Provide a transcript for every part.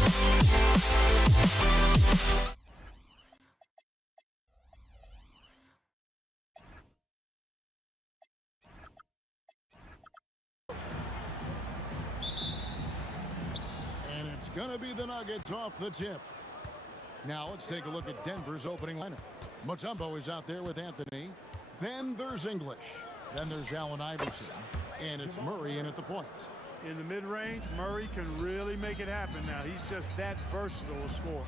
And it's going to be the Nuggets off the tip. Now let's take a look at Denver's opening lineup. Mutombo is out there with Anthony. Then there's English. Then there's Allen Iverson. And it's Murray in at the point. In the mid-range, Murray can really make it happen now. He's just that versatile a scorer.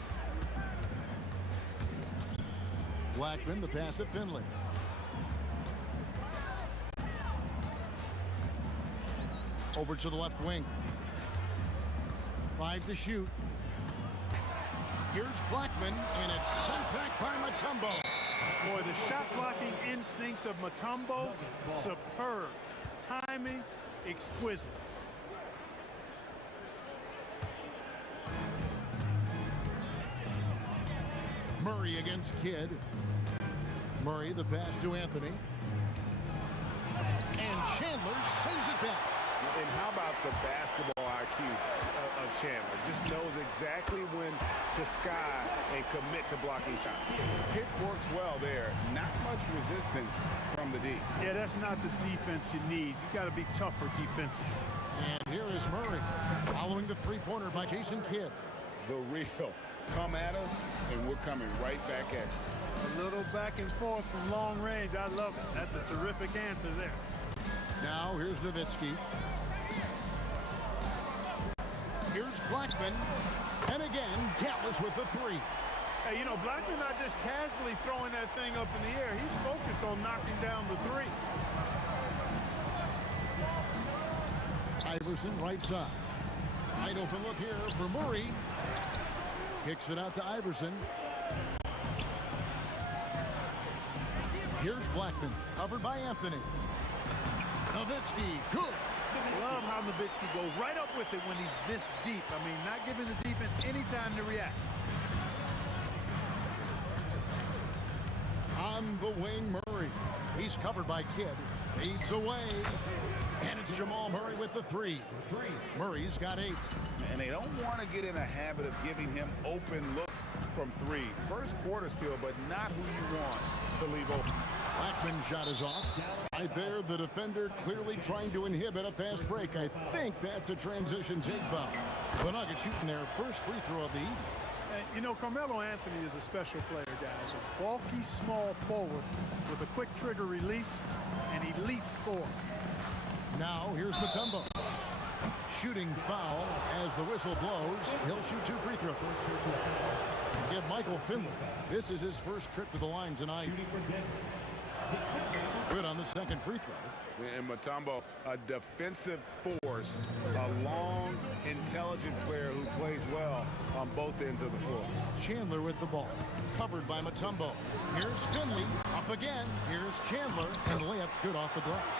Blackman, the pass to Finley. Over to the left wing. 5 to shoot. Here's Blackman, and it's sent back by Mutombo. Boy, the shot blocking instincts of Mutombo, superb. Timing, exquisite. Murray against Kidd. Murray, the pass to Anthony. And Chandler sends it back. And how about the basketball IQ of Chandler? Just knows exactly when to sky and commit to blocking shots. Pick works well there. Not much resistance from the D. Yeah, that's not the defense you need. You got to be tougher defensively. And here is Murray following the three-pointer by Jason Kidd. The real. Come at us, and we're coming right back at you. A little back and forth from long range. I love it. That's a terrific answer there. Now here's Nowitzki. Here's Blackman. And again, Dallas with the three. Hey, you know, Blackman not just casually throwing that thing up in the air. He's focused on knocking down the three. Iverson right side. Wide open look here for Murray. Kicks it out to Iverson. Here's Blackman, covered by Anthony. Nowitzki, good. Love how Nowitzki goes right up with it when he's this deep. I mean, not giving the defense any time to react. On the wing, Murray. He's covered by Kidd. Fades away. And it's Jamal Murray with the three. Murray's got 8. And they don't want to get in a habit of giving him open looks from 3. First quarter still, but not who you want to leave open. Blackman's shot is off. Right there, the defender clearly trying to inhibit a fast break. I think that's a transition take foul. The Nuggets shooting their first free throw of the evening. And, you know, Carmelo Anthony is a special player, guys. A bulky, small forward with a quick trigger release and elite score. Now, here's Mutombo. Shooting foul as the whistle blows. He'll shoot 2 free throws. Give Michael Finley. This is his first trip to the line tonight. Good on the second free throw. And Mutombo, a defensive force, a long, intelligent player who plays well on both ends of the floor. Chandler with the ball, covered by Mutombo. Here's Finley, up again. Here's Chandler, and the layup's good off the glass.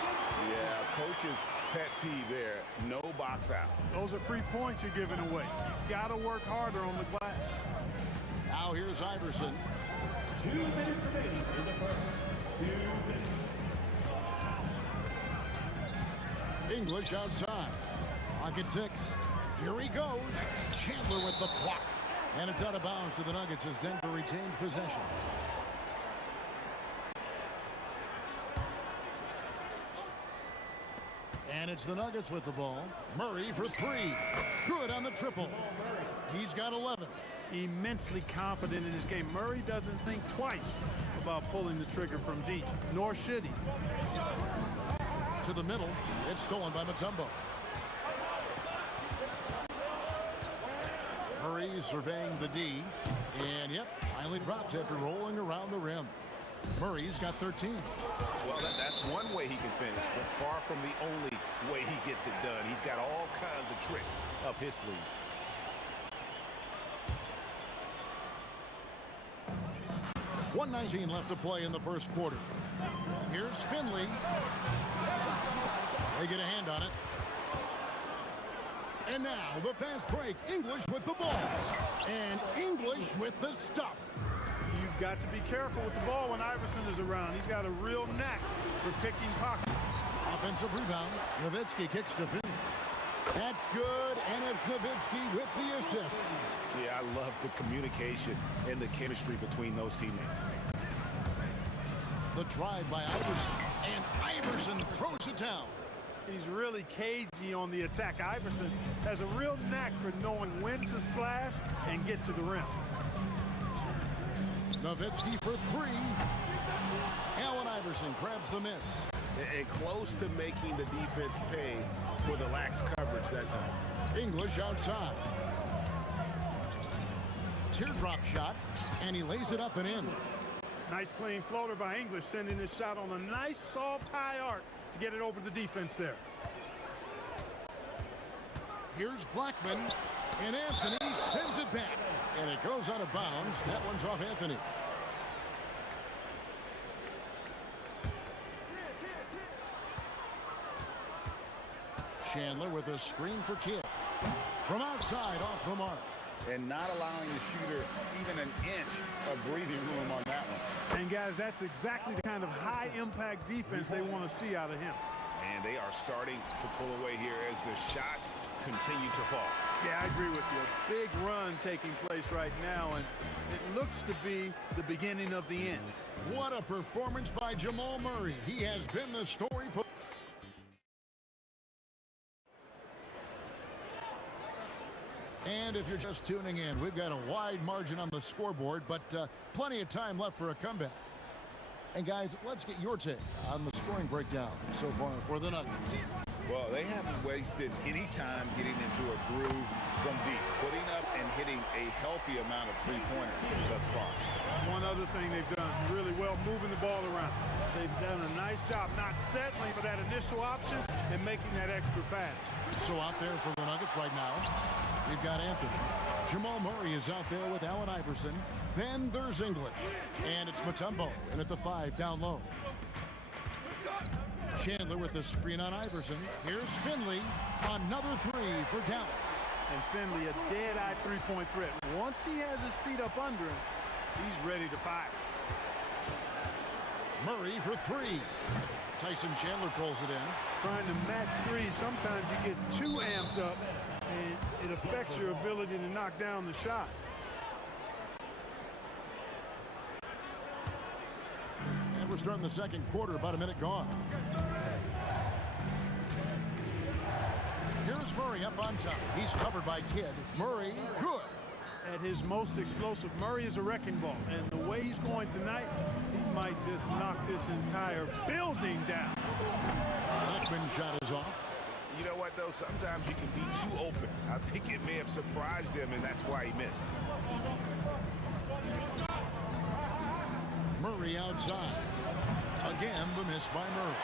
Yeah, coach's pet peeve there. No box out. Those are free points you're giving away. You've got to work harder on the glass. Now here's Iverson. 2 minutes remaining in the first. 2 minutes. English outside. Clock at 6. Here he goes. Chandler with the block. And it's out of bounds to the Nuggets as Denver retains possession. And it's the Nuggets with the ball. Murray for 3. Good on the triple. He's got 11. Immensely confident in his game. Murray doesn't think twice about pulling the trigger from deep, nor should he. To the middle. It's stolen by Mutombo. Murray surveying the D. And, yep, finally drops after rolling around the rim. Murray's got 13. Well, that's one way he can finish, but far from the only way he gets it done. He's got all kinds of tricks up his sleeve. .119 left to play in the first quarter. Here's Finley. They get a hand on it. And now the fast break. English with the ball. And English with the stuff. You've got to be careful with the ball when Iverson is around. He's got a real knack for picking pockets. Offensive rebound. Nowitzki kicks to Finley. That's good, and it's Nowitzki with the assist. Yeah, I love the communication and the chemistry between those teammates. The drive by Iverson, and Iverson throws it down. He's really cagey on the attack. Iverson has a real knack for knowing when to slash and get to the rim. Nowitzki for three. Allen Iverson grabs the miss. And close to making the defense pay for the lax coverage that time. English outside. Teardrop shot, and he lays it up and in. Nice clean floater by English, sending this shot on a nice soft high arc to get it over the defense there. Here's Blackman, and Anthony sends it back. And it goes out of bounds. That one's off Anthony. Chandler with a screen for Kidd. From outside, off the mark. And not allowing the shooter even an inch of breathing room on that one. And guys, that's exactly the kind of high impact defense they want to see out of him. And they are starting to pull away here as the shots continue to fall. Yeah, I agree with you. Big run taking place right now, and it looks to be the beginning of the end. What a performance by Jamal Murray. He has been the story for... And if you're just tuning in, we've got a wide margin on the scoreboard, but plenty of time left for a comeback. And guys, let's get your take on the scoring breakdown so far for the Nuggets. Well, they haven't wasted any time getting into a groove from deep, putting up and hitting a healthy amount of three-pointers thus far. One other thing they've done really well, moving the ball around. They've done a nice job not settling for that initial option and making that extra pass. So out there for the Nuggets right now, we've got Anthony. Jamal Murray is out there with Allen Iverson. Then there's English. And it's Mutombo in at the 5 down low. Chandler with the screen on Iverson. Here's Finley. Another three for Dallas. And Finley, a dead-eye three-point threat. Once he has his feet up under him, he's ready to fire. Murray for three. Tyson Chandler pulls it in. Trying to match three, sometimes you get too amped up, and it affects your ability to knock down the shot. And we're starting the second quarter, about a minute gone. Here's Murray up on top. He's covered by Kidd. Murray, good. At his most explosive, Murray is a wrecking ball. And the way he's going tonight, he might just knock this entire building down. Blackman's shot is off. You know what, though? Sometimes you can be too open. I think it may have surprised him, and that's why he missed. Murray outside. Again, the miss by Murray.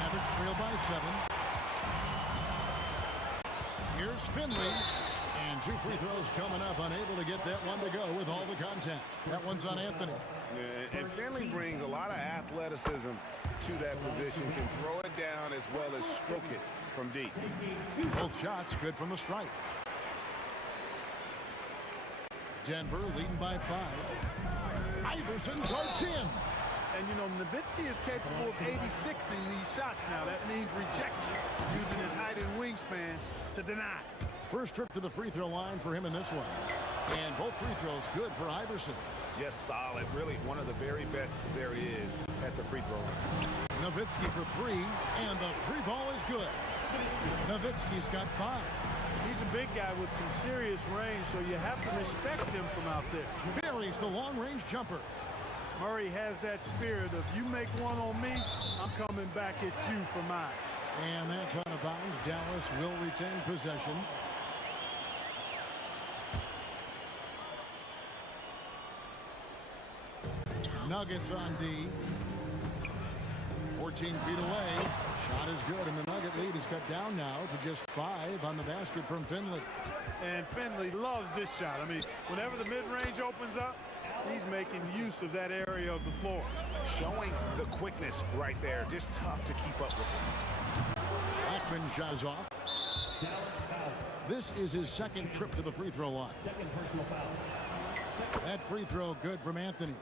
Mavericks trail by 7. Here's Finley. And 2 free throws coming up, unable to get that one to go with all the contact. That one's on Anthony. Yeah, and Finley brings a lot of athleticism to that position, can throw it down as well as stroke it from deep. Both shots good from the stripe. Denver leading by 5. Iverson darts in. And, you know, Nowitzki is capable of 86ing these shots now. That means rejection, using his height and wingspan to deny. First trip to the free throw line for him in this one. And both free throws good for Iverson. Just solid. Really one of the very best there is at the free throw line. Nowitzki for 3, and the 3 ball is good. Nowitzki's got 5. He's a big guy with some serious range, so you have to respect him from out there. Buries the long-range jumper. Murray has that spirit of, you make one on me, I'm coming back at you for mine. And that's out of bounds. Dallas will retain possession. Nuggets on D. 14 feet away. Shot is good, and the Nugget lead is cut down now to just 5 on the basket from Finley. And Finley loves this shot. I mean, whenever the mid-range opens up, he's making use of that area of the floor. Showing the quickness right there. Just tough to keep up with him. Blackman's shot is off. This is his second trip to the free throw line. That free throw good from Anthony.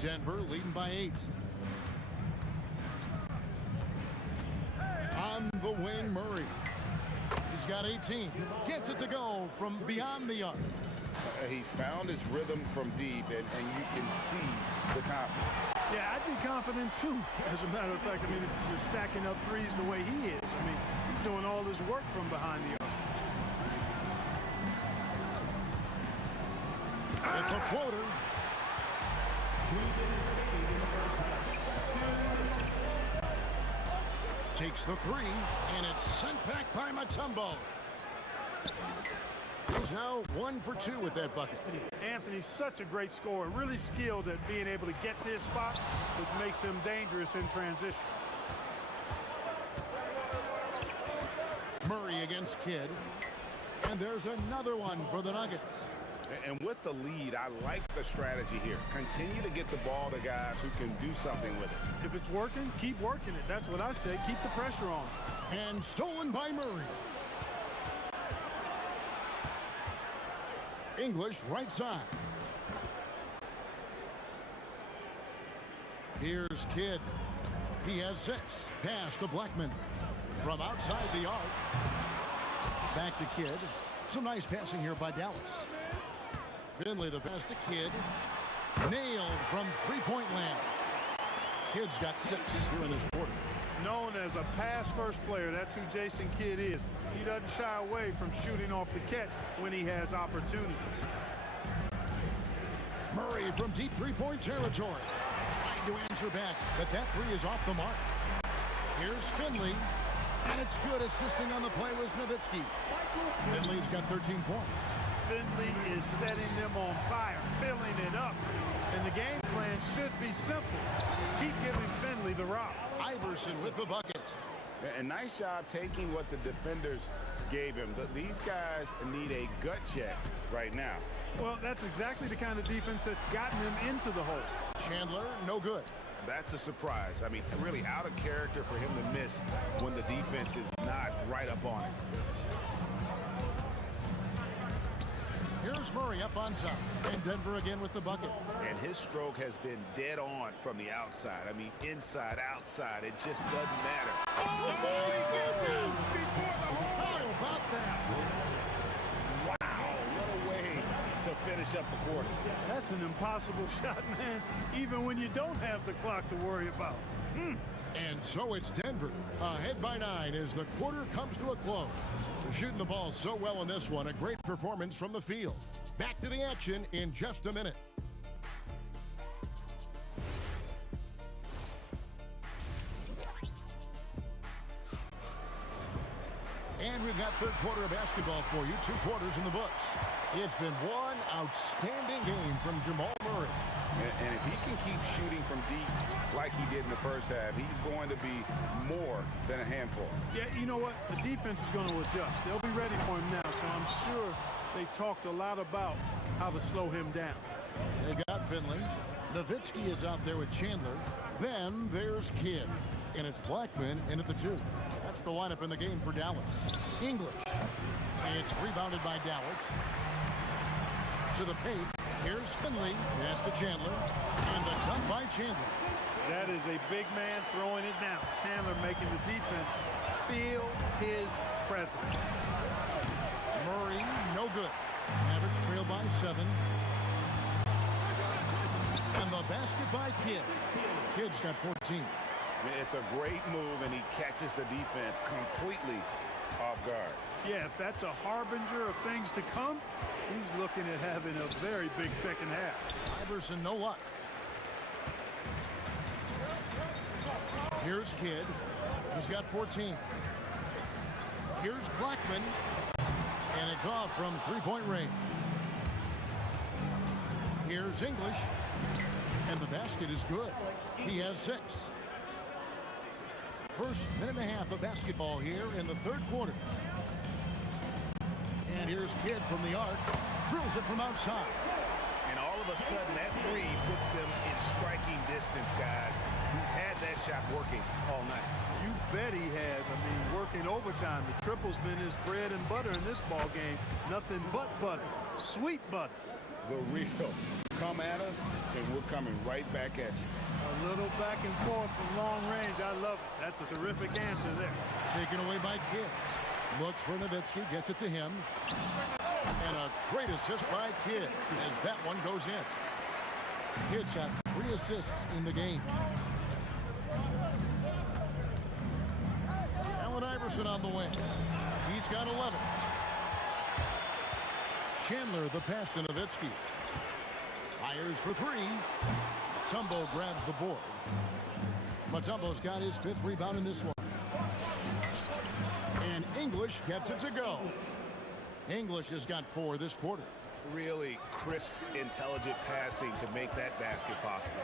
Denver leading by 8. got 18. Gets it to go from beyond the arc. He's found his rhythm from deep, and you can see the confidence. Yeah, I'd be confident too. As a matter of fact, I mean, if you're stacking up threes the way he is, I mean, he's doing all his work from behind the arc. At the floater. Takes the three, and it's sent back by Mutombo. He's now 1 for 2 with that bucket. Anthony's such a great scorer, really skilled at being able to get to his spots, which makes him dangerous in transition. Murray against Kidd. And there's another one for the Nuggets. And with the lead, I like the strategy here. Continue to get the ball to guys who can do something with it. If it's working, keep working it. That's what I say. Keep the pressure on. And stolen by Murray. English right side. Here's Kidd. He has 6. Pass to Blackman. From outside the arc. Back to Kidd. Some nice passing here by Dallas. Finley the pass to Kidd. Nailed from three-point land. Kidd's got 6 here in this quarter. Known as a pass-first player, that's who Jason Kidd is. He doesn't shy away from shooting off the catch when he has opportunities. Murray from deep three-point territory. Trying to answer back, but that three is off the mark. Here's Finley, and it's good. Assisting on the play was Nowitzki. Finley's got 13 points. Finley is setting them on fire, filling it up. And the game plan should be simple. Keep giving Finley the rock. Iverson with the bucket. And nice job taking what the defenders gave him. These guys need a gut check right now. Well, that's exactly the kind of defense that's gotten them into the hole. Chandler, no good. That's a surprise. I mean, really out of character for him to miss when the defense is not right up on it. Here's Murray up on top. And Denver again with the bucket. And his stroke has been dead on from the outside. I mean, inside, outside, it just doesn't matter. Oh, my goodness! How about that? Wow, what a way to finish up the quarter. That's an impossible shot, man, even when you don't have the clock to worry about. And so it's Denver, ahead by 9 as the quarter comes to a close. They're shooting the ball so well in this one, a great performance from the field. Back to the action in just a minute. And we've got third quarter of basketball for you, 2 quarters in the books. It's been one outstanding game from Jamal Murray. And if he can keep shooting from deep like he did in the first half, he's going to be more than a handful. Yeah, you know what? The defense is going to adjust. They'll be ready for him now, so I'm sure they talked a lot about how to slow him down. They've got Finley. Nowitzki is out there with Chandler. Then there's Kidd. And it's Blackman in at the 2. That's the lineup in the game for Dallas. English. It's rebounded by Dallas. To the paint. Here's Finley. Pass to Chandler. And the dunk by Chandler. That is a big man throwing it down. Chandler making the defense feel his presence. Murray, no good. Mavericks trail by 7. And the basket by Kidd. Kidd's got 14. It's a great move, and he catches the defense completely off guard. Yeah, if that's a harbinger of things to come, he's looking at having a very big second half. Iverson, no luck. Here's Kidd. He's got 14. Here's Blackman. And it's off from three-point range. Here's English. And the basket is good. He has 6. First minute and a half of basketball here in the third quarter. And here's Kidd from the arc. Drills it from outside. And all of a sudden, that three puts them in striking distance, guys. He's had that shot working all night. You bet he has. I mean, working overtime. The triple's been his bread and butter in this ball game. Nothing but butter. Sweet butter. The real. Come at us, and we're coming right back at you. A little back and forth from long range. I love it. That's a terrific answer there. Taken away by Kidd. Looks for Nowitzki, gets it to him. And a great assist by Kidd as that one goes in. Kidd's had 3 assists in the game. Allen Iverson on the wing. He's got 11. Chandler, the pass to Nowitzki. Fires for 3. Mutombo grabs the board. Mutombo's got his 5th rebound in this one. And English gets it to go. English has got 4 this quarter. Really crisp, intelligent passing to make that basket possible.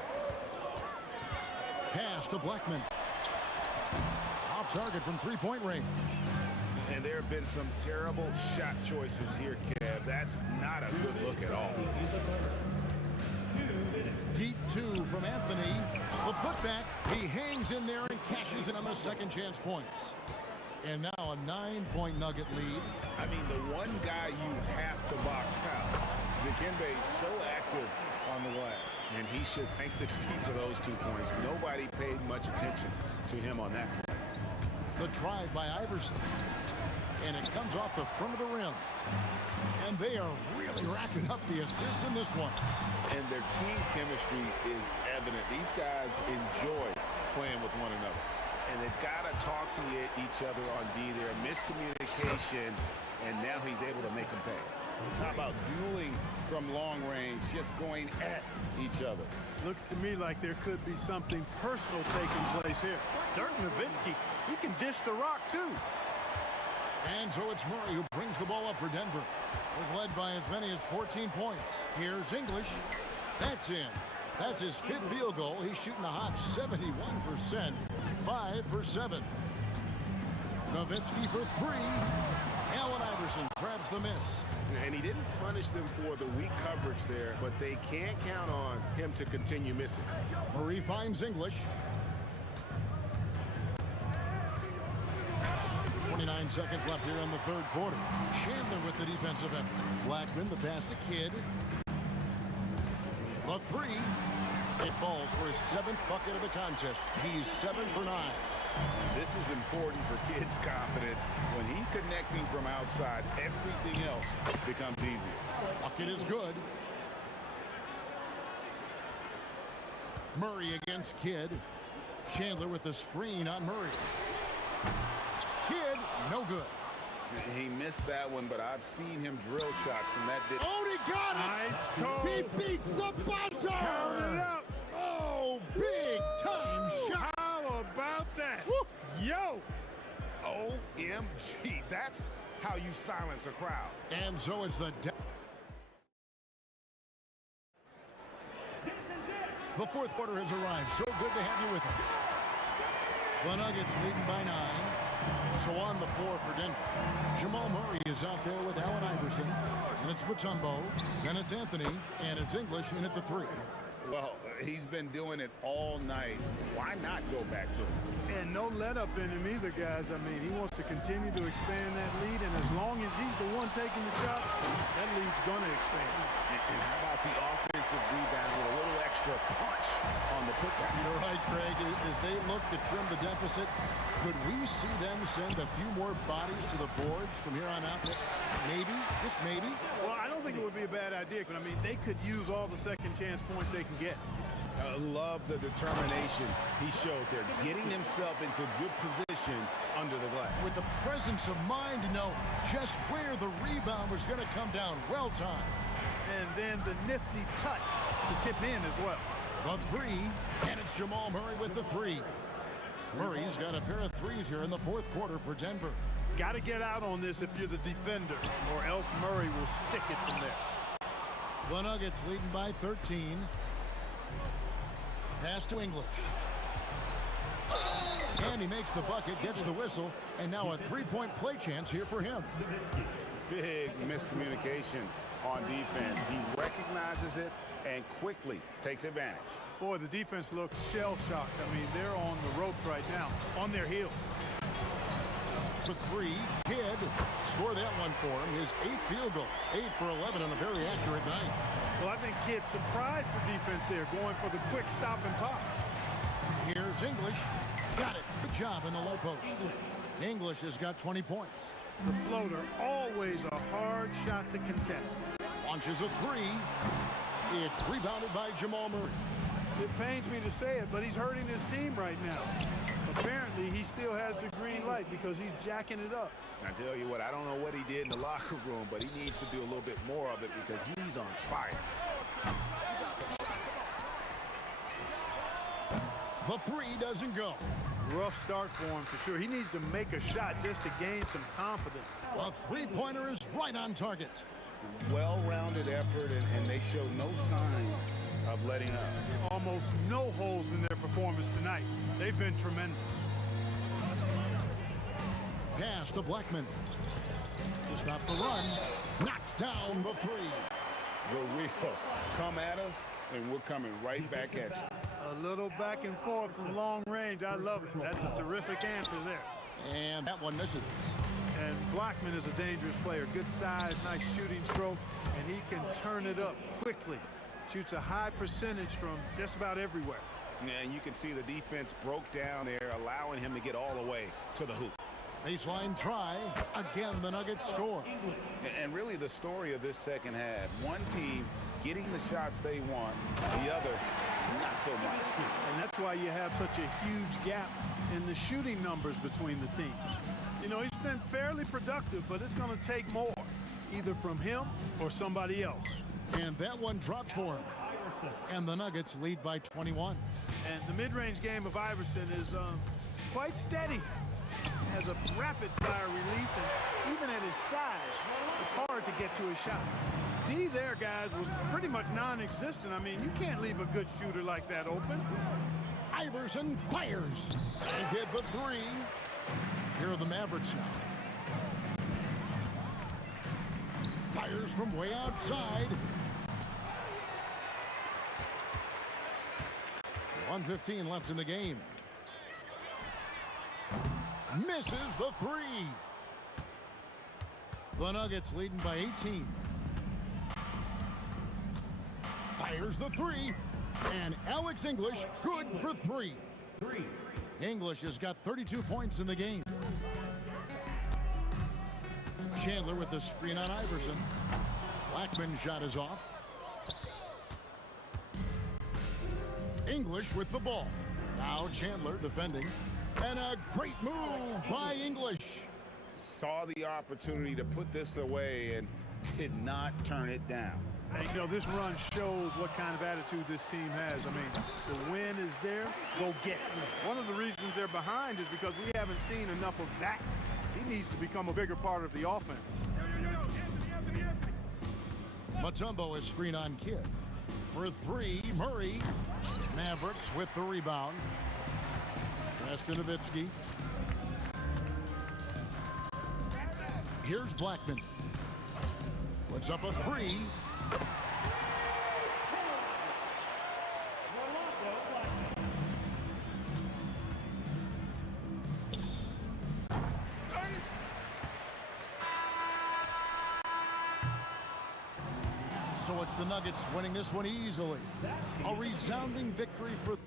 Pass to Blackman. Off target from 3-point range. And there have been some terrible shot choices here, Kev. That's not a good look at all. Deep 2 from Anthony. The putback. He hangs in there and cashes in on the second chance points. And now a 9-point Nugget lead. I mean, the one guy you have to box out. Dikembe is so active on the glass, and he should thank the team for those 2 points. Nobody paid much attention to him on that point. The try by Iverson. And it comes off the front of the rim. And they are really racking up the assists in this one. And their team chemistry is evident. These guys enjoy playing with one another. And they've got to talk to each other on D there. Miscommunication, and now he's able to make them pay. How about dueling from long range, just going at each other? Looks to me like there could be something personal taking place here. Dirk Nowitzki, he can dish the rock too. And so it's Murray who brings the ball up for Denver. They've led by as many as 14 points. Here's English. That's in. That's his 5th field goal. He's shooting a hot 71%. 5 for 7. Nowitzki for 3. Allen Iverson grabs the miss. And he didn't punish them for the weak coverage there, but they can't count on him to continue missing. Murray finds English. 29 seconds left here in the 3rd quarter. Chandler with the defensive effort. Blackman, the pass to Kidd. The 3. It falls for his 7th bucket of the contest. He's 7 for 9. And this is important for Kidd's confidence. When he's connecting from outside, everything else becomes easier. Bucket is good. Murray against Kidd. Chandler with the screen on Murray. Kidd, no good. He missed that one, but I've seen him drill shots from that distance. Oh, he got it! Nice call. He beats the buzzer! Count it up. Oh, big time shot! How about that? Woo. Yo! OMG, that's how you silence a crowd. And so it's the... The 4th quarter has arrived. So good to have you with us. The Nuggets leading by 9. So on the floor for Denver, Jamal Murray is out there with Allen Iverson, and it's Mutombo, then it's Anthony, and it's English in at the 3. Well, he's been doing it all night. Why not go back to him? And no let up in him either, guys. I mean, he wants to continue to expand that lead, and as long as he's the one taking the shots, that lead's going to expand. And how about the offensive rebound with a little extra punch on the putback? You're right, Greg. As they look to trim the deficit, could we see them send a few more bodies to the boards from here on out? Maybe, just maybe. Well, I don't think it would be a bad idea, but I mean, they could use all the second chance points they can get. I love the determination he showed there, getting himself into good position under the glass. With the presence of mind to know just where the rebound was going to come down. Well timed. And then the nifty touch to tip in as well. The 3, and it's Jamal Murray with the 3. Murray's got a pair of 3s here in the 4th quarter for Denver. Got to get out on this if you're the defender, or else Murray will stick it from there. The Nuggets leading by 13. Pass to English. And he makes the bucket, gets the whistle, and now a 3-point play chance here for him. Big miscommunication on defense. He recognizes it and quickly takes advantage. Boy, the defense looks shell-shocked. I mean, they're on the ropes right now, on their heels. For 3, Kidd score that one for him. His 8th field goal, 8 for 11 on a very accurate night. Well, I think Kidd surprised the defense there, going for the quick stop and pop. Here's English. Got it. Good job in the low post. English has got 20 points. The floater, always a hard shot to contest. Launches a three. It's rebounded by Jamal Murray. It pains me to say it, but he's hurting his team right now. Apparently, he still has the green light because he's jacking it up. I tell you what, I don't know what he did in the locker room, but he needs to do a little bit more of it because he's on fire. The three doesn't go. Rough start for him for sure. He needs to make a shot just to gain some confidence. A three-pointer is right on target. Well-rounded effort, and they show no signs of letting up. Almost no holes in their performance tonight. They've been tremendous. Pass to Blackman. To stop the run. Knocks down the three. The wheel come at us, and we're coming right back at you. A little back and forth from long range. I love it. That's a terrific answer there. And that one misses. And Blackman is a dangerous player. Good size, nice shooting stroke, and he can turn it up quickly. Shoots a high percentage from just about everywhere. Yeah, and you can see the defense broke down there, allowing him to get all the way to the hoop. Baseline try. Again, the Nuggets score. And really the story of this second half, one team getting the shots they want, the other not so much. And that's why you have such a huge gap in the shooting numbers between the teams. You know, he's been fairly productive, but it's going to take more, either from him or somebody else. And that one drops for him. And the Nuggets lead by 21. And the mid-range game of Iverson is quite steady. Has a rapid-fire release, and even at his size, it's hard to get to his shot. D there, guys, was pretty much non-existent. I mean, you can't leave a good shooter like that open. Iverson fires. And hit the three. Here are the Mavericks now. Fires from way outside. 1:15 left in the game. Misses the three. The Nuggets leading by 18. Fires the three. And Alex English good for three. English has got 32 points in the game. Chandler with the screen on Iverson. Blackman's shot is off. English with the ball. Now Chandler defending. And a great move by English. Saw the opportunity to put this away and did not turn it down. Hey, you know, this run shows what kind of attitude this team has. I mean, the win is there, go get it. One of the reasons they're behind is because we haven't seen enough of that. He needs to become a bigger part of the offense. Mutombo is screen on Kidd. For three, Murray. Mavericks with the rebound. Nowitzki. Here's Blackman. Puts up a three. So it's the Nuggets winning this one easily. A resounding victory for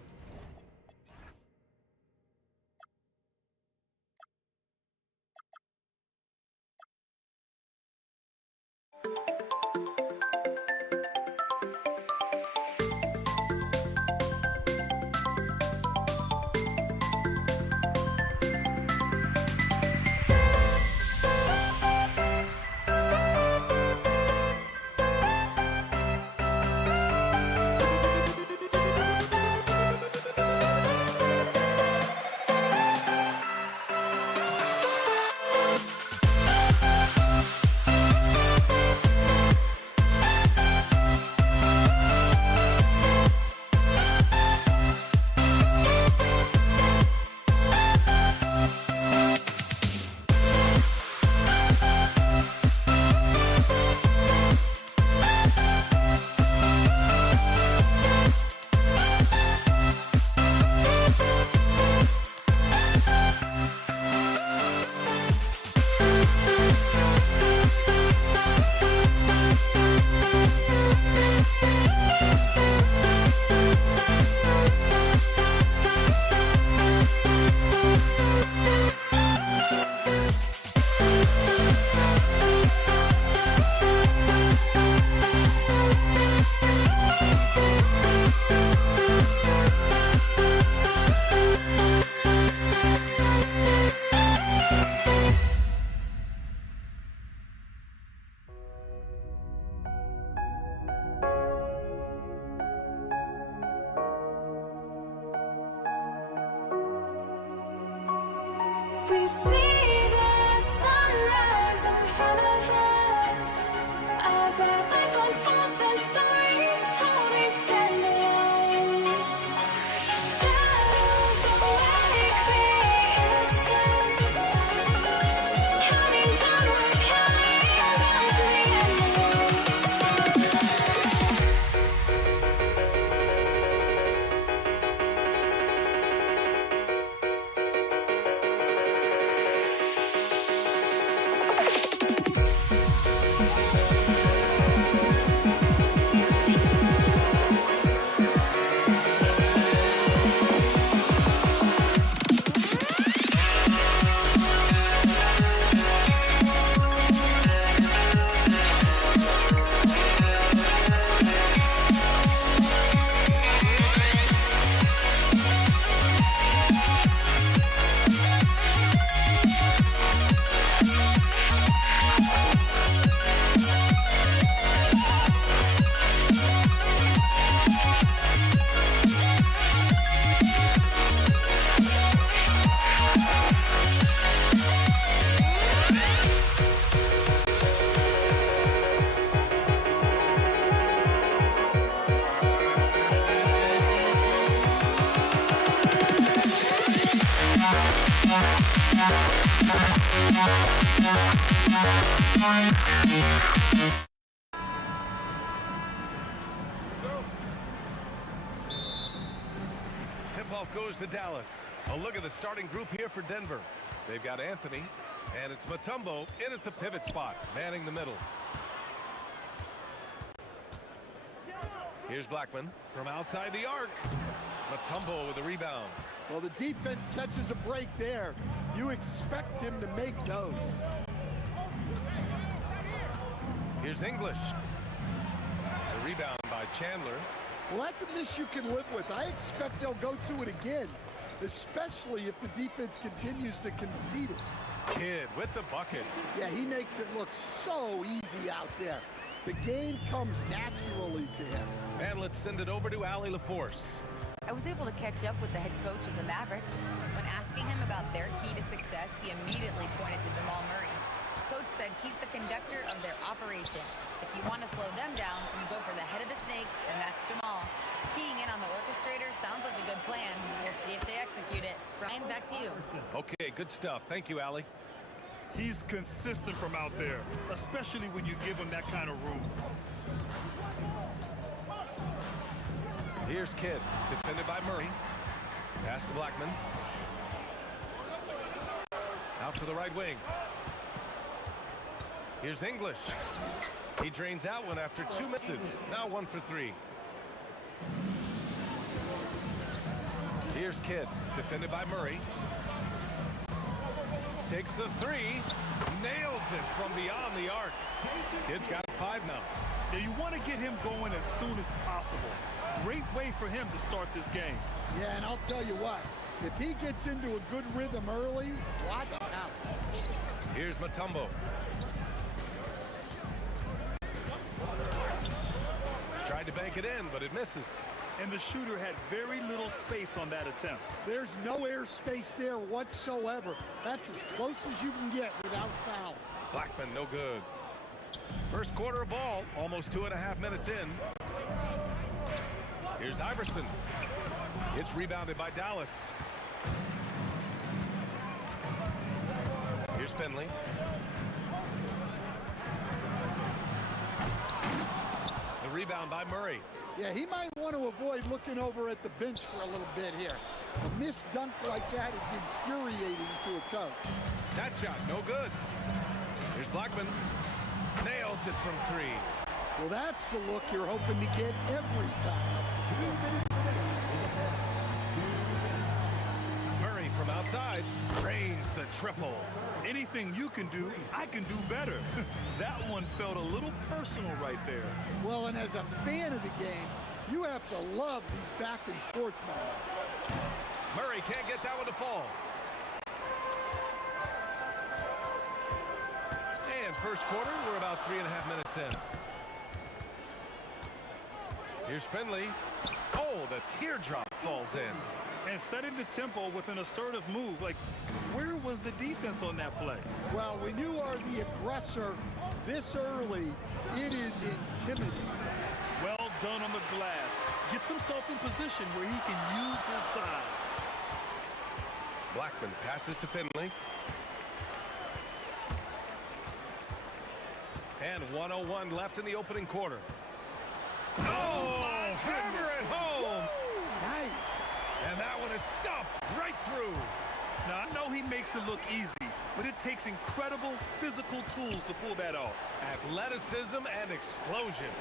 Tip-off goes to Dallas. A look at the starting group here for Denver. They've got Anthony, and it's Mutombo in at the pivot spot, manning the middle. Here's Blackman from outside the arc. Mutombo with the rebound. Well, the defense catches a break there. You expect him to make those. Here's English. The rebound by Chandler. Well, that's a miss you can live with. I expect they'll go to it again, especially if the defense continues to concede it. Kidd with the bucket. Yeah, he makes it look so easy out there. The game comes naturally to him. And let's send it over to Allie LaForce. I was able to catch up with the head coach of the Mavericks. When asking him about their key to success, he immediately pointed to Jamal Murray. Coach said he's the conductor of their operation. If you want to slow them down, you go for the head of the snake, and that's Jamal. Keying in on the orchestrator sounds like a good plan. We'll see if they execute it. Brian, back to you. Okay, good stuff. Thank you, Allie. He's consistent from out there, especially when you give him that kind of room. Here's Kidd, defended by Murray. Pass to Blackman. Out to the right wing. Here's English. He drains out one after 2 misses. Now 1 for 3. Here's Kidd, defended by Murray. Takes the 3. Nails it from beyond the arc. Kidd's got 5 now. Yeah, you want to get him going as soon as possible. Great way for him to start this game. Yeah, and I'll tell you what, if he gets into a good rhythm early, watch out. Here's Mutombo. Tried to bank it in, but it misses. And the shooter had very little space on that attempt. There's no airspace there whatsoever. That's as close as you can get without foul. Blackman, no good. First quarter of ball, almost 2.5 minutes in. Here's Iverson. It's rebounded by Dallas. Here's Finley. The rebound by Murray. Yeah, he might want to avoid looking over at the bench for a little bit here. A missed dunk like that is infuriating to a coach. That shot, no good. Here's Blackman. Nails it from 3. Well, that's the look you're hoping to get every time. Murray from outside drains the triple. Anything you can do, I can do better. That one felt a little personal right there. Well, and as a fan of the game, you have to love these back and forth moments. Murray can't get that one to fall. And first quarter, we're about 3.5 minutes in. Here's Finley. Oh, the teardrop falls in. And setting the tempo with an assertive move. Like, where was the defense on that play? Well, when you are the aggressor this early, it is intimidating. Well done on the glass. Gets himself in position where he can use his size. Blackman passes to Finley. And 1:01 left in the opening quarter. Oh, hammer it home! Nice. And that one is stuffed right through. Now, I know he makes it look easy, but it takes incredible physical tools to pull that off. Athleticism and explosion.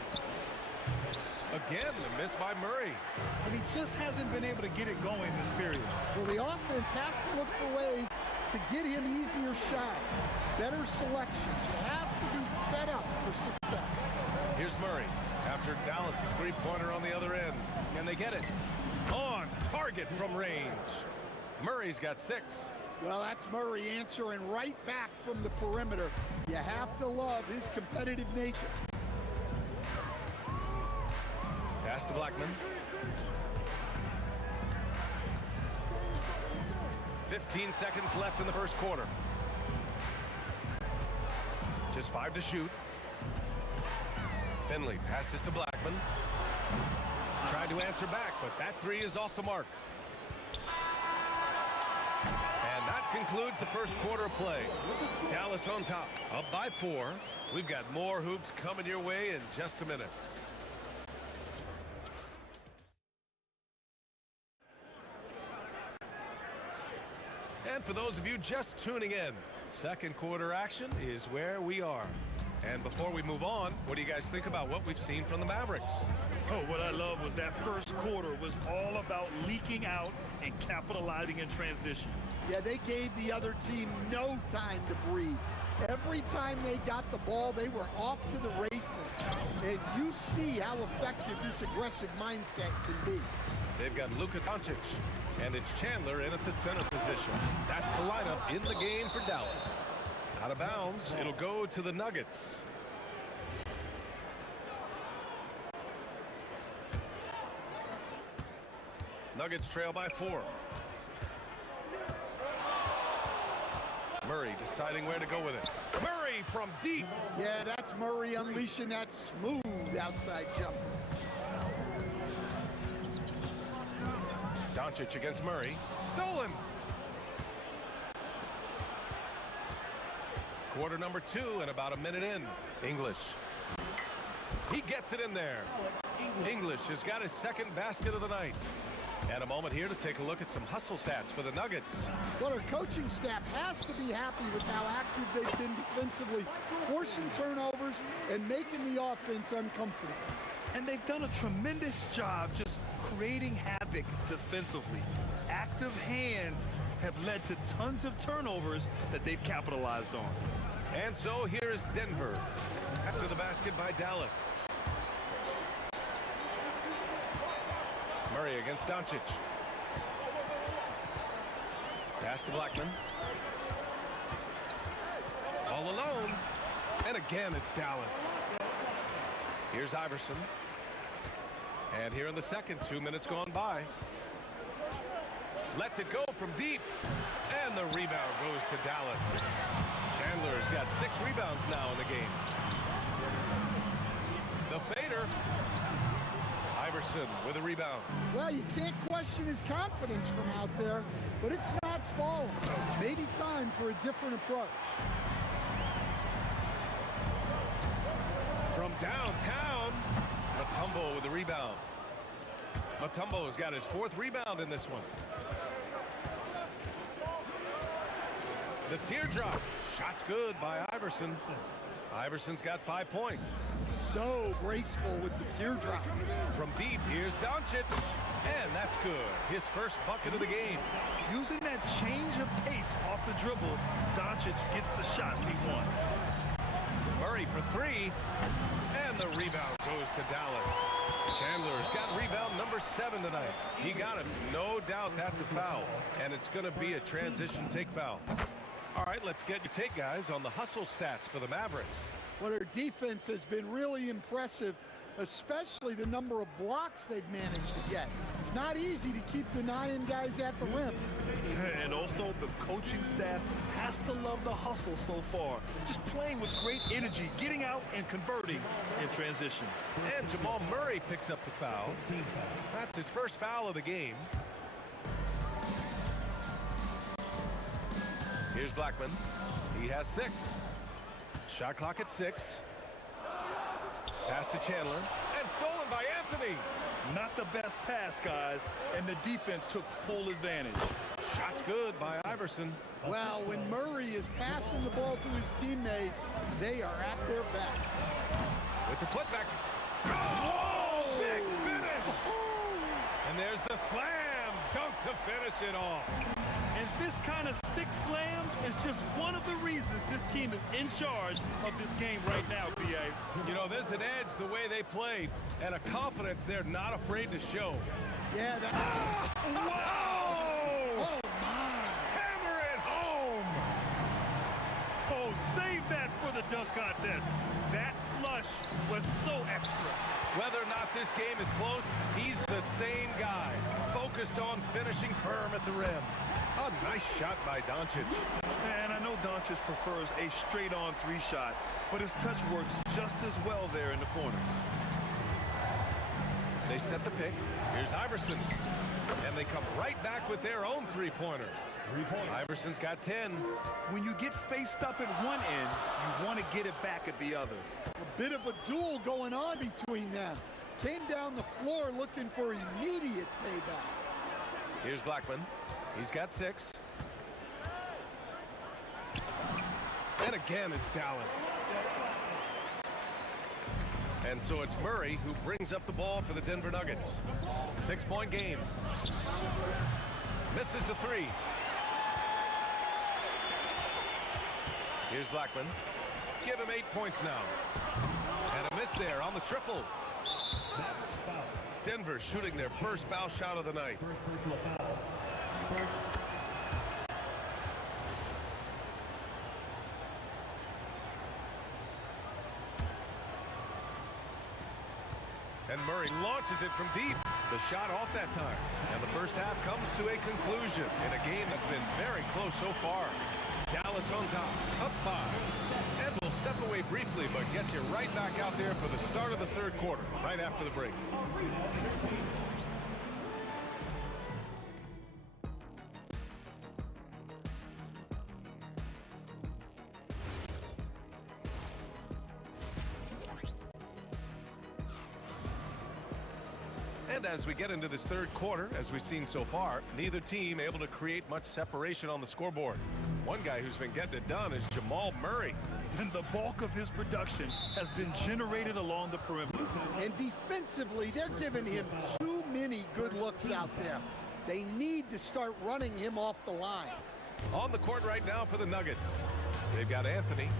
Again, the miss by Murray. And he just hasn't been able to get it going this period. Well, the offense has to look for ways to get him easier shots, better selection. You have to be set up for success. Here's Murray after Dallas' three-pointer on the other end. Can they get it? On target from range. Murray's got 6. Well, that's Murray answering right back from the perimeter. You have to love his competitive nature. Pass to Blackman. 15 seconds left in the first quarter. Just 5 to shoot. Finley passes to Blackman. Tried to answer back, but that 3 is off the mark. And that concludes the first quarter of play. Dallas on top, up by 4. We've got more hoops coming your way in just a minute. And for those of you just tuning in, second quarter action is where we are. And before we move on, what do you guys think about what we've seen from the Mavericks? Oh, what I love was that first quarter was all about leaking out and capitalizing in transition. Yeah, they gave the other team no time to breathe. Every time they got the ball, they were off to the races. And you see how effective this aggressive mindset can be. They've got Luka Doncic, and it's Chandler in at the center position. That's the lineup in the game for Dallas. Out of bounds, it'll go to the Nuggets. Nuggets trail by 4. Murray deciding where to go with it. Murray from deep. Yeah, that's Murray unleashing that smooth outside jumper. Doncic against Murray. Stolen. Quarter number 2 and about a minute in. English. He gets it in there. English has got his second basket of the night. And a moment here to take a look at some hustle stats for the Nuggets. Well, our coaching staff has to be happy with how active they've been defensively, forcing turnovers and making the offense uncomfortable. And they've done a tremendous job just creating havoc defensively. Active hands have led to tons of turnovers that they've capitalized on. And so here is Denver after the basket by Dallas. Murray against Doncic. Pass to Blackman. All alone. And again, it's Dallas. Here's Iverson. And here in the second, 2 minutes gone by. Lets it go from deep. And the rebound goes to Dallas. Chandler's got 6 rebounds now in the game. The fader. Iverson with a rebound. Well, you can't question his confidence from out there, but it's not falling. Maybe time for a different approach. From downtown, Mutombo with the rebound. Mutombo's got his 4th rebound in this one. The teardrop. Shot's good by Iverson. Iverson's got 5 points. So graceful with the teardrop. From deep, here's Doncic. And that's good. His first bucket of the game. Using that change of pace off the dribble, Doncic gets the shots he wants. Murray for 3. And the rebound goes to Dallas. Chandler's got rebound number 7 tonight. He got it. No doubt that's a foul. And it's going to be a transition take foul. All right, let's get your take, guys, on the hustle stats for the Mavericks. Well, their defense has been really impressive, especially the number of blocks they've managed to get. It's not easy to keep denying guys at the rim. And also, the coaching staff has to love the hustle so far. Just playing with great energy, getting out and converting in transition. And Jamal Murray picks up the foul. That's his first foul of the game. Here's Blackman. He has 6. Shot clock at 6. Pass to Chandler. And stolen by Anthony. Not the best pass, guys, and the defense took full advantage. Shot's good by Iverson. Well, when Murray is passing the ball to his teammates, they are at their best. With the putback. Oh, big finish. And there's the slam dunk to finish it off. And this kind of sick slam is just one of the reasons this team is in charge of this game right now, B.A. You know, there's an edge the way they played and a confidence they're not afraid to show. Yeah, that... Whoa! Oh, my. Hammer it home! Oh, save that for the dunk contest. That flush was so extra. Whether or not this game is close, he's the same guy, focused on finishing firm at the rim. A nice shot by Doncic. And I know Doncic prefers a straight-on 3 shot, but his touch works just as well there in the corners. They set the pick. Here's Iverson. And they come right back with their own 3-pointer. Iverson's got 10. When you get faced up at one end, you want to get it back at the other. A bit of a duel going on between them. Came down the floor looking for immediate payback. Here's Blackman. He's got 6. And again, it's Dallas. And so it's Murray who brings up the ball for the Denver Nuggets. 6-point game. Misses the 3. Here's Blackman. Give him 8 points now. And a miss there on the triple. Denver shooting their first foul shot of the night. First personal foul. First. And Murray launches it from deep. The shot off that time. And the first half comes to a conclusion in a game that's been very close so far. Dallas on top, up 5. And we'll step away briefly, but get you right back out there for the start of the third quarter, right after the break. And as we get into this third quarter, as we've seen so far, neither team able to create much separation on the scoreboard. One guy who's been getting it done is Jamal Murray. And the bulk of his production has been generated along the perimeter. And defensively, they're giving him too many good looks out there. They need to start running him off the line. On the court right now for the Nuggets. They've got Anthony,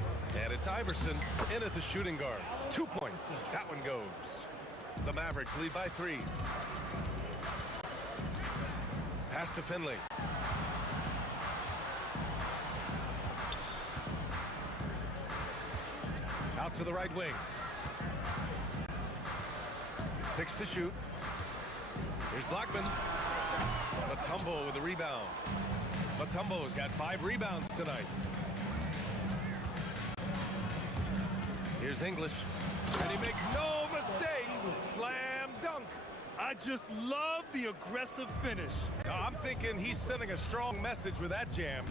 and it's Iverson in at the shooting guard. 2 points. That one goes. The Mavericks lead by 3. Pass to Finley. Out to the right wing. 6 to shoot. Here's Blackman. Mutombo with the rebound. Mutombo's got 5 rebounds tonight. Here's English. And he makes no mistake. Slam dunk. I just love the aggressive finish. I'm thinking he's sending a strong message with that jam.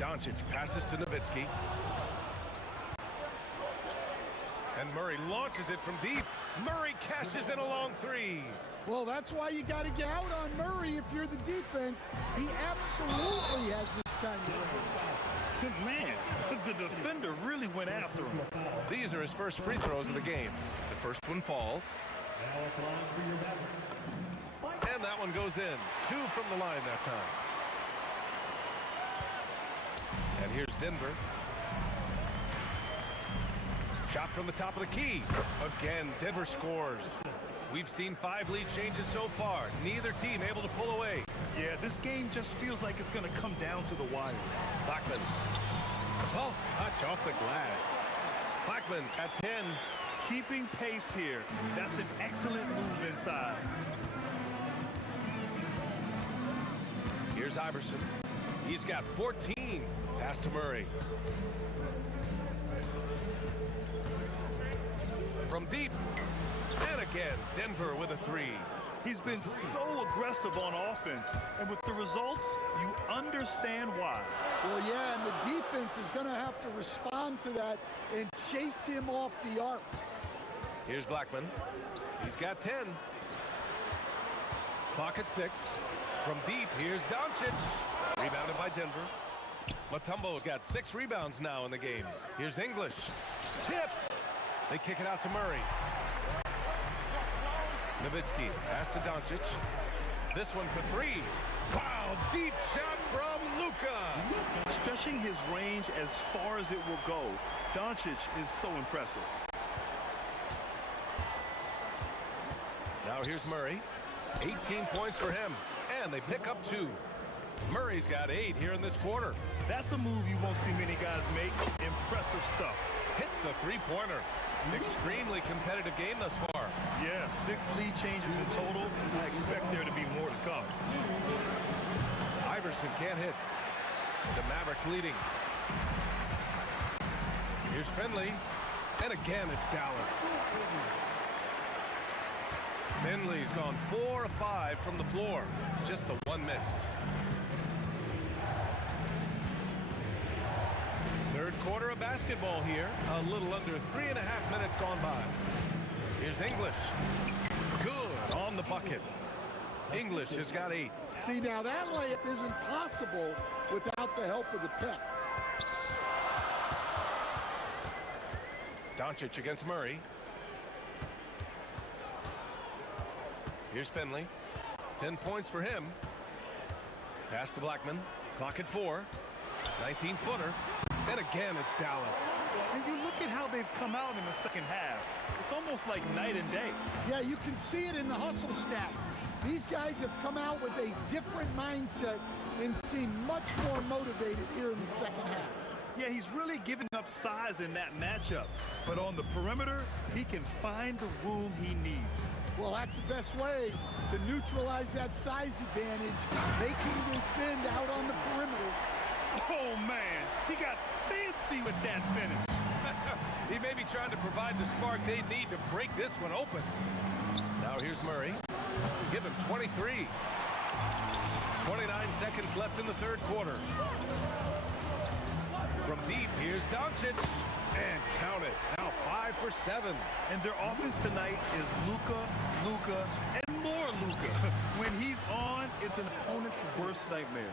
Doncic passes to Nowitzki. And Murray launches it from deep. Murray cashes in a long 3. Well, that's why you got to get out on Murray if you're the defense. He absolutely has this kind of range. Man, the defender really went after him. These are his first free throws of the game. The first one falls. And that one goes in. 2 from the line that time. And here's Denver. Shot from the top of the key. Again, Denver scores. We've seen 5 lead changes so far. Neither team able to pull away. Yeah, this game just feels like it's going to come down to the wire. Blackman. Soft touch off the glass. Blackman's got 10. Keeping pace here. That's an excellent move inside. Here's Iverson. He's got 14. Pass to Murray. From deep. And again, Denver with a 3. He's been so aggressive on offense, and with the results, you understand why. Well, yeah, and the defense is going to have to respond to that and chase him off the arc. Here's Blackman. He's got 10. Clock at 6. From deep, here's Doncic. Rebounded by Denver. Mutombo's got 6 rebounds now in the game. Here's English. Tipped. They kick it out to Murray. Nowitzki, pass to Doncic. This one for 3. Wow, deep shot from Luka. Stretching his range as far as it will go, Doncic is so impressive. Now here's Murray. 18 points for him, and they pick up 2. Murray's got 8 here in this quarter. That's a move you won't see many guys make. Impressive stuff. Hits the 3-pointer. Extremely competitive game thus far. Yeah, 6 lead changes in total. I expect there to be more to come. Iverson can't hit. The Mavericks leading. Here's Finley. And again, it's Dallas. Finley's gone 4 of 5 from the floor. Just the 1 miss. quarter of basketball here. A little under 3.5 minutes gone by. Here's English. Good on the bucket. English has got 8. See, now that layup isn't possible without the help of the pick. Doncic against Murray. Here's Finley. 10 points for him. Pass to Blackman. Clock at 4. 19-footer. And again, it's Dallas. And you look at how they've come out in the second half. It's almost like night and day. Yeah, you can see it in the hustle stats. These guys have come out with a different mindset and seem much more motivated here in the second half. Yeah, he's really giving up size in that matchup. But on the perimeter, he can find the room he needs. Well, that's the best way to neutralize that size advantage, making them defend out on the perimeter. Oh, man, he got fancy with that finish. He may be trying to provide the spark they need to break this one open. Now here's Murray. Give him 23. 29 seconds left in the third quarter. From deep, here's Doncic. And count it. Now 5 for 7. And their offense tonight is Luka, and more Luka. When he's on, it's an opponent's worst nightmare.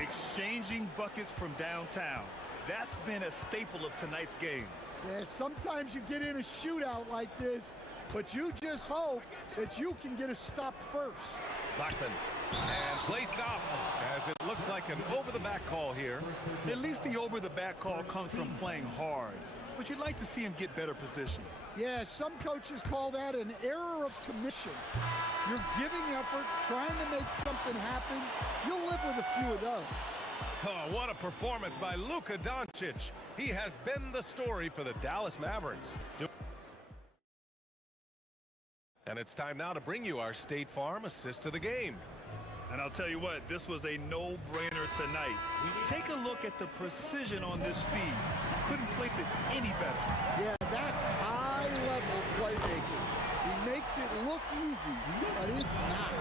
Exchanging buckets from downtown. That's been a staple of tonight's game. Yeah, sometimes you get in a shootout like this, but you just hope that you can get a stop first. Blackman. And play stops as it looks like an over-the-back call here. At least the over-the-back call comes from playing hard. But you'd like to see him get better position. Yeah, some coaches call that an error of commission. You're giving effort, trying to make something happen. You'll live with a few of those. Oh, what a performance by Luka Doncic. He has been the story for the Dallas Mavericks. And it's time now to bring you our State Farm assist of the game. And I'll tell you what, this was a no-brainer tonight. Take a look at the precision on this feed. Couldn't place it any better. Yeah, that's high-level playmaking. He makes it look easy, but it's not.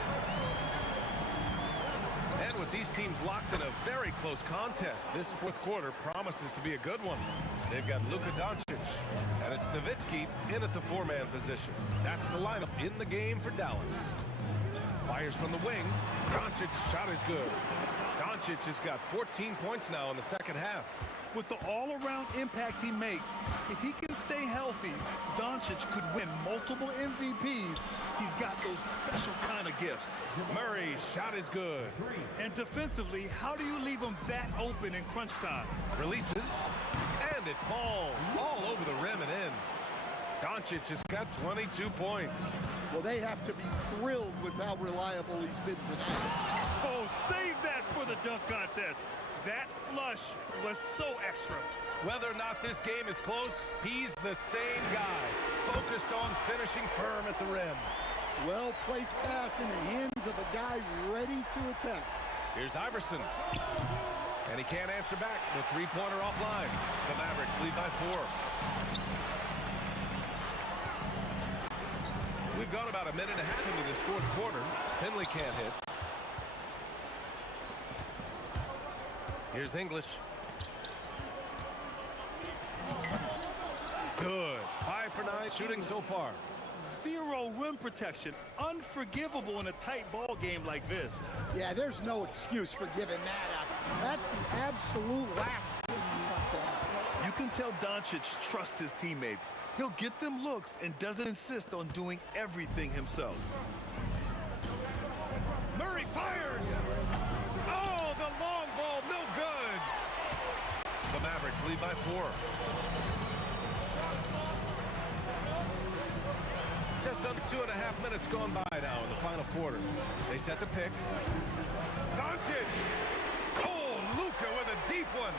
And with these teams locked in a very close contest, this fourth quarter promises to be a good one. They've got Luka Doncic, and it's Nowitzki in at the 4-man position. That's the lineup in the game for Dallas. Fires from the wing. Doncic shot is good. Doncic has got 14 points now in the second half. With the all-around impact he makes, if he can stay healthy, Doncic could win multiple MVPs. He's got those special kind of gifts. Murray's shot is good. And defensively, how do you leave him that open in crunch time? Releases, and it falls all over the rim and in. Doncic has got 22 points. Well, they have to be thrilled with how reliable he's been tonight. Oh, save that for the dunk contest. That flush was so extra. Whether or not this game is close, he's the same guy, focused on finishing firm at the rim. Well-placed pass in the hands of a guy ready to attack. Here's Iverson. And he can't answer back. The three-pointer offline. The Mavericks lead by 4. We've gone about a minute and a half into this fourth quarter. Finley can't hit. Here's English. Good. 5 for 9 shooting so far. Zero rim protection. Unforgivable in a tight ball game like this. Yeah, there's no excuse for giving that up. That's the absolute last thing you want to have. You can tell Doncic trusts his teammates. He'll get them looks and doesn't insist on doing everything himself. Murray fires! Oh, the long ball, no good! The Mavericks lead by 4. Just under 2.5 minutes gone by now in the final quarter. They set the pick. Doncic! Oh, Luka with a deep one!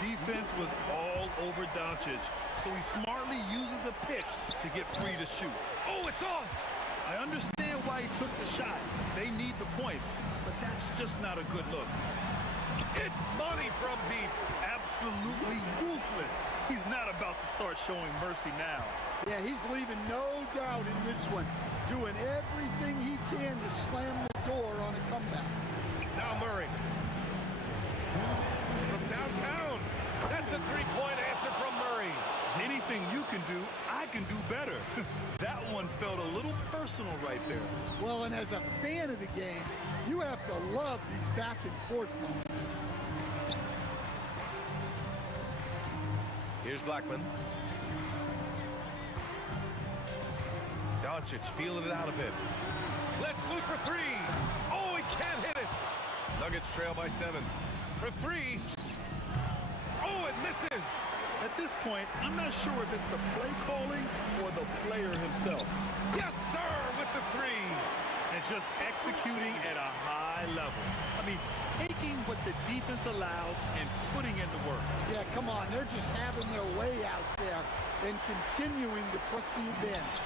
Defense was all over Doncic, so he smartly uses a pick to get free to shoot. Oh, it's off! I understand why he took the shot. They need the points, but that's just not a good look. It's money from deep. Absolutely ruthless. He's not about to start showing mercy now. Yeah, he's leaving no doubt in this one, doing everything he can to slam the door on a comeback. Now Murray. From downtown. That's a three-point answer anything you can do, I can do better. That one felt a little personal right there. Well, and as a fan of the game, you have to love these back and forth moments. Here's Blackman. Doncic feeling it out a bit. Let's loose for three. Oh, he can't hit it. Nuggets trail by 7. For 3. Oh, it misses. At this point, I'm not sure if it's the play calling or the player himself. Yes, sir, with the 3. And just executing at a high level. I mean, taking what the defense allows and putting in the work. Yeah, come on. They're just having their way out there and continuing to press the advantage.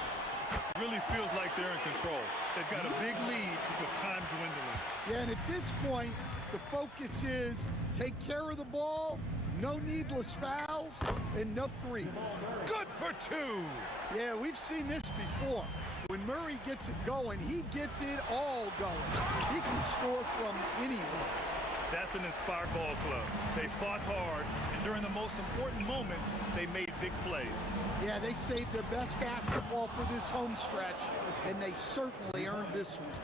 Really feels like they're in control. They've got a big lead with time dwindling. Yeah, and at this point, the focus is take care of the ball, no needless fouls, and no threes. Good for 2. Yeah, we've seen this before. When Murray gets it going, he gets it all going. He can score from anywhere. That's an inspired ball club. They fought hard, and during the most important moments, they made big plays. Yeah, they saved their best basketball for this home stretch, and they certainly earned this one.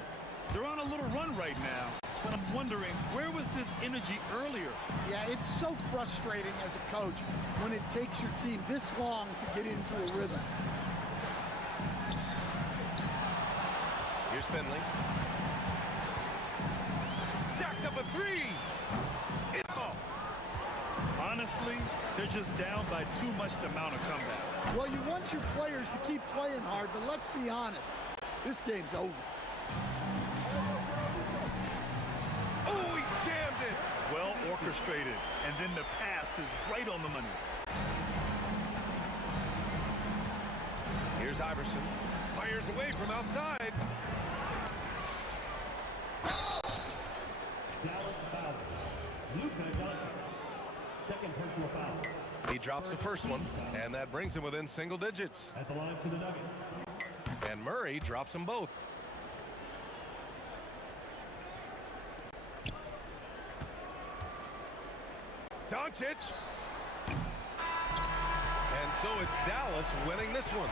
They're on a little run right now, but I'm wondering, where was this energy earlier? Yeah, it's so frustrating as a coach when it takes your team this long to get into a rhythm. Here's Finley. Jacks up a 3. It's off. Honestly, they're just down by too much to mount a comeback. Well, you want your players to keep playing hard, but let's be honest. This game's over. Oh, he jammed it. Well orchestrated, and then the pass is right on the money. Here's Iverson. Fires away from outside. Dallas foul. Luka Doncic. Second personal foul. He drops the first one, and that brings him within single digits. At the line for the Nuggets. And Murray drops them both. Doncic. And so it's Dallas winning this one.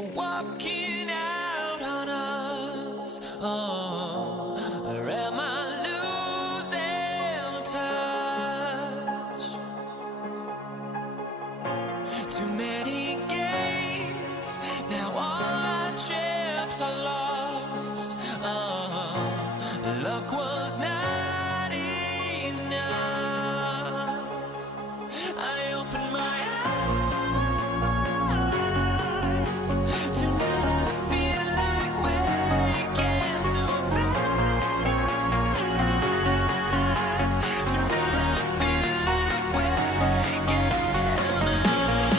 walking out on us. Oh, or am I losing touch? Too many games, now all our chips are lost. Oh, luck was not enough. I opened my eyes. Tonight I feel like waking to life. Tonight I feel like waking up.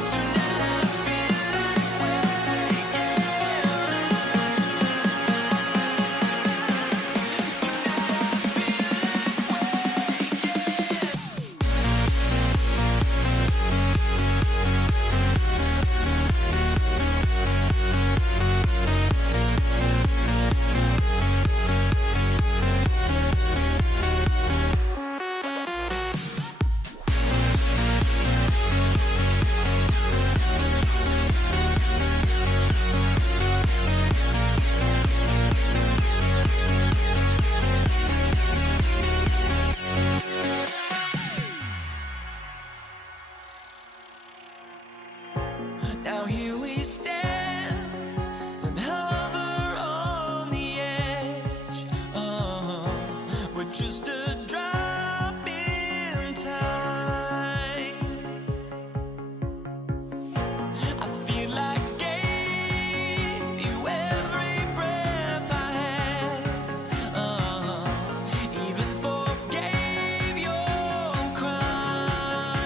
Tonight I feel like now here we stand and hover on the edge. Oh, we're just a drop in time. I feel like I gave you every breath I had. Oh, even forgave your crimes.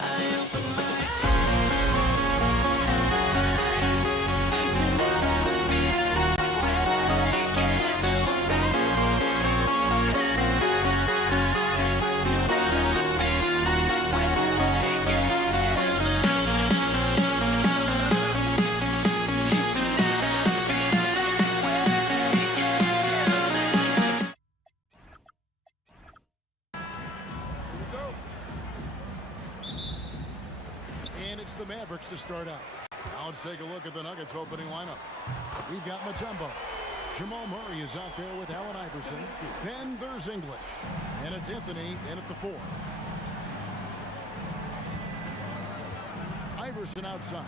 I opened my And it's the Mavericks to start out. Now let's take a look at the Nuggets opening lineup. We've got Mutombo. Jamal Murray is out there with Allen Iverson. Then there's English. And it's Anthony in at the 4. Iverson outside.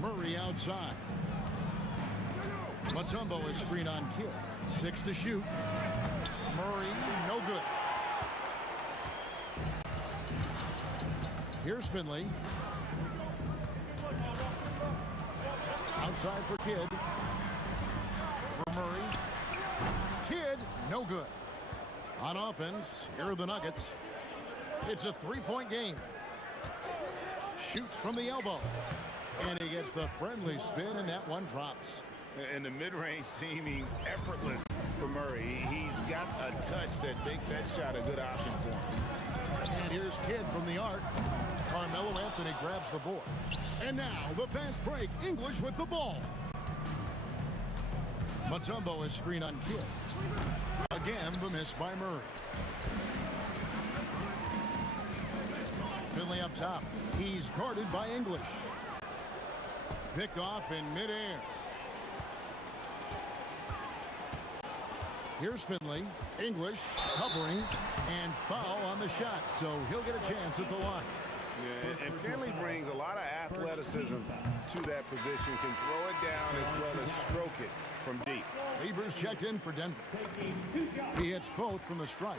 Murray outside. Mutombo is screen on Kidd. 6 to shoot. Murray, no good. Here's Finley. Outside for Kidd. For Murray. Kidd, no good. On offense, here are the Nuggets. It's a 3-point game. Shoots from the elbow. And he gets the friendly spin, and that one drops. And the mid-range seeming effortless for Murray. He's got a touch that makes that shot a good option for him. And here's Kidd from the arc. Carmelo Anthony grabs the board. And now the fast break. English with the ball. Mutombo is screen on Kidd. Again, the miss by Murray. Finley up top. He's guarded by English. Picked off in midair. Here's Finley. English covering and foul on the shot, so he'll get a chance at the line. Yeah, and Finley brings a lot of athleticism to that position, can throw it down as well as stroke it from deep. Levers checked in for Denver. He hits both from the stripe.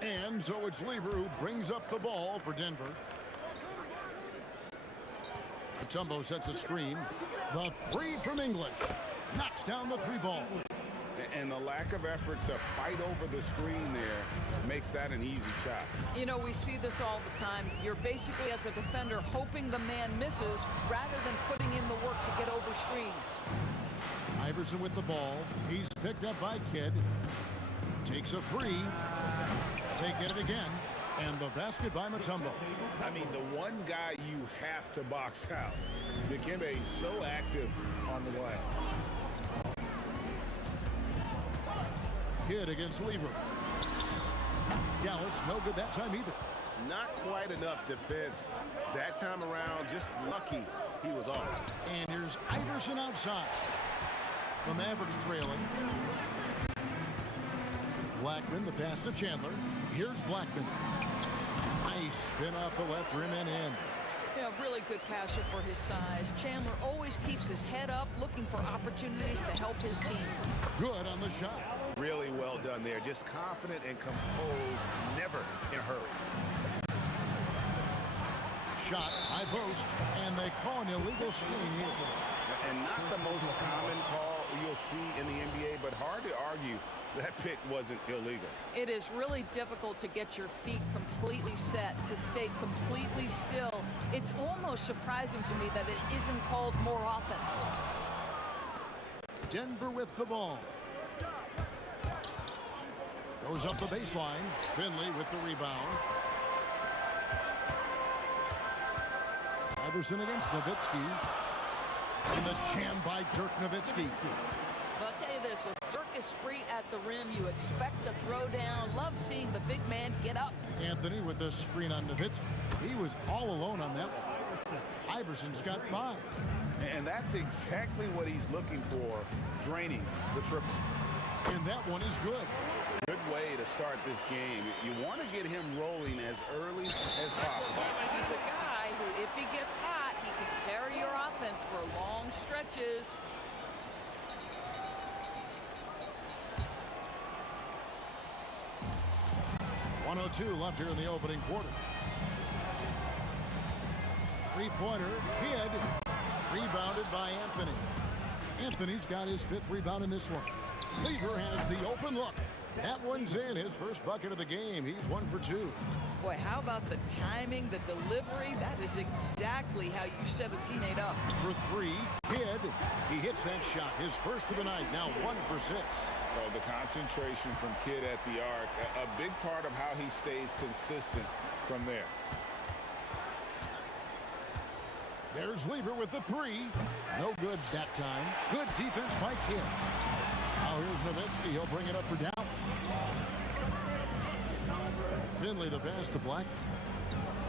And so it's Lever who brings up the ball for Denver. Mutombo sets a screen. The 3 from English. Knocks down the 3 ball. And the lack of effort to fight over the screen there makes that an easy shot. You know, we see this all the time. You're basically, as a defender, hoping the man misses rather than putting in the work to get over screens. Iverson with the ball. He's picked up by Kidd. Takes a 3. They get it again. And the basket by Mutombo. I mean, the one guy you have to box out. Dikembe is so active on the glass. Kidd against Lever. Dallas, no good that time either. Not quite enough defense that time around. Just lucky he was off. And here's Iverson outside. The Mavericks trailing. Blackman, the pass to Chandler. Here's Blackman. Nice spin off the left rim and in. Yeah, really good passer for his size. Chandler always keeps his head up, looking for opportunities to help his team. Good on the shot. Really well done there. Just confident and composed, never in a hurry. Shot, high post, and they call an illegal screen here. And not the most common call you'll see in the NBA, but hard to argue that pick wasn't illegal. It is really difficult to get your feet completely set, to stay completely still. It's almost surprising to me that it isn't called more often. Denver with the ball. Goes up the baseline. Finley with the rebound. Iverson against Nowitzki. And the jam by Dirk Nowitzki. Well, I'll tell you this, if Dirk is free at the rim, you expect a throwdown. Love seeing the big man get up. Anthony with the screen on Nowitzki. He was all alone on that one. Iverson's got 5. And that's exactly what he's looking for, draining the triple. And that one is good. Good way to start this game. You want to get him rolling as early as possible. He's a guy who, if he gets hot, he can carry your offense for long stretches. .102 left here in the opening quarter. Three-pointer, Kidd, rebounded by Anthony. Anthony's got his 5th rebound in this one. Lever has the open look. That one's in, his first bucket of the game. He's 1 for 2. Boy, how about the timing, the delivery? That is exactly how you set a teammate up. For 3, Kidd. He hits that shot, his first of the night, now 1 for 6. Oh, the concentration from Kidd at the arc, a big part of how he stays consistent from there. There's Lever with the 3. No good that time. Good defense by Kidd. Now here's Nowitzki. He'll bring it up for Dallas. Finley the pass to Black.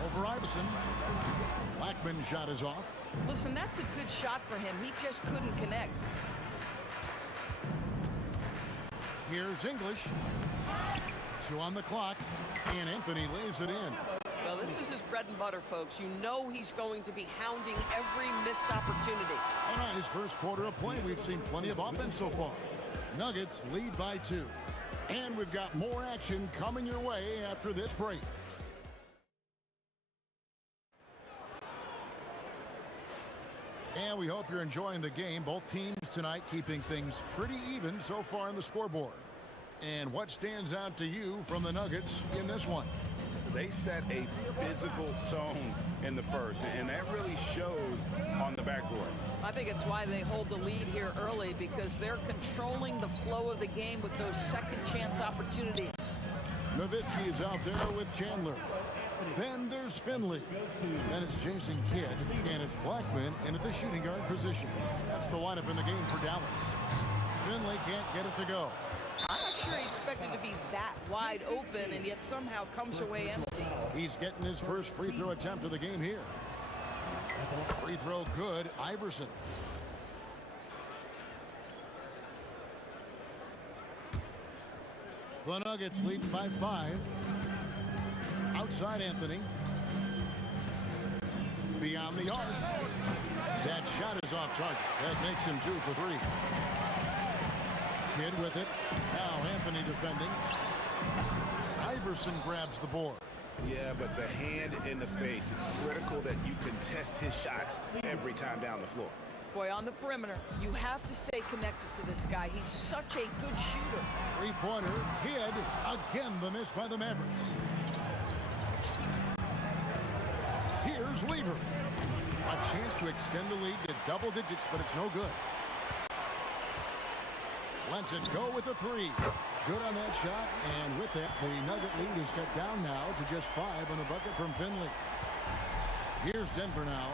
Over Iverson. Blackman's shot is off. Listen, that's a good shot for him. He just couldn't connect. Here's English. 2 on the clock. And Anthony lays it in. Well, this is his bread and butter, folks. You know he's going to be hounding every missed opportunity. And on his first quarter of play, we've seen plenty of offense so far. Nuggets lead by 2. And we've got more action coming your way after this break. And we hope you're enjoying the game. Both teams tonight keeping things pretty even so far on the scoreboard. And what stands out to you from the Nuggets in this one? They set a physical tone in the first, and that really showed on the backboard. I think it's why they hold the lead here early, because they're controlling the flow of the game with those second chance opportunities. Nowitzki is out there with Chandler. Then there's Finley. Then it's Jason Kidd, and it's Blackman in at the shooting guard position. That's the lineup in the game for Dallas. Finley can't get it to go. I'm not sure he expected to be that wide open, and yet somehow comes away empty. He's getting his first free throw attempt of the game here. Free throw good, Iverson. The Nuggets lead by 5. Outside Anthony. Beyond the arc. That shot is off target. That makes him 2 for 3. Kidd with it. Now Anthony defending. Iverson grabs the board. Yeah, but the hand in the face, it's critical that you contest his shots every time down the floor. Boy, on the perimeter, you have to stay connected to this guy. He's such a good shooter. Three-pointer, Kidd. Again, the miss by the Mavericks. Here's Lever. A chance to extend the lead to double digits, but it's no good. Lets it go with the three. Good on that shot, and with that, the Nugget lead is cut down now to just 5 on the bucket from Finley. Here's Denver now.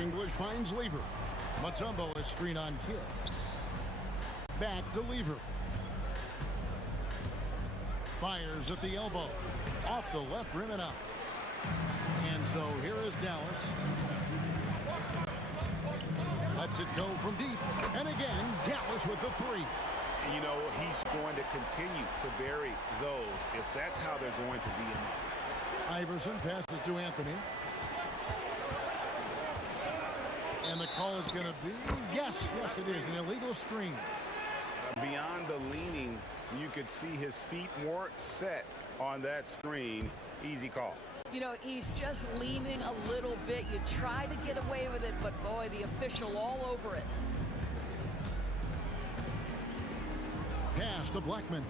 English finds Lever. Mutombo is screen on Kidd. Back to Lever. Fires at the elbow. Off the left rim and out. And so here is Dallas. Lets it go from deep. And again, Dallas with the three. And you know, he's going to continue to bury those if that's how they're going to be in there. Iverson passes to Anthony. And the call is going to be, yes, it is, an illegal screen. Beyond the leaning, you could see his feet weren't set on that screen. Easy call. You know, he's just leaning a little bit. You try to get away with it, but boy, the official all over it. Pass to Blackman.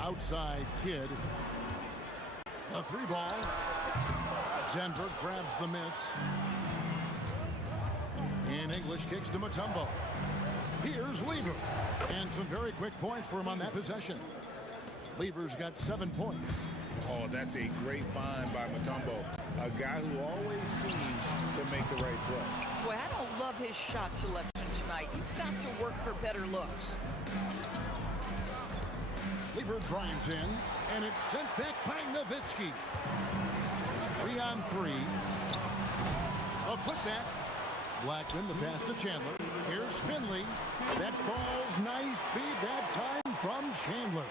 Outside Kidd. A three ball. Denver grabs the miss. In English kicks to Mutombo. Here's Lever. And some very quick points for him on that possession. Lever's got 7 points. Oh, that's a great find by Mutombo. A guy who always seems to make the right play. Boy, I don't love his shot selection tonight. You've got to work for better looks. Lever drives in, and it's sent back by Nowitzki. 3 on 3. A putback. Blackman, the pass to Chandler. Here's Finley. That falls nice feed that time from Chandler.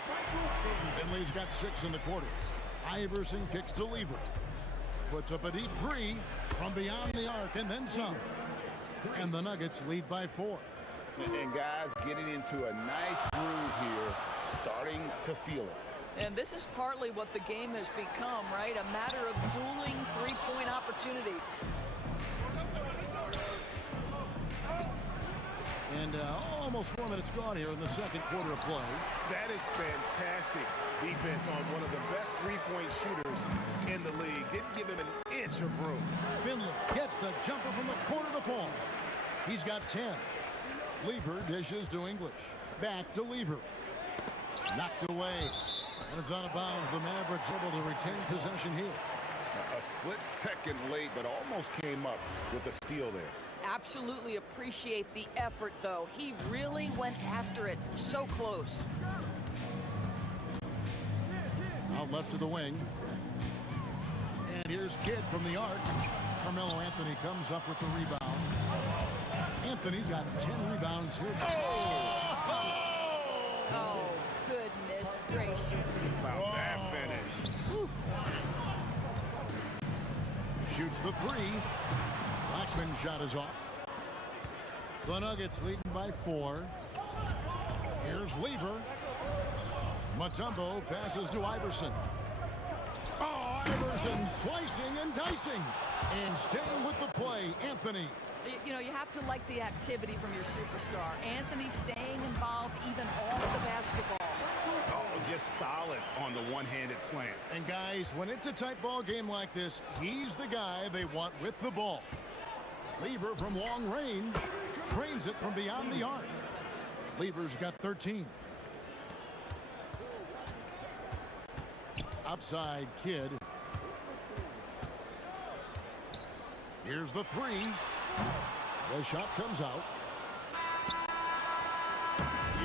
Finley's got 6 in the quarter. Iverson kicks to Lever. Puts up a deep 3 from beyond the arc and then some. And the Nuggets lead by 4. And guys getting into a nice groove here, starting to feel it. And this is partly what the game has become, right? A matter of dueling three-point opportunities. And almost 4 minutes gone here in the second quarter of play. That is fantastic defense on one of the best three-point shooters in the league. Didn't give him an inch of room. Finley gets the jumper from the corner to fall. He's got 10. Lever dishes to English. Back to Lever. Knocked away. And it's out of bounds. The Mavericks able to retain possession here. A split second late, but almost came up with a steal there. Absolutely appreciate the effort, though. He really went after it. So close. Out left to the wing. And here's Kidd from the arc. Carmelo Anthony comes up with the rebound. Anthony's got 10 rebounds here. Oh, goodness gracious. About that finish. Whew. Shoots the 3. Blackman's shot is off. The Nuggets leading by 4. Here's Lever. Mutombo passes to Iverson. Oh, Iverson slicing and dicing. And staying with the play, Anthony. You know, you have to like the activity from your superstar. Anthony staying involved even off the basketball. Oh, just solid on the one-handed slam. And guys, when it's a tight ball game like this, he's the guy they want with the ball. Lever from long range trains it from beyond the arc. Lever's got 13. Outside Kidd. Here's the 3. The shot comes out.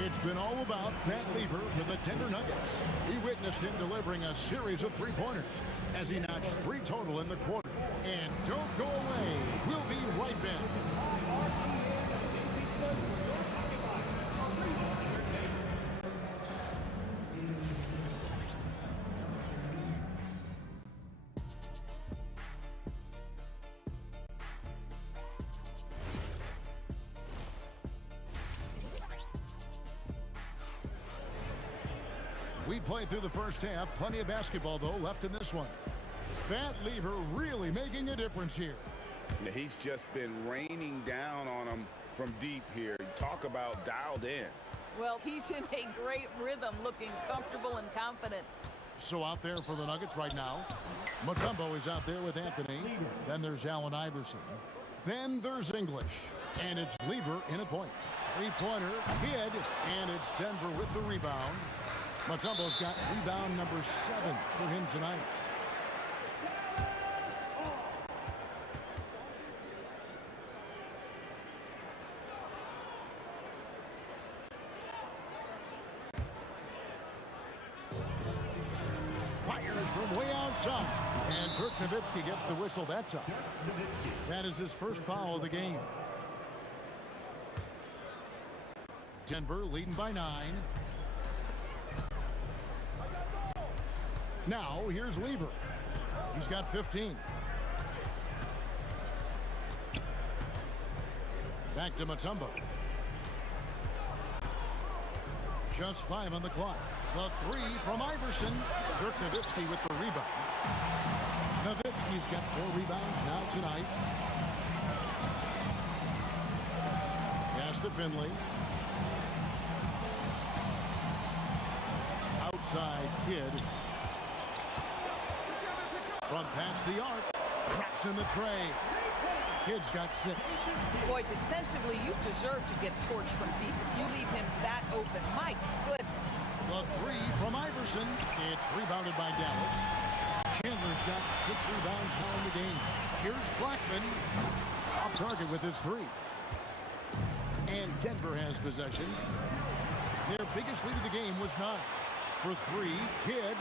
It's been all about Pat Lever for the Denver Nuggets. We witnessed him delivering a series of three-pointers as he notched 3 total in the quarter. And don't go away. We'll be right back. We played through the first half. Plenty of basketball, though, left in this one. Pat Lever really making a difference here. Yeah, he's just been raining down on him from deep here. Talk about dialed in. Well, he's in a great rhythm, looking comfortable and confident. So out there for the Nuggets right now, Mutombo is out there with Anthony. Then there's Allen Iverson. Then there's English. And it's Lever in a point. Three-pointer, Kidd, and it's Denver with the rebound. Mutombo's got rebound number 7 for him tonight. Fires from way outside. And Dirk Nowitzki gets the whistle that time. That is his first foul of the game. Denver leading by 9. Now here's Lever. He's got 15. Back to Mutombo. Just 5 on the clock. The 3 from Iverson. Dirk Nowitzki with the rebound. Nowitzki's got 4 rebounds now tonight. Pass to Finley. Outside Kidd. Front past the arc. Traps in the tray. Kidd's got 6. Boy, defensively, you deserve to get torched from deep if you leave him that open. My goodness. The 3 from Iverson. It's rebounded by Dallas. Chandler's got 6 rebounds now in the game. Here's Blackman. Off target with his 3. And Denver has possession. Their biggest lead of the game was 9. For 3, Kidd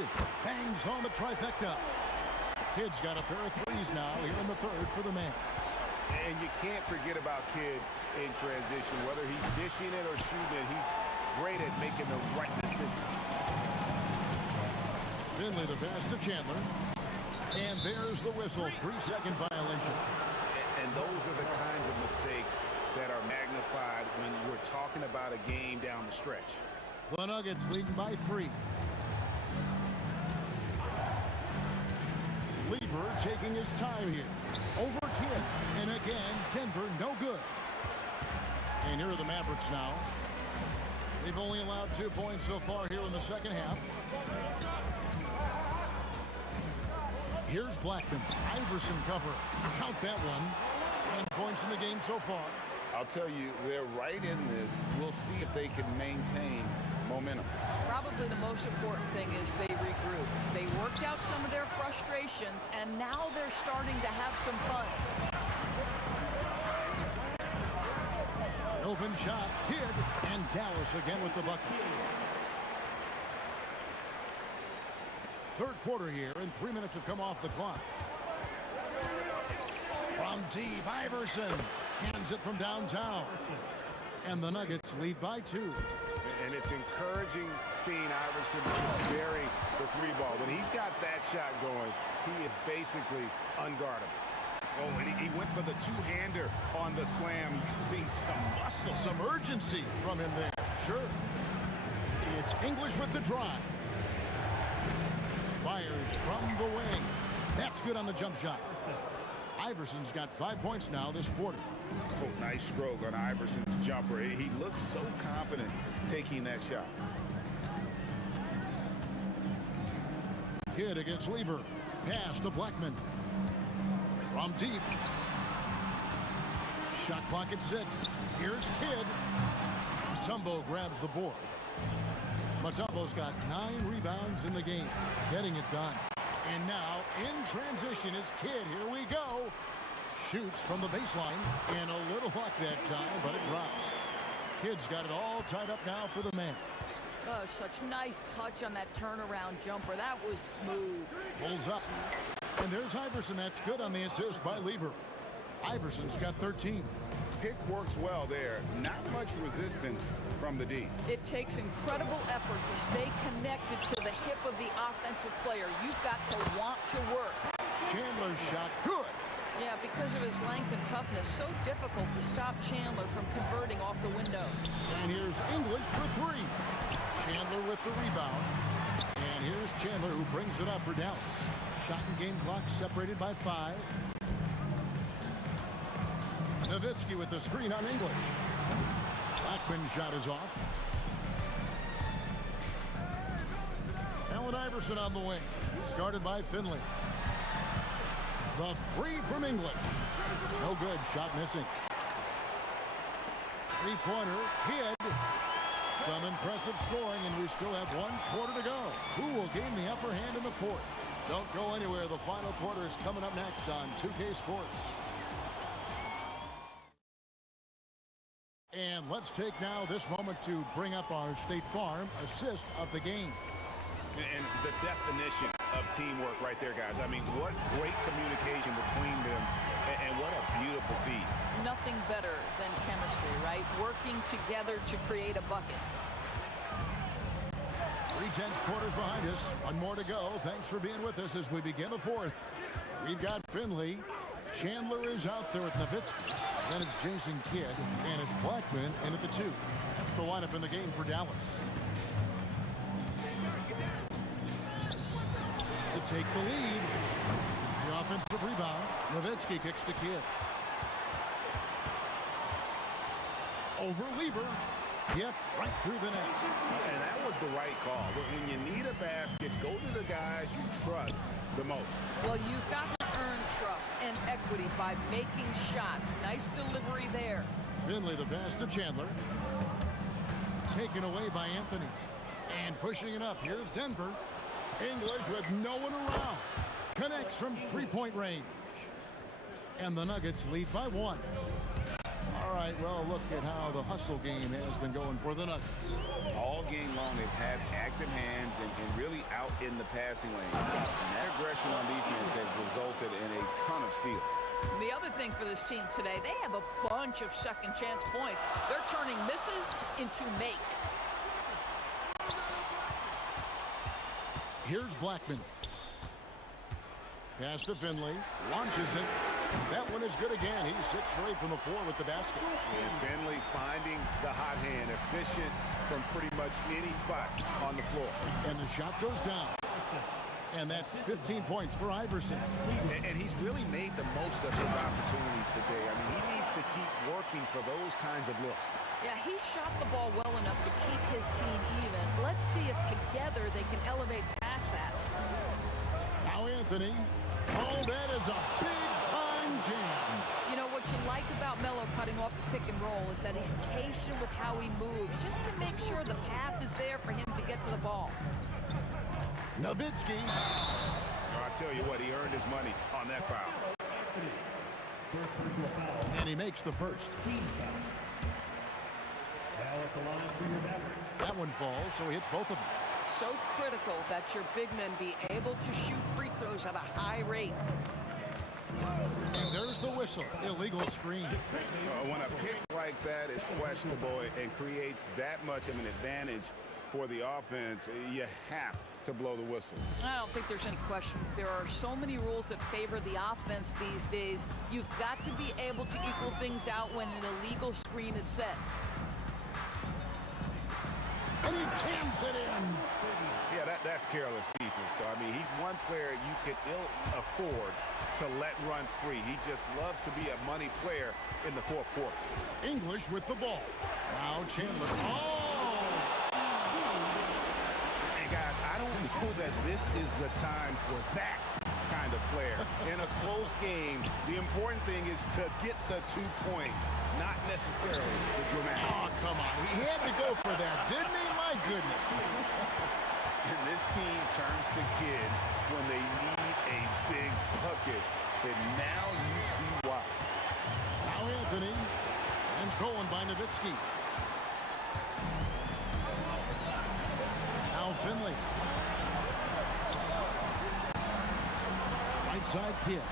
bangs home a trifecta. Kidd's got a pair of 3s now here in the 3rd for the Mavs. And you can't forget about Kidd in transition. Whether he's dishing it or shooting it, he's great at making the right decision. Finley the pass to Chandler. And there's the whistle. 3-second violation. And those are the kinds of mistakes that are magnified when we're talking about a game down the stretch. The Nuggets leading by 3. Lever taking his time here. Over Kidd. And again, Denver no good. And here are the Mavericks now. They've only allowed 2 points so far here in the second half. Here's Blackman. Iverson cover. Count that one. 10 points in the game so far. I'll tell you, they're right in this. We'll see if they can maintain momentum. Probably the most important thing is they regroup. They worked out some of their frustrations, and now they're starting to have some fun. Open shot, Kidd, and Dallas again with the bucket. 3rd quarter here, and 3 minutes have come off the clock. From deep, Iverson cans it from downtown. And the Nuggets lead by 2. And it's encouraging seeing Iverson just bury the 3 ball. When he's got that shot going, he is basically unguardable. Oh, and he went for the 2-hander on the slam, using some muscle. Some urgency from him there. Sure. It's English with the drive. Fires from the wing. That's good on the jump shot. Iverson's got 5 points now this quarter. Oh, nice stroke on Iverson's jumper. He looks so confident taking that shot. Kidd against Lever. Pass to Blackman. From deep. Shot clock at 6. Here's Kidd. Mutombo grabs the board. Mutombo's got 9 rebounds in the game. Getting it done. And now, in transition, is Kidd. Here we go. Shoots from the baseline. And a little luck that time, but it drops. Kidd's got it all tied up now for the Mavs. Oh, such nice touch on that turnaround jumper. That was smooth. Pulls up. And there's Iverson. That's good on the assist by Lever. Iverson's got 13. Pick works well there. Not much resistance from the D. It takes incredible effort to stay connected to the hip of the offensive player. You've got to want to work. Chandler's shot, good. Yeah, because of his length and toughness, so difficult to stop Chandler from converting off the window. And here's English for 3. Chandler with the rebound. And here's Chandler who brings it up for Dallas. Shot and game clock separated by 5. Nowitzki with the screen on English. Blackman's shot is off. Allen Iverson on the wing. He's guarded by Finley. The 3 from English. No good. Shot missing. Three-pointer, Kidd. Some impressive scoring, and we still have 1 quarter to go. Who will gain the upper hand in the fourth? Don't go anywhere. The final quarter is coming up next on 2K Sports. And let's take now this moment to bring up our State Farm assist of the game. And the definition of teamwork right there, guys. I mean, what great communication between them, and what a beautiful feed. Nothing better than chemistry, right? Working together to create a bucket. 3/10 quarters behind us. 1 more to go. Thanks for being with us as we begin the fourth. We've got Finley. Chandler is out there with Nowitzki. Then it's Jason Kidd, and it's Blackman in at the 2. That's the lineup in the game for Dallas. To take the lead. The offensive rebound. Nowitzki kicks to Kidd. Over Lever. Yep, right through the net. And that was the right call. When you need a basket, go to the guys you trust the most. Well, you've got to earn trust and equity by making shots. Nice delivery there. Finley the pass to Chandler. Taken away by Anthony. And pushing it up. Here's Denver. English with no one around. Connects from three-point range. And the Nuggets lead by 1. All right, well, look at how the hustle game has been going for the Nuggets. All game long, they've had active hands and really out in the passing lane. And that aggression on defense has resulted in a ton of steals. The other thing for this team today, they have a bunch of second chance points. They're turning misses into makes. Here's Blackman. Pass to Finley. Launches it. That one is good again. He's 6 for 8 from the floor with the basket. And Finley finding the hot hand, efficient from pretty much any spot on the floor. And the shot goes down. And that's 15 points for Iverson. And he's really made the most of his opportunities today. I mean, he needs to keep working for those kinds of looks. Yeah, he shot the ball well enough to keep his team even. Let's see if together they can elevate past that. Now Anthony. Oh, that is a big-time jam. You know, what you like about Melo cutting off the pick and roll is that he's patient with how he moves, just to make sure the path is there for him to get to the ball. Nowitzki. I tell you what, he earned his money on that foul. And he makes the first. That one falls, so he hits both of them. So critical that your big men be able to shoot free throws at a high rate. And there's the whistle. Illegal screen. When a pick like that is questionable and creates that much of an advantage for the offense, you have to blow the whistle. I don't think there's any question. There are so many rules that favor the offense these days. You've got to be able to equal things out when an illegal screen is set. And he jams it in. Yeah, that's careless defense, though. I mean, he's one player you could ill afford to let run free. He just loves to be a money player in the fourth quarter. English with the ball. Now Chandler. Oh! And guys, I don't know that this is the time for that kind of flair. In a close game, the important thing is to get the 2 points, not necessarily the dramatic. Oh, come on. He had to go for that, didn't he? My goodness. And this team turns to Kidd when they need a big bucket. And now you see why. Now Anthony. And stolen by Nowitzki. Now Finley. Right side Kidd.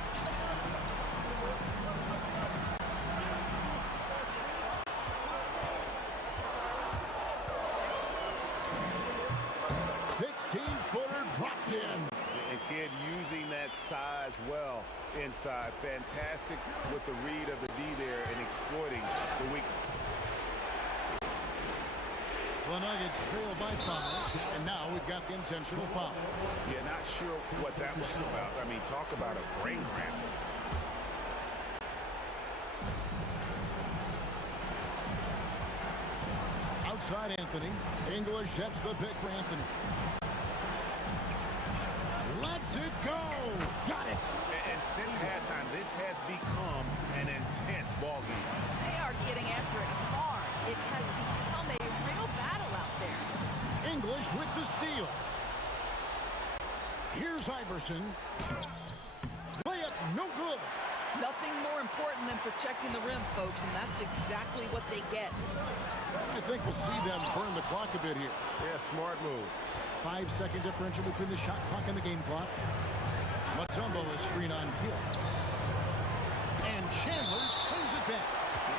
Dropped in. And Kidd using that size well inside. Fantastic with the read of the D there and exploiting the weakness. The Nuggets trail by 5, and now we've got the intentional foul. Yeah, not sure what that was about. I mean, talk about a brain cramp. Outside Anthony. English sets the pick for Anthony. Let's it go! Got it! And since halftime, this has become an intense ball game. They are getting after it hard. Here's Iverson. Layup, no good. Nothing more important than protecting the rim, folks, and that's exactly what they get. I think we'll see them burn the clock a bit here. Yeah, smart move. 5-second differential between the shot clock and the game clock. Mutombo is screen on Hill. And Chandler sends it back.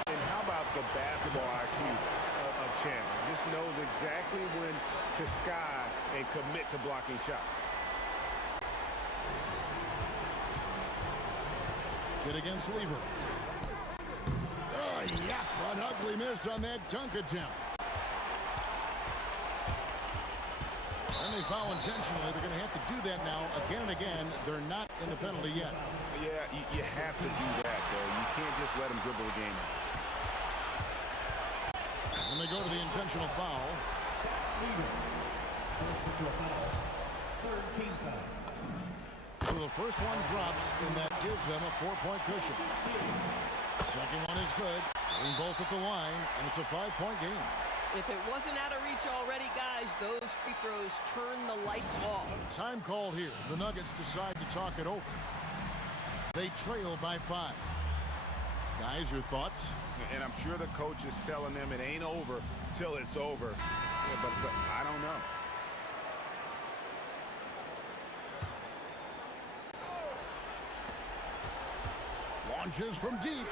And how about the basketball IQ of Chandler? Just knows exactly when to sky and commit to blocking shots. Hit against Lever. Oh, yeah, an ugly miss on that dunk attempt. And they foul intentionally. They're going to have to do that now again and again. They're not in the penalty yet. Yeah, you have to do that, though. You can't just let them dribble the game. And they go to the intentional foul. Third team foul. So the first one drops, and that gives them a 4-point cushion. Second one is good. Getting both at the line, and it's a 5-point game. If it wasn't out of reach already, guys, those free throws turn the lights off. Time called here. The Nuggets decide to talk it over. They trail by 5. Guys, your thoughts? And I'm sure the coach is telling them it ain't over till it's over. Yeah, but I don't know. Launches from deep.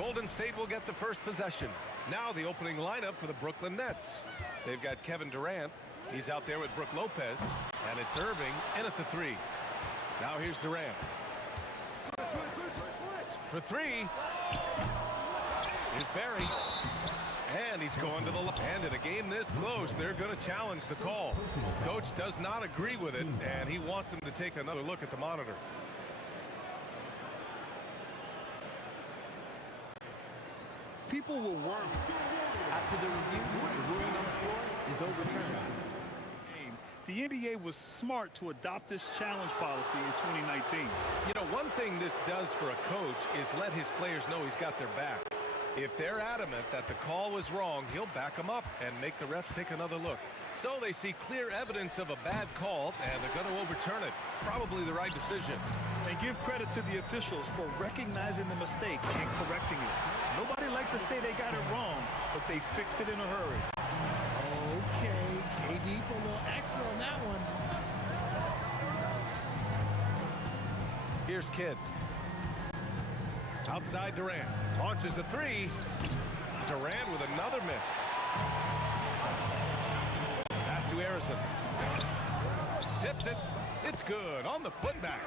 Golden State will get the first possession. Now the opening lineup for the Brooklyn Nets. They've got Kevin Durant. He's out there with Brook Lopez. And it's Irving in at the 3. Now here's Durant. For 3. Here's Barry. And he's going to the left. And in a game this close, they're going to challenge the call. Coach does not agree with it, and he wants him to take another look at the monitor. People will work. After the review, the ruling on the floor is overturned. The NBA was smart to adopt this challenge policy in 2019. You know, one thing this does for a coach is let his players know he's got their back. If they're adamant that the call was wrong, he'll back them up and make the refs take another look. So they see clear evidence of a bad call, and they're going to overturn it. Probably the right decision. And give credit to the officials for recognizing the mistake and correcting it. Nobody likes to say they got it wrong, but they fixed it in a hurry. Okay, KD put a little extra on that one. Here's Kidd. Outside Durant. Launches a 3. Durant with another miss. Pass to Harrison. Tips it. It's good on the putback.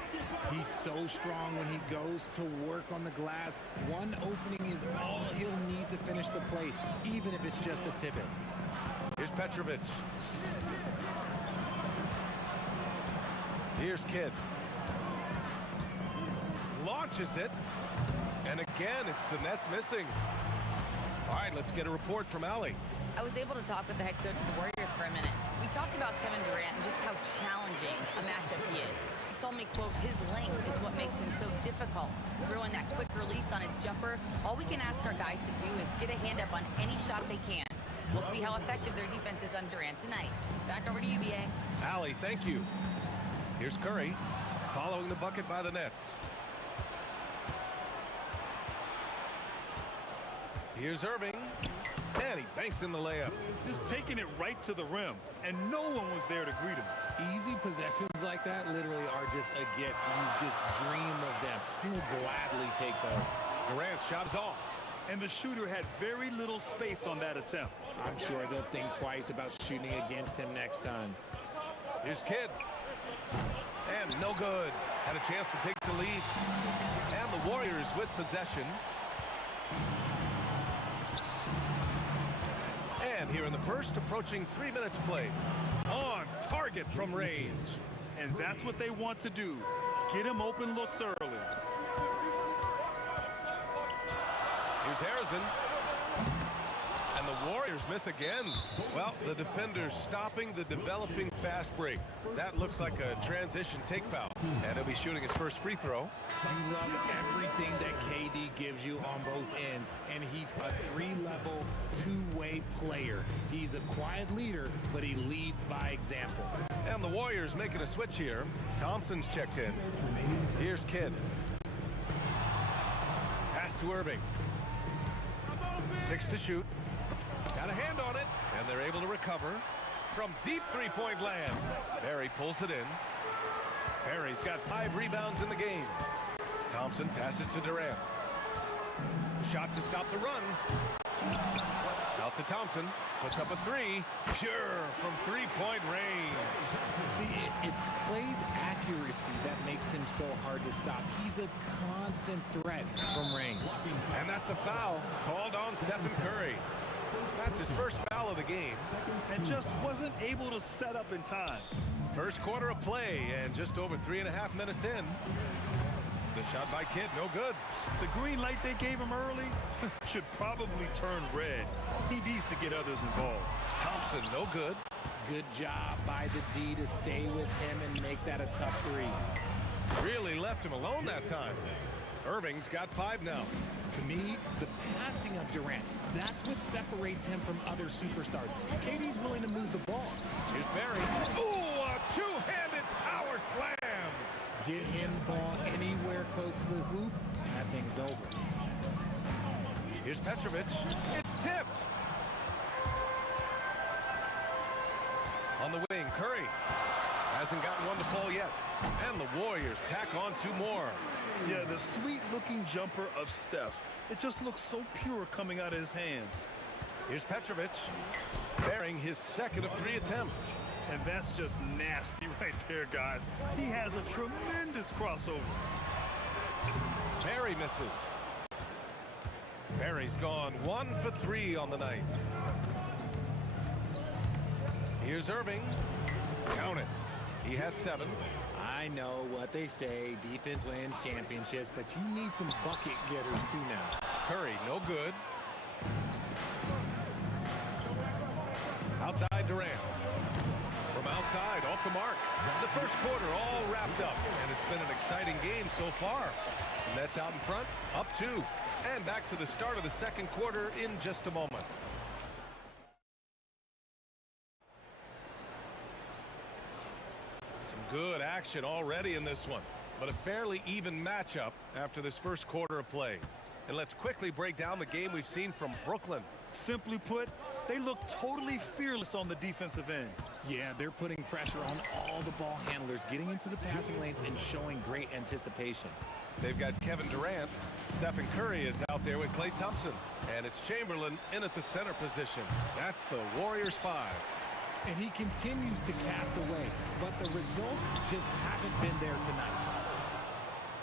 He's so strong when he goes to work on the glass. One opening is all he'll need to finish the play, even if it's just a tip-in. Here's Petrovic. Here's Kidd. Launches it. And again, it's the Nets missing. All right, let's get a report from Allie. I was able to talk with the head coach of the Warriors for a minute. We talked about Kevin Durant and just how challenging a matchup he is. He told me, quote, his length is what makes him so difficult. Throwing that quick release on his jumper, all we can ask our guys to do is get a hand up on any shot they can. We'll see how effective their defense is on Durant tonight. Back over to you, BA. Allie, thank you. Here's Curry, following the bucket by the Nets. Here's Irving, and he banks in the layup. Just taking it right to the rim, and no one was there to greet him. Easy possessions like that literally are just a gift. You just dream of them. He'll gladly take those. Durant shots off. And the shooter had very little space on that attempt. I'm sure they'll think twice about shooting against him next time. Here's Kidd. And no good. Had a chance to take the lead. And the Warriors with possession. And here in the first, approaching 3 minutes play. On target from range. And that's what they want to do. Get him open looks early. Here's Harrison. And the Warriors miss again. Well, the defender's stopping the developing fast break. That looks like a transition take foul. And he'll be shooting his first free throw. You love everything that KD gives you on both ends. And he's a 3-level, 2-way player. He's a quiet leader, but he leads by example. And the Warriors making a switch here. Thompson's checked in. Here's Kidd. Pass to Irving. 6 to shoot. Got a hand on it, and they're able to recover from deep three-point land. Barry pulls it in. Barry's got 5 rebounds in the game. Thompson passes to Durant. Shot to stop the run. Out to Thompson. Puts up a 3. Pure from three-point range. See, it's Clay's accuracy that makes him so hard to stop. He's a constant threat from range. And that's a foul called on Stephen Curry. That's his first foul of the game. And just wasn't able to set up in time. First quarter of play and just over 3.5 minutes in. The shot by Kidd, no good. The green light they gave him early should probably turn red. He needs to get others involved. Thompson, no good. Good job by the D to stay with him and make that a tough 3. Really left him alone that time. Irving's got 5 now. To me, the passing of Durant, that's what separates him from other superstars. KD's willing to move the ball. Here's Barry. Ooh, a two-handed power slam. Get him the ball anywhere close to the hoop, that thing's over. Here's Petrovic. It's tipped. On the wing, Curry. Hasn't gotten one to fall yet. And the Warriors tack on 2 more. Yeah, the sweet-looking jumper of Steph It just looks so pure coming out of his hands. Here's Petrovic, bearing his second of 3 attempts. And that's just nasty right there, guys. He has a tremendous crossover. Barry misses. Barry's gone 1 for 3 on the night. Here's Irving. Count it. He has 7. I know what they say, defense wins championships, but you need some bucket getters too now. Curry, no good. Outside Durant. From outside, off the mark. The first quarter all wrapped up, and it's been an exciting game so far. Nets out in front, up 2. And back to the start of the second quarter in just a moment. Some good action already in this one, but a fairly even matchup after this first quarter of play. And let's quickly break down the game we've seen from Brooklyn. Simply put, they look totally fearless on the defensive end. Yeah, they're putting pressure on all the ball handlers, getting into the passing lanes and showing great anticipation. They've got Kevin Durant. Stephen Curry is out there with Klay Thompson. And it's Chamberlain in at the center position. That's the Warriors 5. And he continues to cast away, but the results just haven't been there tonight.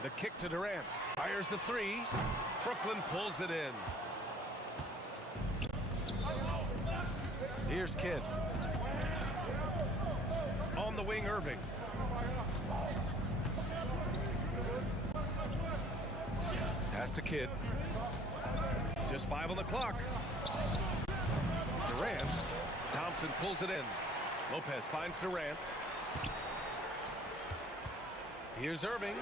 The kick to Durant. Fires the 3. Brooklyn pulls it in. Here's Kidd. On the wing, Irving. Pass to Kidd. Just 5 on the clock. Durant. Thompson pulls it in. Lopez finds Durant. Here's Irving.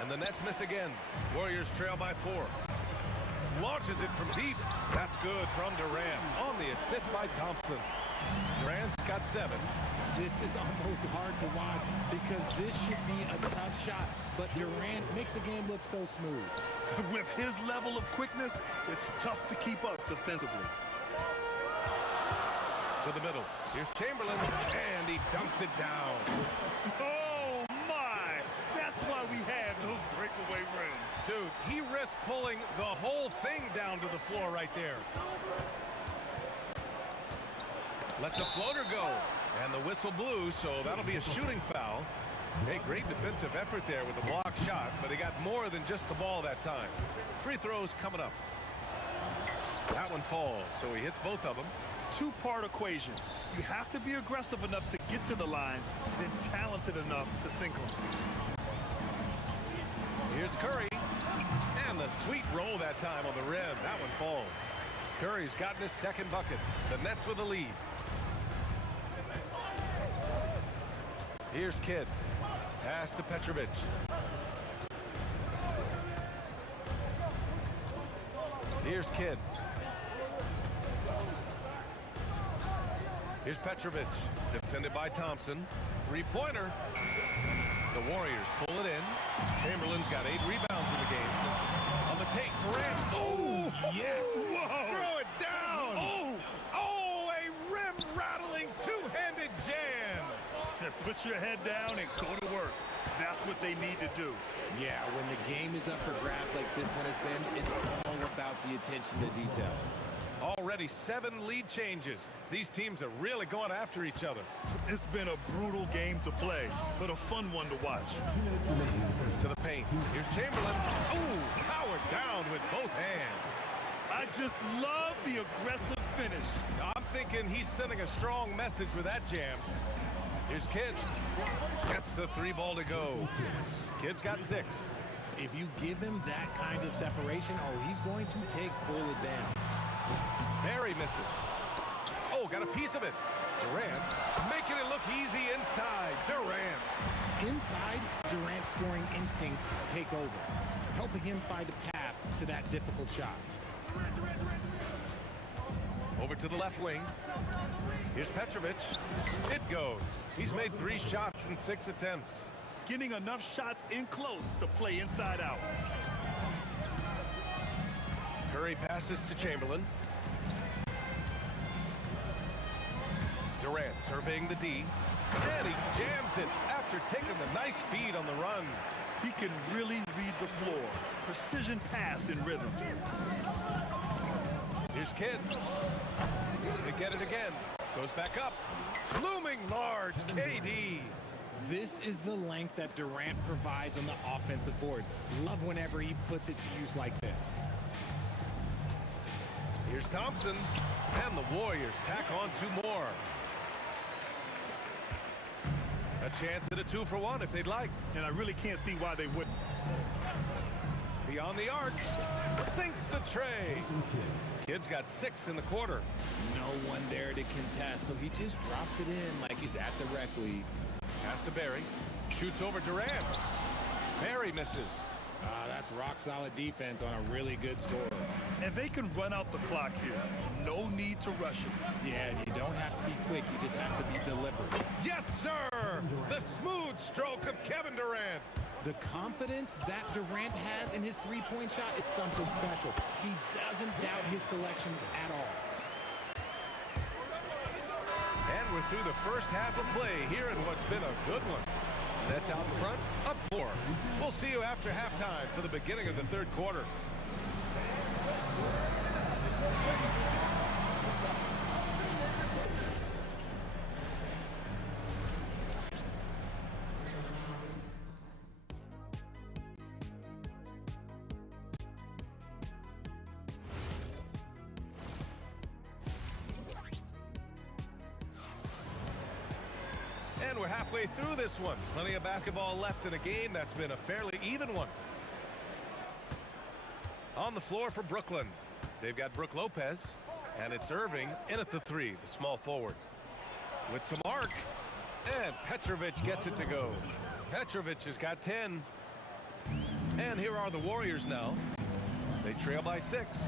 And the Nets miss again. Warriors trail by 4. Launches it from deep. That's good from Durant on the assist by Thompson. Durant's got 7. This is almost hard to watch because this should be a tough shot, but Durant makes the game look so smooth. With his level of quickness, it's tough to keep up defensively. To the middle. Here's Chamberlain, and he dunks it down. Oh, my! That's why we have those breakaway rims. Dude, he risked pulling the whole thing down to the floor right there. Lets a floater go. And the whistle blew, so that'll be a shooting foul. Hey, great defensive effort there with the block shot, but he got more than just the ball that time. Free throws coming up. That one falls, so he hits both of them. Two-part equation. You have to be aggressive enough to get to the line, then talented enough to sink them. Here's Curry. And the sweet roll that time on the rim. That one falls. Curry's gotten his second bucket. The Nets with the lead. Here's Kidd. Pass to Petrovic. Here's Kidd. Here's Petrovic. Defended by Thompson. Three-pointer. The Warriors pull it in. Chamberlain's got 8 rebounds in the game. On the take, Durant. Oh, yes. Whoa. Throw it down. Oh, a rim-rattling two-handed jam. Put your head down and go to work. That's what they need to do. Yeah, when the game is up for grabs like this one has been, it's all about the attention to details. Already 7 lead changes. These teams are really going after each other. It's been a brutal game to play, but a fun one to watch. To the paint. Here's Chamberlain. Ooh, powered down with both hands. I just love the aggressive finish. I'm thinking he's sending a strong message with that jam. Here's Kidd. Gets the 3 ball to go. Kidd's got 6. If you give him that kind of separation, he's going to take full advantage. Barry misses. Oh, got a piece of it. Durant making it look easy inside. Durant. Inside, Durant's scoring instincts take over, helping him find a path to that difficult shot. Over to the left wing. Here's Petrovic. It goes. He's made 3 shots in 6 attempts. Getting enough shots in close to play inside out. Curry passes to Chamberlain. Durant surveying the D. And he jams it after taking the nice feed on the run. He can really read the floor. Precision pass in rhythm. Here's Kidd. They get it again. Goes back up. Looming large, KD. This is the length that Durant provides on the offensive boards. Love whenever he puts it to use like this. Here's Thompson. And the Warriors tack on 2 more. A chance at a 2-for-1 if they'd like. And I really can't see why they wouldn't. Beyond the arc. Sinks the tray. Kidd's got 6 in the quarter. No one there to contest, so he just drops it in like he's at the rec league. Pass to Barry. Shoots over Durant. Barry misses. That's rock-solid defense on a really good score. And they can run out the clock here. No need to rush it. Yeah, and you don't have to be quick. You just have to be deliberate. Yes, sir! The smooth stroke of Kevin Durant. The confidence that Durant has in his three-point shot is something special. He doesn't doubt his selections at all. And we're through the first half of play here in what's been a good one. Nets out in front, up 4. We'll see you after halftime for the beginning of the third quarter. And we're halfway through this one. Plenty of basketball left in a game that's been a fairly even one. On the floor for Brooklyn, they've got Brook Lopez, and it's Irving in at the 3, the small forward. With some arc, and Petrovic gets it to go. Petrovic has got 10. And here are the Warriors now. They trail by 6.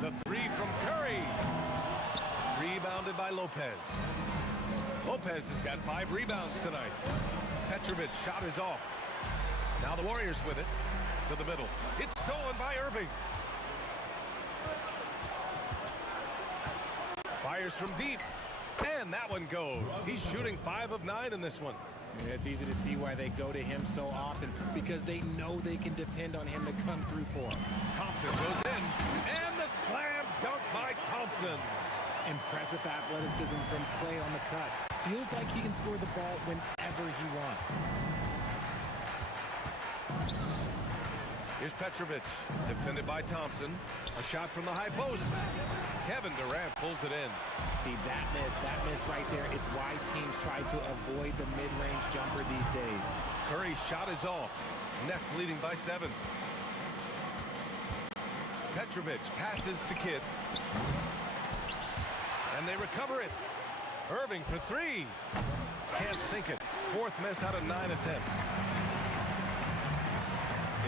The 3 from Curry. Rebounded by Lopez. Lopez has got 5 rebounds tonight. Petrovic's shot is off. Now the Warriors with it to the middle. It's stolen by Irving. Fires from deep. And that one goes. He's shooting 5 of 9 in this one. Yeah, it's easy to see why they go to him so often, because they know they can depend on him to come through for them. Thompson goes in. And the slam dunk by Thompson. Impressive athleticism from Clay on the cut. Feels like he can score the ball whenever he wants. Here's Petrovic, defended by Thompson. A shot from the high post. Kevin Durant pulls it in. See, that miss right there. It's why teams try to avoid the mid-range jumper these days. Curry's shot is off. Nets leading by 7. Petrovic passes to Kidd. And they recover it. Irving for 3. Can't sink it. 4th miss out of 9 attempts.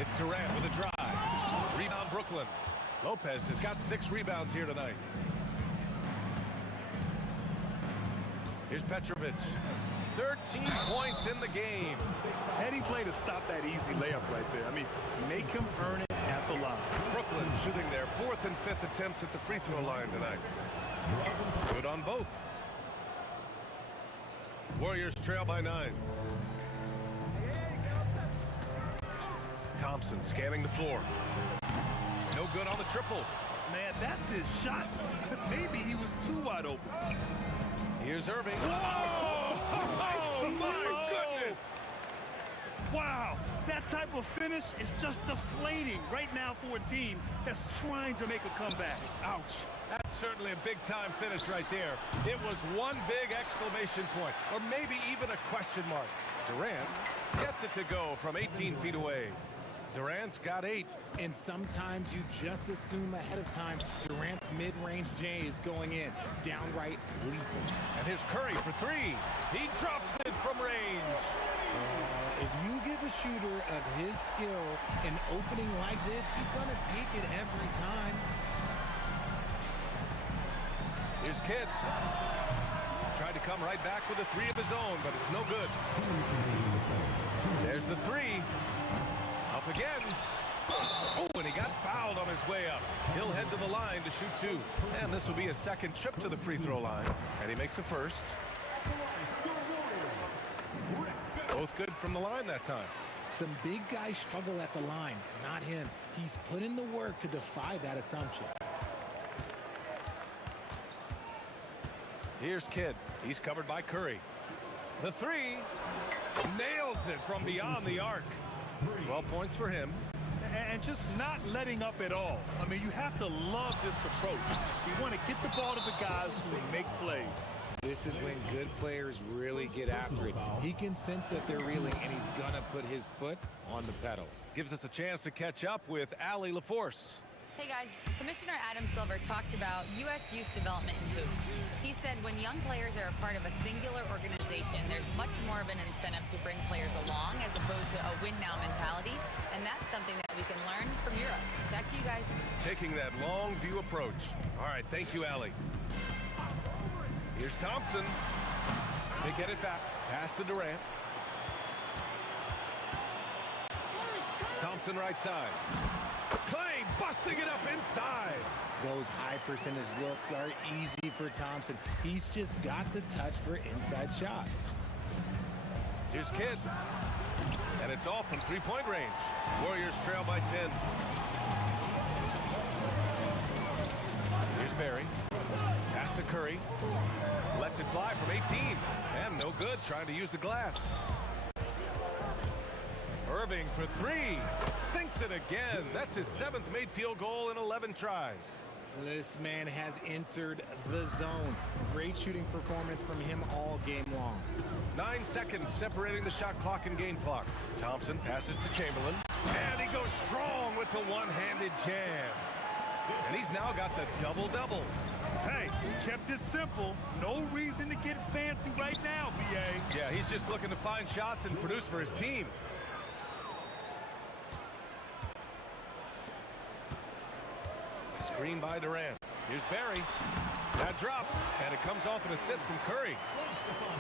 It's Durant with a drive. Rebound Brooklyn. Lopez has got 6 rebounds here tonight. Here's Petrovic. 13 points in the game. Heading play to stop that easy layup right there. I mean, make him earn it at the line. Brooklyn shooting their 4th and 5th attempts at the free throw line tonight. Good on both. Warriors trail by 9. Thompson scanning the floor. No good on the triple. Man, that's his shot. Maybe he was too wide open. Here's Irving. Whoa! Oh, my goodness! Wow, that type of finish is just deflating right now for a team that's trying to make a comeback. Ouch. That's certainly a big-time finish right there. It was one big exclamation point, or maybe even a question mark. Durant gets it to go from 18 feet away. Durant's got 8. And sometimes you just assume ahead of time Durant's mid-range J is going in. Downright lethal. And here's Curry for 3. He drops it from range. If you give a shooter of his skill an opening like this, he's going to take it every time. Here's Kidd. Tried to come right back with a 3 of his own, but it's no good. There's the 3. Up again. Oh, and he got fouled on his way up. He'll head to the line to shoot 2. And this will be his 2nd trip to the free throw line. And he makes a 1st. Both good from the line that time. Some big guys struggle at the line, not him. He's put in the work to defy that assumption. Here's Kidd. He's covered by Curry. The three. Nails it from beyond the arc. 12 points for him. And just not letting up at all. I mean, you have to love this approach. You want to get the ball to the guys who make plays. This is when good players really get after it. He can sense that they're reeling, and he's going to put his foot on the pedal. Gives us a chance to catch up with Allie LaForce. Hey guys, Commissioner Adam Silver talked about U.S. youth development in hoops. He said when young players are a part of a singular organization, there's much more of an incentive to bring players along as opposed to a win-now mentality, and that's something that we can learn from Europe. Back to you guys. Taking that long view approach. All right, thank you, Allie. Here's Thompson. They get it back. Pass to Durant. Thompson right side. Clay busting it up inside. Those high percentage looks are easy for Thompson. He's just got the touch for inside shots. Here's Kidd. And it's all from three-point range. Warriors trail by 10. Here's Barry. Pass to Curry. Lets it fly from 18. And no good, trying to use the glass. Irving for three. Sinks it again. That's his 7th made field goal in 11 tries. This man has entered the zone. Great shooting performance from him all game long. 9 seconds separating the shot clock and game clock. Thompson passes to Chamberlain. And he goes strong with the one-handed jam. And he's now got the double-double. Hey, kept it simple. No reason to get fancy right now, B.A. Yeah, he's just looking to find shots and produce for his team. Screen by Durant. Here's Barry. That drops, and it comes off an assist from Curry.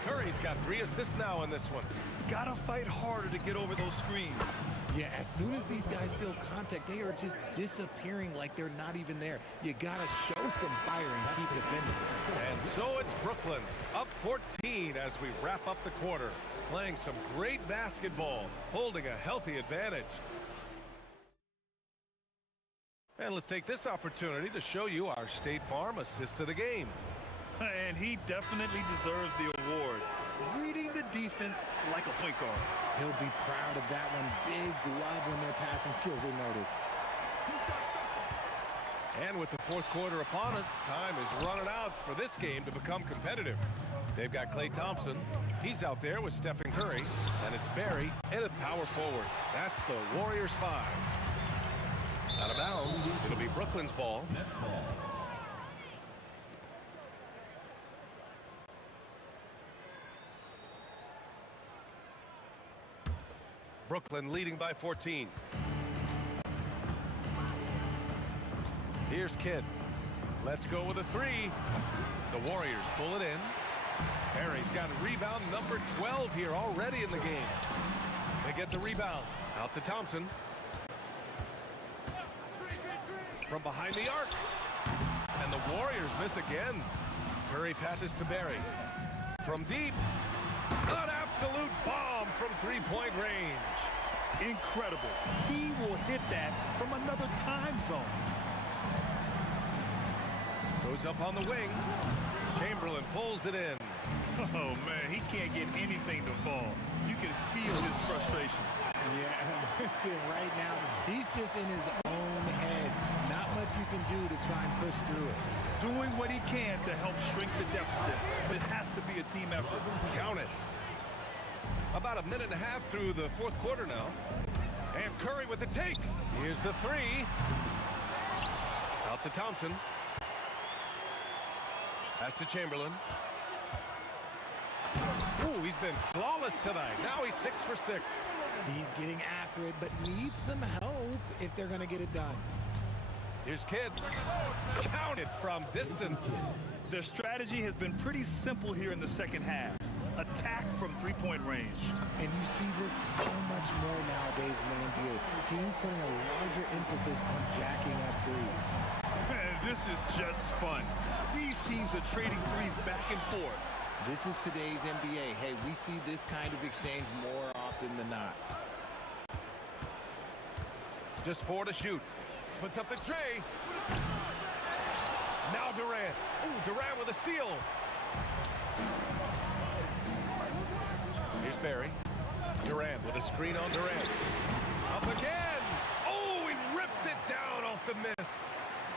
Curry's got 3 assists now in this one. Gotta fight harder to get over those screens. Yeah, as soon as these guys feel contact, they are just disappearing like they're not even there. You gotta show some fire and keep defending. And so it's Brooklyn, up 14 as we wrap up the quarter. Playing some great basketball, holding a healthy advantage. And let's take this opportunity to show you our State Farm assist to the game. And he definitely deserves the award. Reading the defense like a point guard. He'll be proud of that one. Bigs love when their passing skills are noticed. And with the 4th quarter upon us, time is running out for this game to become competitive. They've got Klay Thompson. He's out there with Stephen Curry. And it's Barry and a power forward. That's the Warriors 5. Out of bounds. It'll be Brooklyn's ball. Brooklyn leading by 14. Here's Kidd. Let's go with a 3. The Warriors pull it in. Barry's got rebound number 12 here already in the game. They get the rebound. Out to Thompson. From behind the arc. And the Warriors miss again. Curry passes to Barry. From deep. An absolute bomb from 3-point range. Incredible. He will hit that from another time zone. Goes up on the wing. Chamberlain pulls it in. Oh, man, he can't get anything to fall. You can feel his frustrations. Yeah, right now, he's just in his own head. Not much you can do to try and push through it. Doing what he can to help shrink the deficit. It has to be a team effort. Count it. About a minute and a half through the 4th quarter now. And Curry with the take. Here's the 3. Out to Thompson. Pass to Chamberlain. Ooh, he's been flawless tonight. Now he's 6 for 6. He's getting after it, but needs some help if they're going to get it done. Here's Kidd. Counted from distance. Their strategy has been pretty simple here in the second half. Attack from 3-point range. And you see this so much more nowadays in the NBA. Teams putting a larger emphasis on jacking up threes. This is just fun. These teams are trading threes back and forth. This is today's NBA. Hey, we see this kind of exchange more often than not. Just 4 to shoot. Puts up the tray. Now Durant. Ooh, Durant with a steal. Here's Barry. Durant with a screen on Durant. Up again. Oh, he rips it down off the miss.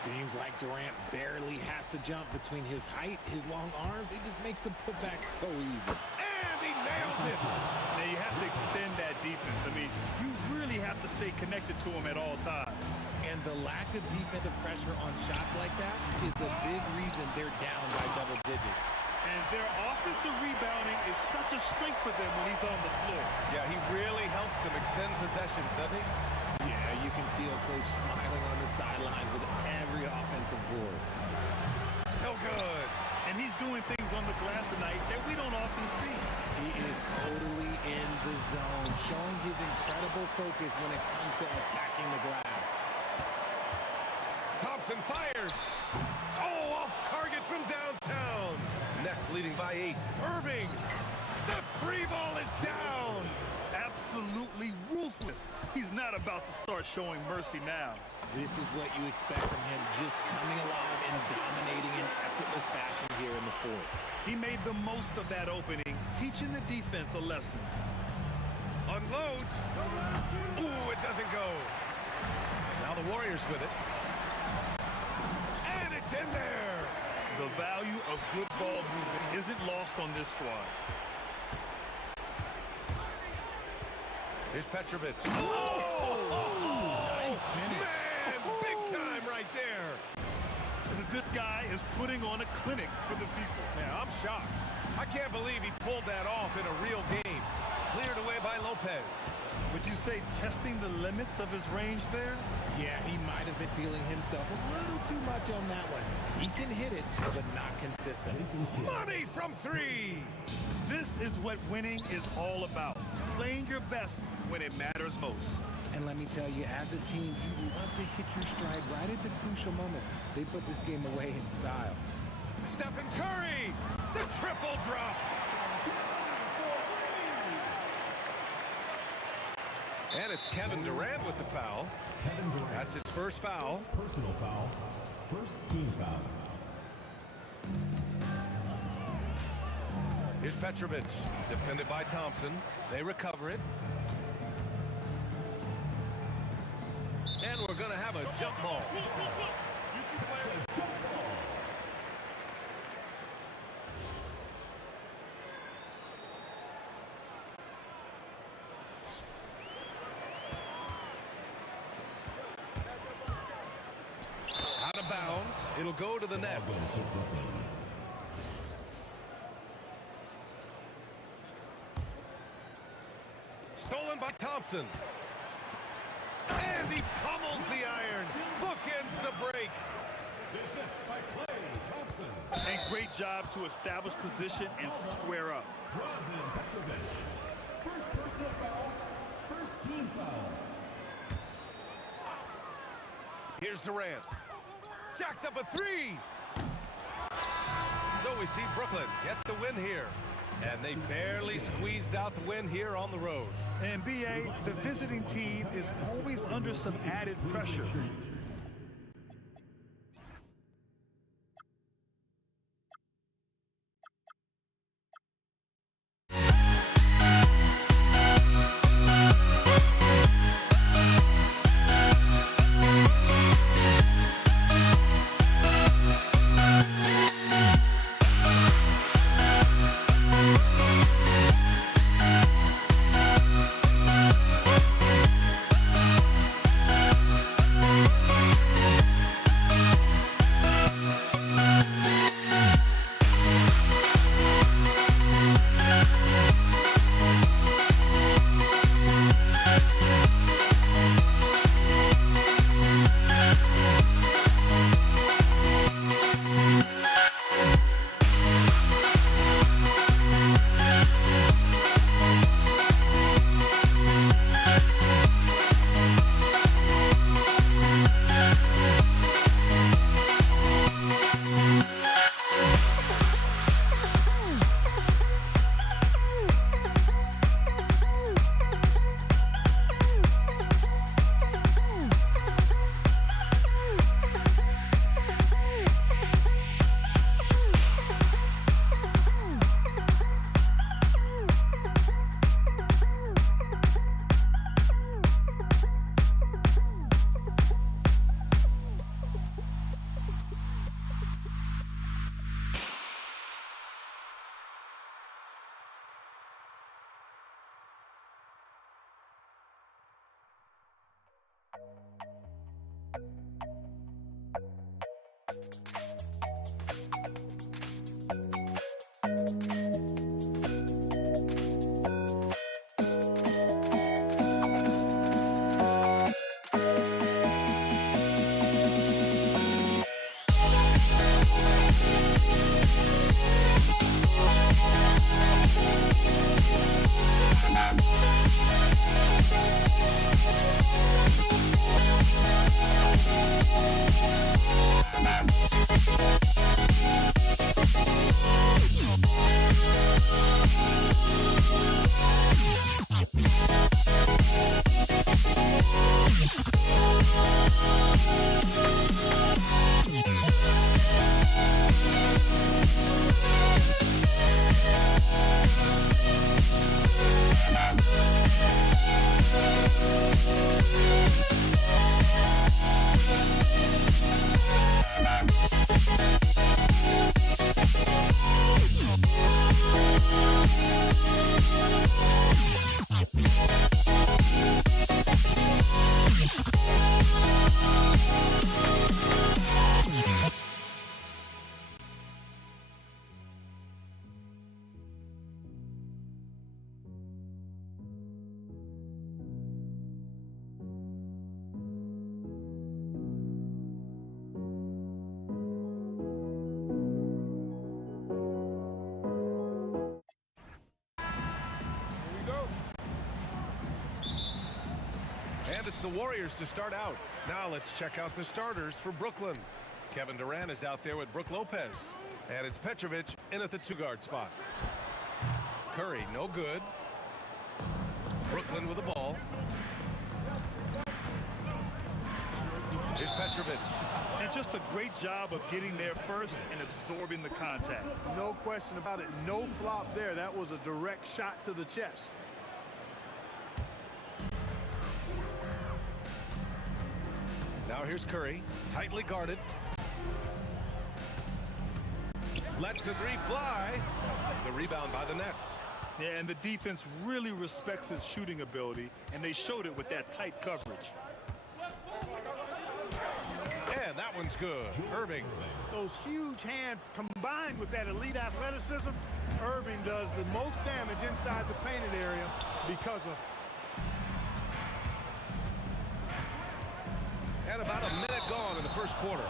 Seems like Durant barely has to jump between his height, his long arms. He just makes the putback so easy. And he nails it. Now you have to extend that defense. I mean, you really have to stay connected to him at all times. And the lack of defensive pressure on shots like that is a big reason they're down by double digits. And their offensive rebounding is such a strength for them when he's on the floor. Yeah, he really helps them extend possessions, doesn't he? Yeah, you can feel Coach smiling on the sidelines with every offensive board. No good. And he's doing things on the glass tonight that we don't often see. He is totally in the zone, showing his incredible focus when it comes to attacking the glass. Thompson fires. Oh, off target from downtown. Nets leading by 8. Irving. The free ball is down. Absolutely ruthless. He's not about to start showing mercy now. This is what you expect from him, just coming alive and dominating in effortless fashion here in the fourth. He made the most of that opening, teaching the defense a lesson. Unloads. Ooh, it doesn't go. Now the Warriors with it. And it's in there. The value of good ball movement isn't lost on this squad. Here's Petrovic. Oh! Nice finish. Man, big time right there. This guy is putting on a clinic for the people. Yeah, I'm shocked. I can't believe he pulled that off in a real game. Cleared away by Lopez. Would you say testing the limits of his range there? Yeah, he might have been feeling himself a little too much on that one. He can hit it, but not consistent. Money from 3. This is what winning is all about. Playing your best when it matters most. And let me tell you, as a team, you love to hit your stride right at the crucial moments. They put this game away in style. Stephen Curry, the triple drop. And it's Kevin Durant with the foul. Kevin Durant. That's his first foul. Personal foul. First team foul. Here's Petrovic, defended by Thompson. They recover it. And we're going to have a jump ball. Out of bounds. It'll go to the Nets. Stolen by Thompson. And he pummels the iron. Bookends the break. And great job to establish position and square up. First personal foul. First team foul. Here's Durant. Jacks up a 3. So we see Brooklyn get the win here. And they barely squeezed out the win here on the road. And BA, the visiting team is always under some added pressure. And it's the Warriors to start out. Now let's check out the starters for Brooklyn. Kevin Durant is out there with Brook Lopez. And it's Petrovic in at the 2-guard spot. Curry, no good. Brooklyn with the ball. Here's Petrovic. And just a great job of getting there first and absorbing the contact. No question about it. No flop there. That was a direct shot to the chest. Now here's Curry, tightly guarded. Lets the three fly. The rebound by the Nets. Yeah, and the defense really respects his shooting ability, and they showed it with that tight coverage. And that one's good. Irving. Those huge hands combined with that elite athleticism, Irving does the most damage inside the painted area because of. And about a minute gone in the first quarter.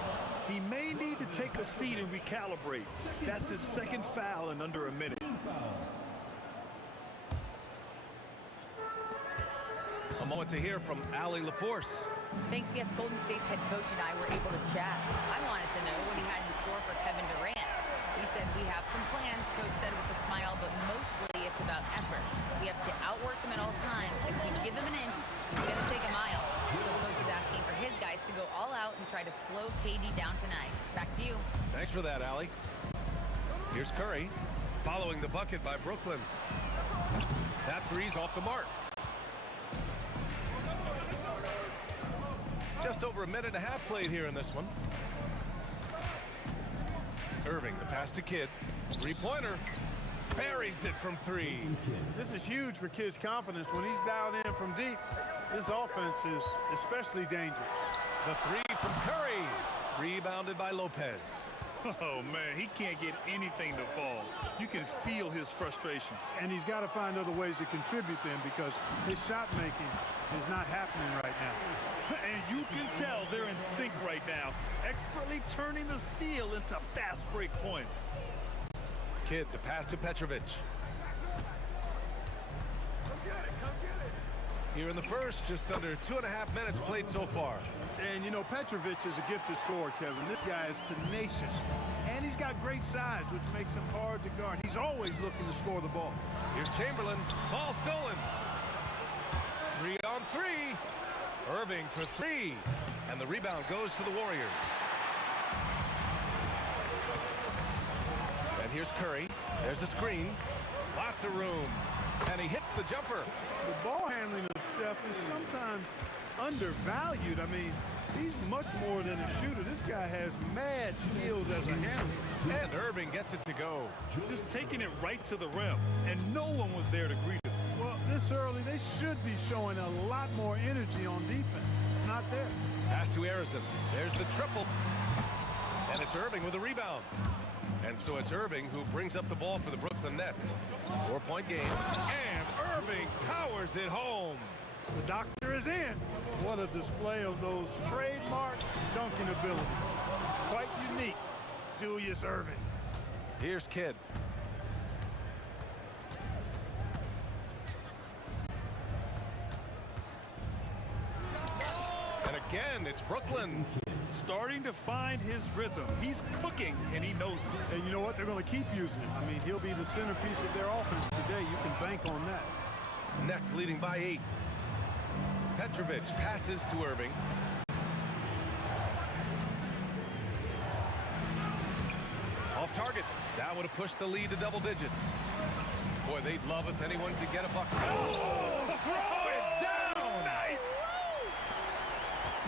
He may need to take a seat and recalibrate. That's his second foul in under a minute. A moment to hear from Allie LaForce. Thanks, yes, Golden State's head coach and I were able to chat. I wanted to know what he had in store for Kevin Durant. He said, we have some plans, coach said with a smile, but mostly it's about effort. We have to outwork him at all times, and if we give him an inch, he's going to take a mile. So coach is asking for his guys to go all out and try to slow KD down tonight. Back to you. Thanks for that, Allie. Here's Curry, following the bucket by Brooklyn. That three's off the mark. Just over a minute and a half played here in this one. Irving, the pass to Kidd. Three-pointer. Buries it from three. This is huge for Kidd's confidence. When he's dialed in from deep, this offense is especially dangerous. The three from Curry. Rebounded by Lopez. Oh, man, he can't get anything to fall. You can feel his frustration. And he's got to find other ways to contribute then because his shot making is not happening right now. And you can tell they're in sync right now, expertly turning the steal into fast break points. Kidd, the pass to Petrovic. Here in the first, just under 2.5 minutes played so far. And, you know, Petrovic is a gifted scorer, Kevin. This guy is tenacious. And he's got great size, which makes him hard to guard. He's always looking to score the ball. Here's Chamberlain. Ball stolen. 3-on-3. Irving for three. And the rebound goes to the Warriors. And here's Curry. There's a screen. Lots of room. And he hits the jumper. The ball handling of Steph is sometimes undervalued. I mean, he's much more than a shooter. This guy has mad skills as a handler. And Irving gets it to go. Just taking it right to the rim, and no one was there to greet him. Well, this early, they should be showing a lot more energy on defense. It's not there. Pass to Harrison. There's the triple. And it's Irving with a rebound. And so it's Irving who brings up the ball for the Brooklyn Nets. 4-point game. And Irving powers it home. The doctor is in. What a display of those trademark dunking abilities. Quite unique, Julius Irving. Here's Kidd. And again, it's Brooklyn. Starting to find his rhythm. He's cooking, and he knows it. And you know what? They're going to keep using him. I mean, he'll be the centerpiece of their offense today. You can bank on that. Nets leading by 8. Petrovic passes to Irving. Off target. That would have pushed the lead to double digits. Boy, they'd love if anyone could get a bucket. Oh, throw it down! Nice!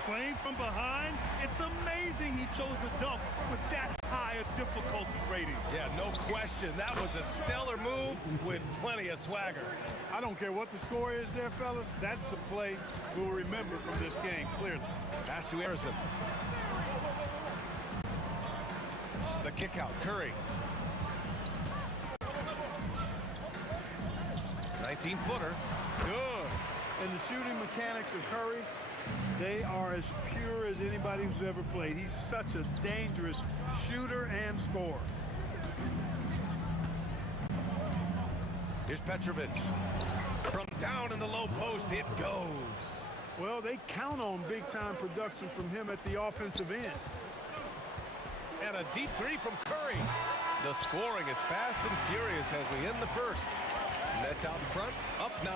Playing from behind, it's amazing he chose a dunk with that high a difficulty rating. Yeah, no question. That was a stellar move with plenty of swagger. I don't care what the score is there, fellas. That's the play we'll remember from this game, clearly. Pass to Harrison. The kick out, Curry. 19-footer. Good. And the shooting mechanics of Curry, they are as pure as anybody who's ever played. He's such a dangerous shooter and scorer. Here's Petrovic. From down in the low post, it goes. Well, they count on big-time production from him at the offensive end. And a deep three from Curry. The scoring is fast and furious as we end the first. Nets out in front, up 9.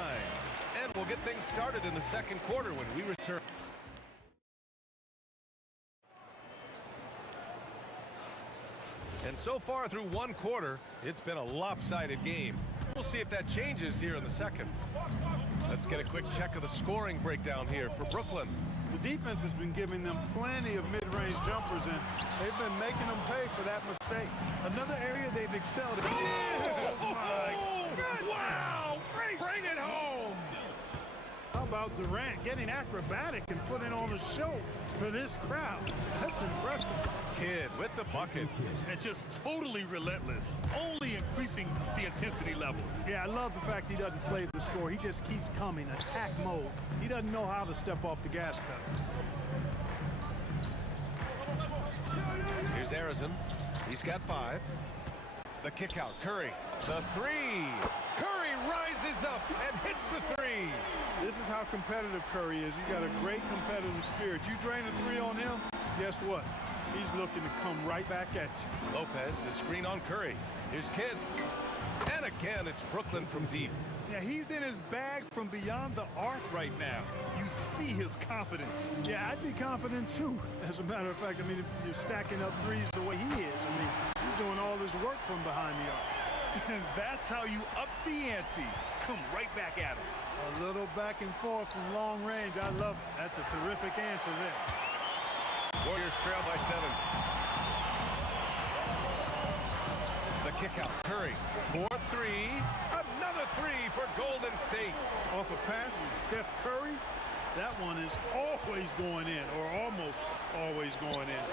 And we'll get things started in the second quarter when we return. And so far through one quarter, it's been a lopsided game. We'll see if that changes here in the second. Let's get a quick check of the scoring breakdown here for Brooklyn. The defense has been giving them plenty of mid-range jumpers, and they've been making them pay for that mistake. Another area they've excelled in. Oh, my goodness. Wow! Bring it home! How about Durant getting acrobatic and putting on a show for this crowd? That's impressive. Kidd with the bucket. And just totally relentless, only increasing the intensity level. Yeah, I love the fact he doesn't play the score. He just keeps coming, attack mode. He doesn't know how to step off the gas pedal. Here's Harrison. He's got 5. The kick out, Curry. The 3. Curry rises up and hits the 3. This is how competitive Curry is. He's got a great competitive spirit. You drain a 3 on him, guess what? He's looking to come right back at you. Lopez, the screen on Curry. Here's Kidd. And again, it's Brooklyn from deep. Yeah, he's in his bag from beyond the arc right now. You see his confidence. Yeah, I'd be confident too. As a matter of fact, I mean, if you're stacking up threes the way he is, I mean, he's doing all this work from behind the arc. And that's how you up the ante. Come right back at him. A little back and forth from long range. I love it. That's a terrific answer there. Warriors trail by 7. The kick out, Curry. 4-3. Another 3 for Golden State. Off a pass, Steph Curry. That one is always going in, or almost always going in.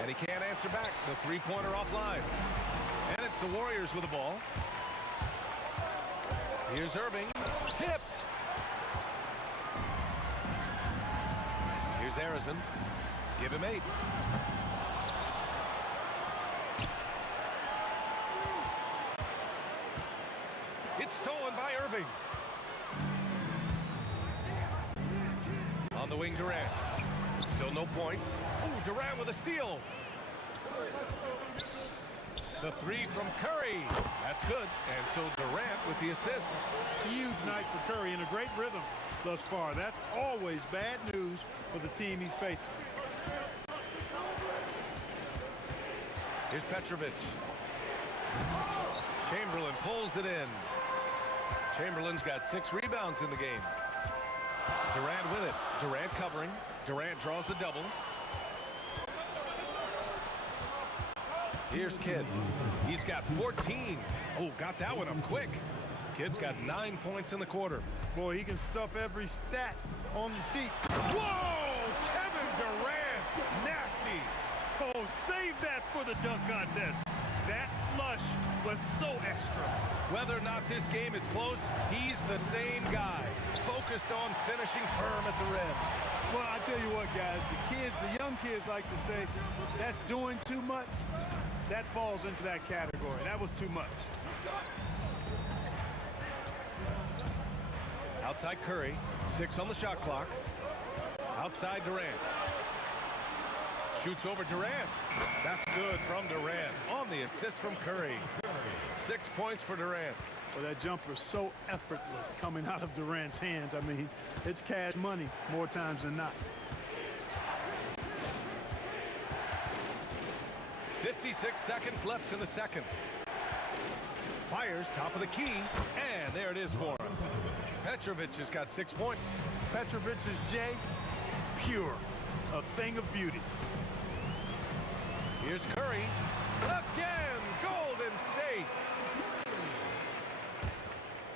And he can't answer back. The three-pointer offline. And it's the Warriors with the ball. Here's Irving. Tipped. Here's Harrison. Give him 8. It's stolen by Irving. On the wing, Durant. Still no points. Ooh, Durant with a steal. The 3 from Curry. That's good. And so Durant with the assist. Huge night for Curry and a great rhythm thus far. That's always bad news for the team he's facing. Here's Petrovic. Chamberlain pulls it in. Chamberlain's got 6 rebounds in the game. Durant with it. Durant covering. Durant draws the double. Here's Kidd. He's got 14. Oh, got that one up quick. Kidd's got 9 points in the quarter. Boy, he can stuff every stat on the sheet. Whoa! Kevin Durant! Nasty! Oh, save that for the dunk contest. That flush was so extra. Whether or not this game is close, he's the same guy, focused on finishing firm at the rim. Well, I tell you what, guys, the young kids like to say, that's doing too much. That falls into that category. That was too much. Outside Curry, 6 on the shot clock. Outside Durant. Shoots over Durant. That's good from Durant on the assist from Curry. 6 points for Durant. Well, that jumper's so effortless coming out of Durant's hands. I mean, it's cash money more times than not. 56 seconds left in the second. Fires top of the key, and there it is for him. Petrovic has got 6 points. Petrovic's J, pure, a thing of beauty. Here's Curry. Again, Golden State.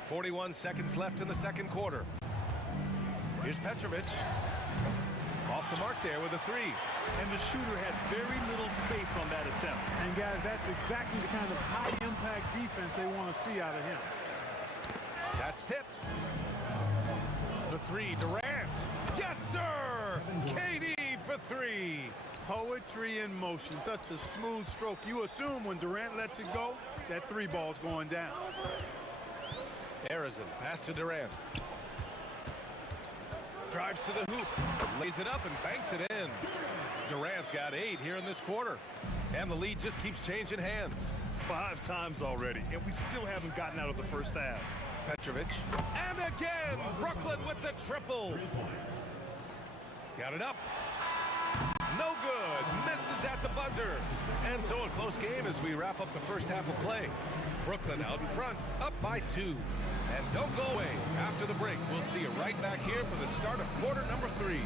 41 seconds left in the second quarter. Here's Petrovic. Off the mark there with a 3. And the shooter had very little space on that attempt. And guys, that's exactly the kind of high-impact defense they want to see out of him. That's tipped. The 3, Durant. Yes, sir! KD for 3. Poetry in motion. Such a smooth stroke. You assume when Durant lets it go, that 3 ball's going down. Arizin, pass to Durant. Drives to the hoop, lays it up and banks it in. Durant's got 8 here in this quarter. And the lead just keeps changing hands. 5 times already, and we still haven't gotten out of the first half. Petrovic. And again, Brooklyn with the triple. Got it up. No good. Misses at the buzzer. And so a close game as we wrap up the first half of play. Brooklyn out in front, up by 2. And don't go away. After the break, we'll see you right back here for the start of quarter number 3.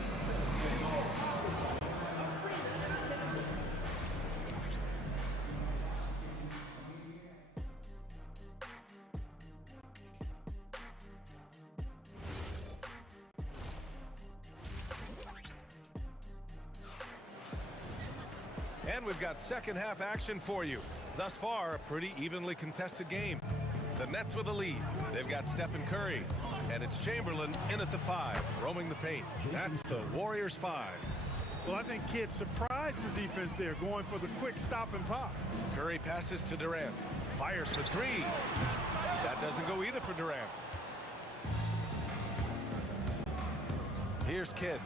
And we've got second half action for you. Thus far, a pretty evenly contested game. The Nets with the lead. They've got Stephen Curry, and it's Chamberlain in at the 5, roaming the paint. That's the Warriors 5. Well, I think Kidd surprised the defense there, going for the quick stop and pop. Curry passes to Durant. Fires for 3. That doesn't go either for Durant. Here's Kidd.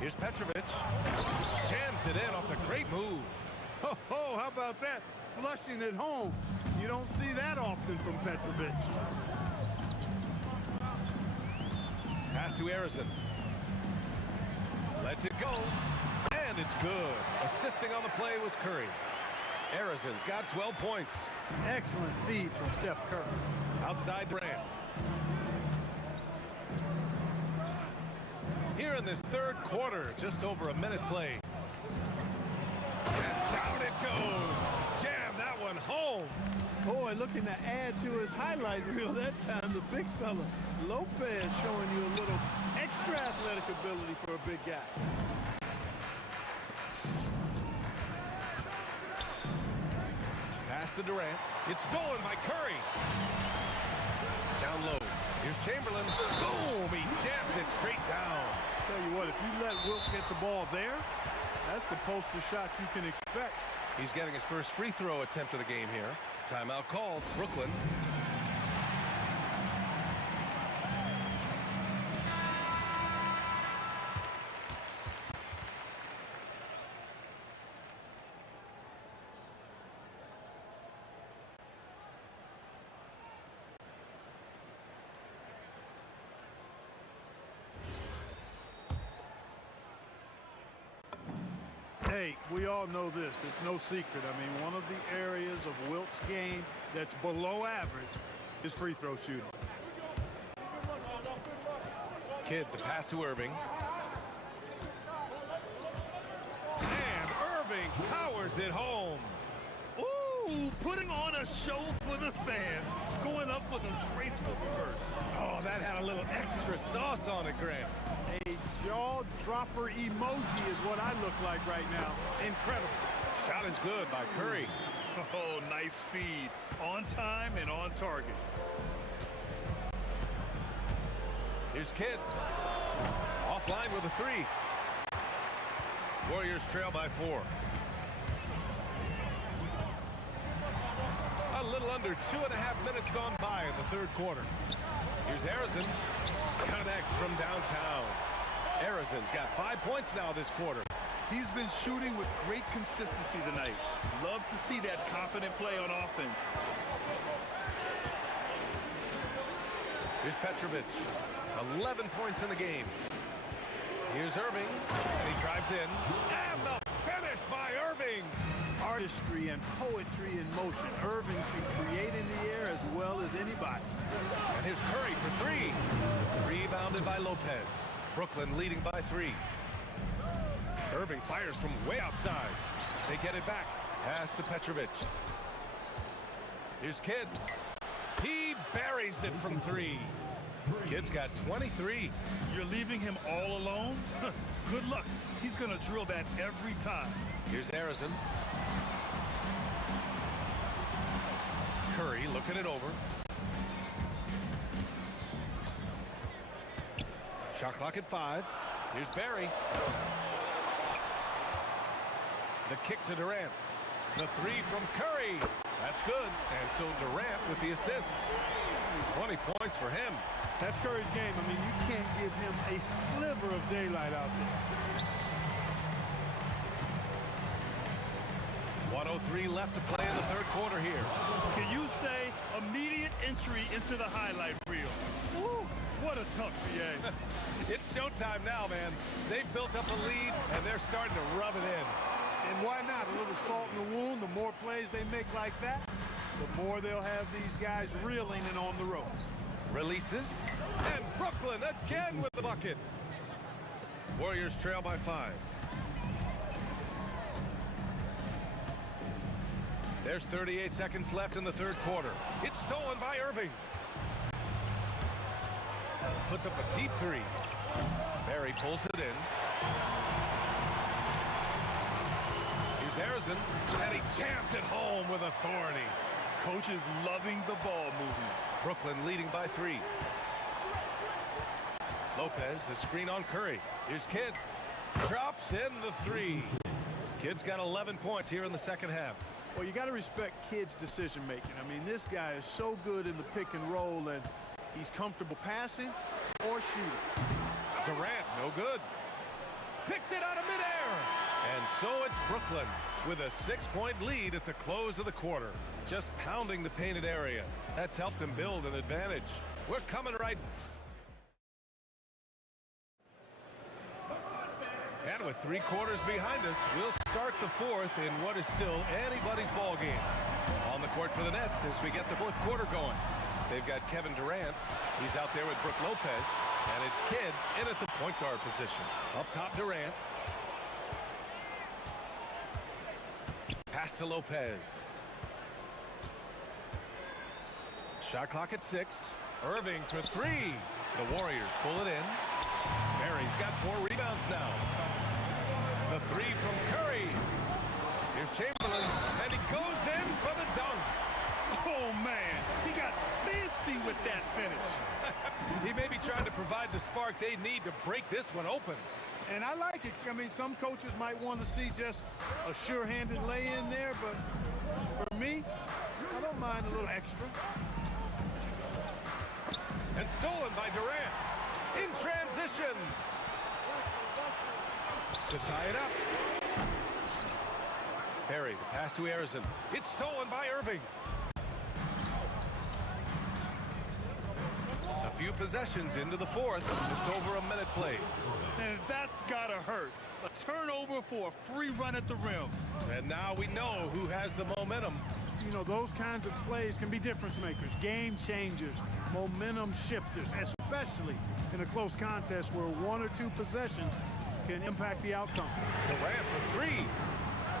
Here's Petrovic. Jams it in off the great move. Oh, how about that? Flushing it home. You don't see that often from Petrovic. Pass to Arizin. Lets it go. And it's good. Assisting on the play was Curry. Arizin's got 12 points. Excellent feed from Steph Curry. Outside Durant. Here in this third quarter, just over a minute play. And down it goes. Jam that one home. Boy, looking to add to his highlight reel that time, the big fella. Lopez showing you a little extra athletic ability for a big guy. Pass to Durant. It's stolen by Curry. Down low. Here's Chamberlain. Boom! He jams it straight down. Tell you what, if you let Wilt get the ball there, that's the poster shot you can expect. He's getting his first free throw attempt of the game here. Timeout called. Brooklyn. Hey, we all know this. It's no secret. I mean, one of the areas of Wilt's game that's below average is free throw shooting. Kidd, the pass to Irving. And Irving powers it home. Ooh, putting on a show for the fans. Going up for the graceful reverse. Oh, that had a little extra sauce on it, Grant. A jaw-dropper emoji is what I look like right now. Incredible. Shot is good by Curry. Oh, nice feed. On time and on target. Here's Kidd. Offline with a three. Warriors trail by 4. A little under 2.5 minutes gone by in the third quarter. Here's Harrison. Connects from downtown. Harrison's got 5 points now this quarter. He's been shooting with great consistency tonight. Love to see that confident play on offense. Here's Petrovic. 11 points in the game. Here's Irving. And he drives in. And the finish by Irving. Artistry and poetry in motion. Irving can create in the air as well as anybody. And here's Curry for 3. Rebounded by Lopez. Brooklyn leading by 3. Irving fires from way outside. They get it back. Pass to Petrovic. Here's Kidd. He buries it from 3. Kidd's got 23. You're leaving him all alone? Good luck. He's going to drill that every time. Here's Harrison. Curry looking it over. Shot clock at 5. Here's Barry. The kick to Durant. The 3 from Curry. That's good. And so Durant with the assist. 20 points for him. That's Curry's game. I mean, you can't give him a sliver of daylight out there. 1:03 left to play in the third quarter here. Can you say immediate entry into the highlight reel? Woo, what a tough VA. It's showtime now, man. They've built up a lead, and they're starting to rub it in. And why not? A little salt in the wound. The more plays they make like that, the more they'll have these guys reeling and on the ropes. Releases. And Brooklyn again with the bucket. Warriors trail by 5. There's 38 seconds left in the third quarter. It's stolen by Irving. Puts up a deep 3. Barry pulls it in. Here's Harrison, and he jams it home with authority. Coach is loving the ball movement. Brooklyn leading by 3. Lopez, the screen on Curry. Here's Kidd. Drops in the 3. Kidd's got 11 points here in the second half. Well, you got to respect Kidd's decision making. I mean, this guy is so good in the pick and roll, and he's comfortable passing or shooting. Durant, no good. Picked it out of midair. And so it's Brooklyn with a 6-point lead at the close of the quarter. Just pounding the painted area. That's helped them build an advantage. We're coming right. And with 3 quarters behind us, we'll start the fourth in what is still anybody's ball game. On the court for the Nets as we get the fourth quarter going. They've got Kevin Durant. He's out there with Brook Lopez. And it's Kidd in at the point guard position. Up top, Durant. Pass to Lopez. Shot clock at 6. Irving for 3. The Warriors pull it in. Barry's got 4 rebounds now. The 3 from Curry. Here's Chamberlain, and he goes in for the dunk. Oh, man. He got fancy with that finish. He may be trying to provide the spark they need to break this one open. And I like it. I mean, some coaches might want to see just a sure-handed lay-in there, but for me, I don't mind a little extra. And stolen by Durant. In transition. To tie it up. Barry, the pass to Harrison. It's stolen by Irving. A few possessions into the fourth. Just over a minute played. And that's gotta hurt. A turnover for a free run at the rim. And now we know who has the momentum. You know, those kinds of plays can be difference makers, game changers, momentum shifters, especially in a close contest where 1 or 2 possessions can impact the outcome. Durant for 3.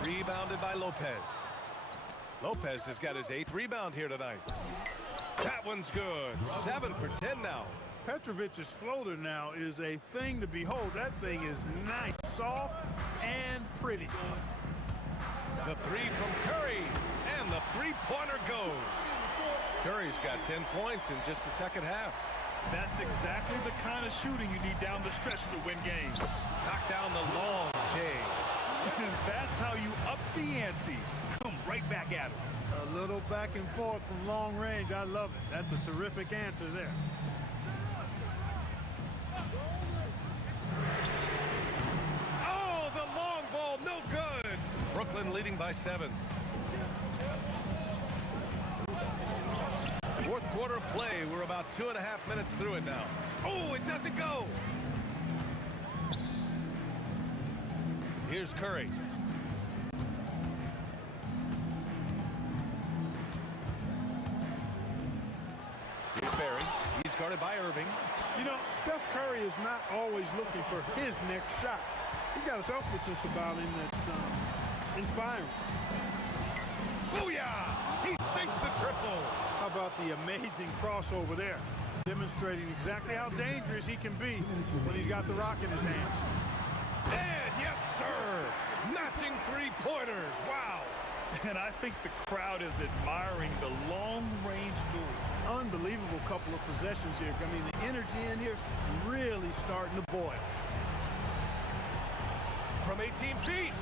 Rebounded by Lopez. Lopez has got his 8th rebound here tonight. That one's good. 7 for 10 now. Petrovic's floater now is a thing to behold. That thing is nice, soft, and pretty. The three from Curry, and the three-pointer goes. Curry's got 10 points in just the second half. That's exactly the kind of shooting you need down the stretch to win games. Knocks down the long J. And that's how you up the ante. Come right back at him. A little back and forth from long range. I love it. That's a terrific answer there. Oh, the long ball, no good. Brooklyn leading by 7. Fourth quarter play. We're about 2.5 minutes through it now. Oh, it doesn't go. Here's Curry. Here's Barry. He's guarded by Irving. You know, Steph Curry is not always looking for his next shot. He's got a selflessness about him that's inspiring. Booyah! He sinks the triple. How about the amazing crossover there? Demonstrating exactly how dangerous he can be when he's got the rock in his hands. And yes, sir! Matching three-pointers. Wow! And I think the crowd is admiring the long-range duel. Unbelievable couple of possessions here. I mean, the energy in here really starting to boil. From 18 feet.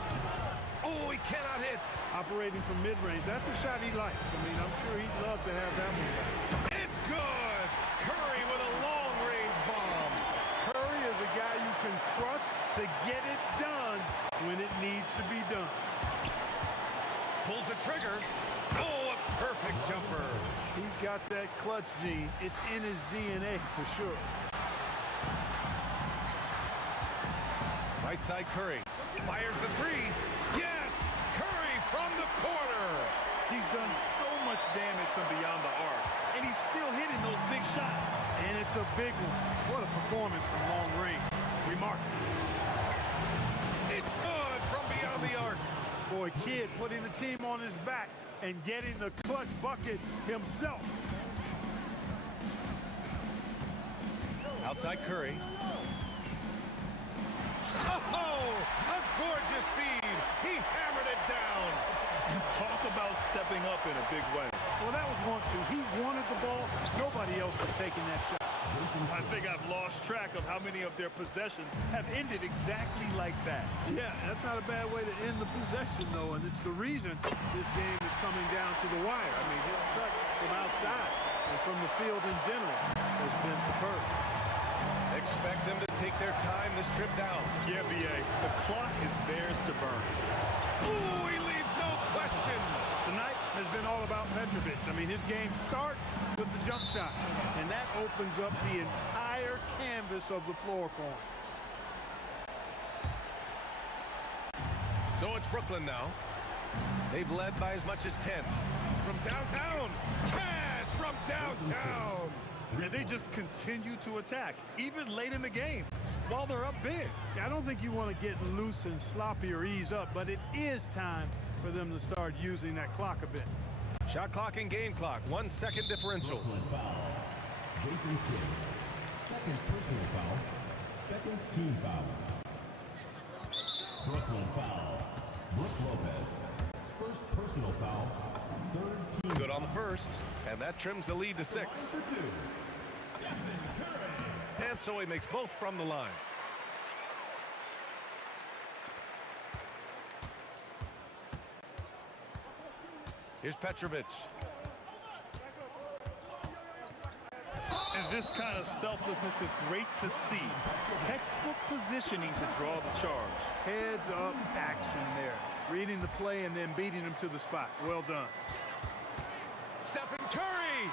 Oh, he cannot hit. Operating from mid-range. That's a shot he likes. I mean, I'm sure he'd love to have that one back. It's good. Curry with a long-range bomb. Curry is a guy you can trust to get it done when it needs to be done. Pulls the trigger. Oh, a perfect jumper. He's got that clutch gene. It's in his DNA for sure. Right side Curry. Fires the three. Yes! Curry from the corner. He's done so much damage from beyond the arc, and he's still hitting those big shots. And it's a big one. What a performance from long range. Remarkable. It's good from beyond the arc. Boy, Kidd putting the team on his back and getting the clutch bucket himself. Outside Curry. Oh, a gorgeous feed. He hammered it down. Talk about stepping up in a big way. Well, that was 1-2. He wanted the ball. Nobody else was taking that shot. I think I've lost track of how many of their possessions have ended exactly like that. Yeah, that's not a bad way to end the possession, though, and it's the reason this game is coming down to the wire. I mean, his touch from outside and from the field in general has been superb. Expect them to take their time this trip down. Yeah, B.A. The clock is theirs to burn. Ooh, he leaves no question. Tonight has been all about Petrovic. I mean, his game starts with the jump shot, and that opens up the entire canvas of the floor for him. So it's Brooklyn now. They've led by as much as 10. From downtown. Cash from downtown. And they just continue to attack, even late in the game, while they're up big. I don't think you want to get loose and sloppy or ease up, but it is time for them to start using that clock a bit. Shot clock and game clock. 1 second differential. Brooklyn foul. Jason Kidd. Second personal foul. Second team foul. Brooklyn foul. Brook Lopez. First personal foul. Third team. Good on the first, and that trims the lead to 6. And so he makes both from the line. Here's Petrovic. And this kind of selflessness is great to see. Textbook positioning to draw the charge. Heads up action there. Reading the play and then beating him to the spot. Well done. Stephen Curry!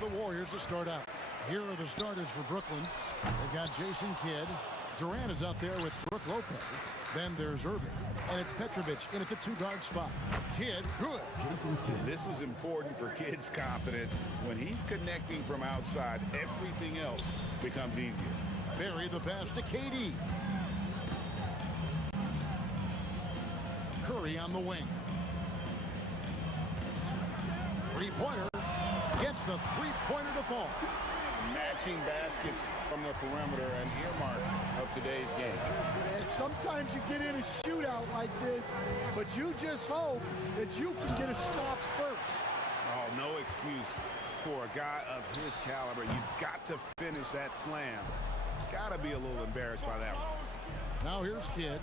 the Warriors to start out. Here are the starters for Brooklyn. They've got Jason Kidd. Durant is out there with Brook Lopez. Then there's Irving. And it's Petrovic in at the two-guard spot. Kidd, good. This is important for Kidd's confidence. When he's connecting from outside, everything else becomes easier. Barry the pass to KD. Curry on the wing. Three-pointer. Gets the three-pointer to fall. Matching baskets from the perimeter, an earmark of today's game. As sometimes you get in a shootout like this, but you just hope that you can get a stop first. Oh, no excuse for a guy of his caliber. You've got to finish that slam. Got to be a little embarrassed by that one. Now here's Kidd.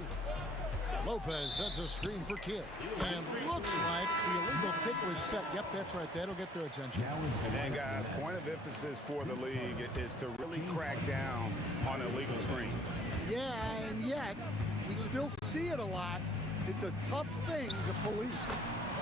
Lopez sets a screen for Kidd. And looks like the illegal pick was set. Yep, that's right. That'll get their attention. And then, guys, point of emphasis for the league is to really crack down on illegal screens. Yeah, and yet, we still see it a lot. It's a tough thing to police.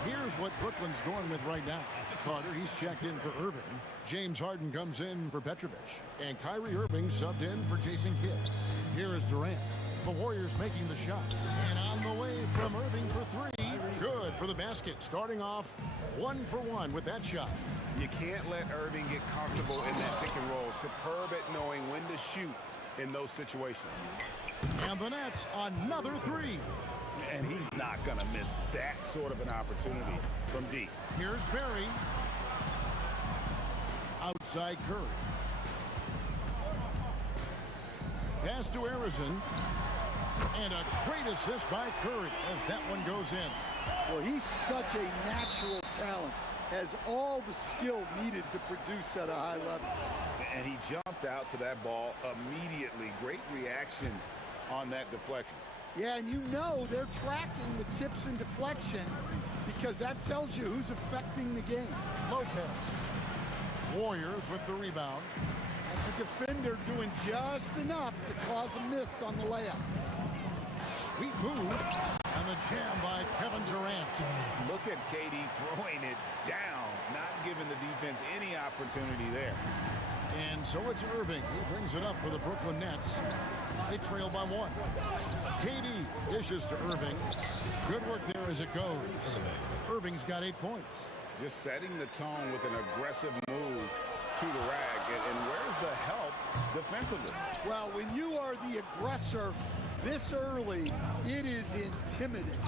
Here's what Brooklyn's going with right now. Carter, he's checked in for Irving. James Harden comes in for Petrovic. And Kyrie Irving subbed in for Jason Kidd. Here is Durant. The Warriors making the shot. And on the way from Irving for three. Good for the basket. Starting off 1-for-1 with that shot. You can't let Irving get comfortable in that pick and roll. Superb at knowing when to shoot in those situations. And the Nets, another three. And he's not going to miss that sort of an opportunity from deep. Here's Barry. Outside Curry. Pass to Arizon. And a great assist by Curry as that one goes in. Well, he's such a natural talent. Has all the skill needed to produce at a high level. And he jumped out to that ball immediately. Great reaction on that deflection. Yeah, and you know they're tracking the tips and deflections because that tells you who's affecting the game. Lopez. Warriors with the rebound. That's a defender doing just enough to cause a miss on the layup. Sweet move. And the jam by Kevin Durant. Look at KD throwing it down, not giving the defense any opportunity there. And so it's Irving. He brings it up for the Brooklyn Nets. They trail by one. KD dishes to Irving. Good work there as it goes. Irving's got 8 points. Just setting the tone with an aggressive move to the rack. And where's the help defensively? Well, when you are the aggressor this early, it is intimidating.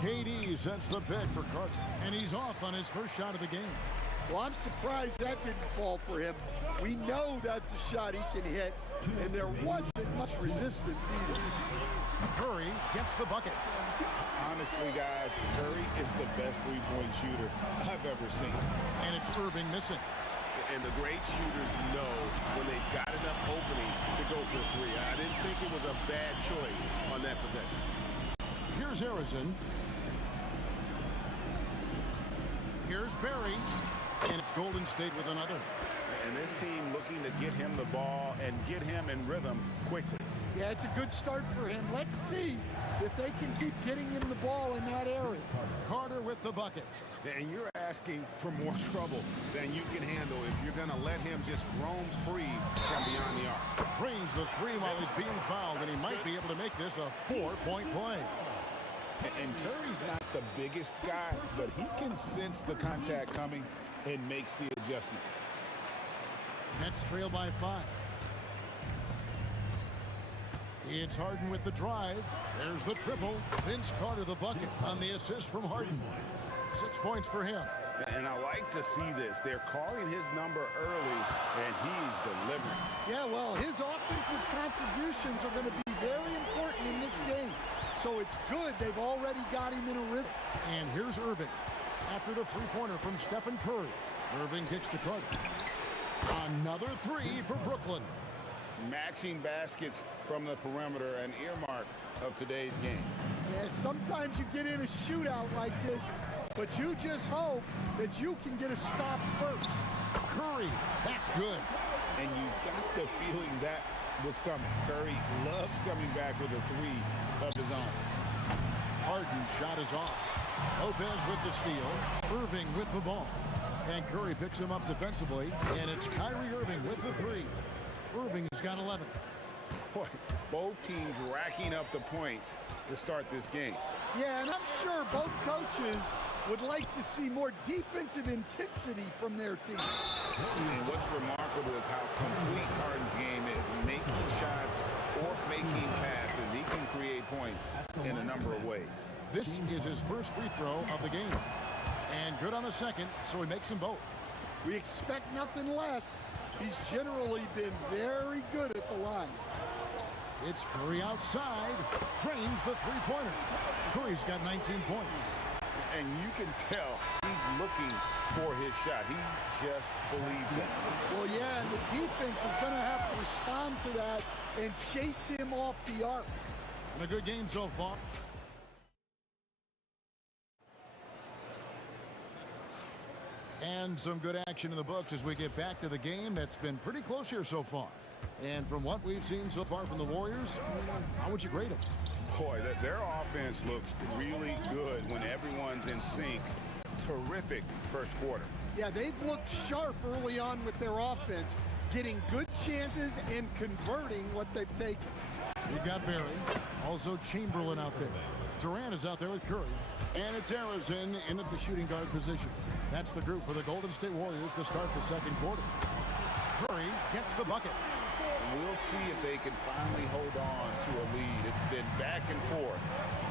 KD sets the pick for Carter. And he's off on his first shot of the game. Well, I'm surprised that didn't fall for him. We know that's a shot he can hit, and there wasn't much resistance either. Curry gets the bucket. Honestly, guys, Curry is the best three-point shooter I've ever seen. And it's Irving missing. And the great shooters know when they've got enough opening to go for three. I didn't think it was a bad choice on that possession. Here's Arizon. Here's Barry. And it's Golden State with another. And this team looking to get him the ball and get him in rhythm quickly. Yeah, it's a good start for him. Let's see if they can keep getting him the ball in that area. Carter with the bucket. And you're asking for more trouble than you can handle if you're going to let him just roam free from beyond the arc. Drains the three while he's being fouled, and he might be able to make this a 4-point play. And Curry's not the biggest guy, but he can sense the contact coming and makes the adjustment. Nets trail by 5. It's Harden with the drive. There's the triple. Vince Carter the bucket on the assist from Harden. 6 points for him. And I like to see this. They're calling his number early, and he's delivering. Yeah, well, his offensive contributions are going to be very important in this game. So it's good they've already got him in a rhythm. And here's Irving. After the three-pointer from Stephen Curry. Irving kicks to Carter. Another three for Brooklyn. Matching baskets from the perimeter, an earmark of today's game. Yeah, sometimes you get in a shootout like this, but you just hope that you can get a stop first. Curry, that's good. And you got the feeling that was coming. Curry loves coming back with a three of his own. Harden's shot is off. Lopez with the steal. Irving with the ball. And Curry picks him up defensively. And it's Kyrie Irving with the three. Irving's got 11. Boy, both teams racking up the points to start this game. Yeah, and I'm sure both coaches would like to see more defensive intensity from their team. And what's remarkable is how complete Harden's game is. Making shots or making passes. He can create points in a number of ways. This is his first free throw of the game. And good on the second, so he makes them both. We expect nothing less. He's generally been very good at the line. It's Curry outside. Drains the three-pointer. Curry's got 19 points. And you can tell he's looking for his shot. He just believes it. Well, yeah, and the defense is going to have to respond to that and chase him off the arc. And a good game so far. And some good action in the books as we get back to the game that's been pretty close here so far. And from what we've seen so far from the Warriors, how would you grade them? Boy, their offense looks really good when everyone's in sync. Terrific first quarter. Yeah, they've looked sharp early on with their offense, getting good chances and converting what they've taken. We've got Barry, also Chamberlain out there. Durant is out there with Curry. And it's Harrison in at the shooting guard position. That's the group for the Golden State Warriors to start the second quarter. Curry gets the bucket. We'll see if they can finally hold on to a lead. It's been back and forth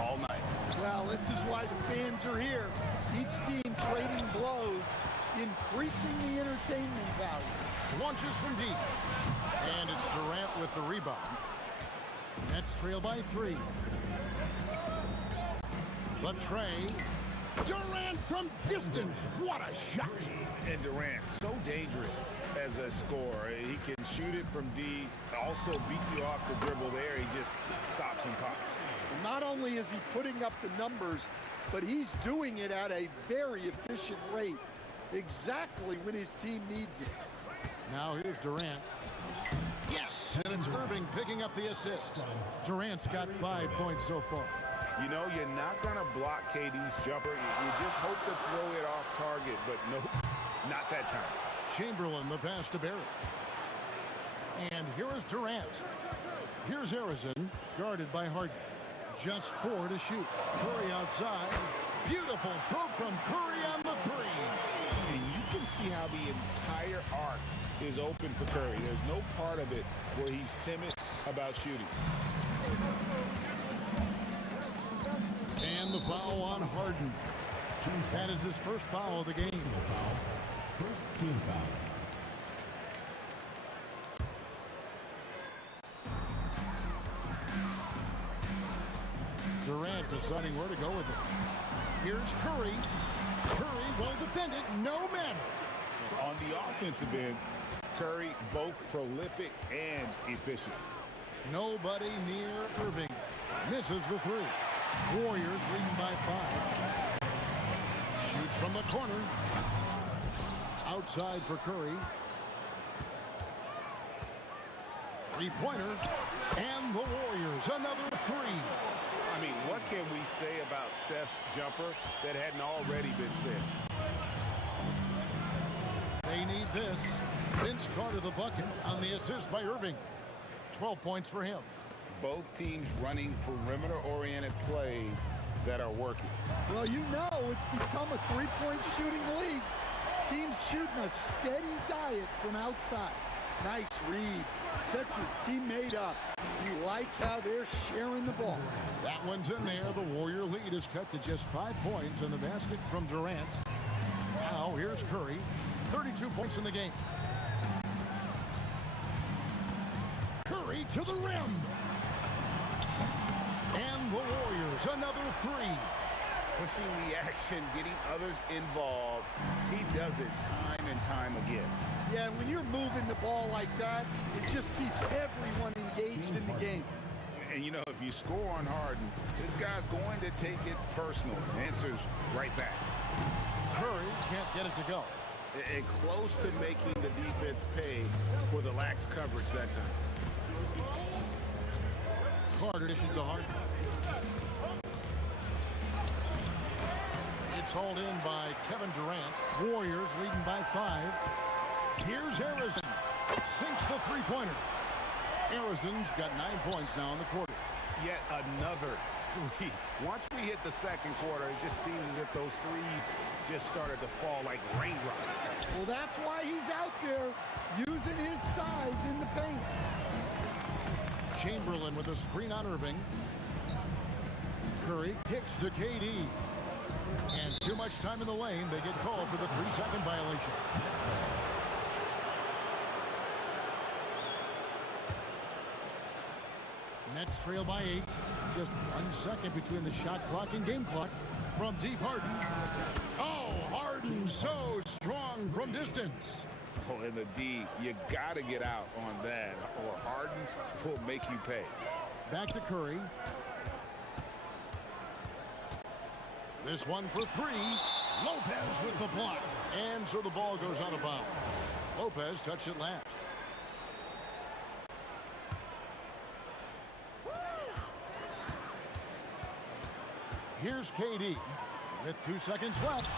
all night. Well, this is why the fans are here. Each team trading blows, increasing the entertainment value. Launches from deep. And it's Durant with the rebound. Nets trail by 3. The tray. Durant from distance. What a shot. And Durant, so dangerous as a scorer. He can shoot it from deep, also beat you off the dribble there. He just stops and pops. Not only is he putting up the numbers, but he's doing it at a very efficient rate, exactly when his team needs it. Now here's Durant. Yes, and it's Irving picking up the assist. Durant's got 5 points so far. You know, you're not going to block KD's jumper. You just hope to throw it off target, but nope, not that time. Chamberlain, the pass to Barry. And here is Durant. Here's Harrison, guarded by Harden. Just 4 to shoot. Curry outside. Beautiful throw from Curry on the 3. And you can see how the entire arc is open for Curry. There's no part of it where he's timid about shooting. And the foul on Harden. That is his first foul of the game. First team foul. Durant deciding where to go with it. Here's Curry. Curry will defend it, no matter. On the offensive end, Curry both prolific and efficient. Nobody near Irving. Misses the 3. Warriors leading by 5. Shoots from the corner. Outside for Curry. Three-pointer. And the Warriors, another 3. I mean, what can we say about Steph's jumper that hadn't already been said? They need this. Vince Carter the bucket on the assist by Irving. 12 points for him. Both teams running perimeter-oriented plays that are working. Well, you know it's become a three-point shooting league. Teams shooting a steady diet from outside. Nice read. Sets his teammate up. You like how they're sharing the ball. That one's in there. The Warrior lead is cut to just 5 points in the basket from Durant. Now here's Curry. 32 points in the game. Curry to the rim. And the Warriors, another 3. Pushing the action, getting others involved. He does it time and time again. Yeah, when you're moving the ball like that, it just keeps everyone engaged in the game. And, you know, if you score on Harden, this guy's going to take it personal. Answers right back. Curry can't get it to go. And close to making the defense pay for the lax coverage that time. Carter issued to Harden. It's hauled in by Kevin Durant. Warriors leading by 5. Here's Harrison. Sinks the three-pointer. Harrison's got 9 points now in the quarter. Yet another 3. Once we hit the second quarter, it just seems as if those threes just started to fall like raindrops. Well, that's why he's out there using his size in the paint. Chamberlain with a screen on Irving. Curry kicks to KD. And too much time in the lane. They get called for the 3-second violation. Nets trail by 8. Just 1 second between the shot clock and game clock. From deep, Harden. Oh, Harden so strong from distance. Oh, in the D, you got to get out on that, or Harden will make you pay. Back to Curry. This one for 3. Lopez with the block. And so the ball goes out of bounds. Lopez touched it last. Here's KD with 2 seconds left.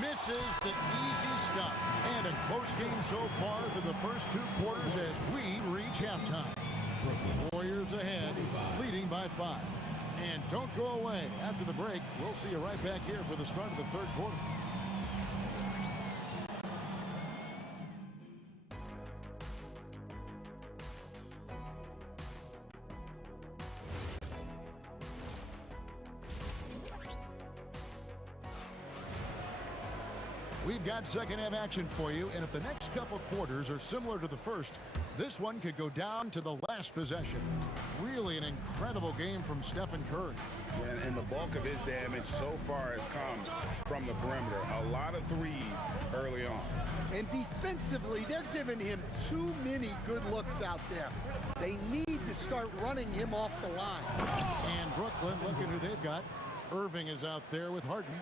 Misses the easy stuff. And a close game so far through the first 2 quarters as we reach halftime. Warriors ahead, leading by 5. And don't go away. After the break, we'll see you right back here for the start of the 3rd quarter. We've got second half action for you, and if the next couple quarters are similar to the first, this one could go down to the last possession. Really an incredible game from Stephen Curry. And the bulk of his damage so far has come from the perimeter. A lot of threes early on. And defensively, they're giving him too many good looks out there. They need to start running him off the line. And Brooklyn, look at who they've got. Irving is out there with Harden.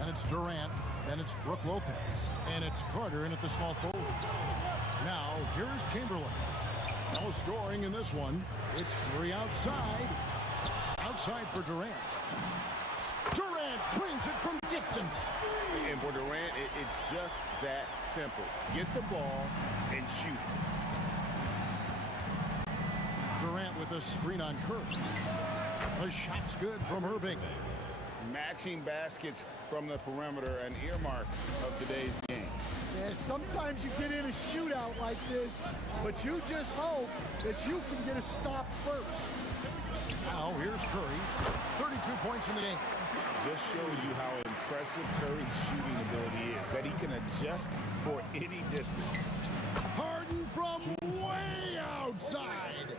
And it's Durant. And it's Brook Lopez. And it's Carter in at the small forward. Now, here's Chamberlain. No scoring in this one. It's Curry outside. Outside for Durant. Durant drains it from distance. And for Durant, it's just that simple. Get the ball and shoot. Durant with a screen on Curry. The shot's good from Irving. Matching baskets from the perimeter, an earmark of today's game. Yeah, sometimes you get in a shootout like this, but you just hope that you can get a stop first. Now here's Curry. 32 points in the game. Just shows you how impressive Curry's shooting ability is, that he can adjust for any distance. Harden from way outside.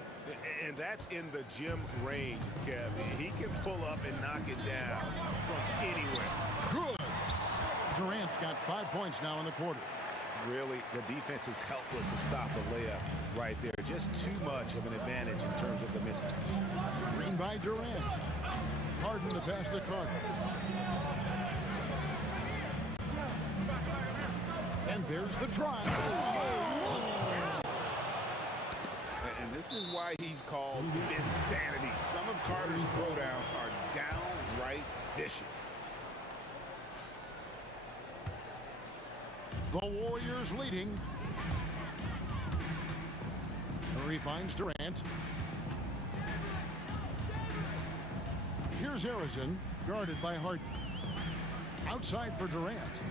And that's in the gym range, Kevin. He can pull up and knock it down from anywhere. Good. Durant's got 5 points now in the quarter. Really, the defense is helpless to stop the layup right there. Just too much of an advantage in terms of the mismatch. Screen by Durant. Harden the pass to Carter. And there's the try. And this is why he's called insanity. Some of Carter's throwdowns are downright vicious. The Warriors leading. Curry finds Durant. Here's Harrison, guarded by Harden. Outside for Durant.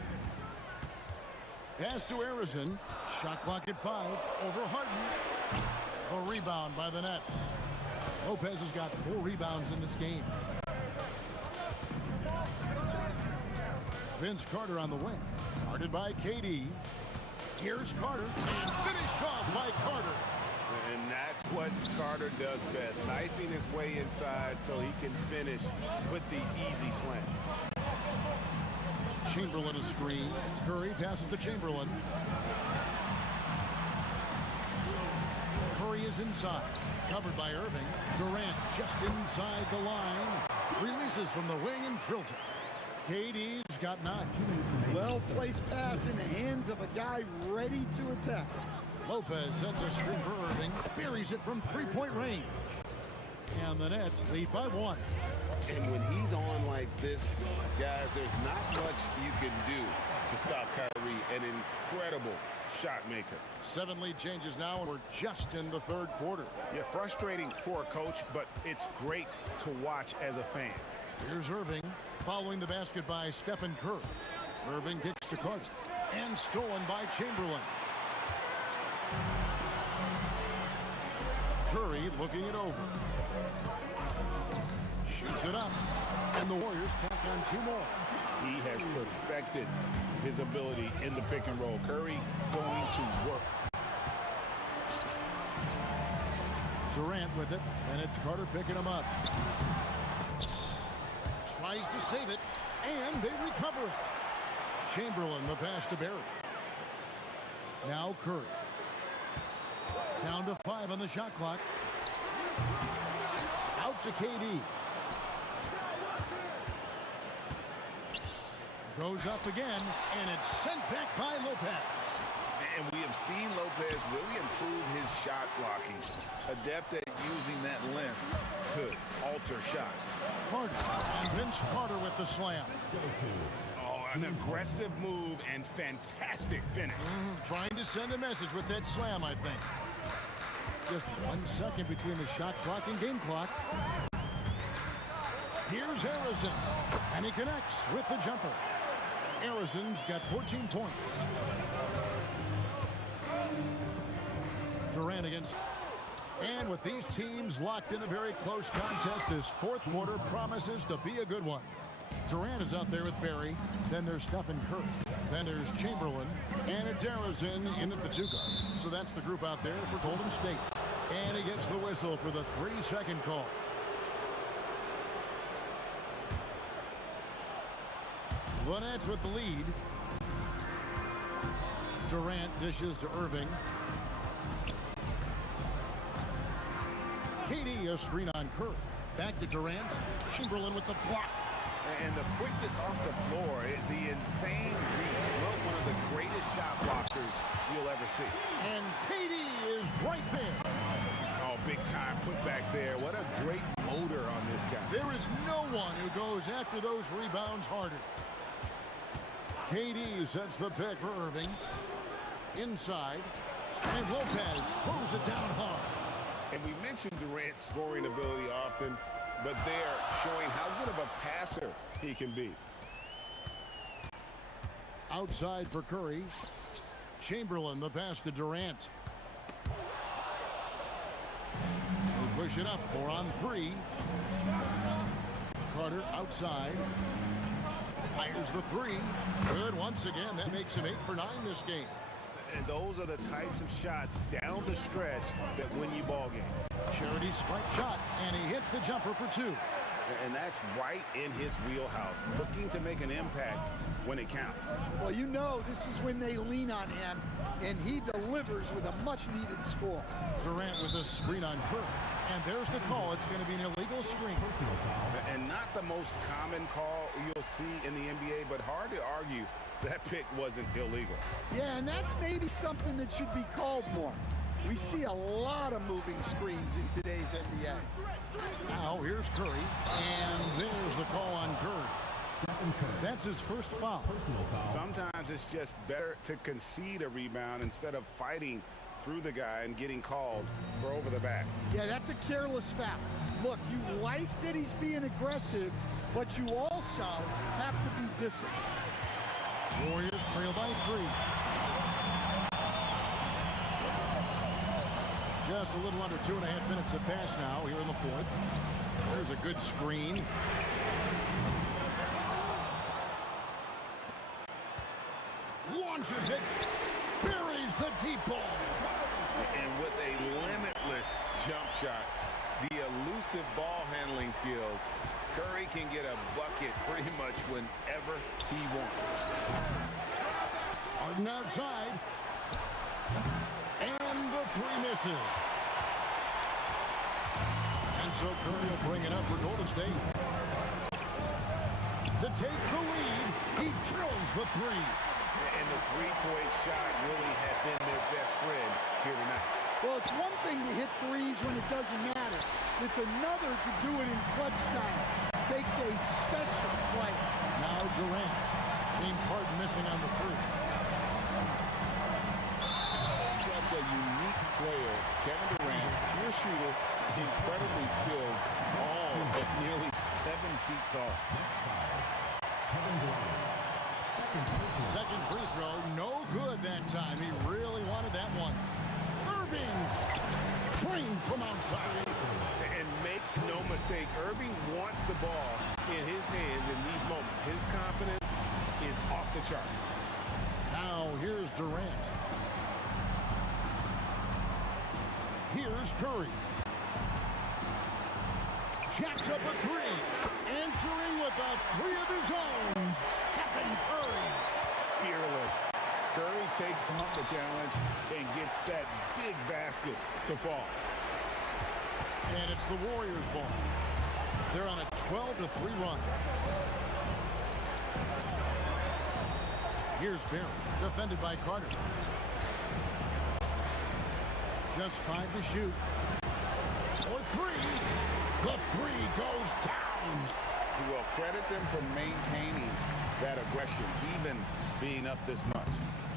Pass to Harrison. Shot clock at 5. Over Harden. A rebound by the Nets. Lopez has got 4 rebounds in this game. Vince Carter on the wing. Guarded by KD. Here's Carter. Finish off by Carter. And that's what Carter does best. Knifing his way inside so he can finish with the easy slam. Chamberlain a screen. Curry passes to Chamberlain. Curry is inside. Covered by Irving. Durant just inside the line. Releases from the wing and drills it. KD's got 9. Well-placed pass in the hands of a guy ready to attack. Lopez sets a screen for Irving. Buries it from 3-point range. And the Nets lead by 1. And when he's on like this, guys, there's not much you can do to stop Kyrie. An incredible shot maker. 7 lead changes now, and we're just in the 3rd quarter. Yeah, frustrating for a coach, but it's great to watch as a fan. Here's Irving, following the basket by Stephen Curry. Irving kicks to Carter, and stolen by Chamberlain. Curry looking it over. Shoots it up, and the Warriors tack on 2 more. He has perfected his ability in the pick and roll. Curry going to work. Durant with it, and it's Carter picking him up. Tries to save it, and they recover it. Chamberlain, the pass to Barry. Now Curry. Down to 5 on the shot clock. Out to KD. Goes up again, and it's sent back by Lopez. And we have seen Lopez really improve his shot blocking. Adept at using that length to alter shots. Carter, and Vince Carter with the slam. Oh, an aggressive move and fantastic finish. Trying to send a message with that slam, I think. Just 1 second between the shot clock and game clock. Here's Harrison, and he connects with the jumper. Harrison's got 14 points. Durant against. And with these teams locked in a very close contest, this fourth quarter promises to be a good one. Durant is out there with Barry. Then there's Stephen Curry. Then there's Chamberlain. And it's Harrison in at the 2 guard. So that's the group out there for Golden State. And he gets the whistle for the 3-second call. The Nets with the lead. Durant dishes to Irving. KD a screen on Curry. Back to Durant. Chamberlain with the block. And the quickness off the floor, the insane reach. Well, one of the greatest shot blockers you'll ever see. And KD is right there. Oh, big time put back there. What a great motor on this guy. There is no one who goes after those rebounds harder. KD sets the pick for Irving. Inside. And Lopez throws it down hard. And we mentioned Durant's scoring ability often, but they're showing how good of a passer he can be. Outside for Curry. Chamberlain, the pass to Durant. He'll push it up, 4 on 3. Carter outside. Fires the 3. Good once again. That makes him 8 for 9 this game. And those are the types of shots down the stretch that win you ball game. Charity stripe shot, and he hits the jumper for 2. And that's right in his wheelhouse, looking to make an impact when it counts. Well, you know this is when they lean on him, and he delivers with a much-needed score. Durant with a screen on Curry. And there's the call. It's going to be an illegal screen. And not the most common call you'll see in the NBA, but hard to argue that pick wasn't illegal. Yeah, and that's maybe something that should be called more. We see a lot of moving screens in today's NBA. Now here's Curry, and there's the call on Curry. That's his first foul. Sometimes it's just better to concede a rebound instead of fighting through the guy and getting called for over the back. Yeah, that's a careless foul. Look, you like that he's being aggressive, but you also have to be disciplined. Warriors trail by 3. Just a little under 2.5 minutes have passed now here in the 4th. There's a good screen. Launches it. Buries the deep ball. And with a limitless jump shot, the elusive ball handling skills, Curry can get a bucket pretty much whenever he wants. Harden outside. And the 3 misses. And so Curry will bring it up for Golden State. To take the lead, he drills the 3. And the three-point shot really has been their best friend here tonight. Well, it's one thing to hit threes when it doesn't matter. It's another to do it in clutch time. Takes a special play. Now Durant. James Harden missing on the 3. Such a unique player. Kevin Durant, pure shooter, incredibly skilled, all but nearly 7 feet tall. Kevin Durant. Second free throw, no good that time. He really wanted that one. Irving, trained from outside. And make no mistake, Irving wants the ball in his hands in these moments. His confidence is off the charts. Now here's Durant. Here's Curry. jacks up a three. Answering with a three of his own. Stephen Curry. Fearless. Curry takes on the challenge and gets that big basket to fall. And it's the Warriors' ball. They're on a 12-3 run. Here's Barry, defended by Carter. Just 5 to shoot. For three. The three goes down. Well, credit them for maintaining that aggression, even being up this much.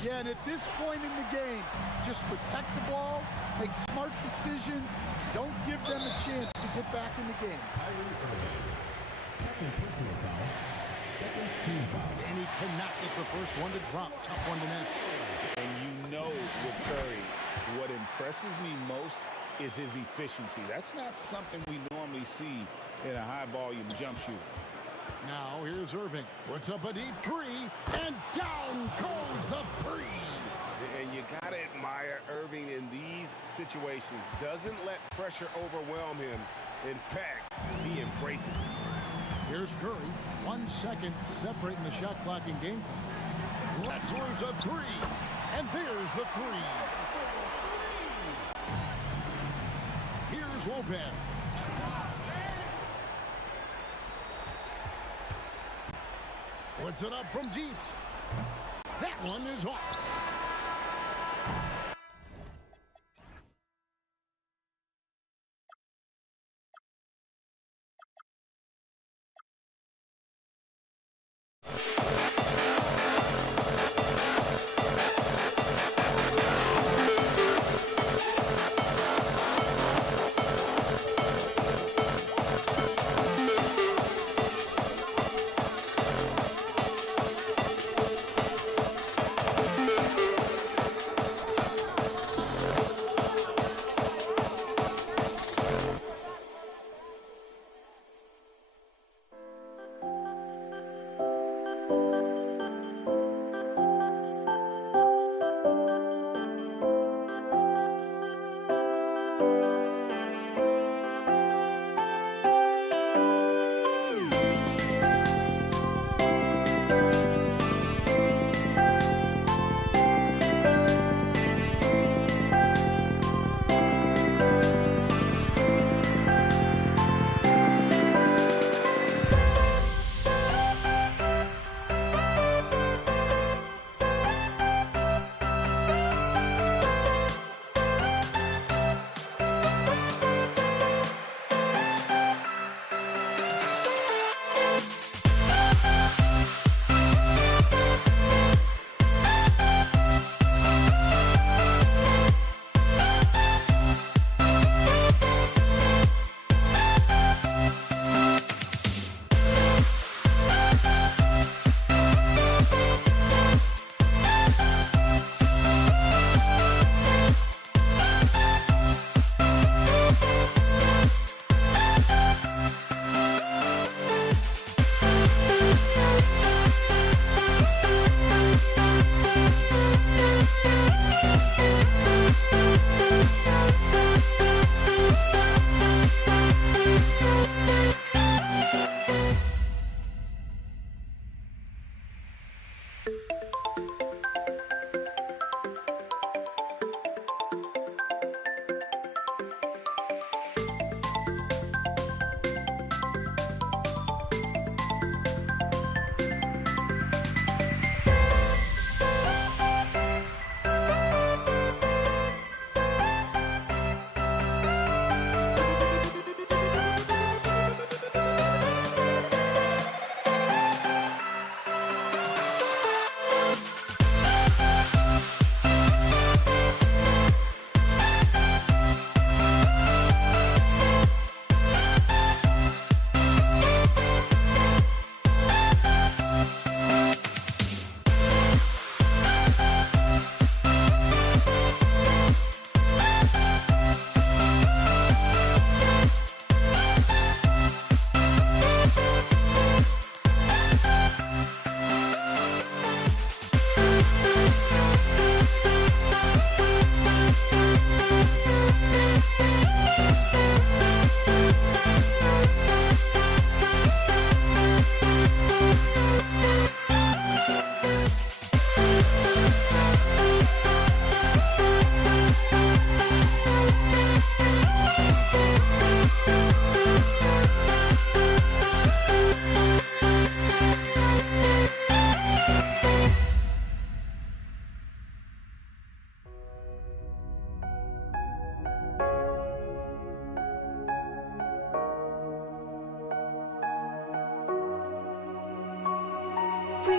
Yeah, and at this point in the game, just protect the ball, make smart decisions, don't give them a chance to get back in the game. Second personal foul. Second team foul. And he cannot get the first one to drop. Tough one to miss. And you know with Curry, what impresses me most is his efficiency. That's not something we normally see in a high-volume jump shooter. Now here's Irving. Puts up a deep three, and down goes the three. And you got to admire Irving in these situations. Doesn't let pressure overwhelm him. In fact, he embraces it. Here's Curry. 1 second separating the shot clock and game clock. Let's lose a three. And there's the three. Here's Lopez. Puts it up from deep. That one is off.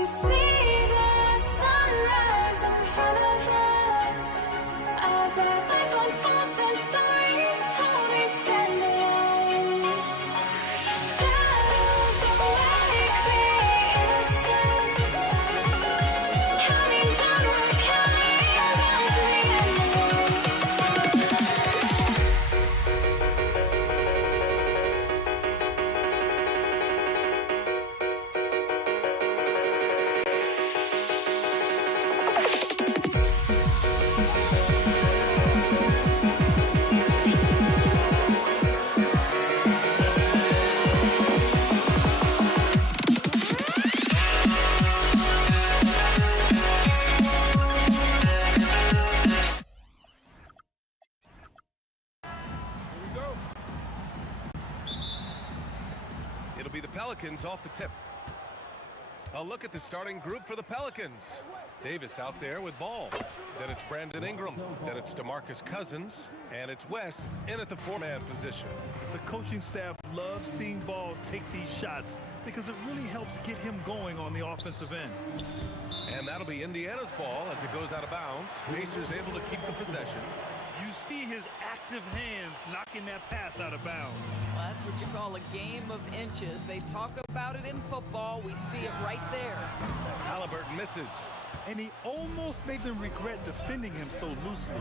see the sunrise in front of us as our life unfolds and stories told we stand alone. Shadows awake the innocence, counting down, we're counting down to the end. It'll be the Pelicans off the tip. A look at the starting group for the Pelicans. Davis out there with ball. Then it's Brandon Ingram. Then it's DeMarcus Cousins. And it's West in at the four-man position. The coaching staff loves seeing Ball take these shots because it really helps get him going on the offensive end. And that'll be Indiana's ball as it goes out of bounds. Pacers able to keep the possession. You see his active hands knocking that pass out of bounds. Well, that's what you call a game of inches. They talk about it in football. We see it right there. Halliburton misses. And he almost made them regret defending him so loosely.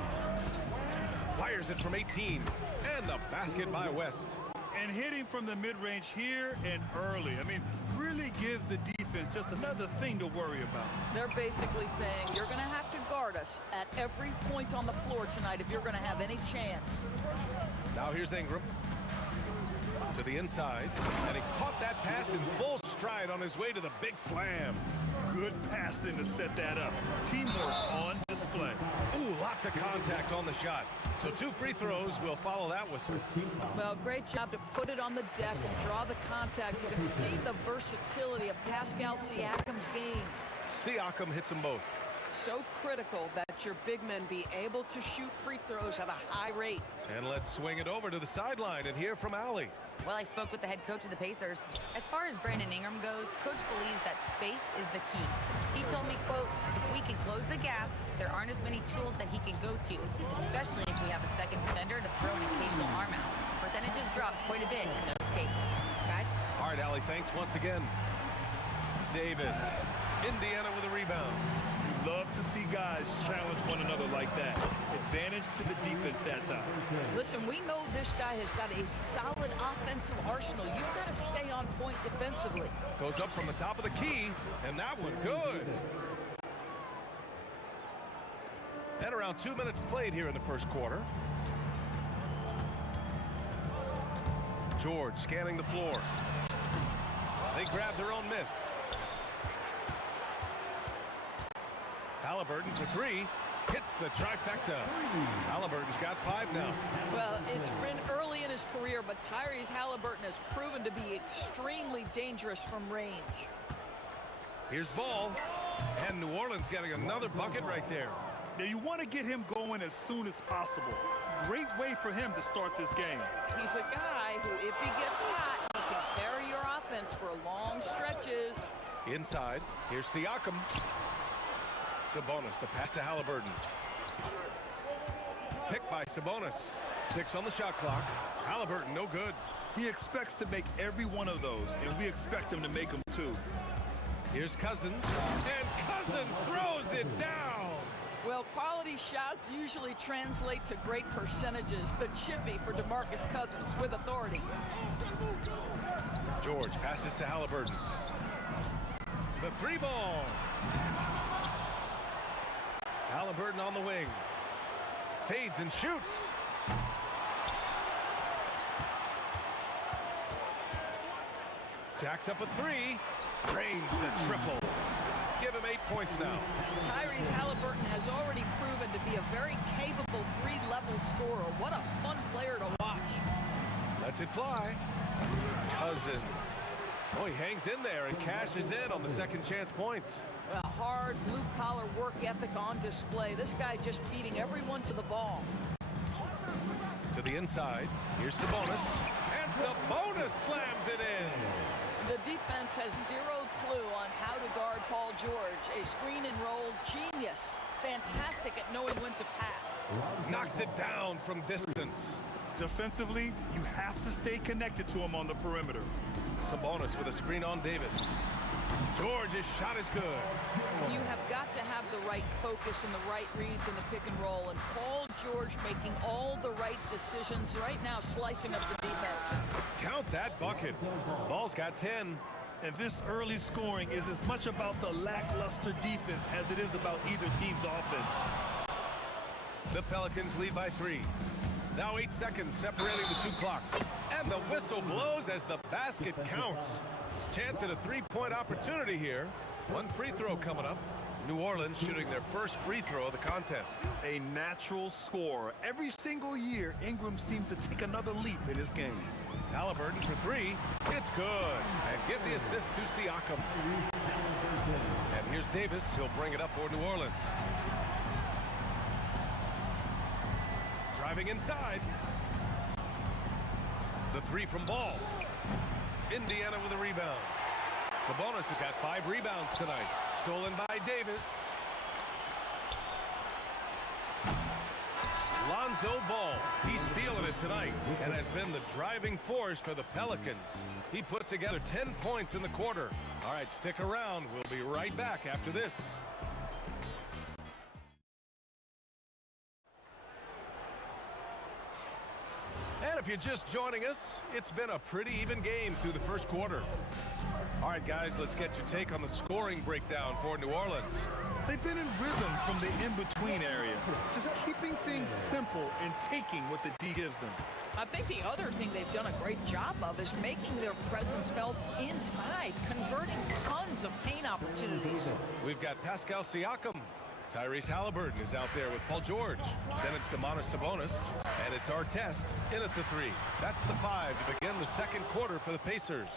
Fires it from 18. And the basket by West. And hitting from the mid-range here and early. I mean, really give the defense just another thing to worry about. They're basically saying you're going to have to guard us at every point on the floor tonight if you're going to have any chance. Now here's Ingram. To the inside. And he caught that pass in full stride on his way to the big slam. Good passing to set that up. Teamwork on display. Ooh, lots of contact on the shot. So 2 free throws will follow that whistle. Well, great job to put it on the deck and draw the contact. You can see the versatility of Pascal Siakam's game. Siakam hits them both. So critical that your big men be able to shoot free throws at a high rate. And let's swing it over to the sideline and hear from Allie. Well, I spoke with the head coach of the Pacers. As far as Brandon Ingram goes, coach believes that space is the key. He told me, quote, if we can close the gap, there aren't as many tools that he can go to, especially if we have a second defender to throw an occasional arm out. Percentages drop quite a bit in those cases. Guys? All right, Allie, thanks once again. Davis, Indiana with a rebound. You love to see guys challenge one another like that. Advantage to the defense that time. Listen, we know this guy has got a solid offensive arsenal. You've got to stay on point defensively. Goes up from the top of the key, and that one good. And around 2 minutes played here in the first quarter. George scanning the floor. They grab their own miss. Halliburton for 3. Hits the trifecta. Halliburton's got 5 now. Well, it's been early in his career, but Tyrese Halliburton has proven to be extremely dangerous from range. Here's Ball. And New Orleans getting another bucket right there. Now, you want to get him going as soon as possible. Great way for him to start this game. He's a guy who, if he gets hot, he can carry your offense for long stretches. Inside, here's Siakam. Sabonis, the pass to Halliburton. Picked by Sabonis. 6 on the shot clock. Halliburton, no good. He expects to make every one of those, and we expect him to make them too. Here's Cousins, and Cousins throws it down. Well, quality shots usually translate to great percentages. The chippy for DeMarcus Cousins with authority. George passes to Halliburton. The 3 ball. Halliburton on the wing. Fades and shoots. Jacks up a 3. Drains the triple. Give him 8 points now. Tyrese Halliburton has already proven to be a very capable 3-level scorer. What a fun player to watch. Lets it fly. Cousins. Oh, he hangs in there and cashes in on the second chance points. A hard blue-collar work ethic on display. This guy just beating everyone to the ball. To the inside. Here's Sabonis. And Sabonis slams it in. The defense has zero clue on how to guard Paul George. A screen and roll genius. Fantastic at knowing when to pass. Knocks it down from distance. Defensively, you have to stay connected to him on the perimeter. Sabonis with a screen on Davis. George's shot is good. You have got to have the right focus and the right reads in the pick and roll. And Paul George making all the right decisions right now, slicing up the defense. Count that bucket. Ball's got 10. And this early scoring is as much about the lackluster defense as it is about either team's offense. The Pelicans lead by 3. Now 8 seconds separating the 2 clocks. And the whistle blows as the basket counts. Chance at a 3-point opportunity here. One free throw coming up. New Orleans shooting their first free throw of the contest. A natural scorer. Every single year, Ingram seems to take another leap in his game. Halliburton for 3. It's good. And give the assist to Siakam. And here's Davis. He'll bring it up for New Orleans. Driving inside. The 3 from Ball. Indiana with a rebound. Sabonis has got 5 rebounds tonight. Stolen by Davis. Lonzo Ball. He's feeling it tonight and has been the driving force for the Pelicans. He put together 10 points in the quarter. All right, stick around. We'll be right back after this. And if you're just joining us, it's been a pretty even game through the first quarter. All right, guys, let's get your take on the scoring breakdown for New Orleans. They've been in rhythm from the in-between area, just keeping things simple and taking what the D gives them. I think the other thing they've done a great job of is making their presence felt inside, converting tons of paint opportunities. We've got Pascal Siakam. Tyrese Halliburton is out there with Paul George. Then it's Domantas Sabonis. And it's Artest in at the 3. That's the 5 to begin the second quarter for the Pacers.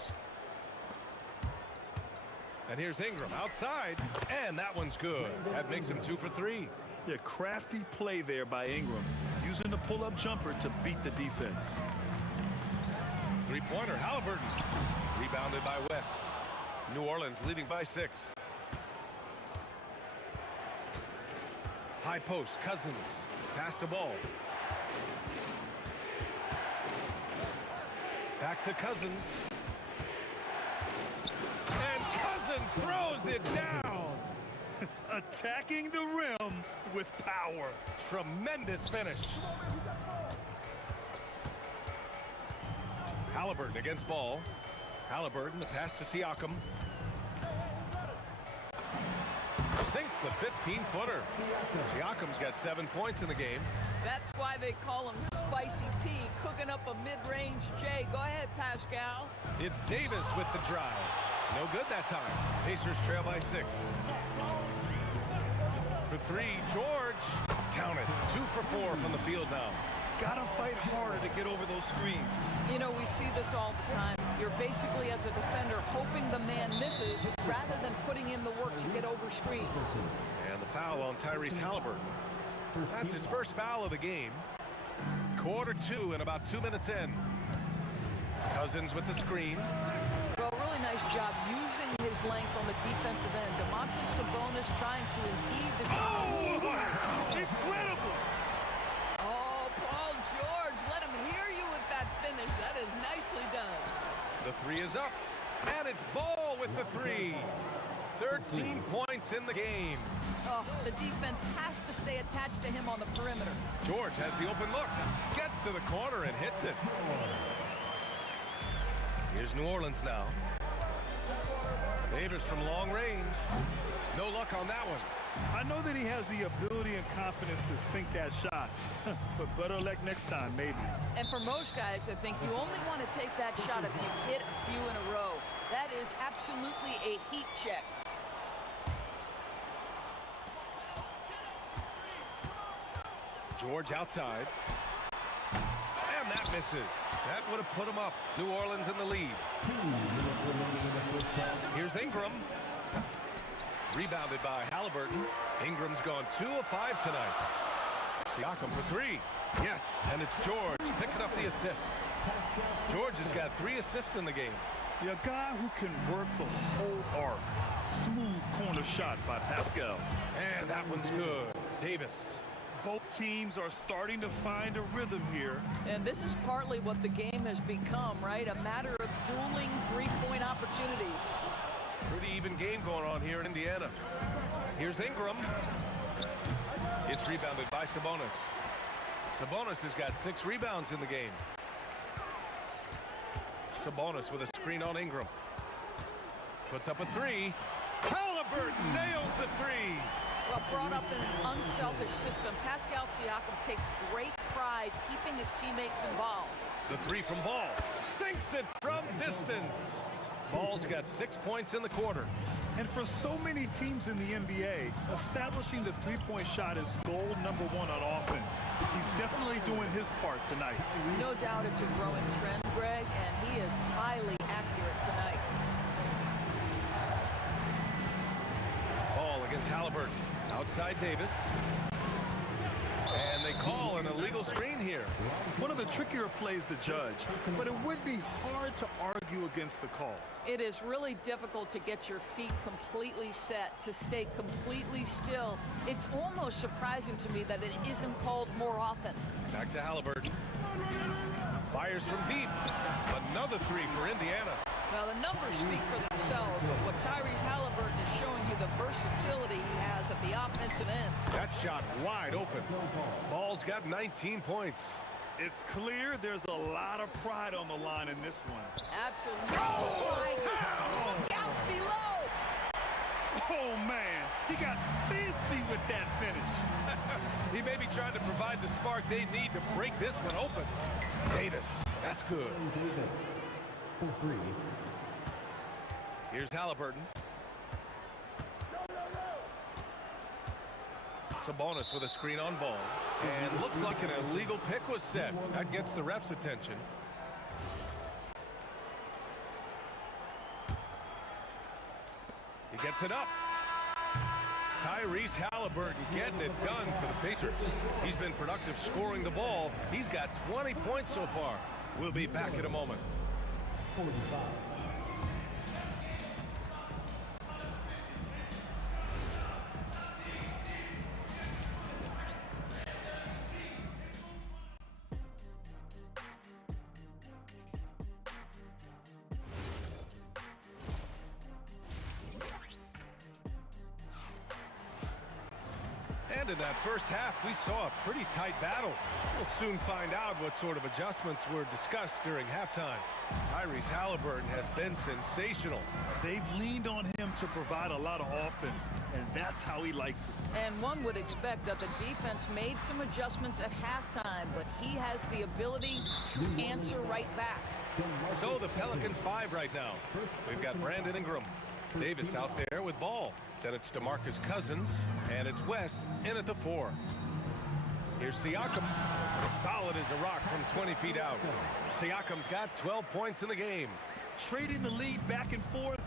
And here's Ingram outside. And that one's good. That makes him 2 for 3. Yeah, crafty play there by Ingram, using the pull-up jumper to beat the defense. 3-pointer, Halliburton. Rebounded by West. New Orleans leading by 6. High post, Cousins. Pass the ball. Back to Cousins. And Cousins throws it down. Attacking the rim with power. Tremendous finish. Halliburton against Ball. Halliburton, the pass to Siakam. Sinks the 15-footer. Siakam's got 7 points in the game. That's why they call him Spicy P, cooking up a mid-range J. Go ahead, Pascal. It's Davis with the drive. No good that time. Pacers trail by 6. For 3, George. Count it. 2 for 4 from the field now. Gotta fight harder to get over those screens. You know, we see this all the time. You're basically, as a defender, hoping the man misses rather than putting in the work to get over screens. And the foul on Tyrese Halliburton. That's his first foul of the game. Quarter 2 and about 2 minutes in. Cousins with the screen. Well, really nice job using his length on the defensive end. Domantas Sabonis trying to impede the... Oh! Incredible! Oh, Paul George, let him hear you with that finish. That is nicely done. The 3 is up, and it's Ball with the 3. 13 points in the game. Oh, the defense has to stay attached to him on the perimeter. George has the open look, gets to the corner and hits it. Here's New Orleans now. Davis from long range. No luck on that one. I know that he has the ability and confidence to sink that shot, but better luck next time, maybe. And for most guys, I think you only want to take that shot if you hit a few in a row. That is absolutely a heat check. George outside. And that misses. That would have put him up. New Orleans in the lead. Here's Ingram. Rebounded by Halliburton. Ingram's gone 2 of 5 tonight. Siakam for 3. Yes, and it's George picking up the assist. George has got 3 assists in the game. Yeah, a guy who can work the whole arc. Smooth corner shot by Pascal. And that one's good. Davis. Both teams are starting to find a rhythm here. And this is partly what the game has become, right? A matter of dueling three-point opportunities. Pretty even game going on here in Indiana. Here's Ingram. It's rebounded by Sabonis. Sabonis has got 6 rebounds in the game. Sabonis with a screen on Ingram. Puts up a 3. Halliburton nails the 3. Well, brought up in an unselfish system, Pascal Siakam takes great pride keeping his teammates involved. The 3 from Ball. Sinks it from distance. Ball's got 6 points in the quarter. And for so many teams in the NBA, establishing the three-point shot is goal number 1 on offense. He's definitely doing his part tonight. No doubt it's a growing trend, Greg, and he is highly accurate tonight. Ball against Halliburton. Outside Davis. And they call an illegal screen here. One of the trickier plays to judge, but it would be hard to argue against the call. It is really difficult to get your feet completely set, to stay completely still. It's almost surprising to me that it isn't called more often. Back to Halliburton. Fires from deep. Another 3 for Indiana. Well, the numbers speak for themselves, but what Tyrese Halliburton is showing you the versatility he has at the offensive end. That shot wide open. Ball's got 19 points. It's clear there's a lot of pride on the line in this one. Absolutely. Oh, my God. Look out below. Oh, man. He got fancy with that finish. He may be trying to provide the spark they need to break this one open. Davis. That's good. Davis for 3. Here's Halliburton. Sabonis with a screen on Ball. And looks like an illegal pick was set. That gets the ref's attention. He gets it up. Tyrese Halliburton getting it done for the Pacers. He's been productive scoring the ball. He's got 20 points so far. We'll be back in a moment. 45. And in that first half, we saw a pretty tight battle. We'll soon find out what sort of adjustments were discussed during halftime. Tyrese Halliburton has been sensational. They've leaned on him to provide a lot of offense, and that's how he likes it. And one would expect that the defense made some adjustments at halftime, but he has the ability to answer right back. So the Pelicans 5 right now. We've got Brandon Ingram. Davis out there with Ball. Then it's DeMarcus Cousins, and it's West in at the 4. Here's Siakam. Solid as a rock from 20 feet out. Siakam's got 12 points in the game. Trading the lead back and forth,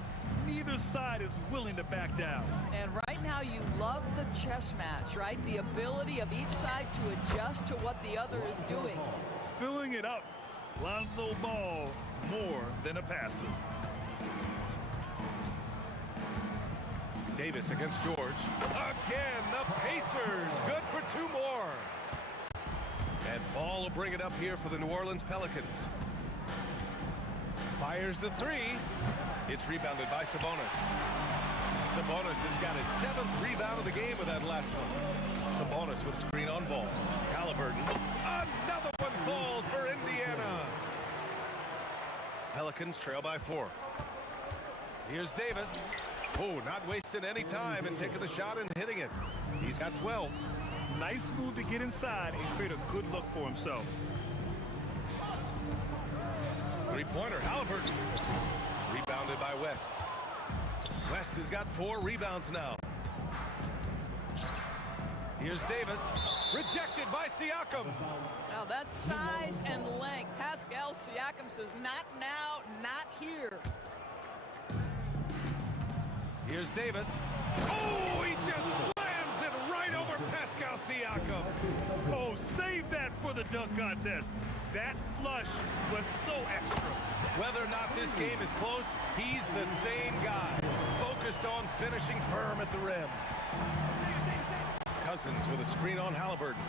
neither side is willing to back down. And right now you love the chess match, right? The ability of each side to adjust to what the other is doing. Filling it up. Lonzo Ball, more than a passer. Davis against George. Again, the Pacers. Good for 2 more. And Ball will bring it up here for the New Orleans Pelicans. Fires the 3. It's rebounded by Sabonis. Sabonis has got his 7th rebound of the game with that last one. Sabonis with screen on Ball. Halliburton. Another one falls for Indiana. Pelicans trail by 4. Here's Davis. Oh, not wasting any time and taking the shot and hitting it. He's got 12. Nice move to get inside and create a good look for himself. Three-pointer, Halliburton. Rebounded by West. West has got 4 rebounds now. Here's Davis. Rejected by Siakam. Now that's size and length. Pascal Siakam says, not now, not here. Here's Davis. Oh, he just slams it right over Pascal Siakam. Oh, save that for the dunk contest. That flush was so extra. Whether or not this game is close, he's the same guy, focused on finishing firm at the rim. Cousins with a screen on Halliburton.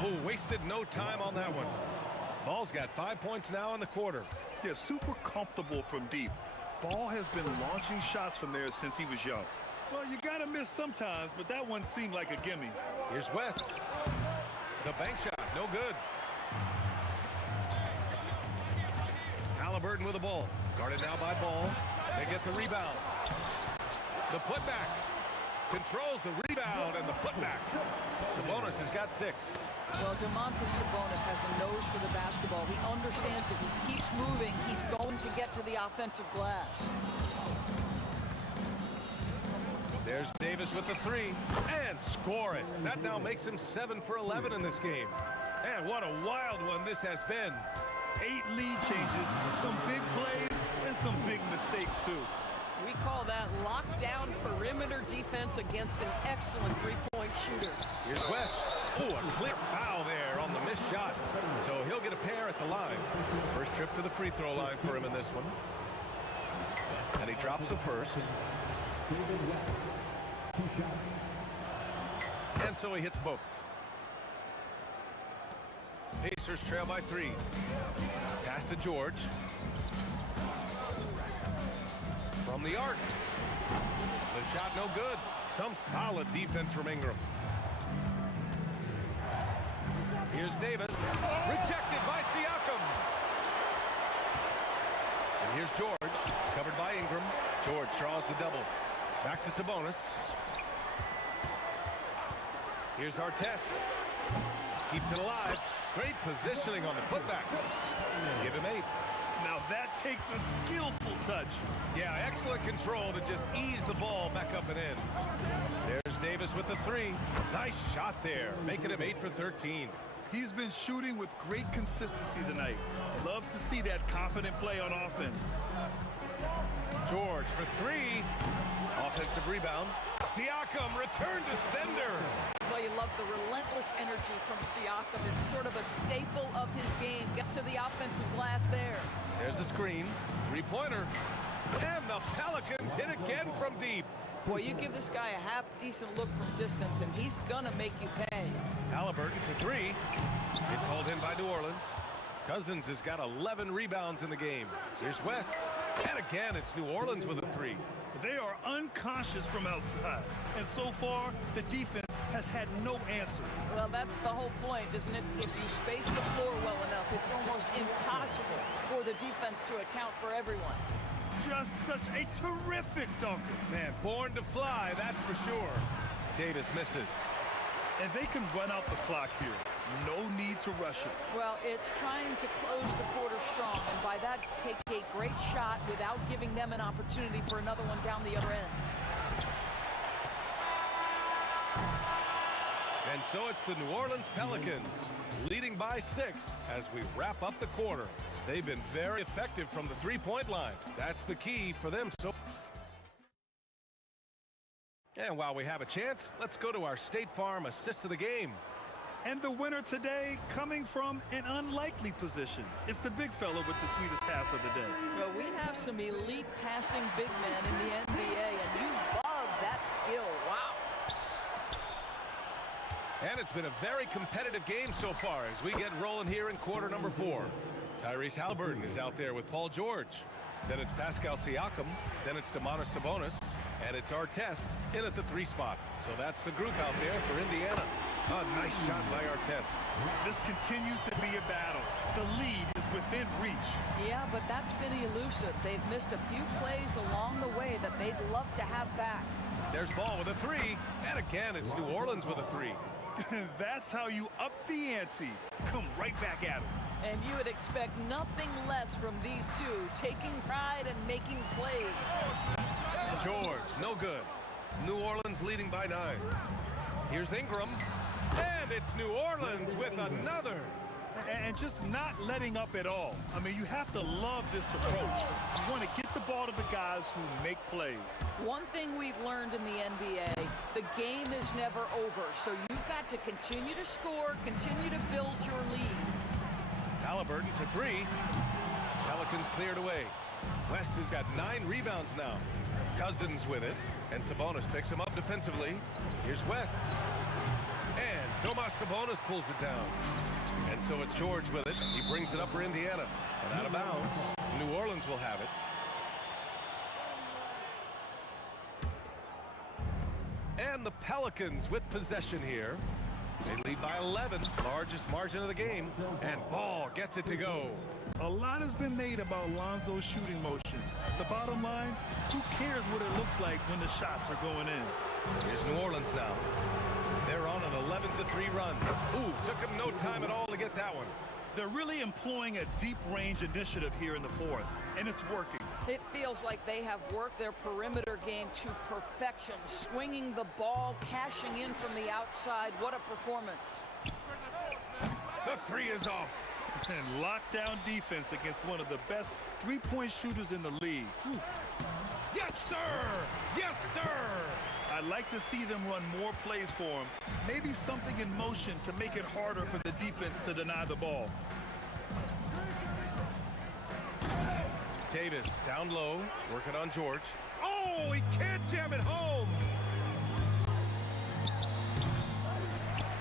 Oh, wasted no time on that one. Ball's got 5 points now in the quarter. Yeah, super comfortable from deep. Ball has been launching shots from there since he was young. Well, you gotta miss sometimes, but that one seemed like a gimme. Here's West. The bank shot, no good. Halliburton with the ball. Guarded now by Ball. They get the rebound. The putback. Controls the rebound and the putback. Sabonis has got 6. Well, Domantas Sabonis has a nose for the basketball. He understands if he keeps moving, he's going to get to the offensive glass. There's Davis with the 3 and score it. That now makes him 7 for 11 in this game. And what a wild one this has been. 8 lead changes, some big plays, and some big mistakes, too. We call that lockdown perimeter defense against an excellent three-point shooter. Here's West. Oh, a clear foul there on the missed shot. So he'll get a pair at the line. First trip to the free throw line for him in this one. And he drops the first. And so he hits both. Pacers trail by 3. Pass to George. From the arc. The shot no good. Some solid defense from Ingram. Here's Davis. Rejected by Siakam. And here's George. Covered by Ingram. George draws the double. Back to Sabonis. Here's Artest. Keeps it alive. Great positioning on the putback. Give him 8. Now that takes a skillful touch. Yeah, excellent control to just ease the ball back up and in. There's Davis with the 3. Nice shot there, making him 8 for 13. He's been shooting with great consistency tonight. Love to see that confident play on offense. George for 3. Offensive rebound. Siakam return to sender. Well, you love the relentless energy from Siakam. It's sort of a staple of his game. Gets to the offensive glass there. There's the screen. 3-pointer. And the Pelicans hit again from deep. Boy, you give this guy a half-decent look from distance, and he's gonna make you pay. Halliburton for 3. It's hauled in by New Orleans. Cousins has got 11 rebounds in the game. Here's West. And again, it's New Orleans with a 3. They are unconscious from outside. And so far, the defense has had no answer. Well, that's the whole point, isn't it? If you space the floor well enough, it's almost impossible for the defense to account for everyone. Just such a terrific dunker. Man, born to fly, that's for sure. Davis misses. And they can run out the clock here. No need to rush it. Well, it's trying to close the quarter strong, and by that, take a great shot without giving them an opportunity for another one down the other end. And so it's the New Orleans Pelicans leading by 6 as we wrap up the quarter. They've been very effective from the three-point line. That's the key for them. And while we have a chance, let's go to our State Farm assist of the game. And the winner today coming from an unlikely position. It's the big fella with the sweetest pass of the day. Well, we have some elite passing big men in the NBA, and you love that skill. Wow. And it's been a very competitive game so far as we get rolling here in quarter number 4. Tyrese Halliburton is out there with Paul George. Then it's Pascal Siakam. Then it's Domantas Sabonis. And it's Artest in at the 3 spot. So that's the group out there for Indiana. A nice shot by Artest. This continues to be a battle. The lead is within reach. Yeah, but that's been elusive. They've missed a few plays along the way that they'd love to have back. There's Ball with a 3. And again, it's New Orleans with a 3. That's how you up the ante. Come right back at them. And you would expect nothing less from these two, taking pride and making plays. George, no good. New Orleans leading by 9. Here's Ingram. And it's New Orleans with another. And just not letting up at all. I mean, you have to love this approach. You want to get the ball to the guys who make plays. One thing we've learned in the NBA, the game is never over. So you've got to continue to score, continue to build your lead. Halliburton to three. Pelicans cleared away. West has got 9 rebounds now. Cousins with it, and Sabonis picks him up defensively. Here's West. And Domas Sabonis pulls it down. And so it's George with it. He brings it up for Indiana. And out of bounds. New Orleans will have it. And the Pelicans with possession here. They lead by 11, largest margin of the game. And Ball gets it to go. A lot has been made about Lonzo's shooting motion. The bottom line, who cares what it looks like when the shots are going in? Here's New Orleans now. They're on an 11-3 run. Ooh, took them no time at all to get that one. They're really employing a deep range initiative here in the fourth, and it's working. It feels like they have worked their perimeter game to perfection, swinging the ball, cashing in from the outside. What a performance. The three is off. And lockdown defense against one of the best three-point shooters in the league. Yes, sir! Yes, sir! I'd like to see them run more plays for him. Maybe something in motion to make it harder for the defense to deny the ball. Davis down low, working on George. Oh, he can't jam it home!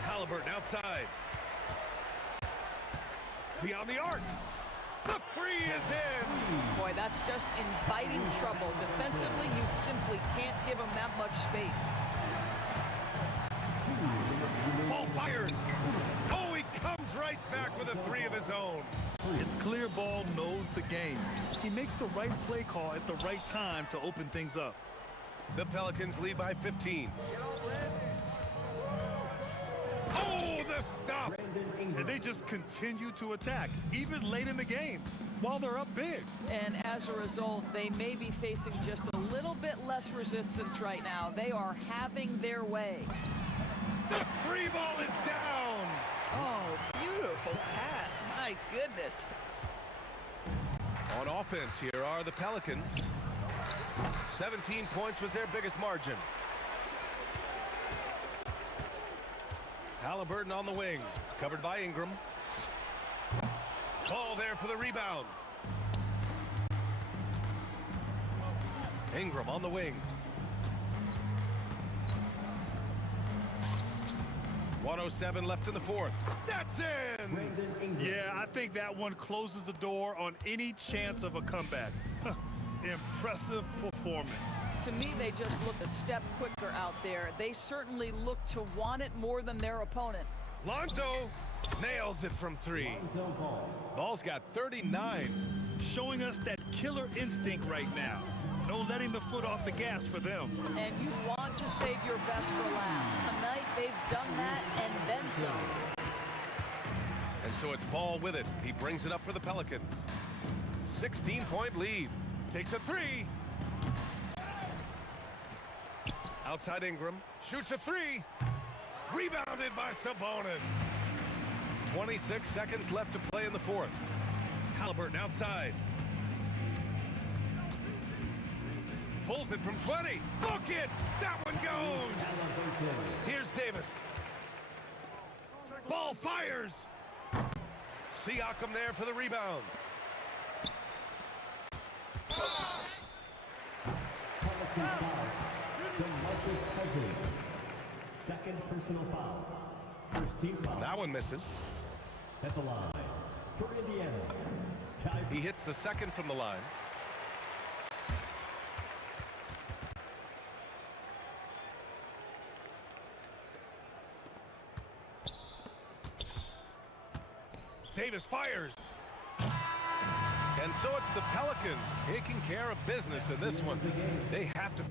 Halliburton outside. Beyond the arc. The three is in! Boy, that's just inviting trouble. Defensively, you simply can't give him that much space. Ball fires. Oh, he comes right back with a three of his own. It's clear Ball knows the game. He makes the right play call at the right time to open things up. The Pelicans lead by 15. Oh, the stuff! And they just continue to attack, even late in the game, while they're up big. And as a result, they may be facing just a little bit less resistance right now. They are having their way. The free ball is down! Oh, beautiful pass. My goodness. On offense, here are the Pelicans. 17 points was their biggest margin. Halliburton on the wing, covered by Ingram. Ball there for the rebound. Ingram on the wing. 1:07 left in the fourth. That's in! Yeah, I think that one closes the door on any chance of a comeback. Impressive performance. To me, they just look a step quicker out there. They certainly look to want it more than their opponent. Lonzo nails it from three. Ball's got 39. Showing us that killer instinct right now. No letting the foot off the gas for them. And you want to save your best for last. Tonight, they've done that and then some. And so it's Ball with it. He brings it up for the Pelicans. 16-point lead. Takes a three. Outside Ingram. Shoots a three. Rebounded by Sabonis. 26 seconds left to play in the fourth. Halliburton outside. Pulls it from 20. Book it! That one goes! Here's Davis. Ball fires! Siakam there for the rebound. Second personal foul. First team foul. That one misses. At the line for Indiana. He hits the second from the line. Davis fires. And so it's the Pelicans taking care of business in this one. They have to...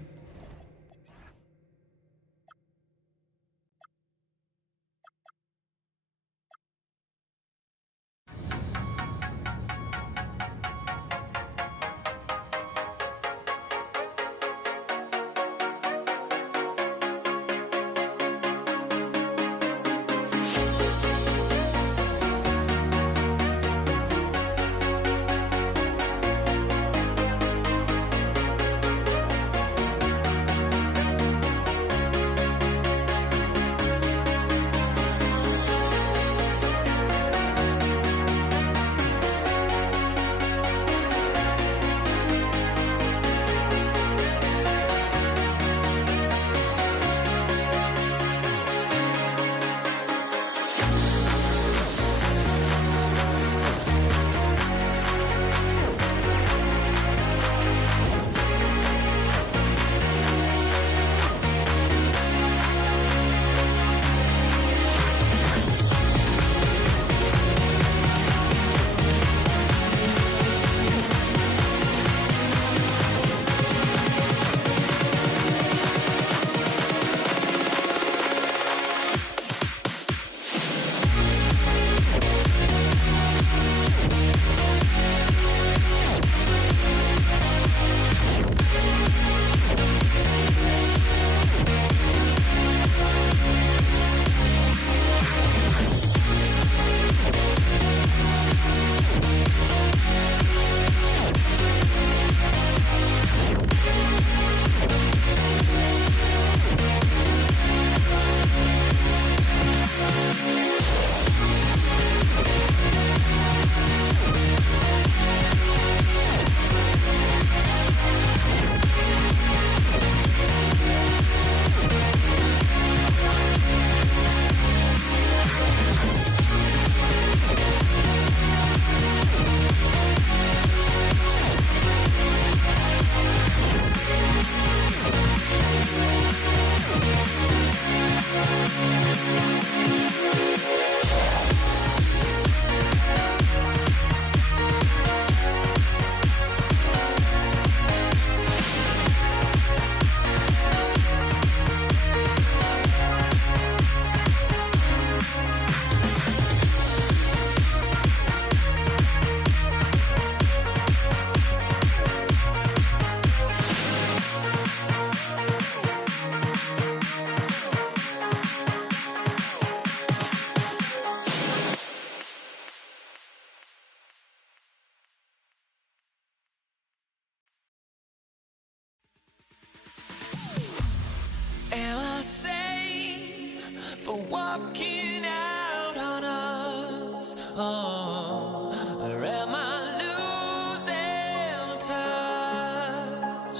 walking out on us? Oh, or am I losing touch?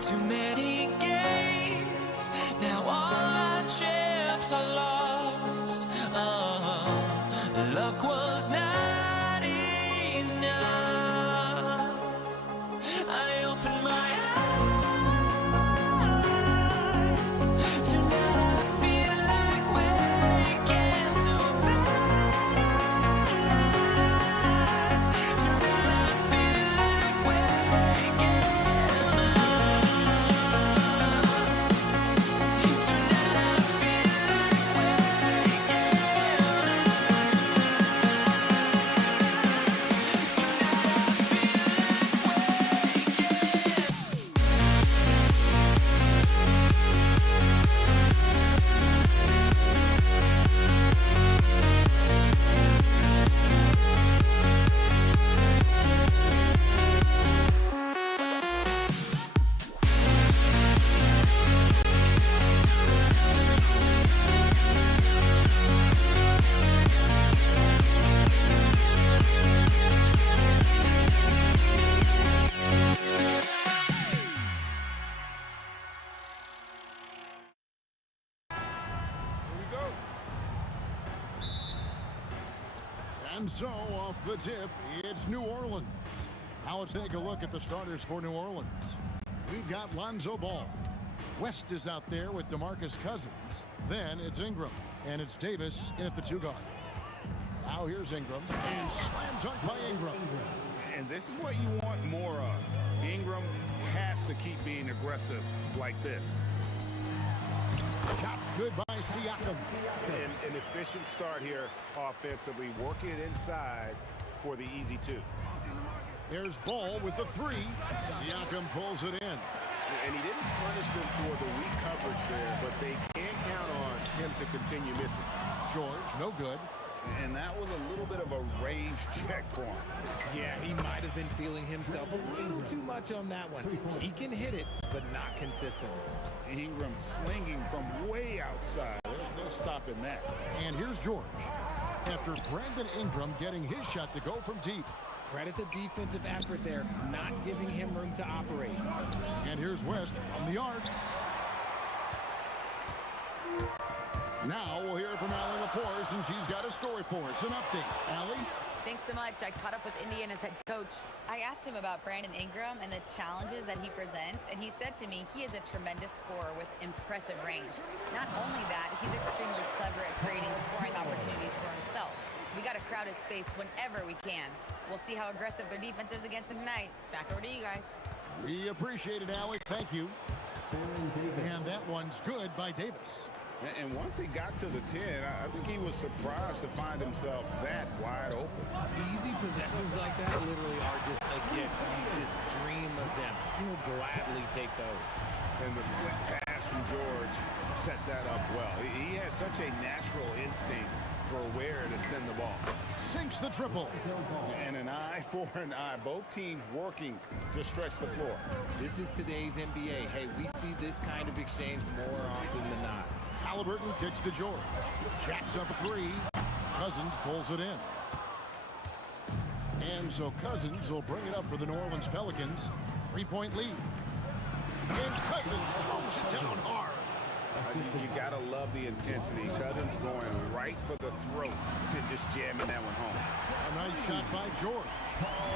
Too many games, now all our chips are lost. Oh, luck was not enough. I opened my eyes. Tonight I feel like waking to life. Tonight I feel like waking up. Tonight I feel like waking And so, off the tip, it's New Orleans. Now let's take a look at the starters for New Orleans. We've got Lonzo Ball. West is out there with DeMarcus Cousins. Then it's Ingram. And it's Davis in at the 2 guard. Now here's Ingram. And slam dunk by Ingram. And this is what you want more of. Ingram has to keep being aggressive like this. Shots good by Siakam. An efficient start here offensively, working it inside for the easy 2. There's Ball with the 3. Siakam pulls it in. And he didn't punish them for the weak coverage there, but they can't count on him to continue missing. George, no good. And that was a little bit of a range check for him. Yeah, he might have been feeling himself a little too much on that one. He can hit it, but not consistently. Ingram slinging from way outside. There's no stopping that. And here's George. After Brandon Ingram getting his shot to go from deep. Credit the defensive effort there, not giving him room to operate. And here's West from the arc. Now we'll hear from Allie LaForce, and she's got a story for us. An update. Allie? Thanks so much. I caught up with Indiana's head coach. I asked him about Brandon Ingram and the challenges that he presents, and he said to me he is a tremendous scorer with impressive range. Not only that, he's extremely clever at creating scoring opportunities for himself. We got to crowd his space whenever we can. We'll see how aggressive their defense is against him tonight. Back over to you guys. We appreciate it, Allie. Thank you. And that one's good by Davis. And once he got to the 10, I think he was surprised to find himself that wide open. Easy possessions like that literally are just a gift. You just dream of them. He'll gladly take those. And the slick pass from George set that up well. He has such a natural instinct for where to send the ball. Sinks the triple. And an eye for an eye. Both teams working to stretch the floor. This is today's NBA. Hey, we see this kind of exchange more often than not. Halliburton kicks to George. Jacks up a 3. Cousins pulls it in. And so Cousins will bring it up for the New Orleans Pelicans. 3-point lead. And Cousins throws it down hard. You got to love the intensity. Cousins going right for the throat and just jamming that one home. A nice shot by George.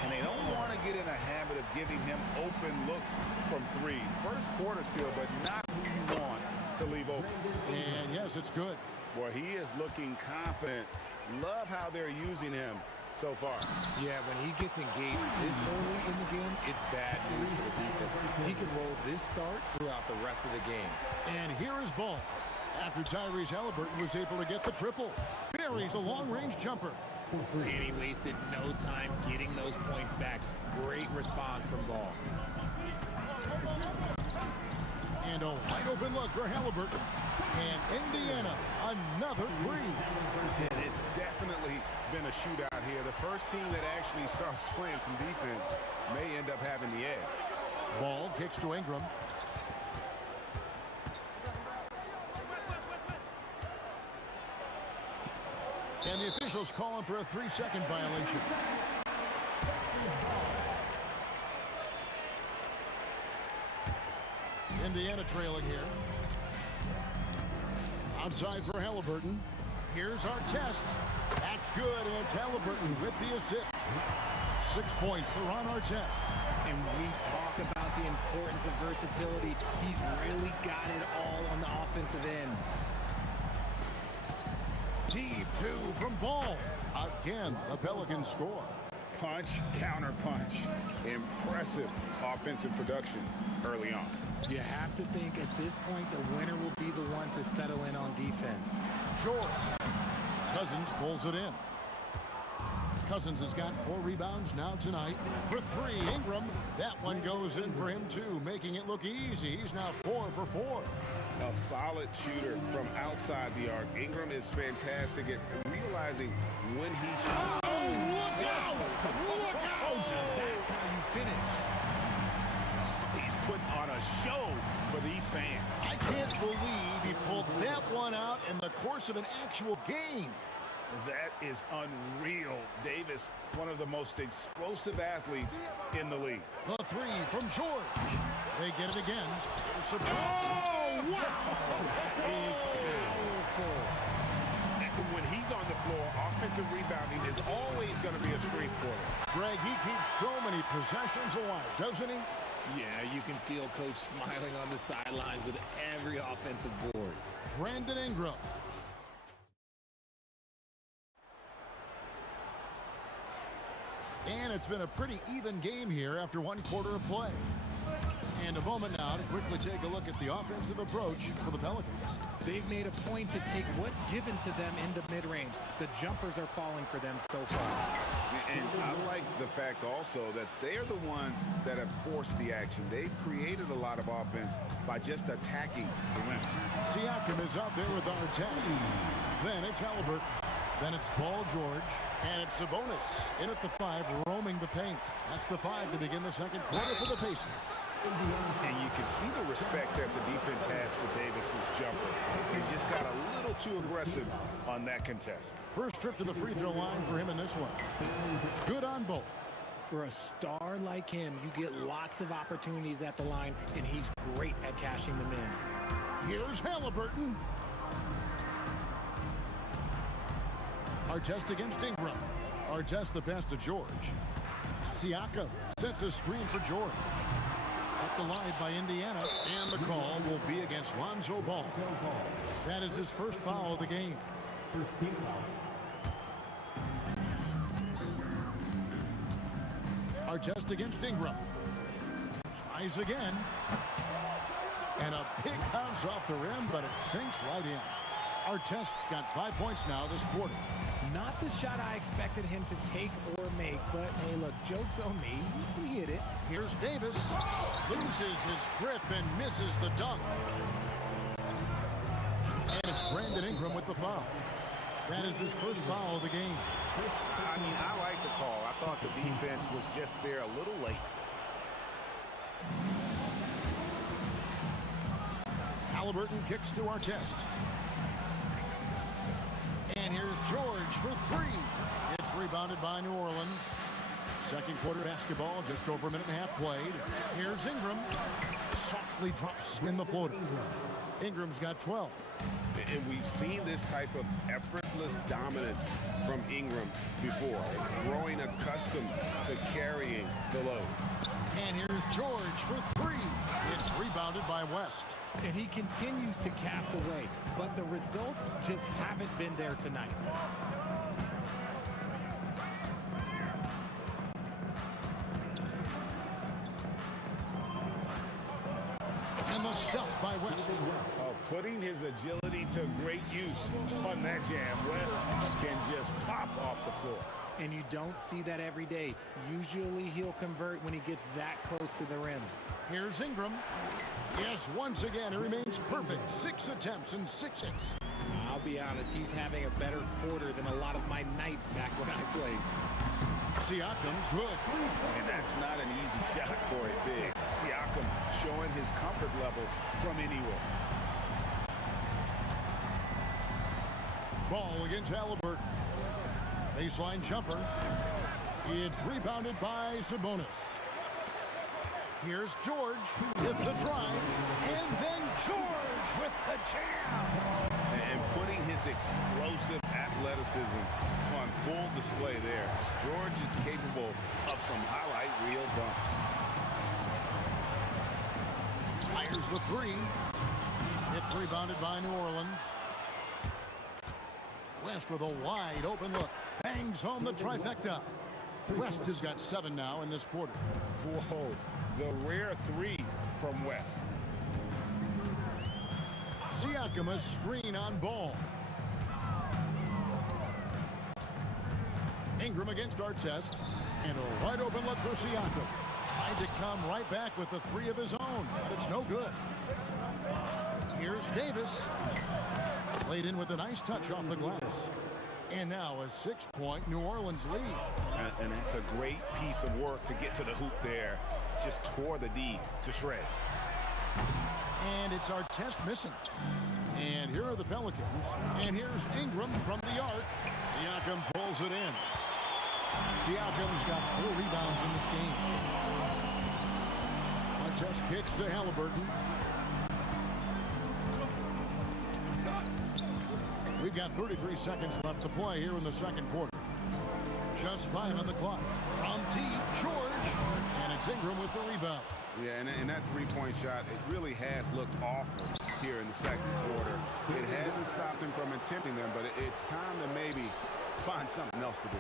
And they don't want to get in a habit of giving him open looks from 3. First quarter still, but not who you want to leave open. And yes, it's good. Boy, he is looking confident. Love how they're using him so far. Yeah, when he gets engaged this early in the game, it's bad news for the defense. He can roll this start throughout the rest of the game. And here is Ball. After Tyrese Halliburton was able to get the triple. Buries a long-range jumper. And he wasted no time getting those points back. Great response from Ball. And a wide open look for Halliburton. And Indiana, another 3. And it's definitely been a shootout here. The first team that actually starts playing some defense may end up having the edge. Ball kicks to Ingram. And the officials calling for a 3-second violation. Indiana trailing here. Outside for Halliburton. Here's our test. That's good, and it's Halliburton with the assist. 6 points for Ron Artest. And we talk about the importance of versatility. He's really got it all on the offensive end. Deep two from Ball. Again, the Pelicans score. Punch, counter punch. Impressive offensive production early on. You have to think at this point the winner will be the one to settle in on defense. George. Cousins pulls it in. Cousins has got 4 rebounds now tonight. For 3, Ingram. That one goes in for him too, making it look easy. He's now 4 for 4. A solid shooter from outside the arc. Ingram is fantastic at realizing when he shoots. Oh, look out! Look out! That's how you finish. He's putting on a show for these fans. I can't believe he pulled that one out in the course of an actual game. That is unreal. Davis, one of the most explosive athletes in the league. The 3 from George. They get it again. Oh, wow! Is powerful. When he's on the floor, offensive rebounding is always going to be a strength for him. Greg, he keeps so many possessions alive, doesn't he? Yeah, you can feel Coach smiling on the sidelines with every offensive board. Brandon Ingram. And it's been a pretty even game here after 1 quarter of play. And a moment now to quickly take a look at the offensive approach for the Pelicans. They've made a point to take what's given to them in the mid-range. The jumpers are falling for them so far. And I like the fact also that they're the ones that have forced the action. They've created a lot of offense by just attacking the rim. Siakam is out there with Artest. Then it's Halliburton. Then it's Paul George. And it's Sabonis in at the 5, roaming the paint. That's the 5 to begin the second quarter for the Pacers. And you can see the respect that the defense has for Davis's jumper. He just got a little too aggressive on that contest. First trip to the free throw line for him in this one. Good on both. For a star like him, you get lots of opportunities at the line, and he's great at cashing them in. Here's Halliburton. Artest against Ingram. Artest the pass to George. Siakam sets a screen for George. At the line by Indiana, and the call will be against Lonzo Ball. That is his first foul of the game. First team foul. Artest against Ingram. Tries again. And a big bounce off the rim, but it sinks right in. Artest's got 5 points now this quarter. Not the shot I expected him to take or make, but hey, look, joke's on me. He hit it. Here's Davis. Loses his grip and misses the dunk. And it's Brandon Ingram with the foul. That is his first foul of the game. I mean, I like the call. I thought the defense was just there a little late. Halliburton kicks to Artest. And here's George for 3. It's rebounded by New Orleans. Second quarter basketball, just over a minute and a half played. Here's Ingram. Softly drops in the floater. Ingram's got 12. And we've seen this type of effortless dominance from Ingram before, growing accustomed to carrying the load. And here's George for 3. It's rebounded by West. And he continues to cast away, but the results just haven't been there tonight. And the stuff by West. Putting his agility to great use on that jam. West can just pop off the floor. And you don't see that every day. Usually he'll convert when he gets that close to the rim. Here's Ingram. Yes, once again, he remains perfect. 6 attempts and 6 hits. I'll be honest, he's having a better quarter than a lot of my nights back when I played. Siakam, good. And that's not an easy shot for a big. Siakam showing his comfort level from anywhere. Ball against Halliburton. Baseline jumper. It's rebounded by Sabonis. Here's George with the drive. And then George with the jam. And putting his explosive athleticism on full display there. George is capable of some highlight reel dunks. Fires the three. It's rebounded by New Orleans. West with a wide open look. Bangs home the trifecta. West has got 7 now in this quarter. Whoa, the rare three from West. Siakam a screen on Ball. Ingram against Artest. And a wide open look for Siakam. Tried to come right back with the three of his own, but it's no good. Here's Davis. Played in with a nice touch off the glass. And now a 6-point New Orleans lead. And that's a great piece of work to get to the hoop there. Just tore the D to shreds. And it's Artest missing. And here are the Pelicans. And here's Ingram from the arc. Siakam pulls it in. Siakam's got 4 rebounds in this game. Artest kicks to Halliburton. We've got 33 seconds left to play here in the second quarter. Just 5 on the clock. From deep, George. And it's Ingram with the rebound. Yeah, and that three-point shot, it really has looked awful here in the second quarter. It hasn't stopped him from attempting them, but it's time to maybe find something else to do.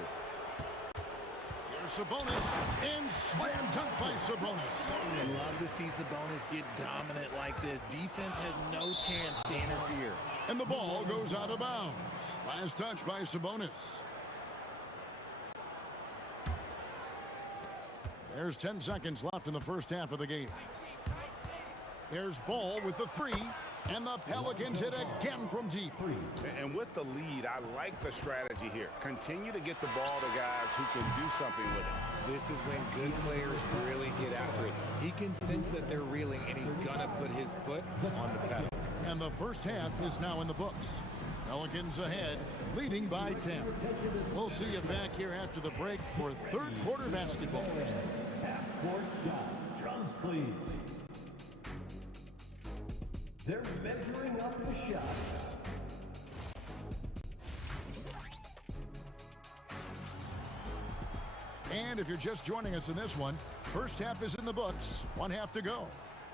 Here's Sabonis, and slam dunk by Sabonis. I love to see Sabonis get dominant like this. Defense has no chance to interfere. And the ball goes out of bounds. Last touch by Sabonis. There's 10 seconds left in the first half of the game. There's Ball with the three, and the Pelicans hit again from deep. And with the lead, I like the strategy here. Continue to get the ball to guys who can do something with it. This is when good players really get after it. He can sense that they're reeling, and he's going to put his foot on the pedal. And the first half is now in the books. Pelicans ahead, leading by 10. We'll see you back here after the break for third quarter basketball. Half-court shot. Drums, please. They're measuring up the shot. And if you're just joining us in this one, first half is in the books. 1 half to go.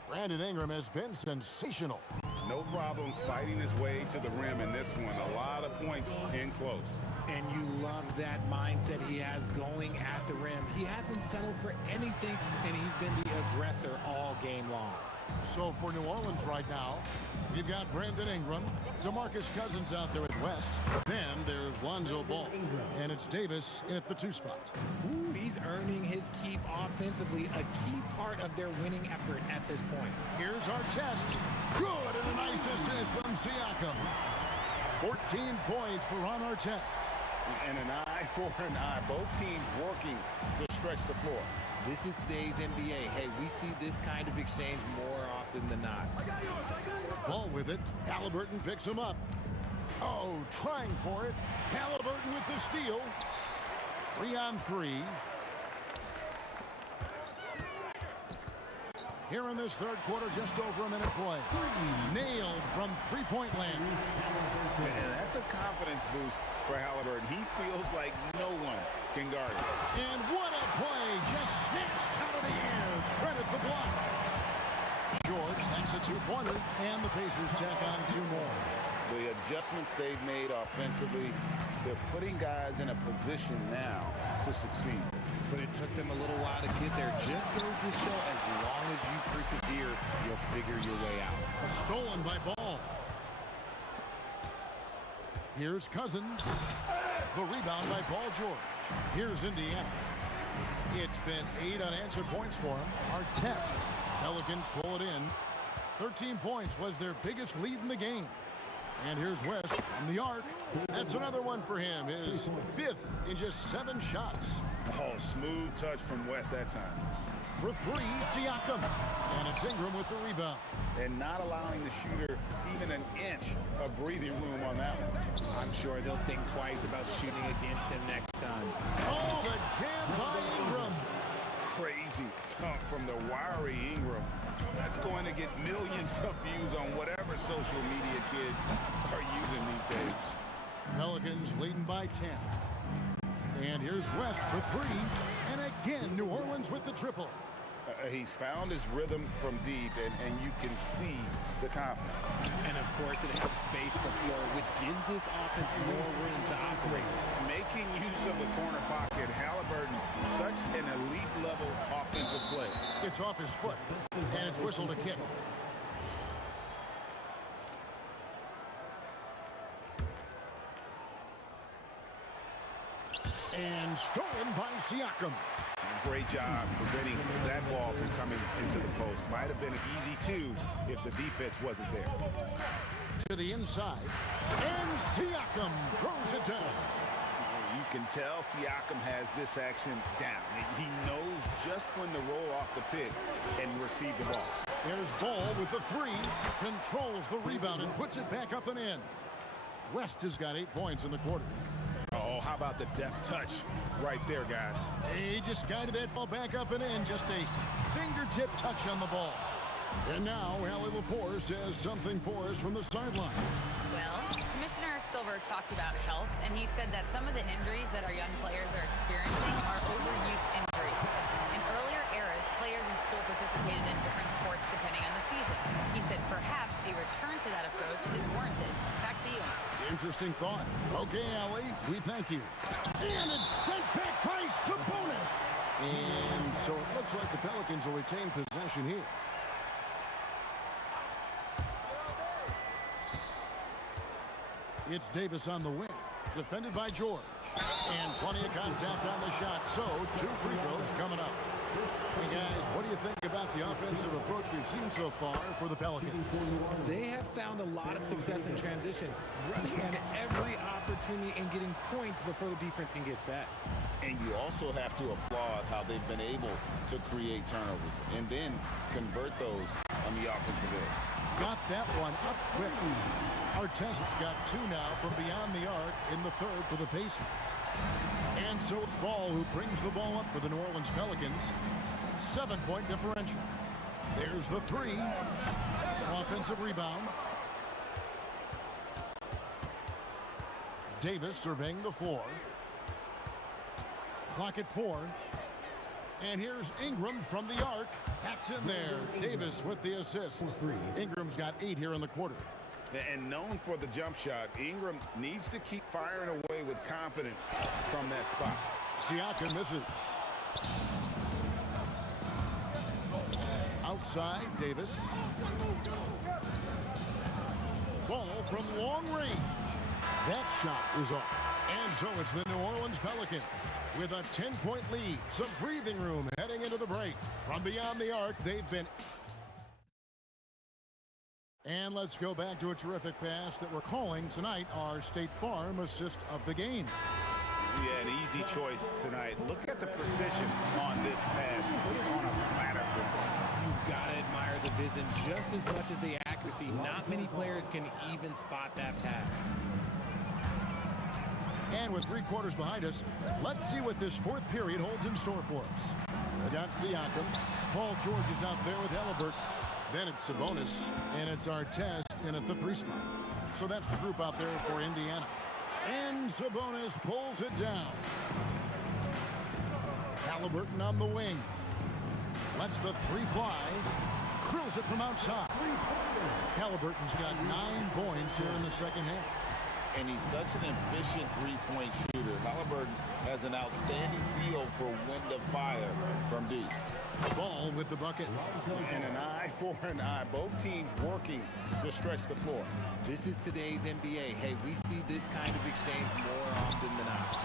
Brandon Ingram has been sensational. No problems fighting his way to the rim in this one. A lot of points in close. And you love that mindset he has going at the rim. He hasn't settled for anything, and he's been the aggressor all game long. So for New Orleans right now, we've got Brandon Ingram, DeMarcus Cousins out there at West. Then there's Lonzo Ball, and it's Davis in at the 2 spot. Ooh, he's earning his keep offensively, a key part of their winning effort at this point. Here's Artest. Good, and a nice assist from Siakam. 14 points for Ron Artest. And an eye for an eye. Both teams working to stretch the floor. This is today's NBA. Hey, we see this kind of exchange more often than not. Ball with it. Halliburton picks him up. Oh, trying for it. Halliburton with the steal. 3 on 3. Here in this third quarter, just over a minute play. Nailed from three-point land. And that's a confidence boost for Halliburton. He feels like no one can guard him. And what a play. Just snatched out of the air. Credit the block. George, that's a 2-pointer. And the Pacers tack on 2 more. The adjustments they've made offensively, they're putting guys in a position now to succeed. But it took them a little while to get there. Just goes to show, as long as you persevere, you'll figure your way out. Stolen by Ball. Here's Cousins. The rebound by Paul George. Here's Indiana. It's been 8 unanswered points for him. Artest. Pelicans pull it in. 13 points was their biggest lead in the game. And here's West from the arc. That's another one for him. His 5th in just 7 shots. Oh, smooth touch from West that time. For three, Siakam. And it's Ingram with the rebound. And not allowing the shooter even an inch of breathing room on that one. I'm sure they'll think twice about shooting against him next time. Oh, the jam by Ingram. Crazy dunk from the wiry Ingram. That's going to get millions of views on whatever social media kids are using these days. Pelicans leading by 10. And here's West for three. And again, New Orleans with the triple. He's found his rhythm from deep, and you can see the confidence. And, of course, it helps space the floor, which gives this offense more room to operate. Making use of the corner pocket, Halliburton, such an elite-level offensive play. It's off his foot, and it's whistled a kick. And stolen by Siakam. Great job preventing that ball from coming into the post. Might have been an easy two if the defense wasn't there. To the inside, and Siakam throws it down. You can tell Siakam has this action down. He knows just when to roll off the pick and receive the ball. There's Ball with the three, controls the rebound and puts it back up and in. West has got 8 points in the quarter. Oh, how about the deft touch right there, guys? He just guided that ball back up and in. Just a fingertip touch on the ball. And now, Allie LaForce has something for us from the sideline. Well, Commissioner Silver talked about health, and he said that some of the injuries that our young players are experiencing are overuse injuries. In earlier eras, players in school participated in different sports depending on the season. He said perhaps a return to that approach is warranted. Back to you. Interesting thought. Okay, Allie, we thank you. And it's sent back by Sabonis. And so it looks like the Pelicans will retain possession here. It's Davis on the wing, defended by George. And plenty of contact on the shot, so 2 free throws coming up. Hey guys, what do you think about the offensive approach we've seen so far for the Pelicans? They have found a lot of success in transition, running at every opportunity and getting points before the defense can get set. And you also have to applaud how they've been able to create turnovers and then convert those on the offensive end. Got that one up quick. Artest's got 2 now from beyond the arc in the third for the Pacers. And so it's Ball who brings the ball up for the New Orleans Pelicans. 7-point differential. There's the three. Offensive rebound. Davis surveying the floor. Clock at 4. And here's Ingram from the arc. That's in there. Davis with the assist. Ingram's got 8 here in the quarter. And known for the jump shot, Ingram needs to keep firing away with confidence from that spot. Siakam misses. Outside, Davis. Ball from long range. That shot is off. And so it's the New Orleans Pelicans with a 10-point lead. Some breathing room heading into the break. From beyond the arc, they've been... And let's go back to a terrific pass that we're calling tonight our State Farm assist of the game. Yeah, an easy choice tonight. Look at the precision on this pass. Put it on a platter for him. You've got to admire the vision just as much as the accuracy. Not many players can even spot that pass. And with 3 quarters behind us, let's see what this 4th period holds in store for us. We got Siakam. Paul George is out there with Halliburton. Then it's Sabonis, and it's Artest in at the 3 spot. So that's the group out there for Indiana. And Sabonis pulls it down. Halliburton on the wing. Lets the 3 fly. Drills it from outside. Halliburton's got 9 points here in the second half. And he's such an efficient three-point shooter. Halliburton has an outstanding feel for when to fire from deep. Ball with the bucket. And an eye for an eye. Both teams working to stretch the floor. This is today's NBA. Hey, we see this kind of exchange more often than not.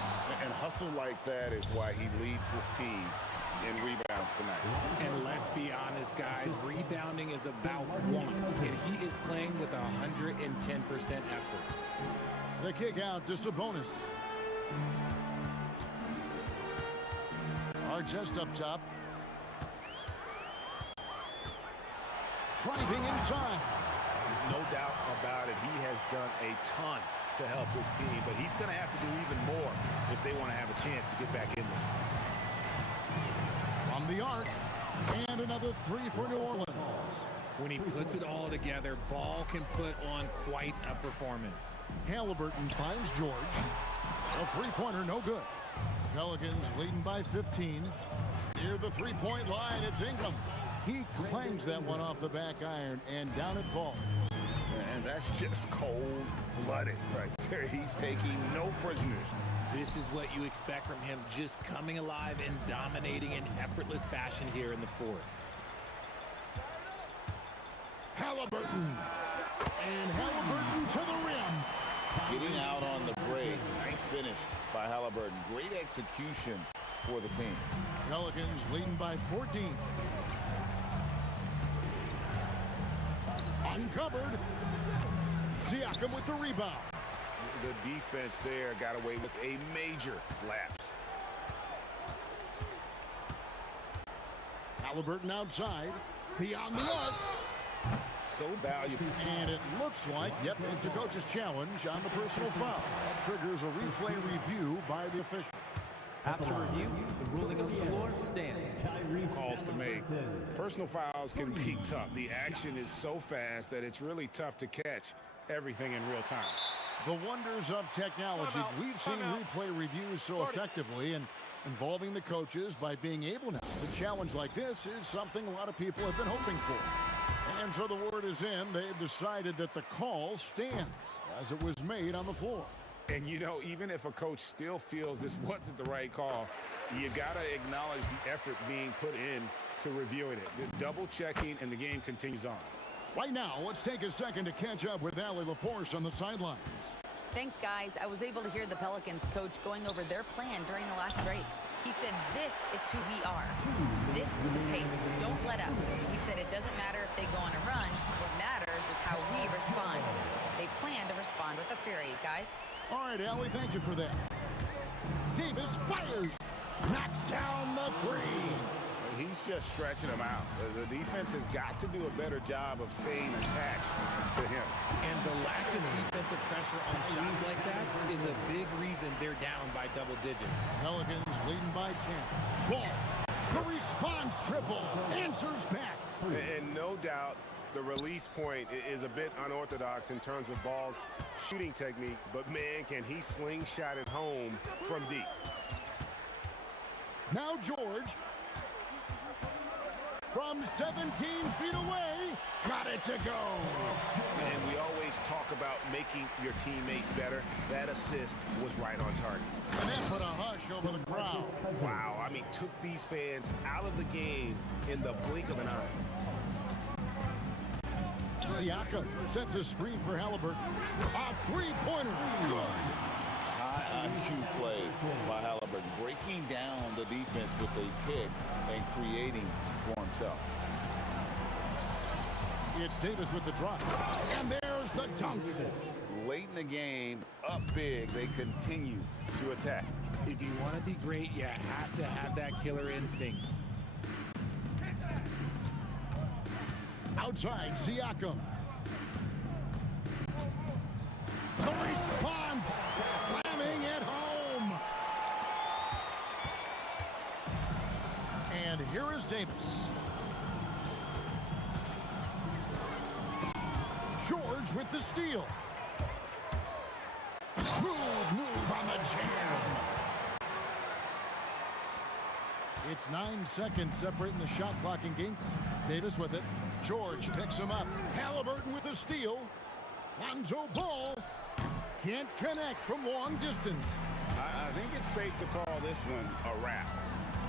And hustle like that is why he leads his team in rebounds tonight. And let's be honest, guys, rebounding is about want. And he is playing with 110% effort. The kick out to Sabonis. Artest up top. Driving inside. No doubt about it. He has done a ton to help his team, but he's going to have to do even more if they want to have a chance to get back in this one. From the arc. And another three for New Orleans. When he puts it all together, Ball can put on quite a performance. Halliburton finds George. A three-pointer, no good. Pelicans leading by 15. Near the three-point line, it's Ingram. He clangs that one off the back iron, and down it falls. And that's just cold-blooded right there. He's taking no prisoners. This is what you expect from him, just coming alive and dominating in effortless fashion here in the fourth. Halliburton. And Halliburton to the rim. Getting out on the break. Nice finish by Halliburton. Great execution for the team. Pelicans leading by 14. Uncovered. Siakam with the rebound. The defense there got away with a major lapse. Halliburton outside. Beyond the arc. So valuable. And it looks like, yep, it's a coach's challenge on the personal foul. That triggers a replay review by the official. After review, the ruling on the floor stands. Calls to make. Personal fouls can be tough. The action is so fast that it's really tough to catch everything in real time. The wonders of technology. We've seen replay reviews so effectively and involving the coaches by being able now. A challenge like this is something a lot of people have been hoping for. And so the word is in. They've decided that the call stands as it was made on the floor. And, you know, even if a coach still feels this wasn't the right call, you got to acknowledge the effort being put in to reviewing it. The double checking, and the game continues on. Right now, let's take a second to catch up with Allie LaForce on the sidelines. Thanks, guys. I was able to hear the Pelicans coach going over their plan during the last break. He said, this is who we are. This is the pace. Don't let up. He said it doesn't matter if they go on a run. What matters is how we respond. They plan to respond with a fury, guys. All right, Allie, thank you for that. Davis fires. Knocks down the three. He's just stretching them out. The defense has got to do a better job of staying attached to him. And the lack of defensive pressure on shots like that is a big reason they're down by double digits. Pelicans leading by 10. Ball. The response triple. Answers back. And no doubt the release point is a bit unorthodox in terms of Ball's shooting technique. But, man, can he slingshot it home from deep. Now George. From 17 feet away, got it to go. And we always talk about making your teammate better. That assist was right on target. And that put a hush over the crowd. Wow, I mean, took these fans out of the game in the blink of an eye. Siakam sets a screen for Halliburton. A three-pointer. Good. High IQ play by Halliburton, breaking down the defense with a pick and creating for himself. It's Davis with the drop. And there's the dunk. Late in the game, up big, they continue to attack. If you want to be great, you have to have that killer instinct. Outside, Siakam. The response, slamming it home. And here is Davis. George with the steal. Smooth move on the jam. It's 9 seconds separating the shot clock and game clock. Davis with it. George picks him up. Halliburton with a steal. Lonzo Ball can't connect from long distance. I think it's safe to call this one a wrap.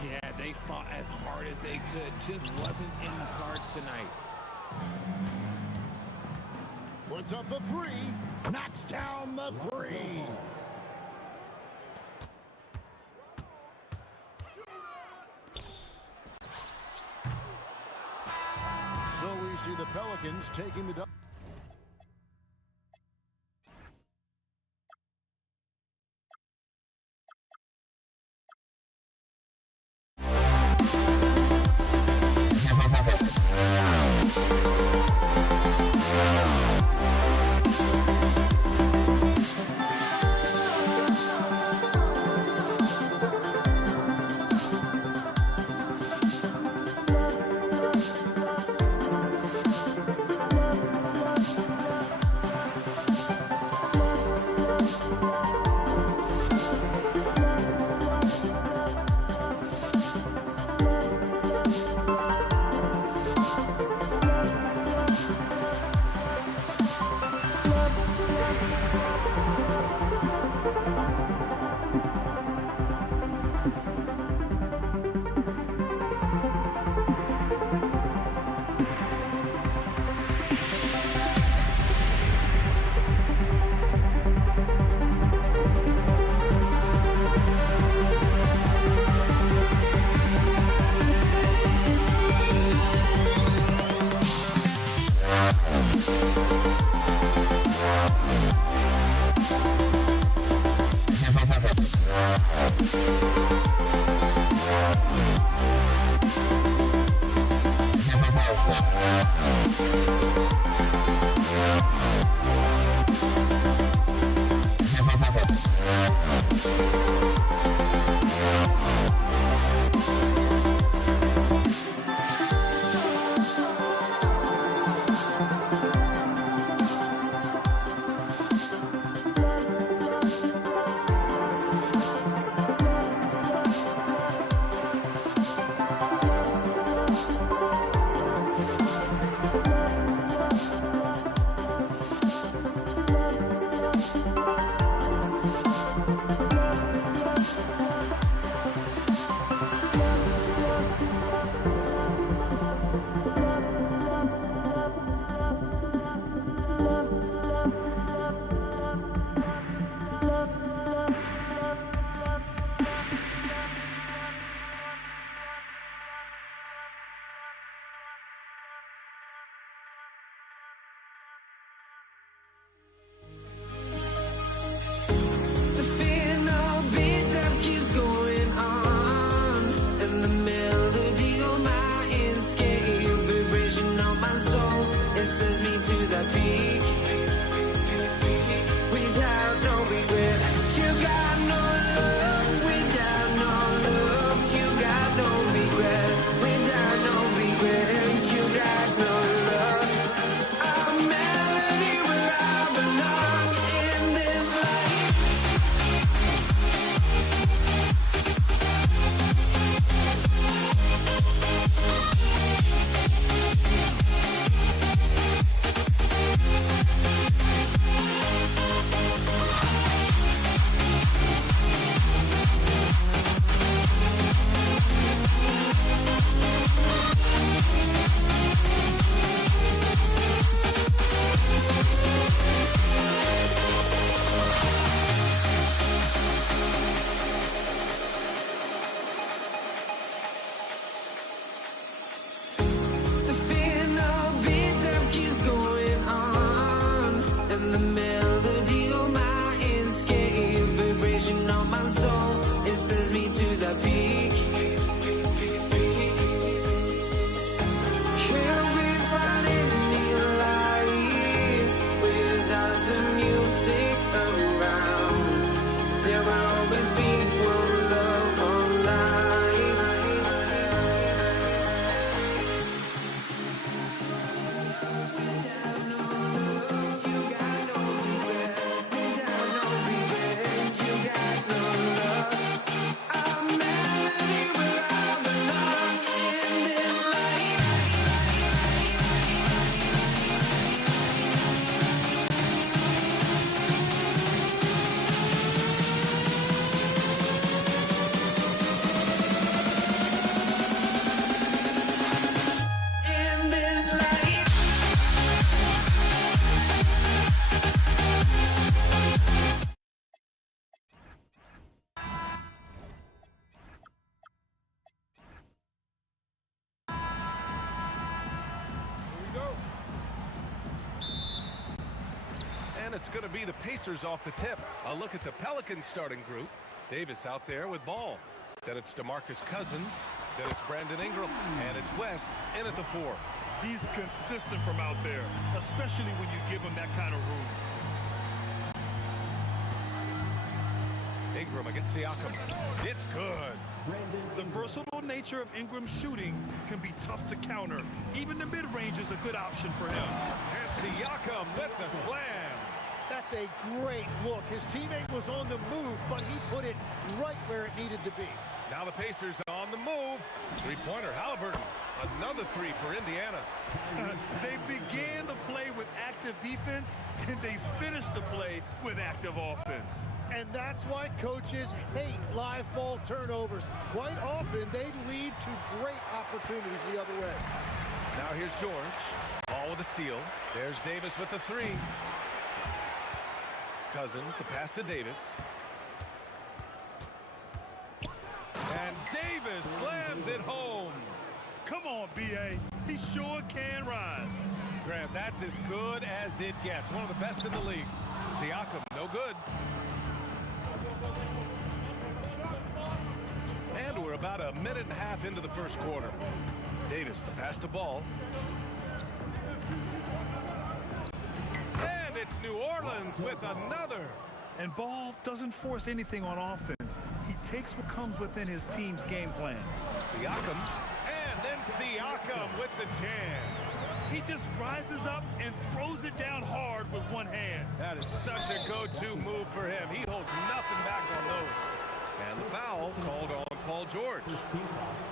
Yeah, they fought as hard as they could. Just wasn't in the cards tonight. Puts up the three. Knocks down the three. So we see the Pelicans taking the It's going to be the Pacers off the tip. A look at the Pelicans starting group. Davis out there with ball. Then it's DeMarcus Cousins. Then it's Brandon Ingram. And it's West in at the 4. He's consistent from out there, especially when you give him that kind of room. Ingram against Siakam. It's good. The versatile nature of Ingram's shooting can be tough to counter. Even the mid-range is a good option for him. And Siakam with the slam. That's a great look. His teammate was on the move, but he put it right where it needed to be. Now the Pacers on the move. Three-pointer, Halliburton. Another 3 for Indiana. They began the play with active defense, and they finished the play with active offense. And that's why coaches hate live ball turnovers. Quite often, they lead to great opportunities the other way. Now here's George. Ball with a steal. There's Davis with the 3. Cousins, the pass to Davis. And Davis slams it home. Come on, B.A. He sure can rise. Graham, that's as good as it gets. One of the best in the league. Siakam, no good. And we're about a minute and a half into the first quarter. Davis, the pass to Ball. And it's New Orleans with another. And Ball doesn't force anything on offense. He takes what comes within his team's game plan. Siakam, and then Siakam with the jam. He just rises up and throws it down hard with one hand. That is such a go-to move for him. He holds nothing back on those. And the foul called on Paul George.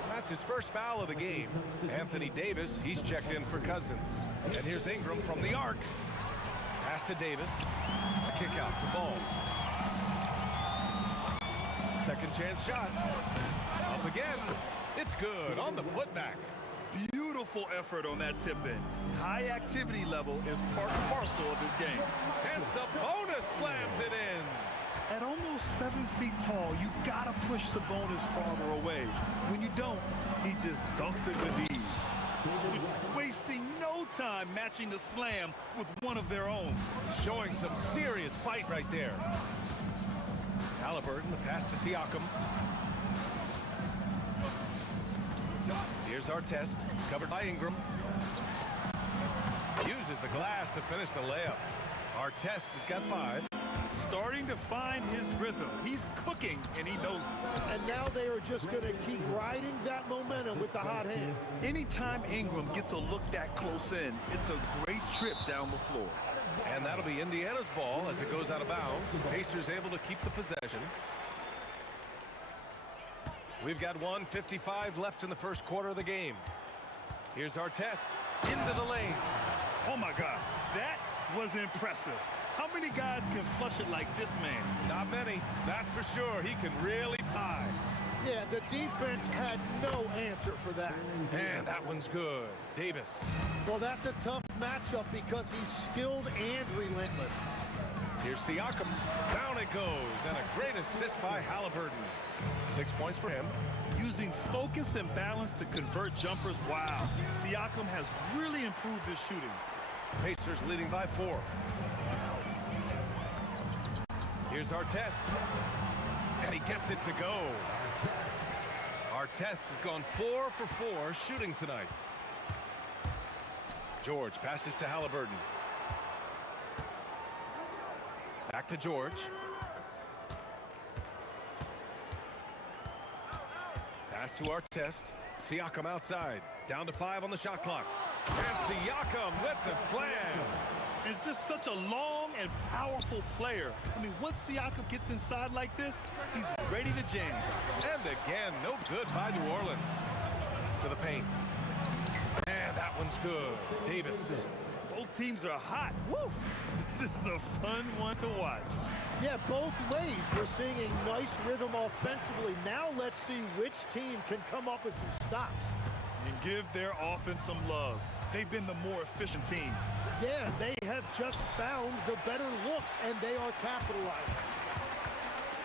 That's his first foul of the game. Anthony Davis, he's checked in for Cousins. And here's Ingram from the arc. Pass to Davis. A kick out to Ball. Second chance shot. Up again. It's good on the putback. Beautiful effort on that tip-in. High activity level is part and parcel of his game. And Sabonis slams it in. At almost 7 feet tall, you gotta push Sabonis farther away. When you don't, he just dunks it with ease. Wasting no time matching the slam with one of their own. Showing some serious fight right there. Halliburton, the pass to Siakam. Here's Artest, covered by Ingram. Uses the glass to finish the layup. Artest has got 5. Starting to find his rhythm. He's cooking, and he knows it. And now they are just going to keep riding that momentum with the hot hand. Anytime Ingram gets a look that close in, it's a great trip down the floor. And that'll be Indiana's ball as it goes out of bounds. Pacers able to keep the possession. We've got 1:55 left in the first quarter of the game. Here's Artest into the lane. Oh my God, that was impressive. How many guys can flush it like this man? Not many, that's for sure. He can really fly. Yeah, the defense had no answer for that. And that one's good. Davis. Well, that's a tough matchup because he's skilled and relentless. Here's Siakam. Down it goes. And a great assist by Halliburton. 6 points for him. Using focus and balance to convert jumpers. Wow. Siakam has really improved his shooting. Pacers leading by 4. Here's Artest. And he gets it to go. Artest has gone 4 for 4 shooting tonight. George passes to Halliburton. Back to George. Pass to Artest. Siakam outside. Down to 5 on the shot clock. And Siakam with the slam. It's just such a long and powerful player. I mean, once Siakam gets inside like this, he's ready to jam. And again, no good by New Orleans. To the paint. And that one's good. Davis. Both teams are hot. Woo! This is a fun one to watch. Yeah, both ways. We're seeing a nice rhythm offensively. Now let's see which team can come up with some stops. And give their offense some love. They've been the more efficient team. Yeah, they have just found the better looks, and they are capitalizing.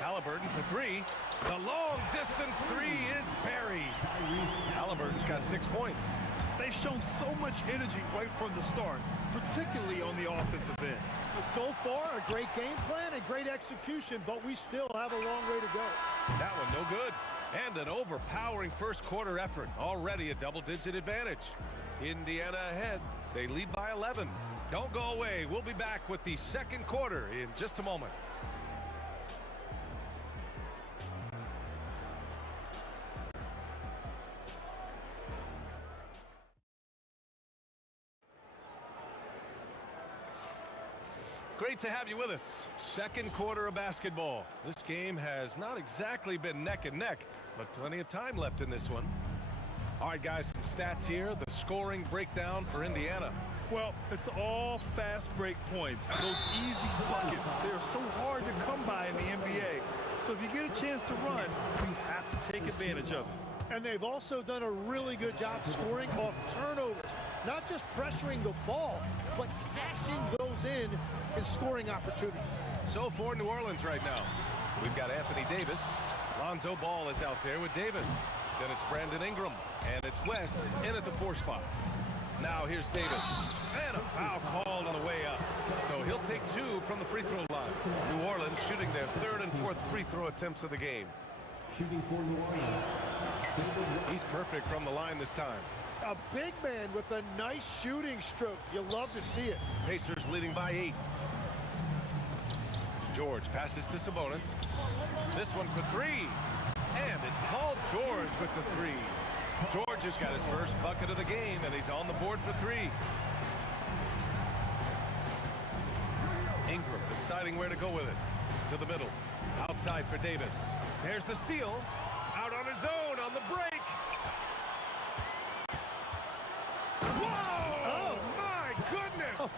Halliburton for 3. The long distance 3 is buried. Halliburton's got 6 points. They've shown so much energy right from the start, particularly on the offensive end. So far, a great game plan and great execution, but we still have a long way to go. That one no good. And an overpowering first quarter effort. Already a double-digit advantage. Indiana ahead. They lead by 11. Don't go away. We'll be back with the second quarter in just a moment. Great to have you with us. Second quarter of basketball. This game has not exactly been neck and neck, but plenty of time left in this one. All right, guys, some stats here. The scoring breakdown for Indiana. Well, it's all fast break points. Those easy buckets, they're so hard to come by in the NBA. So if you get a chance to run, you have to take advantage of it. And they've also done a really good job scoring off turnovers. Not just pressuring the ball, but cashing those in and scoring opportunities. So for New Orleans right now, we've got Anthony Davis. Lonzo Ball is out there with Davis. Then it's Brandon Ingram, and it's West in at the 4 spot. Now here's Davis, and a foul called on the way up. So he'll take 2 from the free throw line. New Orleans shooting their 3rd and 4th free throw attempts of the game. Shooting for New Orleans. He's perfect from the line this time. A big man with a nice shooting stroke. You love to see it. Pacers leading by 8. George passes to Sabonis. This one for 3. And it's Paul George with the 3. George has got his first bucket of the game, and he's on the board for 3. Ingram deciding where to go with it. To the middle. Outside for Davis. There's the steal. Out on his own on the break. Whoa! Oh, my goodness!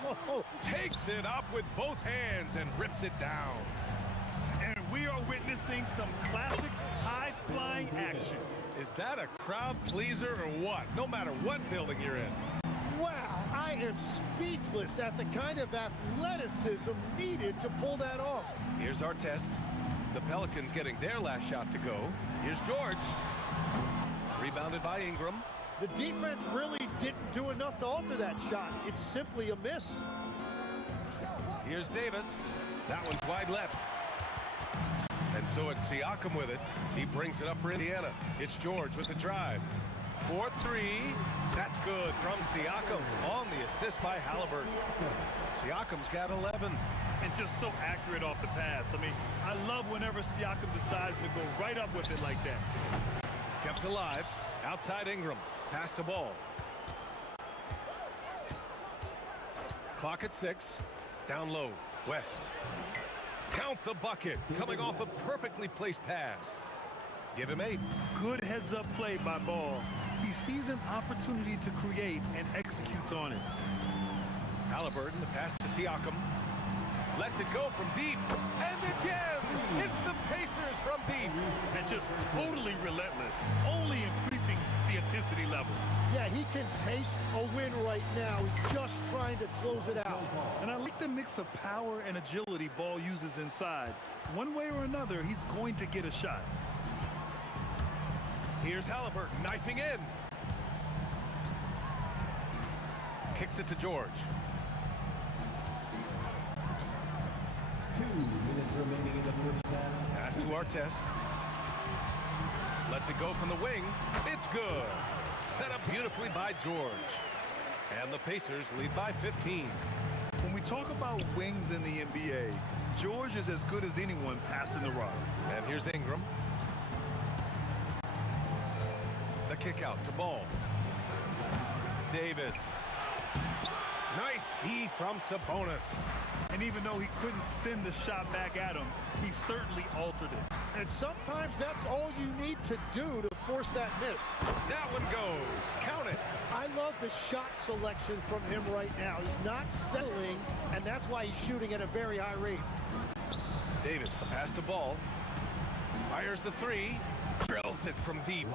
Takes it up with both hands and rips it down. And we are witnessing some classic high-flying action. Is that a crowd pleaser or what? No matter what building you're in. Wow, I am speechless at the kind of athleticism needed to pull that off. Here's our test. The Pelicans getting their last shot to go. Here's George. Rebounded by Ingram. The defense really didn't do enough to alter that shot. It's simply a miss. Here's Davis. That one's wide left. And so it's Siakam with it. He brings it up for Indiana. It's George with the drive. 4-3. That's good from Siakam on the assist by Halliburton. Siakam's got 11. And just so accurate off the pass. I mean, I love whenever Siakam decides to go right up with it like that. Kept alive. Outside Ingram. Pass the ball. Clock at 6. Down low. West. Count the bucket. Coming off a perfectly placed pass. Give him 8. Good heads-up play by Ball. He sees an opportunity to create and executes on it. Halliburton, the pass to Siakam. Lets it go from deep. And again, it's the Pacers from deep. And just totally relentless, only increasing the intensity level. Yeah, he can taste a win right now. He's just trying to close it out. And I like the mix of power and agility Ball uses inside. One way or another, he's going to get a shot. Here's Halliburton knifing in. Kicks it to George. 2 minutes remaining in the first half. Pass to Artest. Lets it go from the wing. It's good. Set up beautifully by George. And the Pacers lead by 15. When we talk about wings in the NBA, George is as good as anyone passing the rock. And here's Ingram. The kick out to Ball. Davis. Nice D from Sabonis. And even though he couldn't send the shot back at him, he certainly altered it. And sometimes that's all you need to do to force that miss. That one goes. Count it. I love the shot selection from him right now. He's not settling, and that's why he's shooting at a very high rate. Davis, the pass to Ball. Fires the 3. Drills it from deep.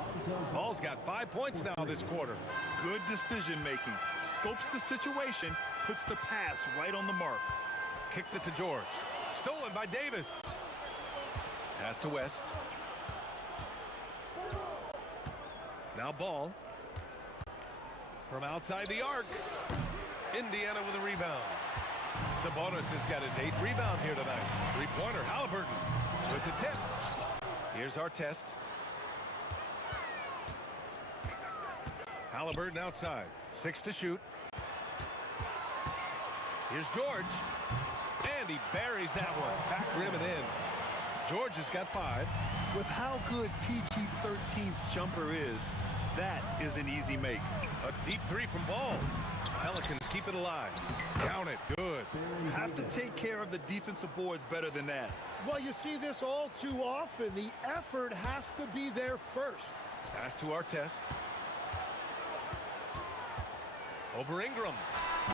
Ball's got 5 points now this quarter. Good decision making. Scopes the situation, puts the pass right on the mark. Kicks it to George. Stolen by Davis. Pass to West. Now Ball. From outside the arc. Indiana with a rebound. Sabonis has got his 8th rebound here tonight. 3-pointer. Halliburton with the tip. Here's our test. Halliburton outside. 6 to shoot. Here's George. And he buries that one. Back rim and in. George has got 5. With how good PG-13's jumper is, that is an easy make. A deep 3 from Ball. Pelicans keep it alive. Count it. Good. Have to take care of the defensive boards better than that. Well, you see this all too often. The effort has to be there first. Pass to Artest. Over Ingram.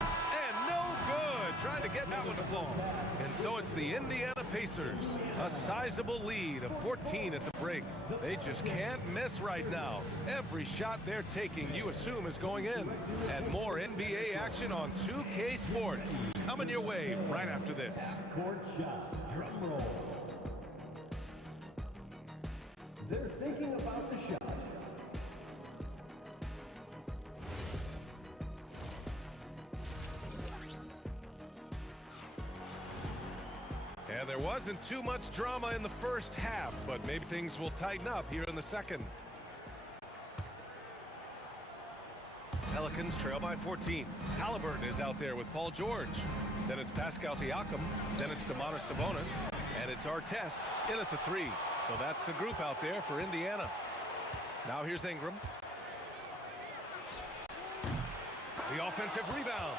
And no good. Trying to get that one to fall. And so it's the Indiana Pacers. A sizable lead of 14 at the break. They just can't miss right now. Every shot they're taking, you assume, is going in. And more NBA action on 2K Sports. Coming your way right after this. Court shot. Drum roll. They're thinking about the shot. And there wasn't too much drama in the first half, but maybe things will tighten up here in the second. Pelicans trail by 14. Halliburton is out there with Paul George. Then it's Pascal Siakam. Then it's Domantas Sabonis. And it's Artest in at the 3. So that's the group out there for Indiana. Now here's Ingram. The offensive rebound.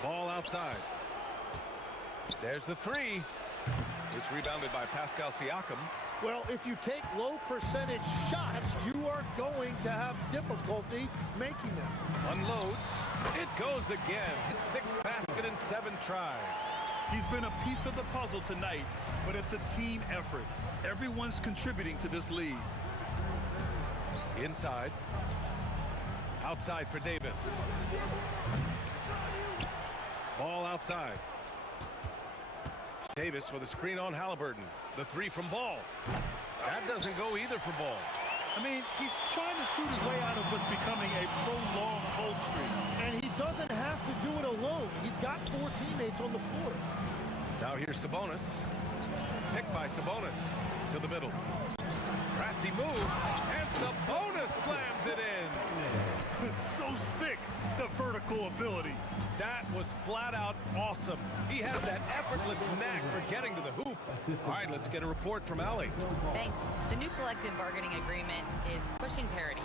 Ball outside. There's the 3. It's rebounded by Pascal Siakam. Well, if you take low percentage shots, you are going to have difficulty making them. Unloads. It goes again. His 6th basket in 7 tries. He's been a piece of the puzzle tonight, but it's a team effort. Everyone's contributing to this lead. Inside. Outside for Davis. Ball outside. Davis with a screen on Halliburton. The 3 from Ball. That doesn't go either for Ball. I mean, he's trying to shoot his way out of what's becoming a prolonged cold streak. And he doesn't have to do it alone. He's got 4 teammates on the floor. Now here's Sabonis. Picked by Sabonis to the middle. Crafty move, and Sabonis slams it in. It's so sick, the vertical ability. That was flat out awesome. He has that effortless knack for getting to the hoop. All right, let's get a report from Allie. Thanks. The new collective bargaining agreement is pushing parity.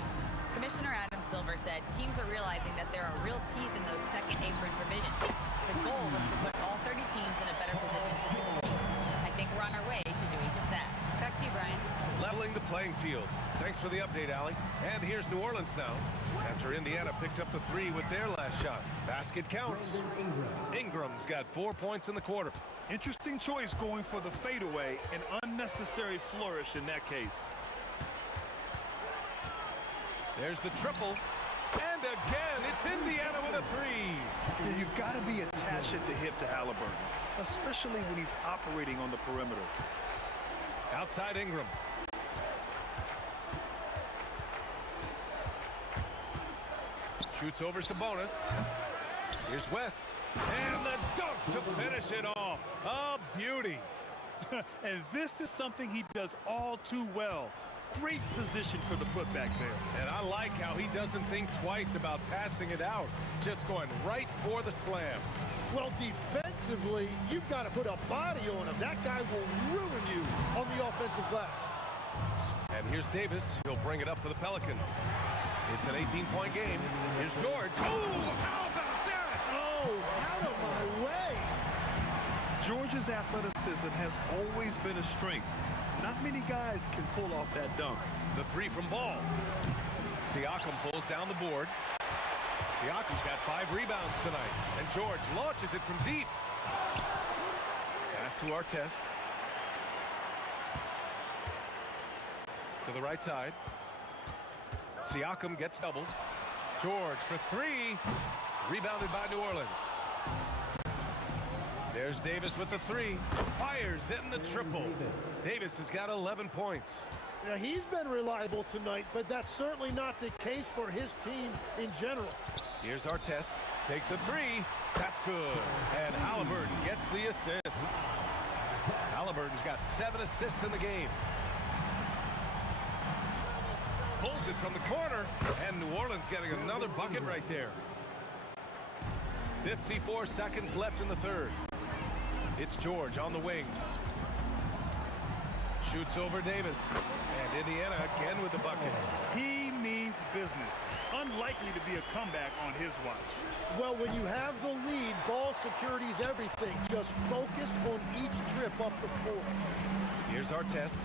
Commissioner Adam Silver said teams are realizing that there are real teeth in those second apron provisions. The goal was to put all 30 teams in a better position to compete. I think we're on our way to doing just that. Back to you, Brian. Leveling the playing field. Thanks for the update, Allie. And here's New Orleans now. After Indiana picked up the 3 with their last shot. Basket counts. Ingram's got 4 points in the quarter. Interesting choice going for the fadeaway, an unnecessary flourish in that case. There's the triple. And again, it's Indiana with a 3. Yeah, you've got to be attached at the hip to Halliburton, especially when he's operating on the perimeter. Outside Ingram. Shoots over Sabonis. Here's West. And the dunk to finish it off. A beauty. And this is something he does all too well. Great position for the putback there. And I like how he doesn't think twice about passing it out. Just going right for the slam. Well, defensively, you've got to put a body on him. That guy will ruin you on the offensive glass. And here's Davis. He'll bring it up for the Pelicans. It's an 18-point game. Here's George. Oh, how about that? Oh, out of my way. George's athleticism has always been a strength. Not many guys can pull off that dunk. The 3 from Ball. Siakam pulls down the board. Siakam's got 5 rebounds tonight. And George launches it from deep. Pass to Artest. To the right side. Siakam gets doubled. George for 3. Rebounded by New Orleans. There's Davis with the 3. Fires in the triple. Davis has got 11 points. Now, he's been reliable tonight, but that's certainly not the case for his team in general. Here's Artest. Takes a 3. That's good. And Halliburton gets the assist. Halliburton's got 7 assists in the game. Pulls it from the corner. And New Orleans getting another bucket right there. 54 seconds left in the third. It's George on the wing. Shoots over Davis. And Indiana again with the bucket. He means business. Unlikely to be a comeback on his watch. Well, when you have the lead, ball security is everything. Just focus on each trip up the floor. Here's Artest.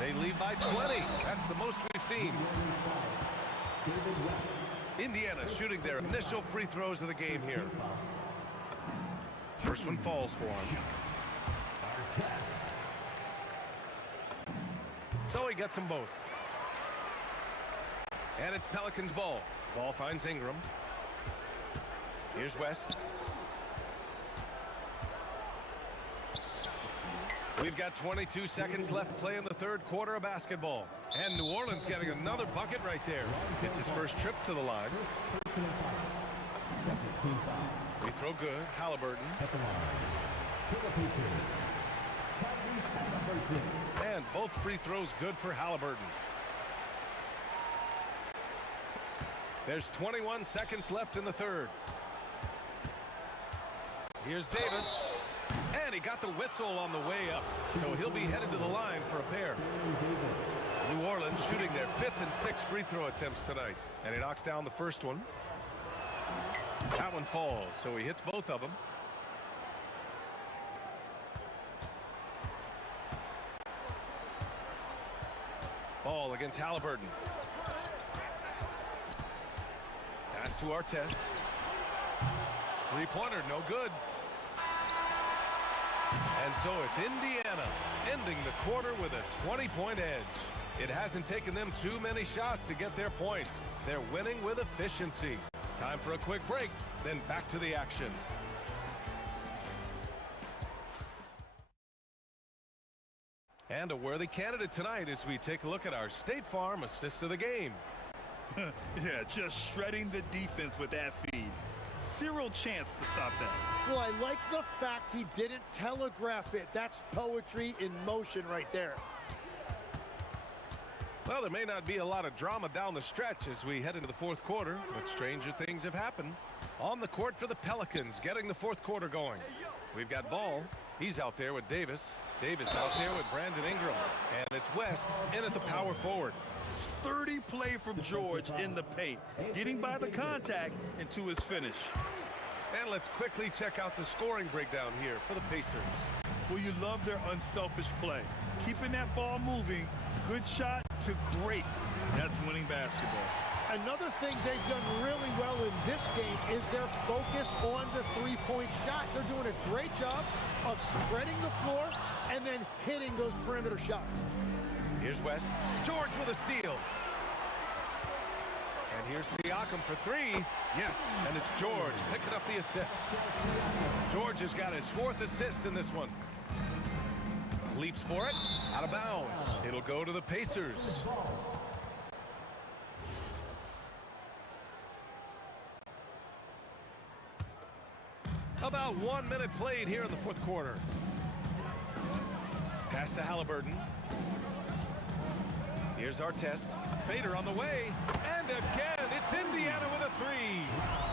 They lead by 20. That's the most we've seen. Indiana shooting their initial free throws of the game here. First one falls for him. So he gets them both. And it's Pelicans ball. Ball finds Ingram. Here's West. We've got 22 seconds left play in the third quarter of basketball. And New Orleans getting another bucket right there. It's his first trip to the line. Free throw good. Halliburton. And both free throws good for Halliburton. There's 21 seconds left in the third. Here's Davis. And he got the whistle on the way up. So he'll be headed to the line for a pair. New Orleans shooting their 5th and 6th free throw attempts tonight. And he knocks down the first one. That one falls, so he hits both of them. Ball against Halliburton. Pass to Artest. Three-pointer, no good. And so it's Indiana ending the quarter with a 20-point edge. It hasn't taken them too many shots to get their points. They're winning with efficiency. Time for a quick break, then back to the action. And a worthy candidate tonight as we take a look at our State Farm assist of the game. Yeah, just shredding the defense with that feed. Zero chance to stop that. Well, I like the fact he didn't telegraph it. That's poetry in motion right there. Well, there may not be a lot of drama down the stretch as we head into the fourth quarter, but stranger things have happened. On the court for the Pelicans, getting the fourth quarter going. We've got Ball. He's out there with Davis. Davis out there with Brandon Ingram. And it's West in at the power forward. Sturdy play from George in the paint, getting by the contact and to his finish. And let's quickly check out the scoring breakdown here for the Pacers. Well, you love their unselfish play. Keeping that ball moving, good shot to great. That's winning basketball. Another thing they've done really well in this game is their focus on the three-point shot. They're doing a great job of spreading the floor and then hitting those perimeter shots. Here's West. George with a steal. And here's Siakam for three. Yes, and it's George picking up the assist. George has got his 4th assist in this one. Leaps for it. Out of bounds. It'll go to the Pacers. About 1 minute played here in the fourth quarter. Pass to Halliburton. Here's Artest. Fader on the way. And again, it's Indiana with a three.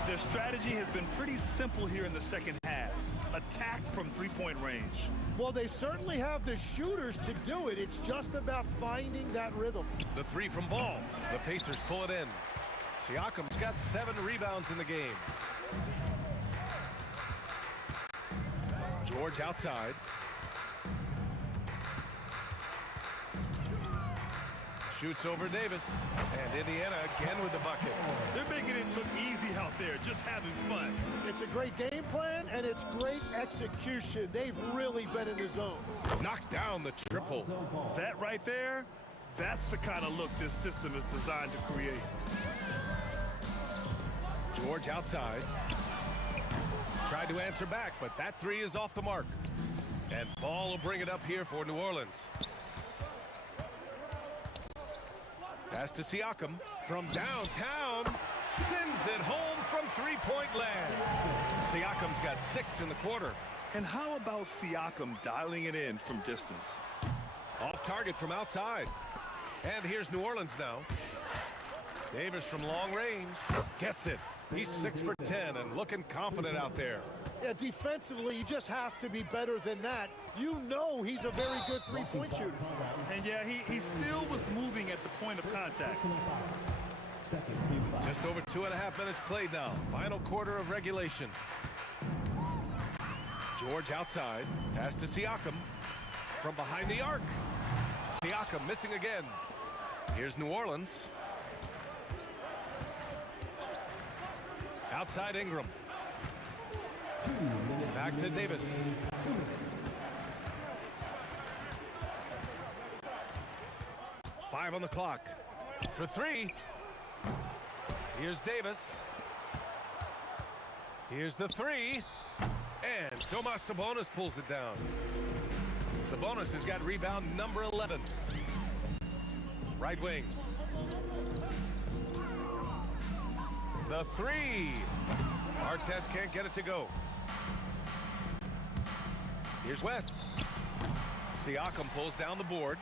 Their strategy has been pretty simple here in the second half. Attack from three-point range. Well, they certainly have the shooters to do it. It's just about finding that rhythm. The three from Ball. The Pacers pull it in. Siakam's got 7 rebounds in the game. George outside. Shoots over Davis. And Indiana again with the bucket. They're making it look easy out there, just having fun. It's a great game plan, and it's great execution. They've really been in the zone. Knocks down the triple. That right there, that's the kind of look this system is designed to create. George outside. Tried to answer back, but that three is off the mark. And Ball will bring it up here for New Orleans. Pass to Siakam from downtown. Sends it home from three-point land. Siakam's got 6 in the quarter. And how about Siakam dialing it in from distance? Off target from outside. And here's New Orleans now. Davis from long range gets it. He's 6 for 10 and looking confident out there. Yeah, defensively, you just have to be better than that. You know he's a very good three-point shooter. And yeah, he still was moving at the point of contact. Just over 2.5 minutes played now. Final quarter of regulation. George outside. Pass to Siakam. From behind the arc. Siakam missing again. Here's New Orleans. Outside Ingram. Back to Davis. Five on the clock. For three. Here's Davis. Here's the three. And Domas Sabonis pulls it down. Sabonis has got rebound number 11. Right wing. The three. Artest can't get it to go. Here's West. Siakam pulls down the board.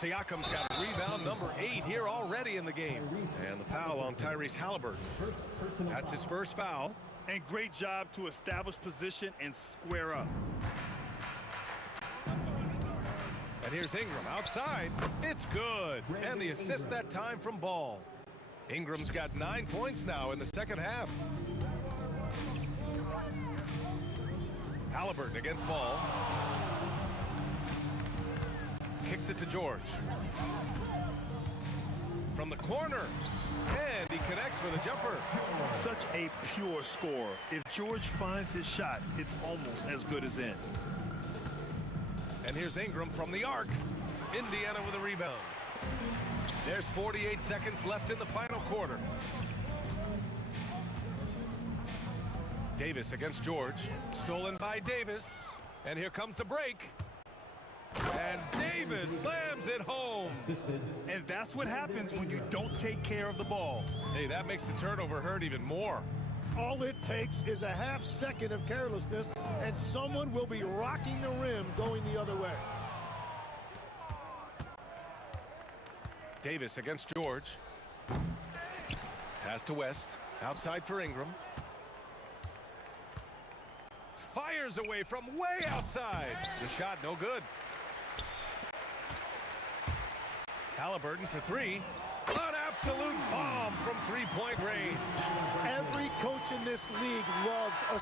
Siakam's got rebound number 8 here already in the game. And the foul on Tyrese Halliburton. That's his first foul. And great job to establish position and square up. And here's Ingram outside. It's good. And the assist that time from Ball. Ingram's got 9 points now in the second half. Halliburton against Ball. Kicks it to George. From the corner. And he connects with a jumper. Such a pure score. If George finds his shot, it's almost as good as in. And here's Ingram from the arc. Indiana with a rebound. There's 48 seconds left in the final quarter. Davis against George. Stolen by Davis. And here comes the break. And Davis slams it home. And that's what happens when you don't take care of the ball. Hey, that makes the turnover hurt even more. All it takes is a half second of carelessness, and someone will be rocking the rim going the other way. Davis against George. Pass to West. Outside for Ingram. Fires away from way outside. The shot no good. Halliburton for 3. An absolute bomb from three-point range. Every coach in this league loves a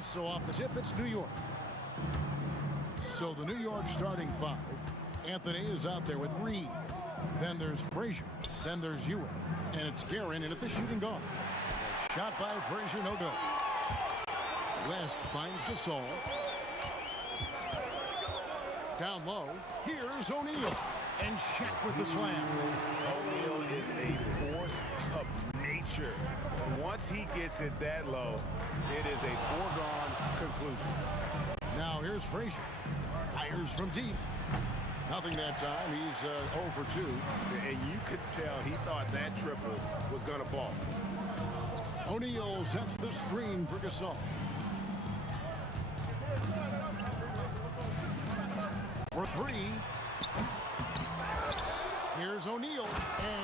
And so off the tip, it's New York. So the New York starting five. Anthony is out there with Reed. Then there's Frazier. Then there's Ewing. And it's Guerin in at the shooting guard. Shot by Frazier, no good. West finds Gasol. Down low, here's O'Neal. And Shaq with the slam. O'Neal is a force of nature. Once he gets it that low, it is a foregone conclusion. Now here's Frazier. Fires from deep. Nothing that time. He's 0 for 2. And you could tell he thought that triple was going to fall. O'Neal sets the screen for Gasol. For 3. Here's O'Neal,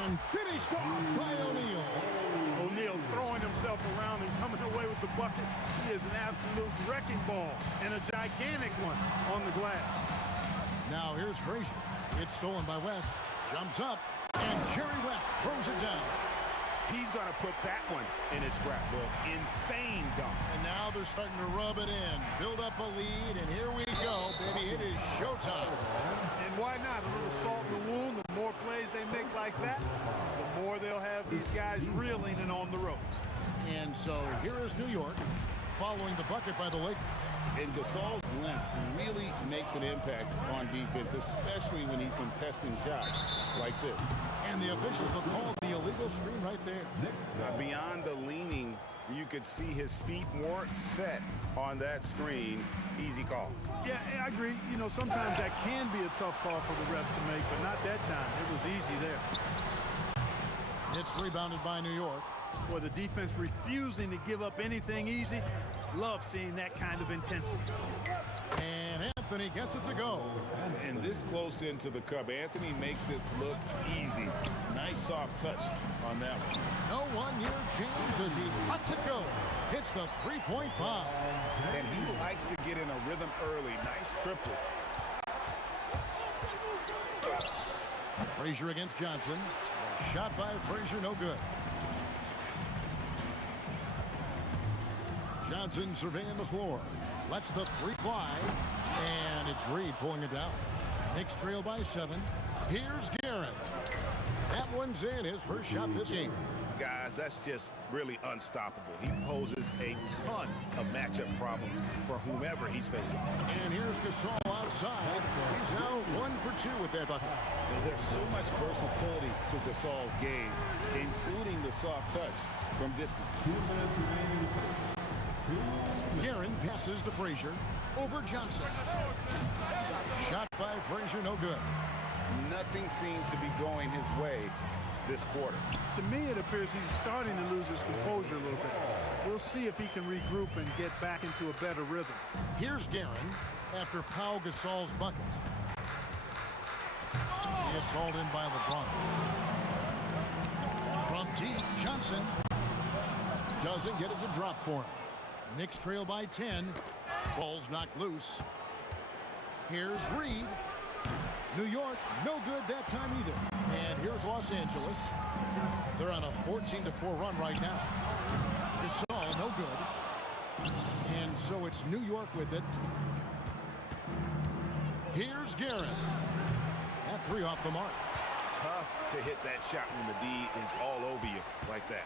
and finished off by O'Neal. O'Neal throwing himself around and coming away with the bucket. He is an absolute wrecking ball and a gigantic one on the glass. Now here's Frazier. It's stolen by West. Jumps up, and Jerry West throws it down. He's going to put that one in his scrapbook. Insane dunk. And now they're starting to rub it in. Build up a lead, and here we go, baby. It is showtime. And why not? A little salt in the wound. The more plays they make like that, the more they'll have these guys reeling and on the ropes. And so here is New York following the bucket by the Lakers. And Gasol's length really makes an impact on defense, especially when he's contesting shots like this. And the officials will call the illegal screen right there. Now, beyond the leaning, you could see his feet weren't set on that screen. Easy call. Yeah, I agree. You know, sometimes that can be a tough call for the refs to make, but not that time. It was easy there. It's rebounded by New York. Boy, the defense refusing to give up anything easy. Love seeing that kind of intensity. And Anthony gets it to go. And this close into the cup, Anthony makes it look easy. Nice soft touch on that one. No one near James as he lets it go. Hits the three-point bomb. And he likes to get in a rhythm early. Nice triple. Frazier against Johnson. Shot by Frazier, no good. Johnson surveying the floor. Lets the three fly. And it's Reed pulling it down. Knicks trail by 7. Here's Guerin. That one's in. His first shot this game. Guys, that's just really unstoppable. He poses a ton of matchup problems for whomever he's facing. And here's Gasol outside. He's now 1 for 2 with that bucket. There's so much versatility to Gasol's game, including the soft touch from distance. Guerin passes to Frazier. Over Johnson. Shot by Frazier, no good. Nothing seems to be going his way this quarter. To me, it appears he's starting to lose his composure a little bit. We'll see if he can regroup and get back into a better rhythm. Here's Guerin after Pau Gasol's bucket. It's hauled in by LeBron. From deep, Johnson doesn't get it to drop for him. Knicks trail by 10. Ball's knocked loose. Here's Reed. New York, no good that time either. And here's Los Angeles. They're on a 14-4 run right now. Gasol, no good. And so it's New York with it. Here's Guerin. That 3 off the mark. Tough to hit that shot when the D is all over you like that.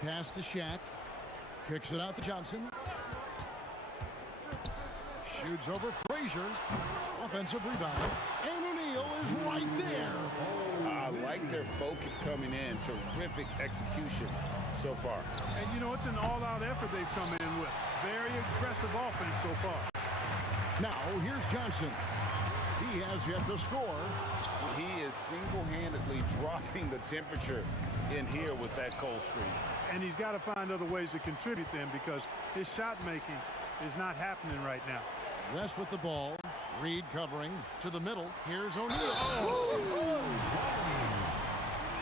Pass to Shaq. Kicks it out to Johnson. Shoots over Frazier. Offensive rebound. And O'Neal is right there. I like their focus coming in. Terrific execution so far. And, you know, it's an all-out effort they've come in with. Very aggressive offense so far. Now, here's Johnson. He has yet to score. He is single-handedly dropping the temperature in here with that cold streak. And he's got to find other ways to contribute them because his shot making is not happening right now. West with the ball. Reed covering to the middle. Here's O'Neal.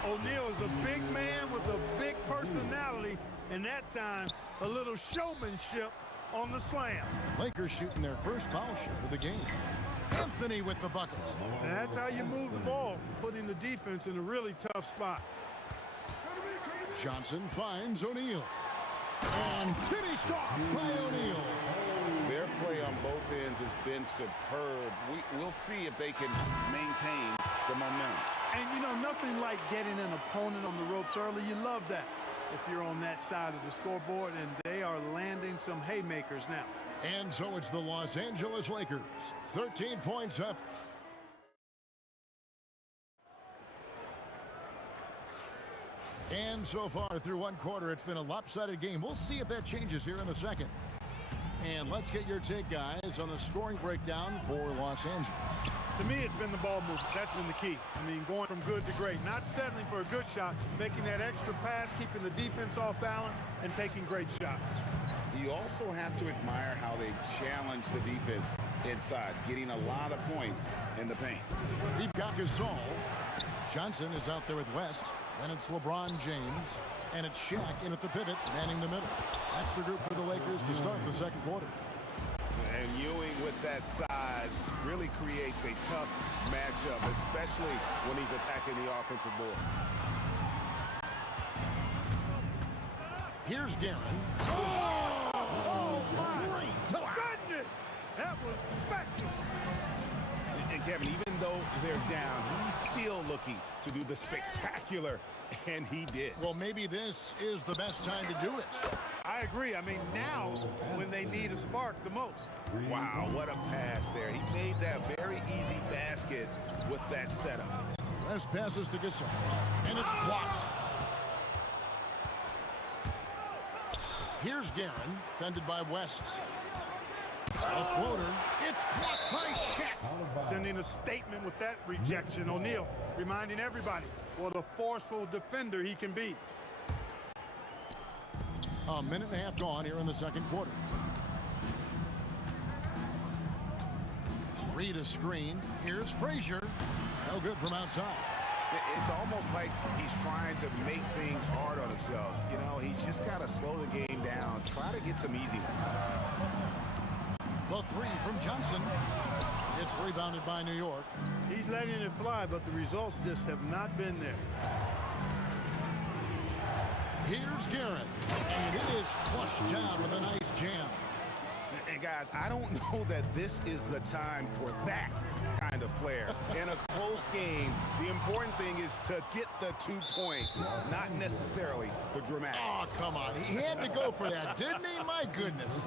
O'Neal is a big man with a big personality, and that time a little showmanship on the slam. Lakers shooting their first foul shot of the game. Anthony with the bucket. And that's how you move the ball, putting the defense in a really tough spot. Johnson finds O'Neal. And finished off by O'Neal. Their play on both ends has been superb. We'll see if they can maintain the momentum. And, you know, nothing like getting an opponent on the ropes early. You love that if you're on that side of the scoreboard, and they are landing some haymakers now. And so it's the Los Angeles Lakers. 13 points up. And so far through one quarter, it's been a lopsided game. We'll see if that changes here in a second. And let's get your take, guys, on the scoring breakdown for Los Angeles. To me, it's been the ball movement. That's been the key. I mean, going from good to great. Not settling for a good shot, making that extra pass, keeping the defense off balance, and taking great shots. You also have to admire how they challenge the defense inside, getting a lot of points in the paint. We've got Gasol. Johnson is out there with West. Then it's LeBron James. And it's Shaq in at the pivot, manning the middle. That's the group for the Lakers to start the second quarter. And Ewing with that size really creates a tough matchup, especially when he's attacking the offensive board. Here's Guerin. Oh, my goodness! That was spectacular. And Kevin, even though they're down, he's still looking to do the spectacular, and he did. Well, maybe this is the best time to do it. I agree. I mean, now's when they need a spark the most. Wow, what a pass there. He made that very easy basket with that setup. West passes to Gasol, and it's blocked. Here's Guerin, fended by West. A floater. It's blocked by Shaq. Sending a statement with that rejection. O'Neal reminding everybody what a forceful defender he can be. A minute and a half gone here in the second quarter. Read a screen. Here's Frazier. No good from outside. It's almost like he's trying to make things hard on himself. You know, he's just got to slow the game down. Try to get some easy ones. The three from Johnson. It's rebounded by New York. He's letting it fly, but the results just have not been there. Here's Guerin, and it is flushed down with a nice jam. And guys, I don't know that this is the time for that kind of flair. In a close game, the important thing is to get the 2 points, not necessarily the dramatics. Oh, come on. He had to go for that, didn't he? My goodness.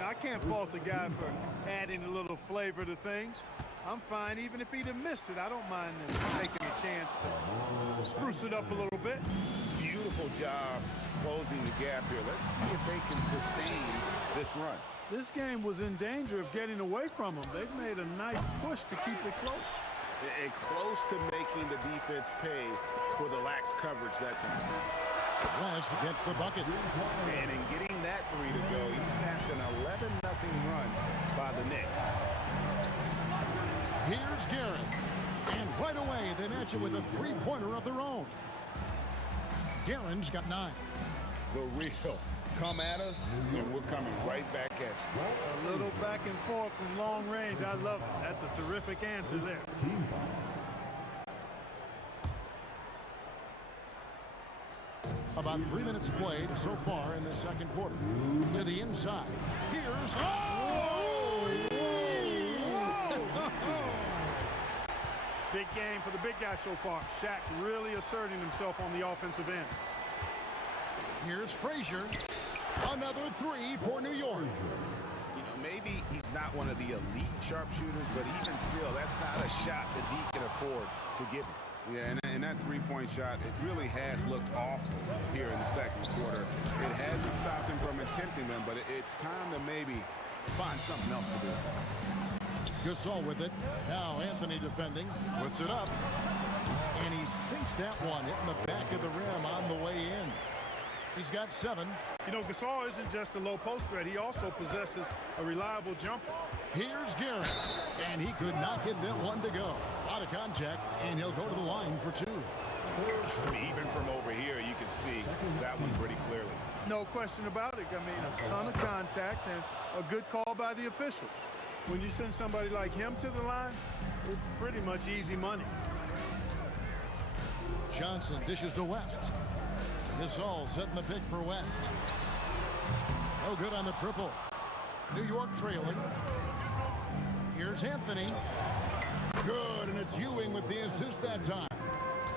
I can't fault the guy for adding a little flavor to things. I'm fine even if he'd have missed it. I don't mind taking a chance to spruce it up a little bit. Beautiful job closing the gap here. Let's see if they can sustain this run. This game was in danger of getting away from them. They've made a nice push to keep it close. And close to making the defense pay for the lax coverage that time. West gets the bucket. And in getting that three to go, he snaps an 11-0 run by the Knicks. Here's Guerin. And right away, they match it with a three-pointer of their own. Guerin's got 9. The real come at us, and we're coming right back at you. A little back and forth from long range. I love it. That's a terrific answer there. About 3 minutes played so far in the second quarter. To the inside. Here's... Big game for the big guy so far. Shaq really asserting himself on the offensive end. Here's Frazier. Another three for New York. You know, maybe he's not one of the elite sharpshooters, but even still, that's not a shot that he can afford to give him. Yeah, and that three-point shot, it really has looked awful here in the second quarter. It hasn't stopped him from attempting them, but it's time to maybe find something else to do. Gasol with it. Now Anthony defending. Puts it up. And he sinks that one, hitting the back of the rim on the way in. He's got 7. You know, Gasol isn't just a low post threat. He also possesses a reliable jumper. Here's Guerin. And he could not get that one to go. Out of contact, and he'll go to the line for 2. Even from over here, you can see that one pretty clearly. No question about it. I mean, a ton of contact and a good call by the officials. When you send somebody like him to the line, it's pretty much easy money. Johnson dishes to West. Gasol setting the pick for West. No good on the triple. New York trailing. Here's Anthony. Good, and it's Ewing with the assist that time.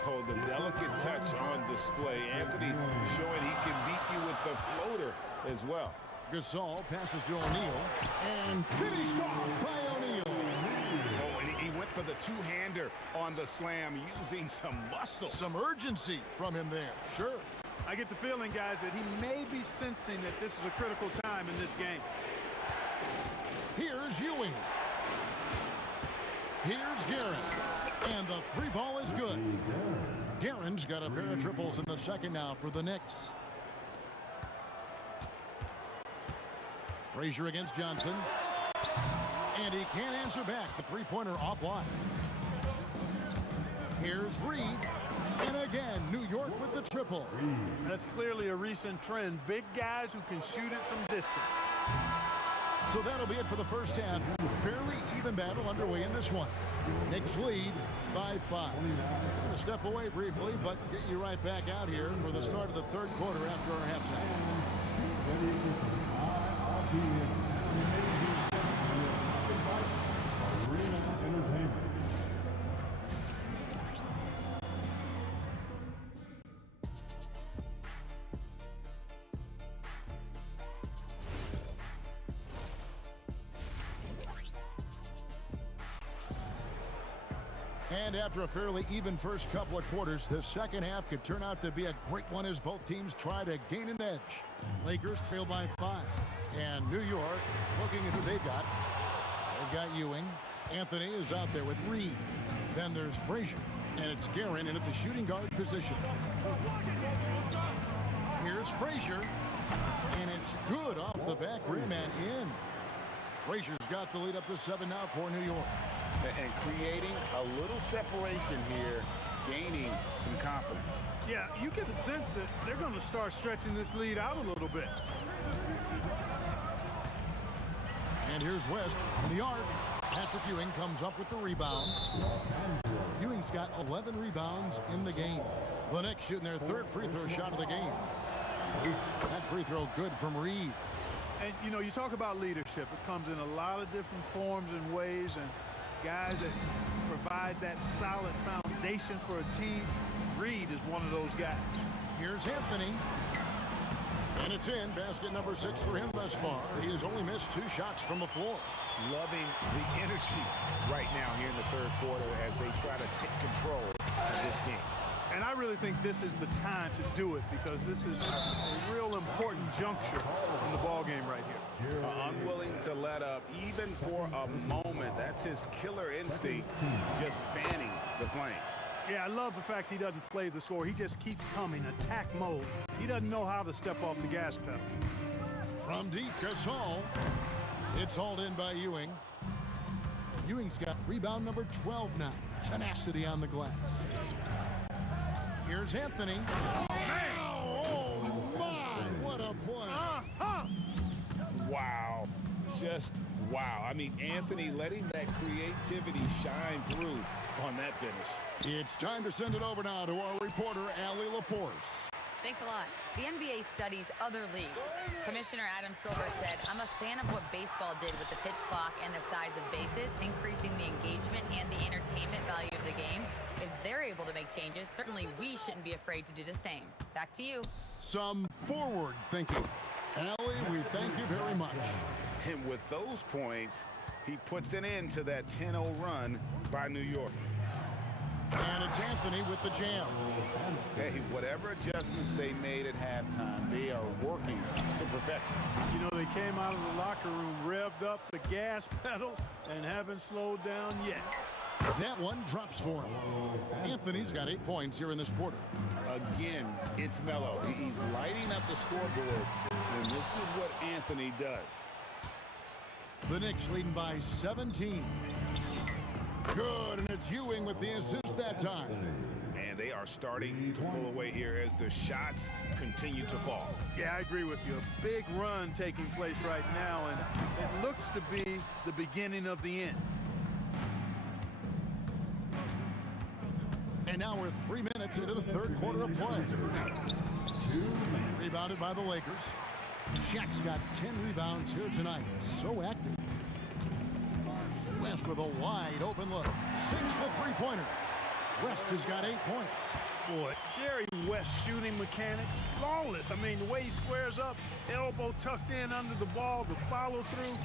Oh, the delicate touch on display. Anthony showing he can beat you with the floater as well. Gasol passes to O'Neal, and finished off by O'Neal. Oh, and he went for the two-hander on the slam, using some muscle. Some urgency from him there, sure. I get the feeling, guys, that he may be sensing that this is a critical time in this game. Here's Ewing. Here's Guerin. And the three ball is good. Guerin's got a pair of triples in the second now for the Knicks. Frazier against Johnson. And he can't answer back. The three-pointer offline. Here's Reed. And again, New York with the triple. That's clearly a recent trend. Big guys who can shoot it from distance. So that'll be it for the first half. Fairly even battle underway in this one. Knicks lead by 5. We're going to step away briefly, but get you right back out here for the start of the third quarter after our halftime. And after a fairly even first couple of quarters, the second half could turn out to be a great one as both teams try to gain an edge. Lakers trail by 5. And New York, looking at who they've got. They've got Ewing. Anthony is out there with Reed. Then there's Frazier. And it's Guerin in at the shooting guard position. Here's Frazier. And it's good off the back rim and in. Frazier's got the lead up to 7 now for New York. And creating a little separation here, gaining some confidence. Yeah, you get the sense that they're going to start stretching this lead out a little bit. And here's West from the arc. Patrick Ewing comes up with the rebound. Ewing's got 11 rebounds in the game. The Knicks shooting their third free throw shot of the game. That free throw good from Reed. And, you know, you talk about leadership. It comes in a lot of different forms and ways, and guys that provide that solid foundation for a team. Reed is one of those guys. Here's Anthony. And it's in. Basket number 6 for him thus far. He has only missed 2 shots from the floor. Loving the energy right now here in the third quarter as they try to take control of this game. And I really think this is the time to do it because this is a real important juncture in the ball game right here. Unwilling to let up even for a moment. That's his killer instinct, just fanning the flames. Yeah, I love the fact he doesn't play the score. He just keeps coming, attack mode. He doesn't know how to step off the gas pedal. From deep, Gasol. It's hauled in by Ewing. Ewing's got rebound number 12 now. Tenacity on the glass. Here's Anthony. Oh, my! What a play. Wow. Just wow. I mean, Anthony letting that creativity shine through on that finish. It's time to send it over now to our reporter, Allie LaForce. Thanks a lot. The NBA studies other leagues. Commissioner Adam Silver said, "I'm a fan of what baseball did with the pitch clock and the size of bases, increasing the engagement and the entertainment value of the game. If they're able to make changes, certainly we shouldn't be afraid to do the same." Back to you. Some forward thinking. Allie, we thank you very much. And with those points, he puts an end to that 10-0 run by New York. And it's Anthony with the jam. Hey, whatever adjustments they made at halftime, they are working to perfection. You know, they came out of the locker room, revved up the gas pedal, and haven't slowed down yet. That one drops for him. Anthony's got 8 points here in this quarter. Again, it's Melo. He's lighting up the scoreboard, and this is what Anthony does. The Knicks leading by 17. Good, and it's Ewing with the assist that time. And they are starting to pull away here as the shots continue to fall. Yeah, I agree with you. A big run taking place right now, and it looks to be the beginning of the end. And now we're 3 minutes into the third quarter of play. Rebounded by the Lakers. Shaq's got 10 rebounds here tonight. So active. West with a wide open look. Sinks the three-pointer. West has got 8 points. Boy, Jerry West shooting mechanics, flawless. I mean, the way he squares up, elbow tucked in under the ball, the follow-through,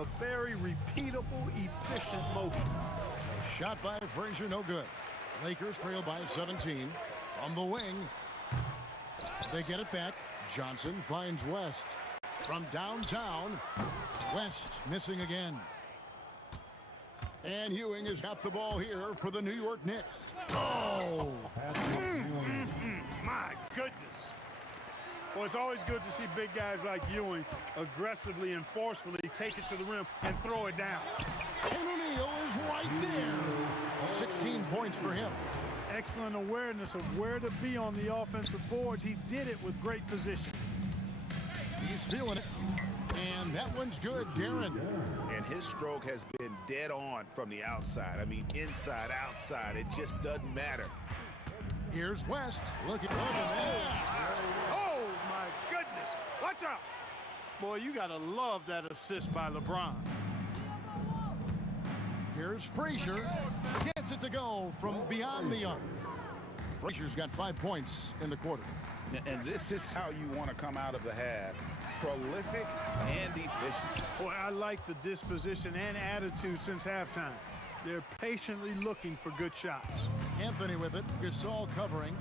a very repeatable, efficient motion. Shot by Frazier, no good. Lakers trail by 17. From the wing, they get it back. Johnson finds West. From downtown, West missing again. And Ewing has got the ball here for the New York Knicks. Oh! My goodness. Well, it's always good to see big guys like Ewing aggressively and forcefully take it to the rim and throw it down. And O'Neal is right there. 16 points for him. Excellent awareness of where to be on the offensive boards. He did it with great position. He's feeling it. And that one's good, Guerin. And his stroke has been dead on from the outside. I mean, inside, outside, it just doesn't matter. Here's West. Look at that. Oh, my goodness. Watch out. Boy, you got to love that assist by LeBron. Here's Frazier. Gets it to go from beyond the arc. Frazier's got 5 points in the quarter. And this is how you want to come out of the half. Prolific and efficient. Boy, I like the disposition and attitude since halftime. They're patiently looking for good shots. Anthony with it. Gasol covering.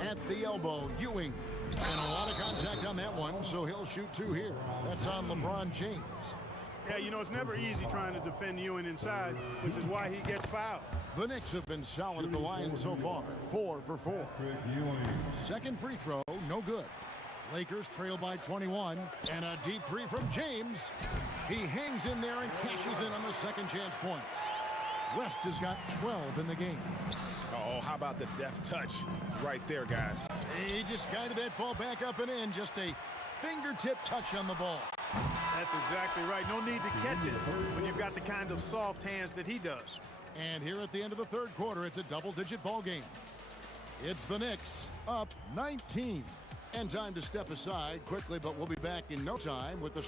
At the elbow, Ewing. And a lot of contact on that one, so he'll shoot 2 here. That's on LeBron James. Yeah, you know, it's never easy trying to defend Ewing inside, which is why he gets fouled. The Knicks have been solid at the line so far. 4 for 4. Second free throw, no good. Lakers trail by 21. And a deep three from James. He hangs in there and cashes in on the second chance points. West has got 12 in the game. Oh, how about the deft touch right there, guys? He just guided that ball back up and in. Just a fingertip touch on the ball. That's exactly right. No need to catch it when you've got the kind of soft hands that he does. And here at the end of the third quarter, it's a double-digit ball game. It's the Knicks up 19. And time to step aside quickly, but we'll be back in no time with the...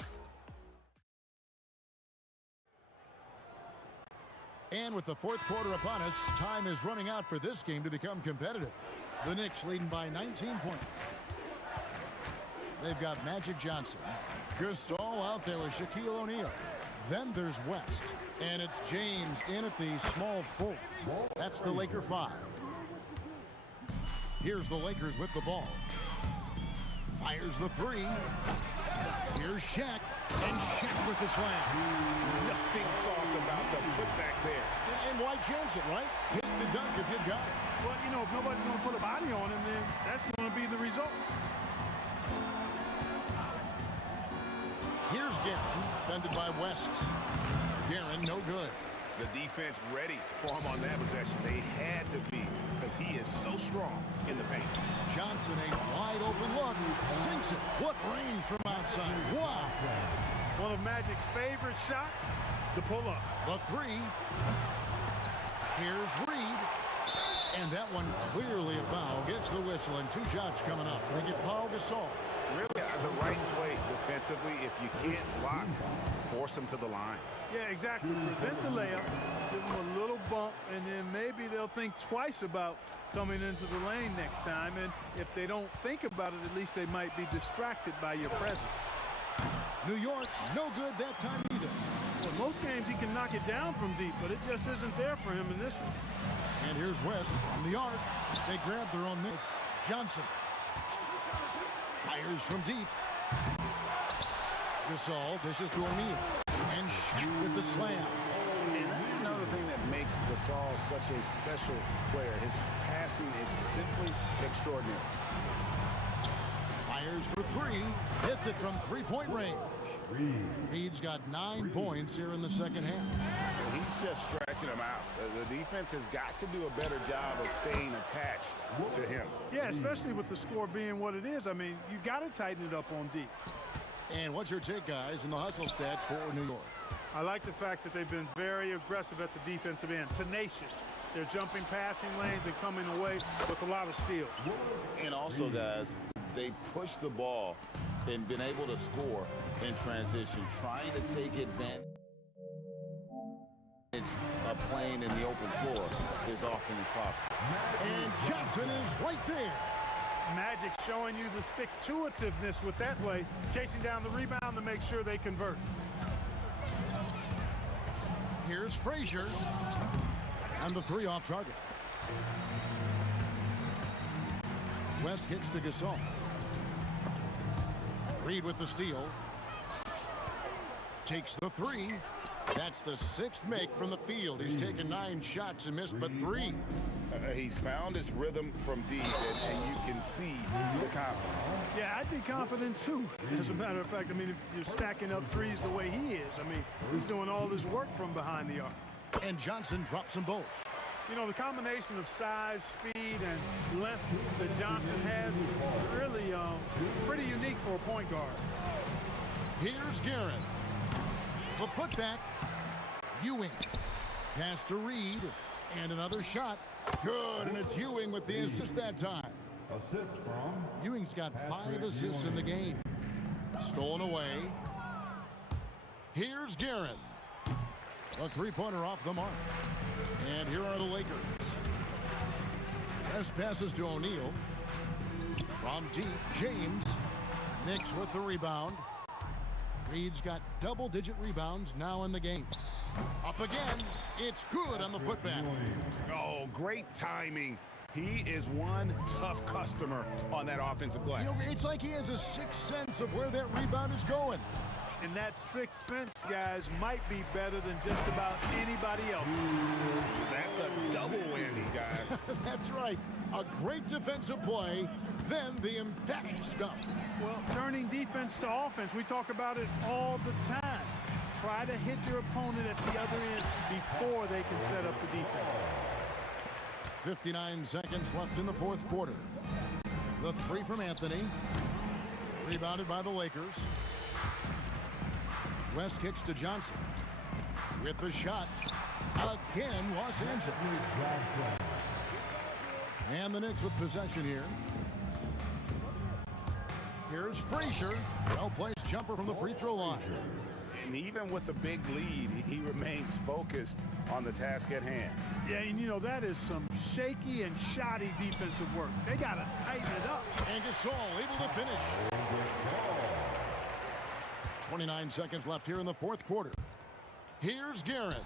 And with the fourth quarter upon us, time is running out for this game to become competitive. The Knicks leading by 19 points. They've got Magic Johnson. Gasol out there with Shaquille O'Neal. Then there's West. And it's James in at the small 4. That's the Laker 5. Here's the Lakers with the ball. Fires the 3. Here's Shaq. And Shaq with the slam. Nothing soft about the putback there. And why chance it, right? Take the dunk if you've got it. Well, you know, if nobody's going to put a body on him, then that's going to be the result. Here's Guerin, defended by West. Guerin, no good. The defense ready for him on that possession. They had to be, because he is so strong in the paint. Johnson, a wide open look, sinks it. What range from outside. Wow. One of Magic's favorite shots, the pull-up. The 3. Here's Reed. And that one clearly a foul. Gets the whistle, and 2 shots coming up. They get Paul Gasol. Really the right play defensively. If you can't block, force him to the line. Yeah, exactly. Prevent the layup, give them a little bump, and then maybe they'll think twice about coming into the lane next time. And if they don't think about it, at least they might be distracted by your presence. New York, no good that time either. Well, most games he can knock it down from deep, but it just isn't there for him in this one. And here's West from the arc. They grab their own miss. Johnson fires from deep. Gasol dishes to O'Neal. And Shaq with the slam. And that's another thing that makes Gasol such a special player. His passing is simply extraordinary. Fires for 3. Hits it from three-point range. Reed's got 9 points here in the second half. Well, he's just stretching them out. The defense has got to do a better job of staying attached to him. Yeah, especially with the score being what it is. I mean, you got to tighten it up on deep. And what's your take, guys, in the hustle stats for New York? I like the fact that they've been very aggressive at the defensive end, tenacious. They're jumping passing lanes and coming away with a lot of steals. And also, guys, they push the ball and been able to score in transition, trying to take advantage of playing in the open floor as often as possible. And Johnson is right there. Magic showing you the stick-to-itiveness with that play, chasing down the rebound to make sure they convert. Here's Frazier. And the three off target. West kicks to Gasol. Reed with the steal. Takes the three. That's the sixth make from the field. He's taken 9 shots and missed but 3. He's found his rhythm from deep, and you can see the confidence. Yeah, I'd be confident too. As a matter of fact, I mean, if you're stacking up threes the way he is, I mean, he's doing all his work from behind the arc. And Johnson drops them both. You know, the combination of size, speed, and length that Johnson has is really pretty unique for a point guard. Here's Guerin. The putback. Ewing. Pass to Reed. And another shot. Good, and it's Ewing with the assist that time. Assist from Ewing's got 5 assists in the game. Stolen away. Here's Guerin. A three-pointer off the mark. And here are the Lakers. West passes to O'Neal. From deep, James. Knicks with the rebound. Reed's got double-digit rebounds now in the game. Up again. It's good on the putback. Oh, great timing. He is one tough customer on that offensive glass. You know, it's like he has a sixth sense of where that rebound is going. And that sixth sense, guys, might be better than just about anybody else. That's a double whammy, guys. That's right. A great defensive play, then the emphatic stuff. Well, turning defense to offense, we talk about it all the time. Try to hit your opponent at the other end before they can set up the defense. 59 seconds left in the fourth quarter. The three from Anthony. Rebounded by the Lakers. West kicks to Johnson. With the shot. Again, Los Angeles. And the Knicks with possession here. Here's Frazier. Well-placed jumper from the free throw line. And even with a big lead, he remains focused on the task at hand. Yeah, and you know, that is some shaky and shoddy defensive work. They got to tighten it up. And Gasol able to finish. 29 seconds left here in the fourth quarter. Here's Guerin.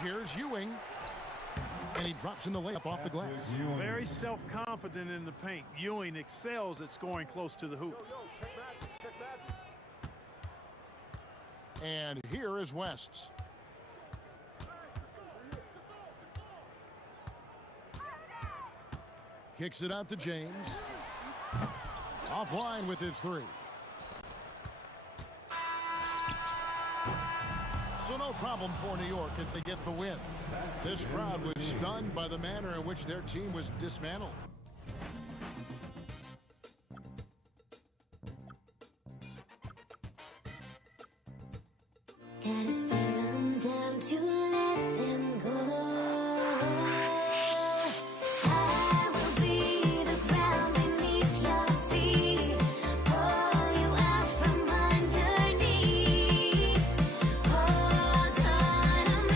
Here's Ewing. And he drops in the layup off the glass. Very self-confident in the paint. Ewing excels at scoring close to the hoop. And here is West. Kicks it out to James. Offline with his three. So no problem for New York as they get the win. This crowd was stunned by the manner in which their team was dismantled. Gotta stare 'em down to let them go. I will be the ground beneath your feet, pull you out from underneath. Hold on to me.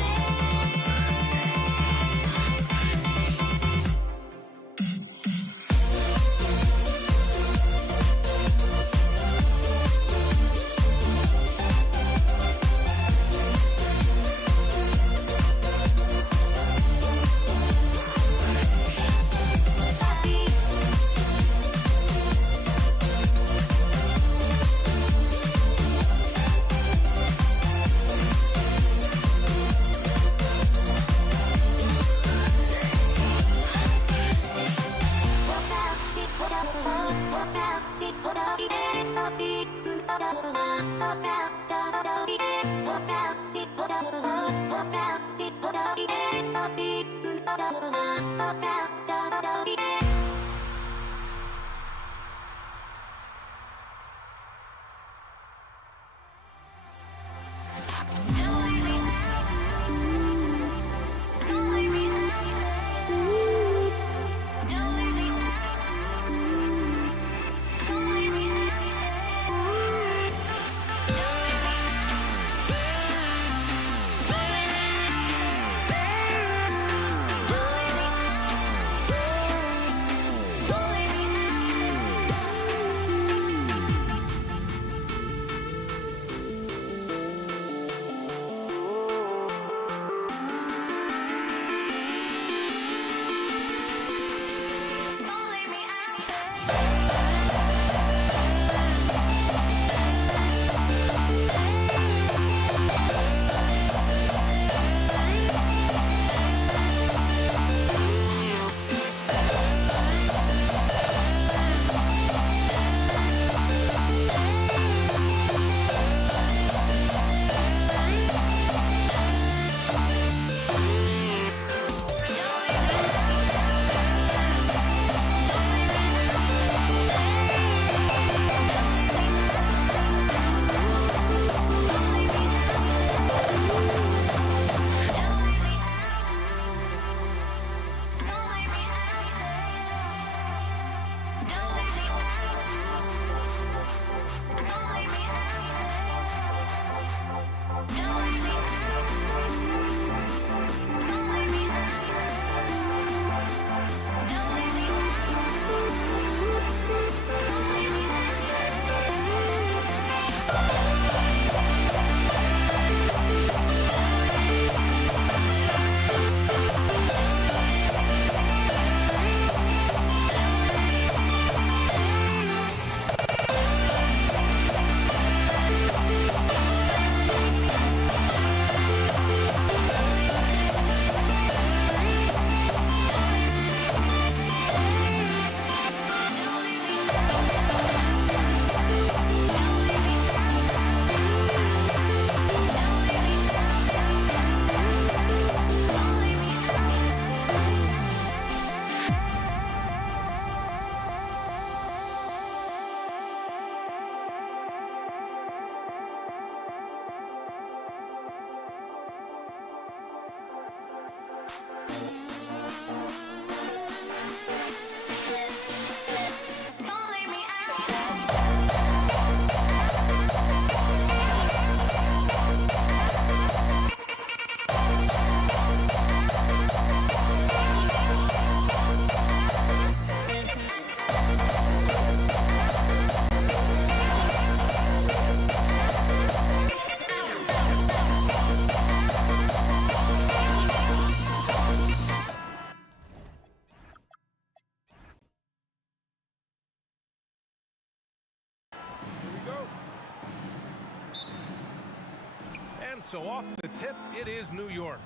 And so off the tip, it is New York.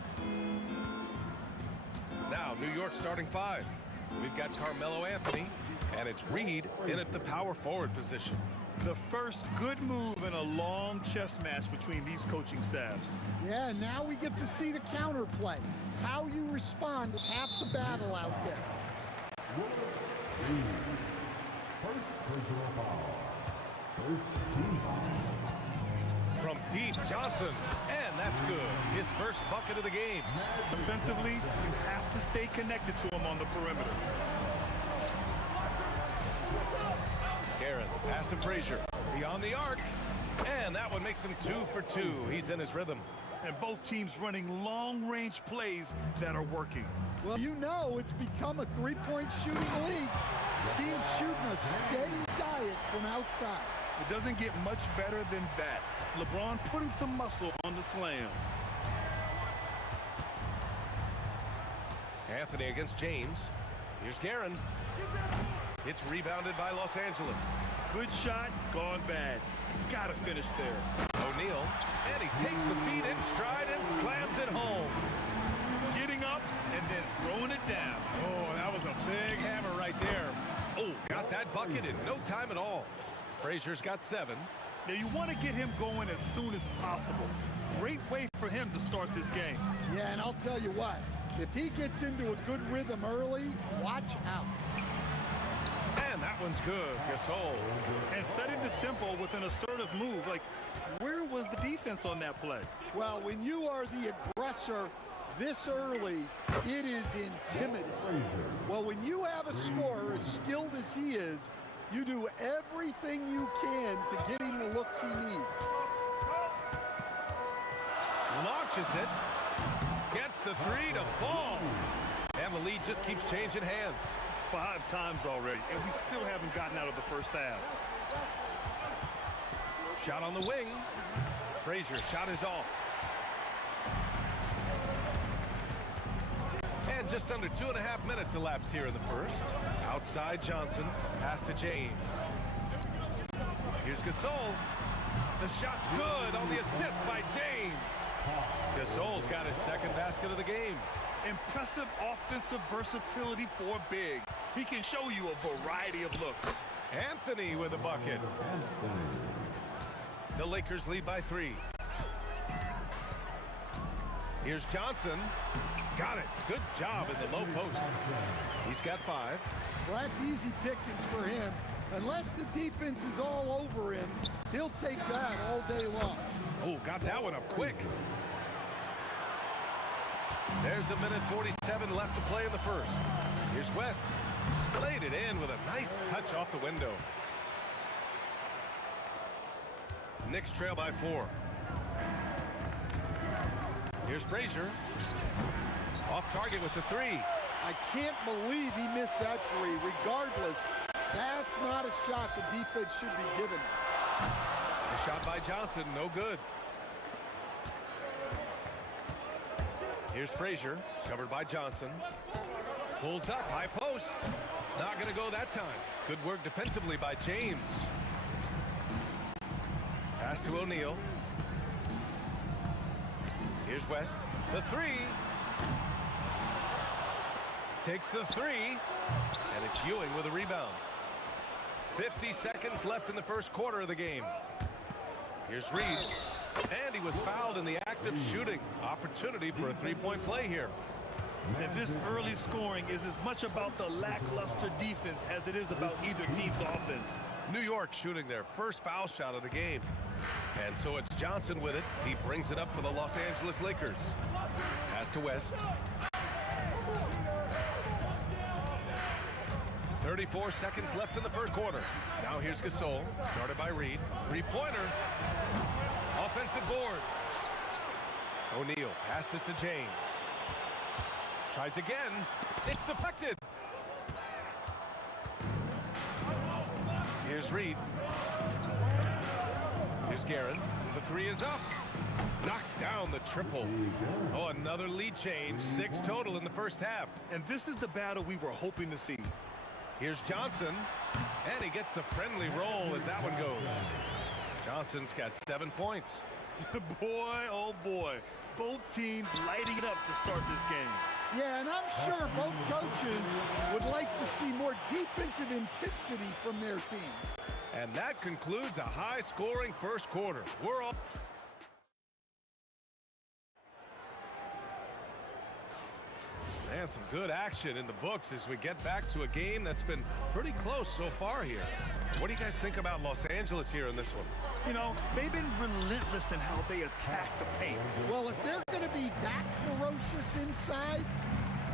Now, New York starting 5. We've got Carmelo Anthony, and it's Reed in at the power forward position. The first good move in a long chess match between these coaching staffs. Yeah, now we get to see the counterplay. How you respond is half the battle out there. First personal foul. First team foul. From deep, Johnson, and that's good. His first bucket of the game. Defensively, you have to stay connected to him on the perimeter. Garrett, pass to Frazier, beyond the arc, and that one makes him 2 for 2. He's in his rhythm. And both teams running long-range plays that are working. Well, you know it's become a three-point shooting league. Teams shooting a steady diet from outside. It doesn't get much better than that. LeBron putting some muscle on the slam. Anthony against James. Here's Guerin. It's rebounded by Los Angeles. Good shot, gone bad. Gotta finish there. O'Neal, and he takes the feed in stride and slams it home. Getting up and then throwing it down. Oh, that was a big hammer right there. Oh, got that bucket in no time at all. Frazier's got 7. Now you want to get him going as soon as possible. Great way for him to start this game. Yeah, and I'll tell you what, if he gets into a good rhythm early, watch out. And that one's good, Gasol. And setting the tempo with an assertive move. Like, where was the defense on that play? Well, when you are the aggressor this early, it is intimidating. Well, when you have a scorer as skilled as he is, you do everything you can to get him the looks he needs. Launches it. Gets the 3 to fall. And the lead just keeps changing hands. 5 times already, and we still haven't gotten out of the first half. Shot on the wing. Frazier, shot is off. And just under 2.5 minutes elapsed here in the first. Outside Johnson, pass to James. Here's Gasol. The shot's good on the assist by James. Gasol's got his second basket of the game. Impressive offensive versatility for big. He can show you a variety of looks. Anthony with a bucket. The Lakers lead by 3. Here's Johnson. Got it. Good job in the low post. He's got 5. Well, that's easy pickings for him. Unless the defense is all over him, he'll take that all day long. Oh, got that one up quick. There's a minute 47 left to play in the first. Here's West. Laid it in with a nice touch off the window. Knicks trail by 4. Here's Frazier. Off target with the 3. I can't believe he missed that 3. Regardless, that's not a shot the defense should be giving him. The shot by Johnson, no good. Here's Frazier, covered by Johnson. Pulls up, high post. Not going to go that time. Good work defensively by James. Pass to O'Neal. Here's West. The 3. Takes the 3. And it's Ewing with a rebound. 50 seconds left in the first quarter of the game. Here's Reed. And he was fouled in the act of shooting. Opportunity for a 3-point play here. And this early scoring is as much about the lackluster defense as it is about either team's offense. New York shooting their first foul shot of the game. And so it's Johnson with it. He brings it up for the Los Angeles Lakers. Pass to West. 34 seconds left in the first quarter. Now here's Gasol, guarded by Reed. 3-pointer. Offensive board. O'Neal passes to James. Tries again. It's deflected. Here's Reed. Here's Guerin. The 3 is up. Knocks down the triple. Oh, another lead change. 6 total in the first half. And this is the battle we were hoping to see. Here's Johnson. And he gets the friendly roll as that one goes. Johnson's got 7 points. Boy, oh boy. Both teams lighting it up to start this game. Yeah, and I'm sure both coaches would like to see more defensive intensity from their teams. And that concludes a high-scoring first quarter. We're all... And some good action in the books as we get back to a game that's been pretty close so far here. What do you guys think about Los Angeles here in this one? You know, they've been relentless in how they attack the paint. Well, if they're going to be that ferocious inside,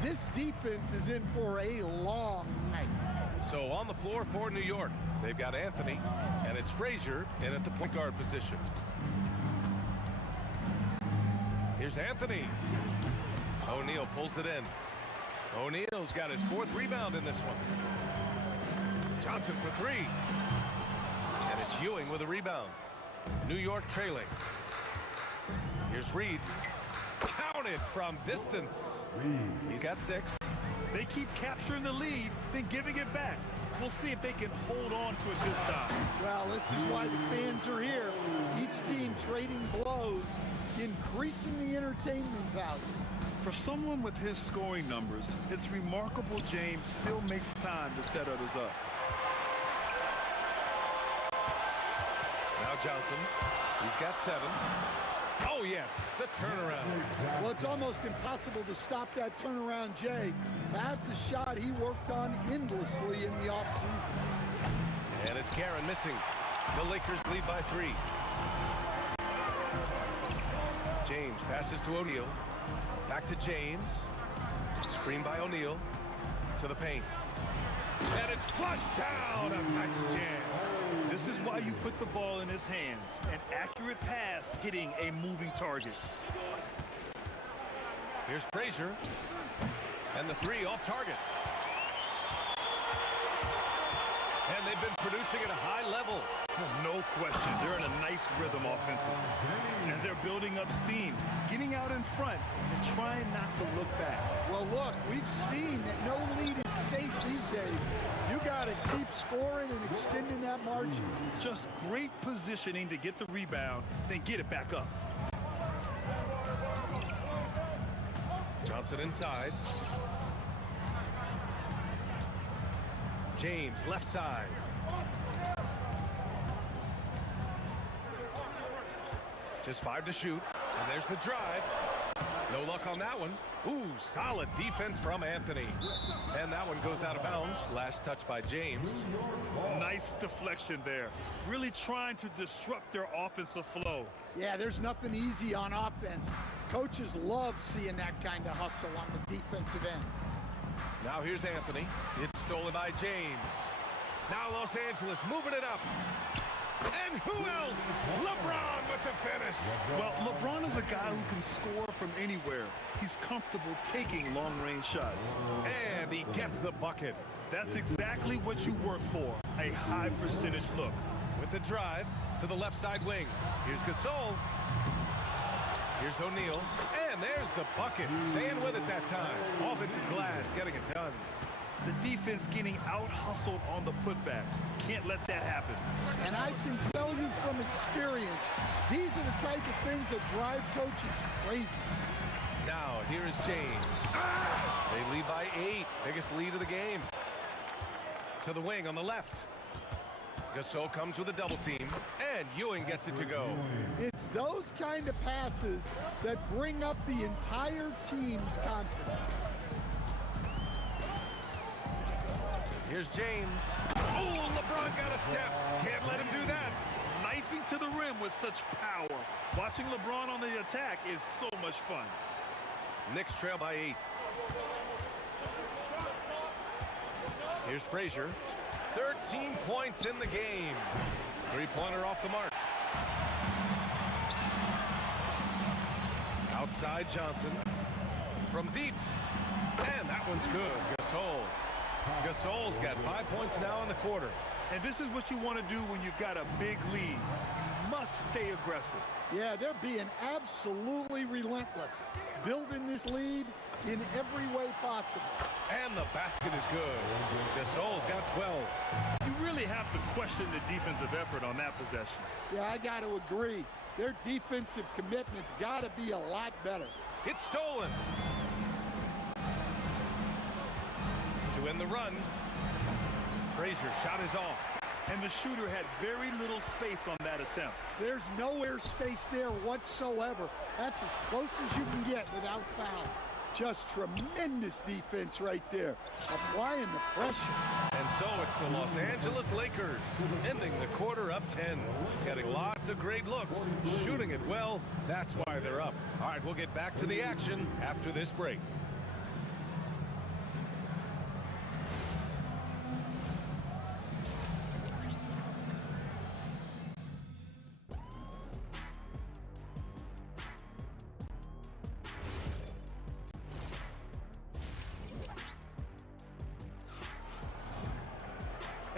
this defense is in for a long night. So on the floor for New York, they've got Anthony, and it's Frazier in at the point guard position. Here's Anthony. O'Neal pulls it in. O'Neal's got his 4th rebound in this one. Johnson for 3. And it's Ewing with a rebound. New York trailing. Here's Reed. Counted from distance. He's got 6. They keep capturing the lead, then giving it back. We'll see if they can hold on to it this time. Well, this is why the fans are here. Each team trading blows, increasing the entertainment value. For someone with his scoring numbers, it's remarkable James still makes time to set others up. Now Johnson, he's got 7. Oh yes, the turnaround. Well, it's almost impossible to stop that turnaround, Jay. That's a shot he worked on endlessly in the offseason. And it's Karen missing. The Lakers lead by 3. James passes to O'Neal. Back to James. Screen by O'Neal. To the paint. And it's flushed down. A nice jam. This is why you put the ball in his hands. An accurate pass hitting a moving target. Here's Frazier. And the 3 off target. And they've been producing at a high level. No question. They're in a nice rhythm offensively. And they're building up steam, getting out in front and trying not to look back. Well, look, we've seen that no lead is safe these days. You got to keep scoring and extending that margin. Just great positioning to get the rebound, then get it back up. Johnson inside. James left side. Just 5 to shoot. And there's the drive. No luck on that one. Ooh, solid defense from Anthony. And that one goes out of bounds. Last touch by James. Nice deflection there. Really trying to disrupt their offensive flow. Yeah, there's nothing easy on offense. Coaches love seeing that kind of hustle on the defensive end. Now here's Anthony. It's stolen by James. Now Los Angeles moving it up. And who else? LeBron with the finish. Well, LeBron is a guy who can score from anywhere. He's comfortable taking long-range shots. And he gets the bucket. That's exactly what you work for, a high percentage look. With the drive to the left side wing. Here's Gasol. Here's O'Neal. And there's the bucket. Staying with it that time. Offensive glass, getting it done. The defense getting out-hustled on the putback. Can't let that happen. And I can tell you from experience, these are the type of things that drive coaches crazy. Now, here is James. They lead by 8. Biggest lead of the game. To the wing on the left. Gasol comes with a double team, and Ewing gets it to go. It's those kind of passes that bring up the entire team's confidence. Here's James. Oh, LeBron got a step. Can't let him do that. Knifing to the rim with such power. Watching LeBron on the attack is so much fun. Knicks trail by 8. Here's Frazier. 13 points in the game. 3-pointer off the mark. Outside Johnson. From deep. And that one's good. Gasol. Gasol's got 5 points now in the quarter. And this is what you want to do when you've got a big lead. You must stay aggressive. Yeah, they're being absolutely relentless. Building this lead in every way possible. And the basket is good. Gasol's got 12. You really have to question the defensive effort on that possession. Yeah, I got to agree. Their defensive commitment's got to be a lot better. It's stolen. To win the run. Frazier shot is off. And the shooter had very little space on that attempt. There's no air space there whatsoever. That's as close as you can get without foul. Just tremendous defense right there, applying the pressure. And so it's the Los Angeles Lakers, ending the quarter up 10. Getting lots of great looks, shooting it well. That's why they're up. All right, we'll get back to the action after this break.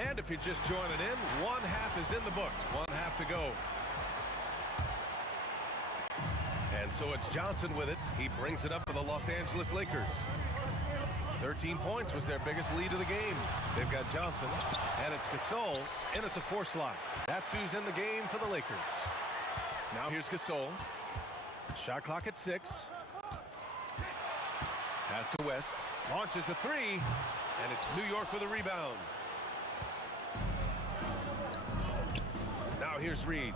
And if you're just joining in, one half is in the books. One half to go. And so it's Johnson with it. He brings it up for the Los Angeles Lakers. 13 points was their biggest lead of the game. They've got Johnson, and it's Gasol in at the 4 slot. That's who's in the game for the Lakers. Now here's Gasol. Shot clock at 6. Pass to West. Launches a 3, and it's New York with a rebound. Now here's Reed.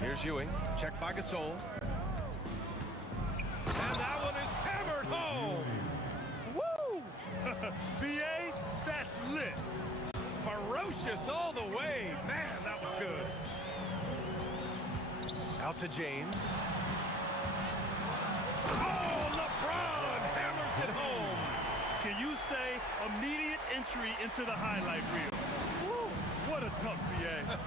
Here's Ewing. Checked by Gasol. And that one is hammered home. Woo! BA, that's lit. Ferocious all the way. Man, that was good. Out to James. Oh, LeBron hammers it home. Can you say immediate entry into the highlight reel? Woo! What a tough BA.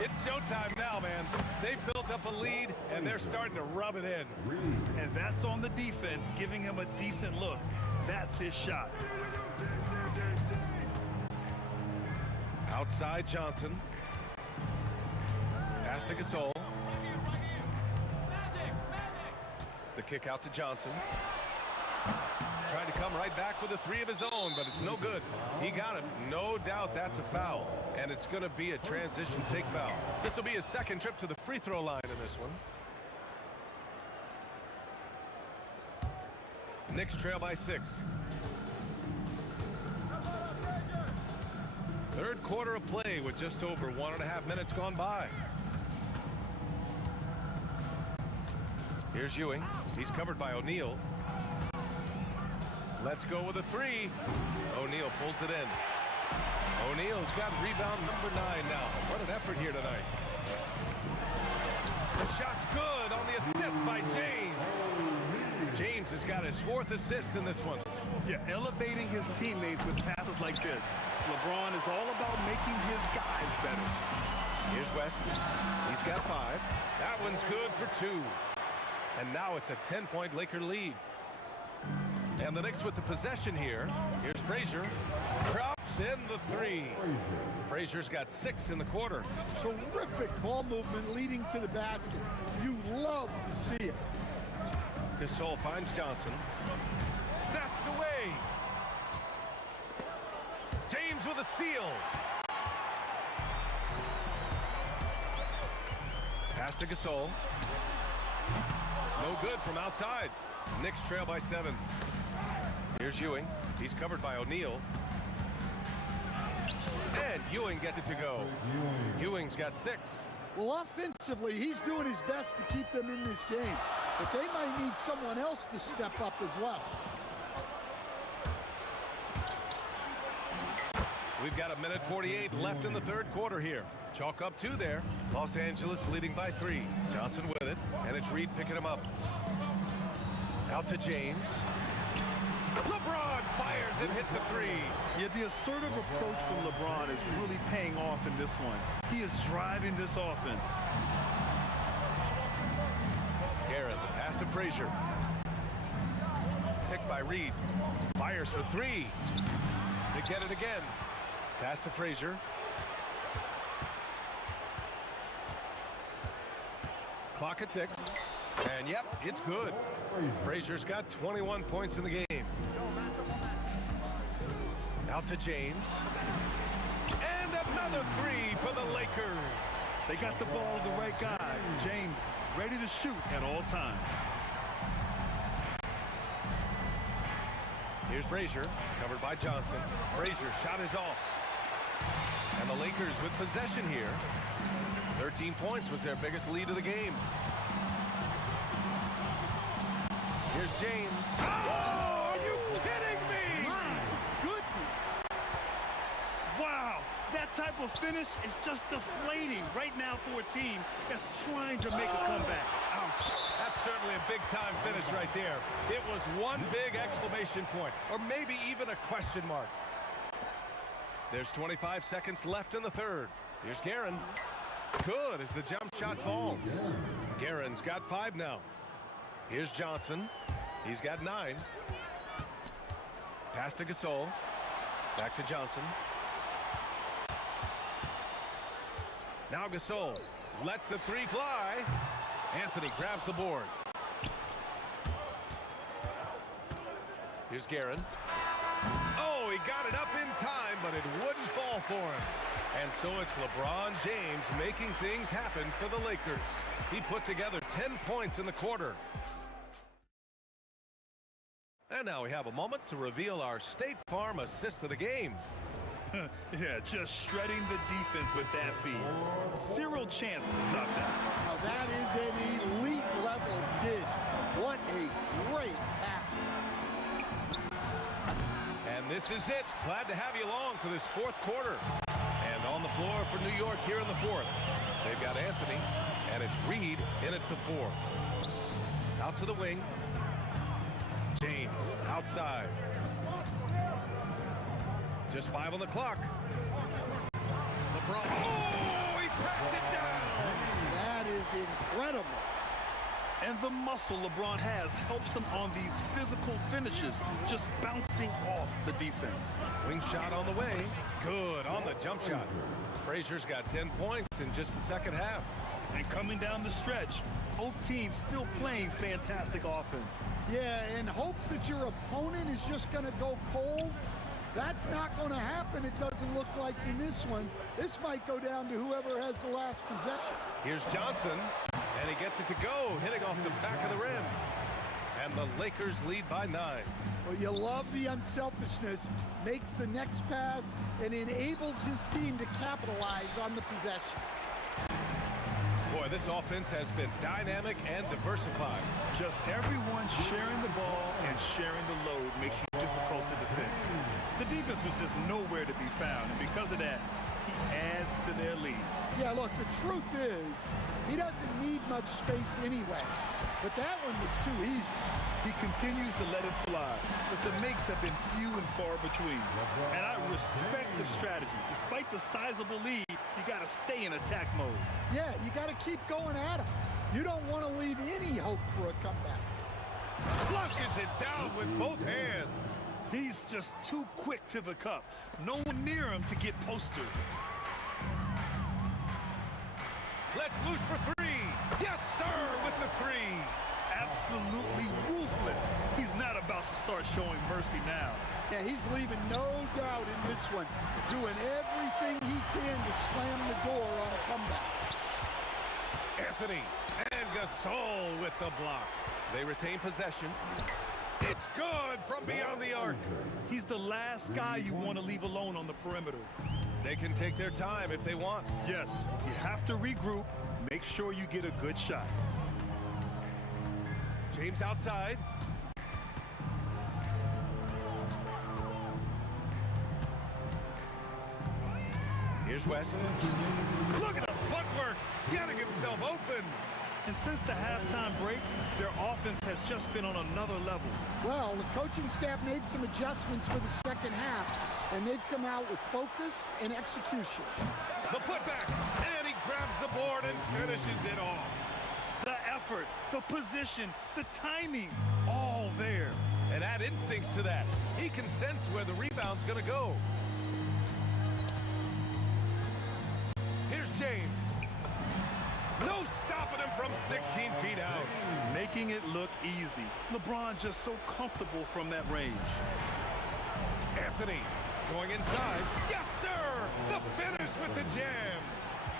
It's showtime now, man. They've built up a lead, and they're starting to rub it in. And that's on the defense, giving him a decent look. That's his shot. Outside Johnson. Pass to Gasol. The kick out to Johnson. Trying to come right back with a 3 of his own, but it's no good. He got it. No doubt that's a foul. And it's going to be a transition take foul. This will be his second trip to the free throw line in this one. Knicks trail by 6. Third quarter of play with just over 1.5 minutes gone by. Here's Ewing. He's covered by O'Neal. Let's go with a 3. O'Neal pulls it in. O'Neal's got rebound number 9 now. What an effort here tonight. The shot's good on the assist by James. James has got his 4th assist in this one. Yeah, elevating his teammates with passes like this. LeBron is all about making his guys better. Here's West. He's got 5. That one's good for 2. And now it's a 10-point Laker lead. And the Knicks with the possession here. Here's Frazier. Drops in the 3. Frazier's got 6 in the quarter. Terrific ball movement leading to the basket. You love to see it. Gasol finds Johnson. Snatched away. James with a steal. Pass to Gasol. No good from outside. Knicks trail by 7. Here's Ewing. He's covered by O'Neal. And Ewing gets it to go. Ewing's got 6. Well, offensively, he's doing his best to keep them in this game. But they might need someone else to step up as well. We've got 1:48 left in the third quarter here. Chalk up 2 there. Los Angeles leading by 3. Johnson with it, and it's Reed picking him up. Out to James. LeBron fires and hits a 3. Yeah, the assertive approach from LeBron is really paying off in this one. He is driving this offense. Garrett, the pass to Frazier. Picked by Reed. Fires for 3. They get it again. Pass to Frazier. Clock at 6. And yep, it's good. Frazier's got 21 points in the game. Out to James. And another 3 for the Lakers. They got the ball to the right guy. James ready to shoot at all times. Here's Frazier, covered by Johnson. Frazier shot is off. And the Lakers with possession here. 13 points was their biggest lead of the game. Here's James. Oh, are you kidding me? My goodness. Wow, that type of finish is just deflating right now for a team that's trying to make a comeback. Ouch. That's certainly a big-time finish right there. It was one big exclamation point, or maybe even a question mark. There's 25 seconds left in the third. Here's Guerin. Good as the jump shot falls. Guerin's got 5 now. Here's Johnson. He's got 9. Pass to Gasol. Back to Johnson. Now Gasol lets the 3 fly. Anthony grabs the board. Here's Guerin. Oh, he got it up in time, but it wouldn't fall for him. And so it's LeBron James making things happen for the Lakers. He put together 10 points in the quarter. And now we have a moment to reveal our State Farm assist of the game. Yeah, just shredding the defense with that feed. Zero chance to stop that. Now that is an elite level dig. What a great pass. And this is it. Glad to have you along for this fourth quarter. And on the floor for New York here in the fourth. They've got Anthony, and it's Reed in at the 4. Out to the wing. James outside. Just 5 on the clock. LeBron. Oh, he packs it down. That is incredible. And the muscle LeBron has helps him on these physical finishes, just bouncing off the defense. Wing shot on the way. Good on the jump shot. Frazier's got 10 points in just the second half. And coming down the stretch, both teams still playing fantastic offense. Yeah, in hopes that your opponent is just going to go cold. That's not going to happen, it doesn't look like in this one. This might go down to whoever has the last possession. Here's Johnson, and he gets it to go, hitting off the back of the rim. And the Lakers lead by 9. Well, you love the unselfishness, makes the next pass, and enables his team to capitalize on the possession. Boy, this offense has been dynamic and diversified. Just everyone sharing the ball and sharing the load makes you difficult to defend. The defense was just nowhere to be found, and because of that, he adds to their lead. Yeah, look, the truth is, he doesn't need much space anyway, but that one was too easy. He continues to let it fly, but the makes have been few and far between. And I respect the strategy. Despite the sizable lead, you got to stay in attack mode. Yeah, you got to keep going at him. You don't want to leave any hope for a comeback. Flushes it down with both hands. He's just too quick to the cup. No one near him to get posted. Let's loose for 3. Yes, sir, with the 3. Absolutely ruthless. He's not about to start showing mercy now. Yeah, he's leaving no doubt in this one, doing everything he can to slam the door on a comeback. Anthony and Gasol with the block. They retain possession. It's good from beyond the arc. He's the last guy you want to leave alone on the perimeter. They can take their time if they want. Yes, you have to regroup. Make sure you get a good shot. James outside. Here's West. Look at the footwork, getting himself open. And since the halftime break, their offense has just been on another level. Well, the coaching staff made some adjustments for the second half, and they've come out with focus and execution. The putback, and he grabs the board and finishes it off. The effort, the position, the timing, all there. And add instincts to that. He can sense where the rebound's going to go. Here's James. No stopping him from 16 feet out. Making it look easy. LeBron just so comfortable from that range. Anthony going inside. Yes, sir! The finish with the jam.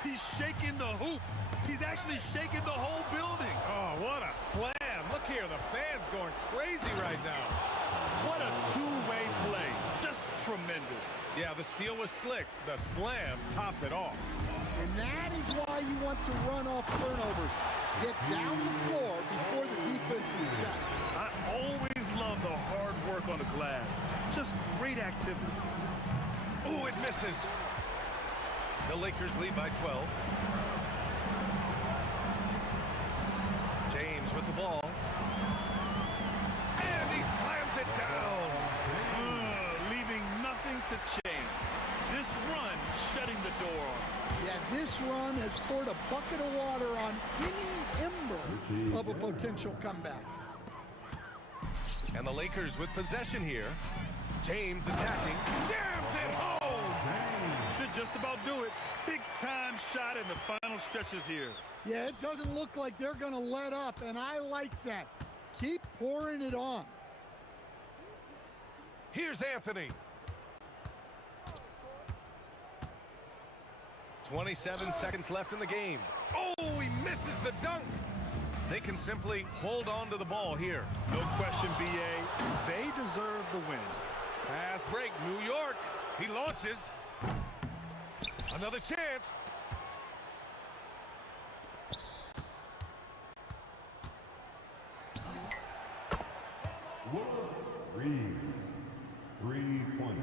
He's shaking the hoop. He's actually shaking the whole building. Oh, what a slam. Look here, the fans going crazy right now. What a two-way play. Just tremendous. Yeah, the steal was slick. The slam topped it off. And that is why you want to run off turnovers. Get down the floor before the defense is set. I always love the hard work on the glass. Just great activity. Ooh, it misses. The Lakers lead by 12. James with the ball. And he slams it down. Leaving nothing to chance. This run shutting the door on him. Yeah, this run has poured a bucket of water on any ember of a potential comeback. And the Lakers with possession here. James attacking. Jams it home. Should just about do it. Big time shot in the final stretches here. Yeah, it doesn't look like they're going to let up, and I like that. Keep pouring it on. Here's Anthony. 27 seconds left in the game. Oh, he misses the dunk. They can simply hold on to the ball here. No question, B.A. They deserve the win. Fast break, New York. He launches. Another chance. Three-point.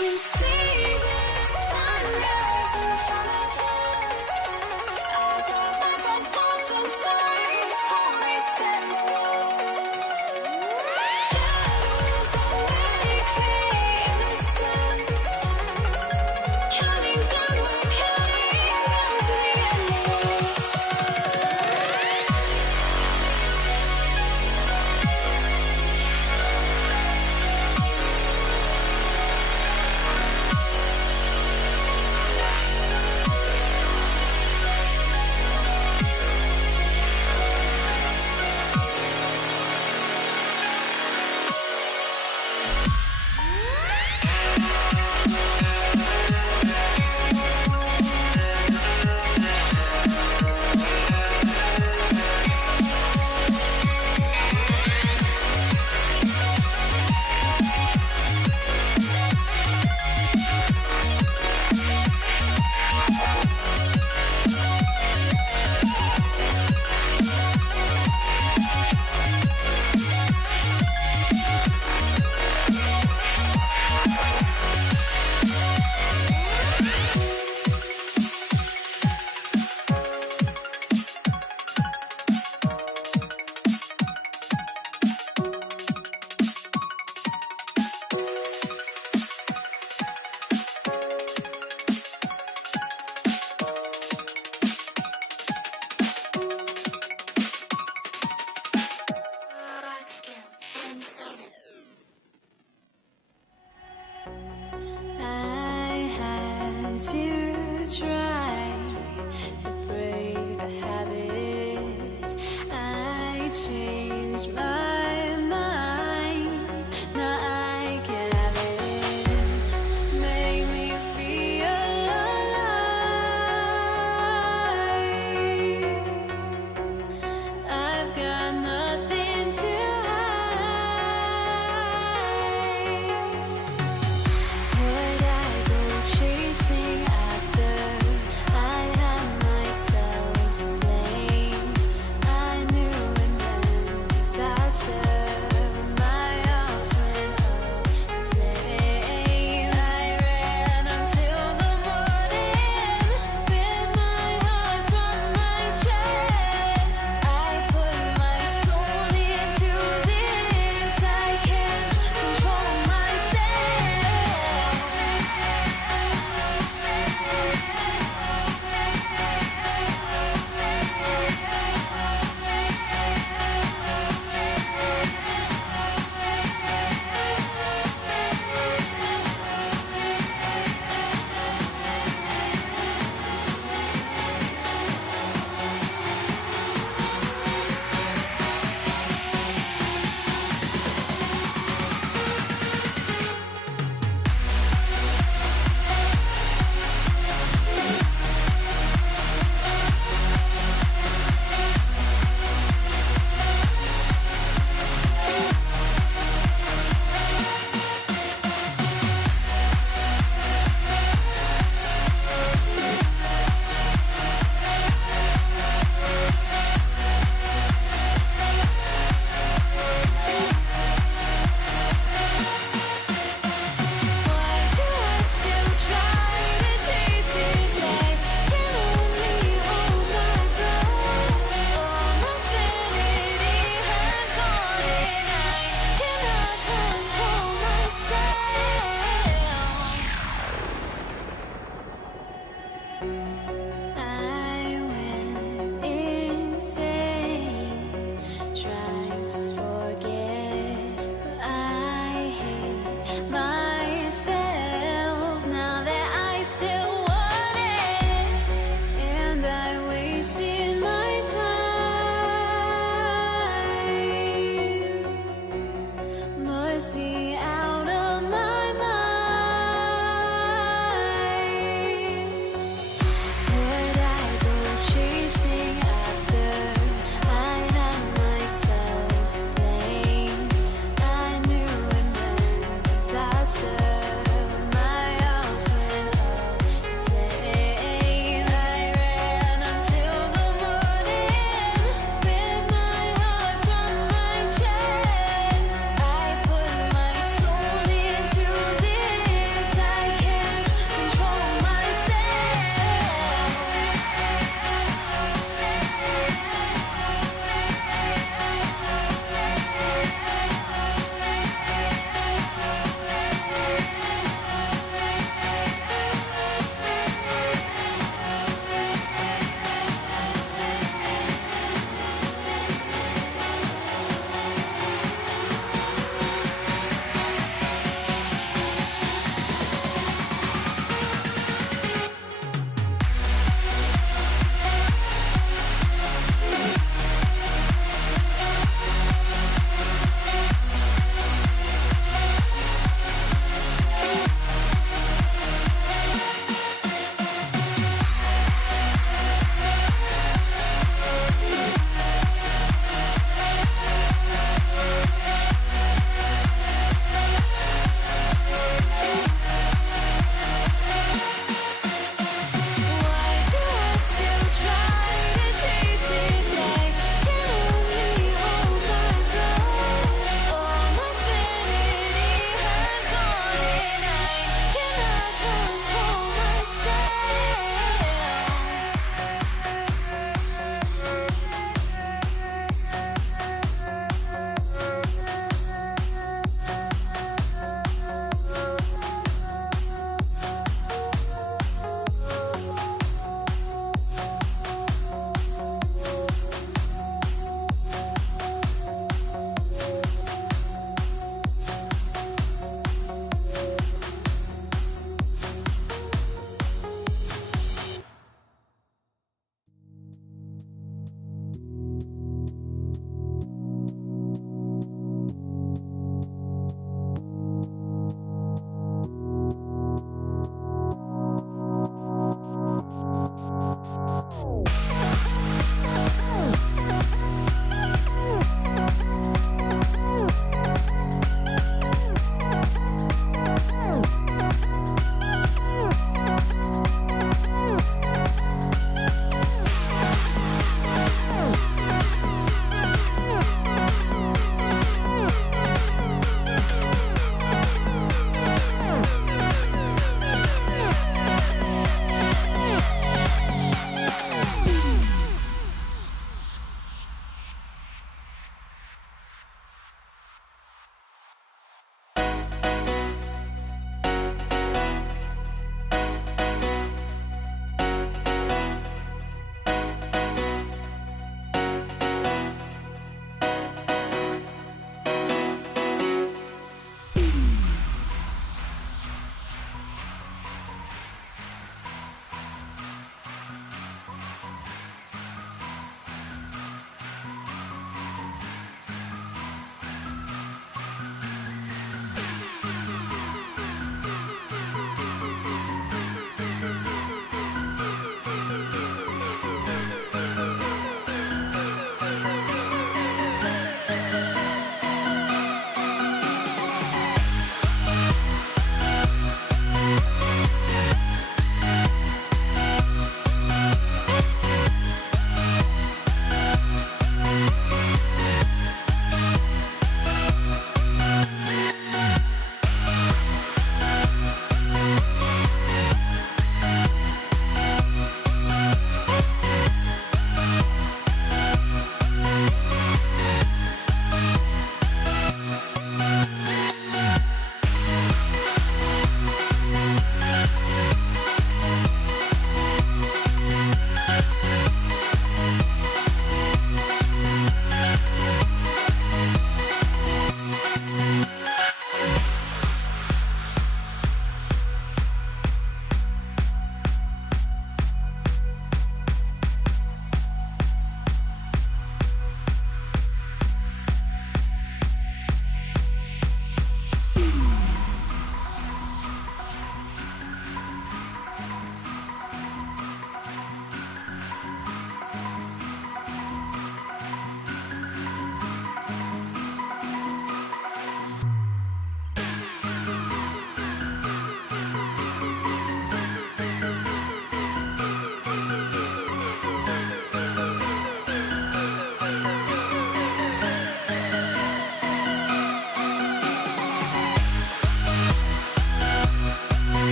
You see the sunrise in front of us as our life unfolds and stories told shadows already fade in the sun, counting down.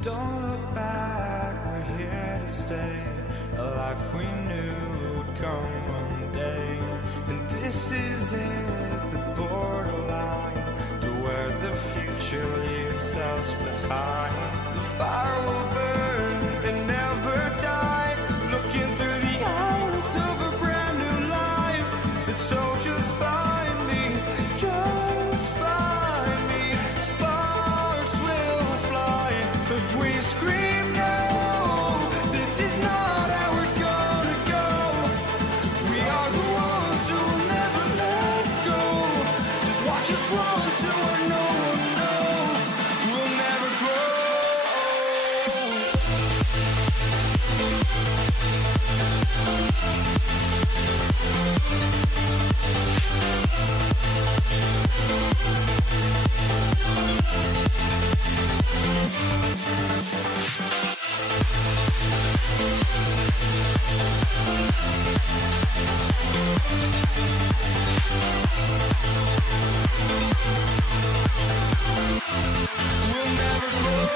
Don't look back, we're here to stay. A life we knew would come one day. And this is it, the borderline to where the future leaves us behind. The fire will burn and never die, looking through the eyes of a brand new life. And so just find me, just find me. Sparks will fly if we scream no. This is not how we're gonna go. We are the ones who'll never let go. Just watch us run to where no one knows. We'll never grow. We'll never grow.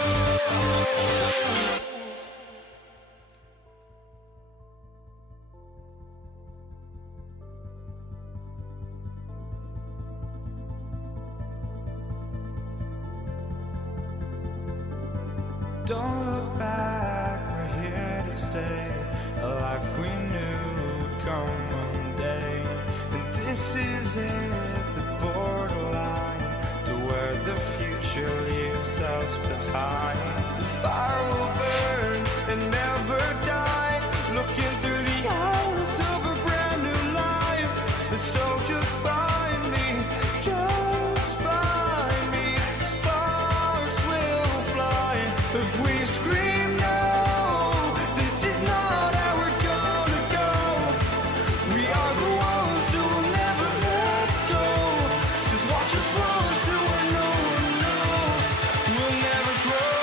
Don't look back, we're here to stay. A life we knew would come one day. And this is it, the borderline to where the future leaves us behind. The fire will burn and never die, looking through the eyes of a brand new life. And so just find me, just find me. Sparks will fly if we scream no. This is not how we're gonna go. We are the ones who'll never let go. Just watch us run to where no one knows. We'll never grow.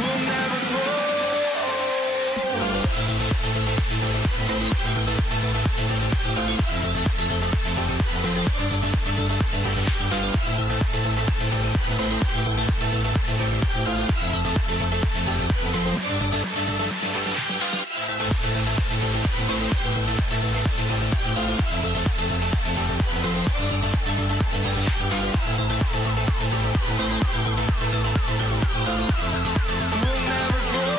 We'll never grow. We'll never grow.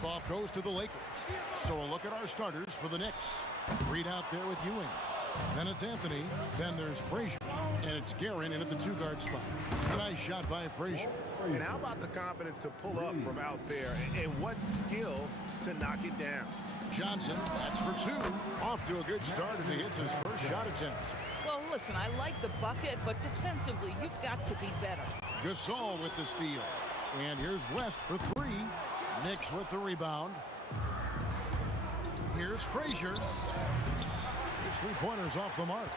Tip-off goes to the Lakers. So a look at our starters for the Knicks. Reed out there with Ewing. Then it's Anthony. Then there's Frazier. And it's Guerin in at the 2-guard spot. Nice shot by Frazier. And how about the confidence to pull up from out there? And what skill to knock it down? Johnson, that's for 2. Off to a good start as he hits his first shot attempt. Well, listen, I like the bucket, but defensively, you've got to be better. Gasol with the steal. And here's West for 3. Knicks with the rebound. Here's Frazier. His 3-pointers off the mark.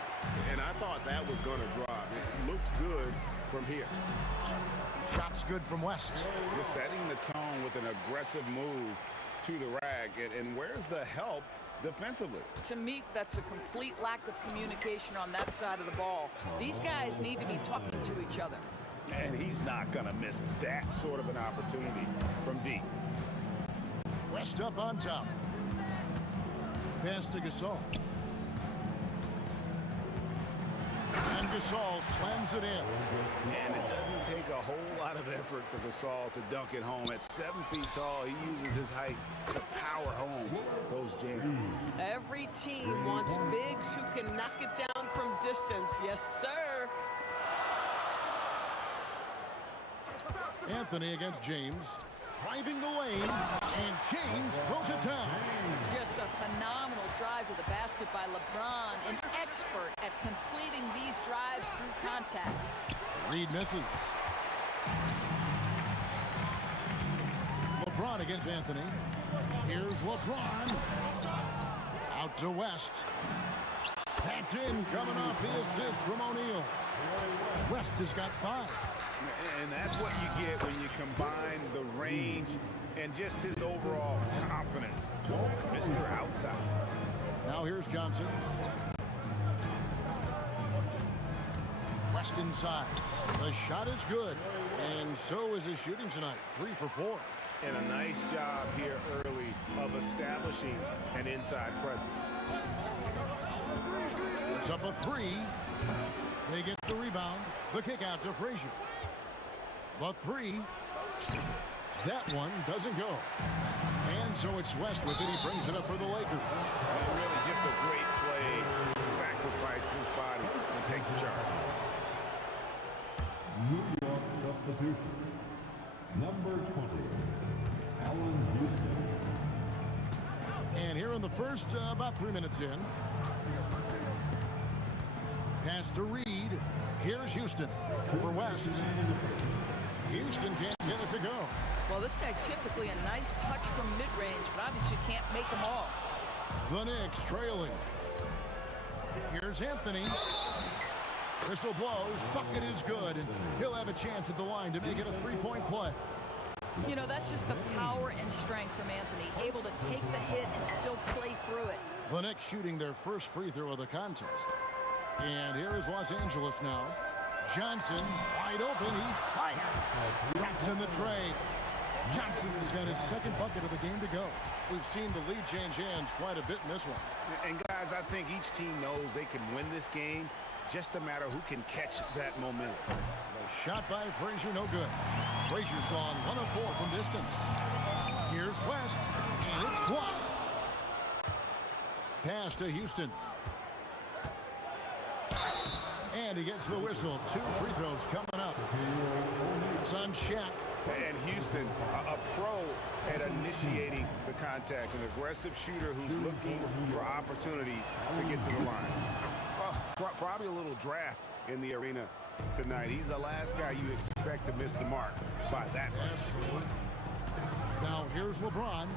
And I thought that was going to drop. It looked good from here. Shots good from West. Just setting the tone with an aggressive move to the rack. And where's the help defensively? To me, that's a complete lack of communication on that side of the ball. These guys need to be talking to each other. And he's not going to miss that sort of an opportunity from deep. West up on top. Pass to Gasol. And Gasol slams it in. And it doesn't take a whole lot of effort for Gasol to dunk it home. At 7 feet tall, he uses his height to power home those jams. Every team wants bigs who can knock it down from distance. Yes, sir. Anthony against James. Driving the lane, and James throws it down. Just a phenomenal drive to the basket by LeBron, an expert at completing these drives through contact. Reed misses. LeBron against Anthony. Here's LeBron. Out to West. That's in, coming off the assist from O'Neal. West has got 5. And that's what you get when you combine the range and just his overall confidence. Mr. Outside. Now here's Johnson. West inside. The shot is good. And so is his shooting tonight. 3 for 4. And a nice job here early of establishing an inside presence. It's up a 3. They get the rebound. The kick out to Frazier. The 3. That one doesn't go. And so it's West with it. He brings it up for the Lakers. And really just a great play to sacrifice his body and take the charge. New York substitution. Number 20, Allen Houston. And here in the first, about 3 minutes in. Pass to Reed. Here's Houston for West. Houston can't get it to go. Well, this guy typically a nice touch from mid-range, but obviously can't make them all. The Knicks trailing. Here's Anthony. Whistle blows. Bucket is good. And he'll have a chance at the line to make it a 3-point play. You know, that's just the power and strength from Anthony, able to take the hit and still play through it. The Knicks shooting their first free throw of the contest. And here is Los Angeles now. Johnson, wide open, he fires. Drops in the tray. Johnson's got his second bucket of the game to go. We've seen the lead change hands quite a bit in this one. And guys, I think each team knows they can win this game. Just a matter who can catch that momentum. The shot by Frazier, no good. Frazier's gone 1 of 4 from distance. Here's West, and it's blocked. Pass to Houston. And he gets the whistle. 2 free throws coming up. It's on Shaq. And Houston, a pro at initiating the contact, an aggressive shooter who's looking for opportunities to get to the line. Well, probably a little draft in the arena tonight. He's the last guy you expect to miss the mark by that much. Absolutely. Now here's LeBron.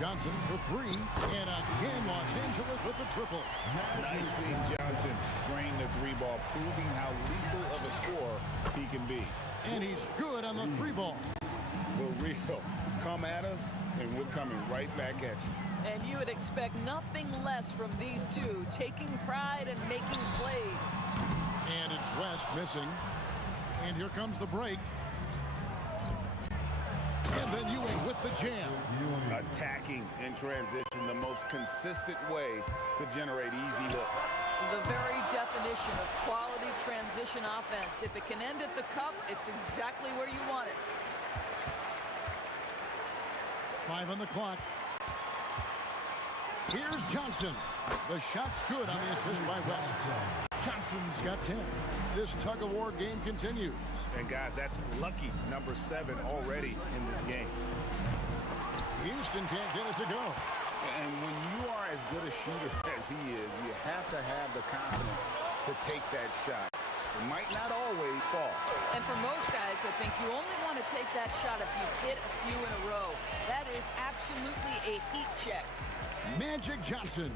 Johnson for 3, and again Los Angeles with the triple. Nice seeing Johnson drain the 3 ball, proving how lethal of a scorer he can be. And he's good on the 3 ball. The real come at us, and we're coming right back at you. And you would expect nothing less from these two, taking pride and making plays. And it's West missing. And here comes the break. And then Ewing with the jam. Attacking in transition, the most consistent way to generate easy looks. The very definition of quality transition offense. If it can end at the cup, it's exactly where you want it. 5 on the clock. Here's Johnson. The shot's good on the assist by West. Johnson's got 10. This tug-of-war game continues. And guys, that's lucky number 7 already in this game. Houston can't get it to go. And when you are as good a shooter as he is, you have to have the confidence to take that shot. It might not always fall. And for most guys, I think you only want to take that shot if you hit a few in a row. That is absolutely a heat check. Magic Johnson.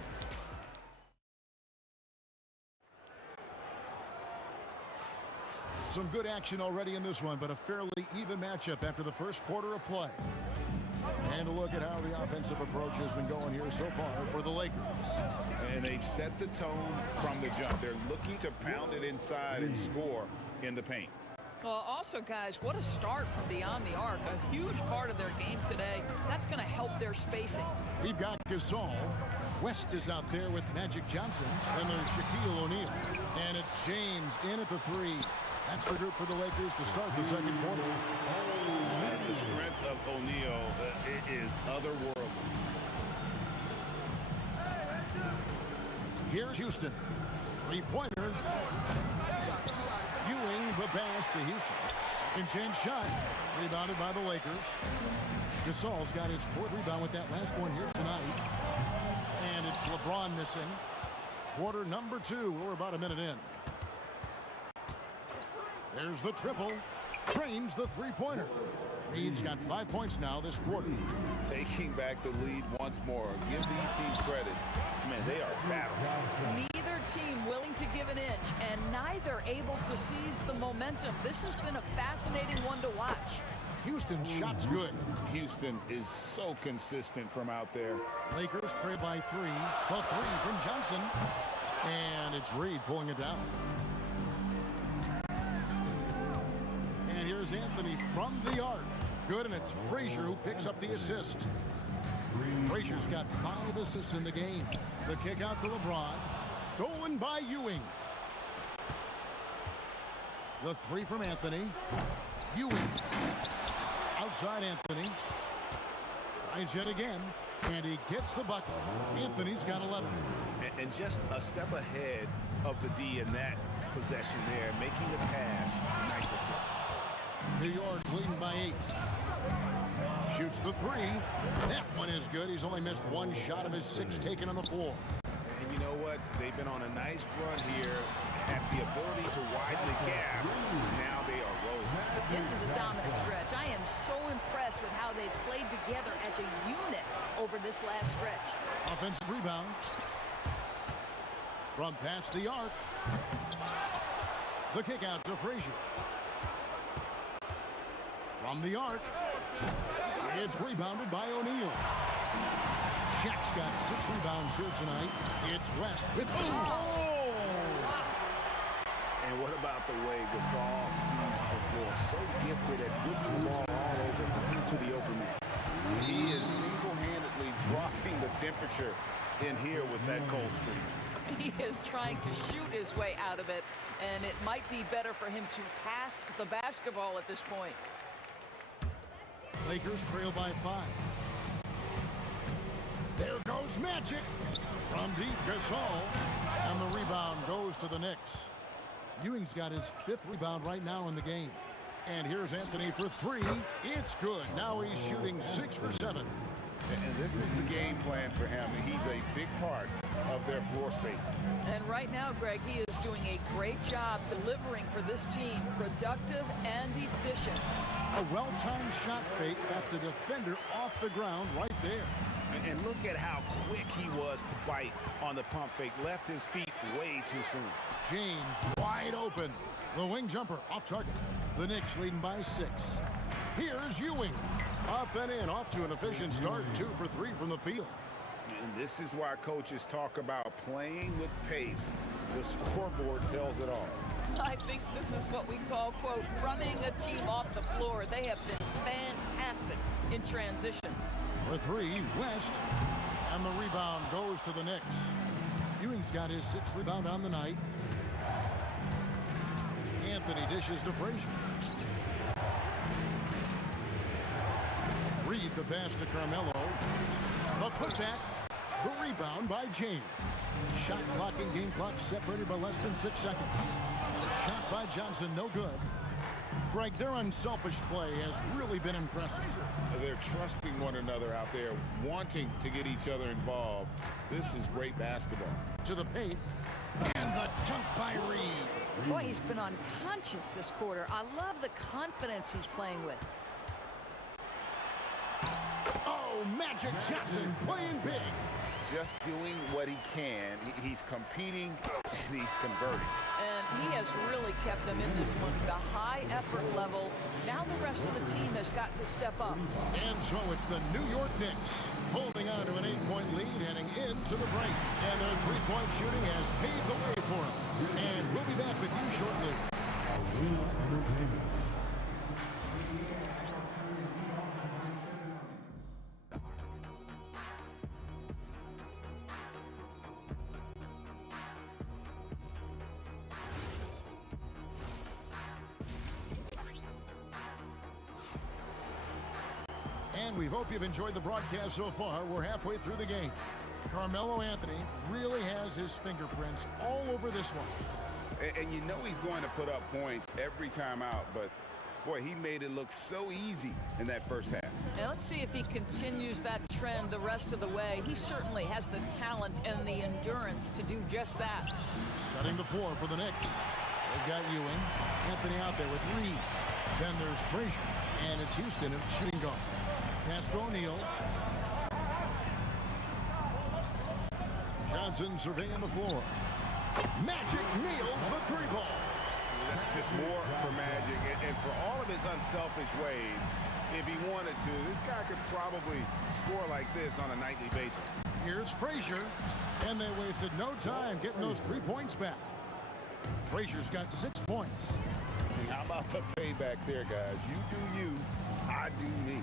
Some good action already in this one, but a fairly even matchup after the first quarter of play. And a look at how the offensive approach has been going here so far for the Lakers. And they've set the tone from the jump. They're looking to pound it inside and score in the paint. Well, also, guys, what a start from beyond the arc. A huge part of their game today. That's going to help their spacing. We've got Gasol. West is out there with Magic Johnson. And there's Shaquille O'Neal. And it's James in at the 3. That's the group for the Lakers to start the second quarter. And the strength of O'Neal is otherworldly. Here's Houston. Three-pointer. Ewing the pass to Houston. Second chance shot. Rebounded by the Lakers. Gasol's got his 4th rebound with that last one here tonight. And it's LeBron missing. Quarter number 2. We're about a minute in. There's the triple. Trains the three-pointer. Reed's got 5 points now this quarter. Taking back the lead once more. Give these teams credit. Man, they are battling. Neither team willing to give an inch, and neither able to seize the momentum. This has been a fascinating one to watch. Houston's shot's good. Houston is so consistent from out there. Lakers trail by 3. The 3 from Johnson. And it's Reed pulling it down. And here's Anthony from the arc. Good, and it's Frazier who picks up the assist. Frazier's got 5 assists in the game. The kick out to LeBron. Stolen by Ewing. The 3 from Anthony. Ewing. Outside Anthony. Tries yet again. And he gets the bucket. Anthony's got 11. And just a step ahead of the D in that possession there. Making the pass. Nice assist. New York leading by 8. Shoots the 3. That one is good. He's only missed 1 shot of his 6 taken on the floor. And you know what? They've been on a nice run here. Have the ability to widen the gap. Now they are rolling. This is a dominant stretch. I am so impressed with how they've played together as a unit over this last stretch. Offensive rebound. From past the arc. The kick out to Frazier. From the arc. It's rebounded by O'Neal. Shaq's got 6 rebounds here tonight. It's West with... Oh! And what about the way Gasol sees the floor? So gifted at whipping the ball all over to the open man. He is single-handedly dropping the temperature in here with that cold streak. He is trying to shoot his way out of it, and it might be better for him to pass the basketball at this point. Lakers trail by 5. There goes Magic from deep. Gasol, and the rebound goes to the Knicks. Ewing's got his 5th rebound right now in the game. And here's Anthony for 3. It's good. Now he's shooting 6 for 7. And this is the game plan for him. And he's a big part of their floor spacing. And right now, Greg, he is doing a great job delivering for this team. Productive and efficient. A well-timed shot fake got the defender off the ground right there. And look at how quick he was to bite on the pump fake. Left his feet way too soon. James wide open. The wing jumper off target. The Knicks leading by 6. Here's Ewing. Up and in, off to an efficient start. 2 for 3 from the field. And this is why coaches talk about playing with pace. The scoreboard tells it all. I think this is what we call, quote, running a team off the floor. They have been fantastic in transition. For 3, West. And the rebound goes to the Knicks. Ewing's got his 6th rebound on the night. Anthony dishes to Frazier. Reed the pass to Carmelo. The putback. The rebound by James. Shot clock and game clock separated by less than 6 seconds. The shot by Johnson, no good. Greg, their unselfish play has really been impressive. They're trusting one another out there, wanting to get each other involved. This is great basketball. To the paint. And the dunk by Reed. Boy, he's been unconscious this quarter. I love the confidence he's playing with. Oh, Magic Johnson playing big. Just doing what he can. He's competing and he's converting. And he has really kept them in this one. The high effort level. Now the rest of the team has got to step up. And so it's the New York Knicks holding on to an 8-point lead heading into the break. And their three-point shooting has paved the way for them. And we'll be back with you shortly. And we hope you've enjoyed the broadcast so far. We're halfway through the game. Carmelo Anthony really has his fingerprints all over this one. And you know he's going to put up points every time out, but boy, he made it look so easy in that first half. Now let's see if he continues that trend the rest of the way. He certainly has the talent and the endurance to do just that. Setting the floor for the Knicks. They've got Ewing. Anthony out there with Reed. Then there's Frazier. And it's Houston at shooting guard. Pass to O'Neal. Johnson surveying the floor. Magic nails the three ball. That's just more for Magic. And for all of his unselfish ways, if he wanted to, this guy could probably score like this on a nightly basis. Here's Frazier. And they wasted no time getting those 3 points back. Frazier's got 6 points. How about the payback there, guys? You do you, I do me.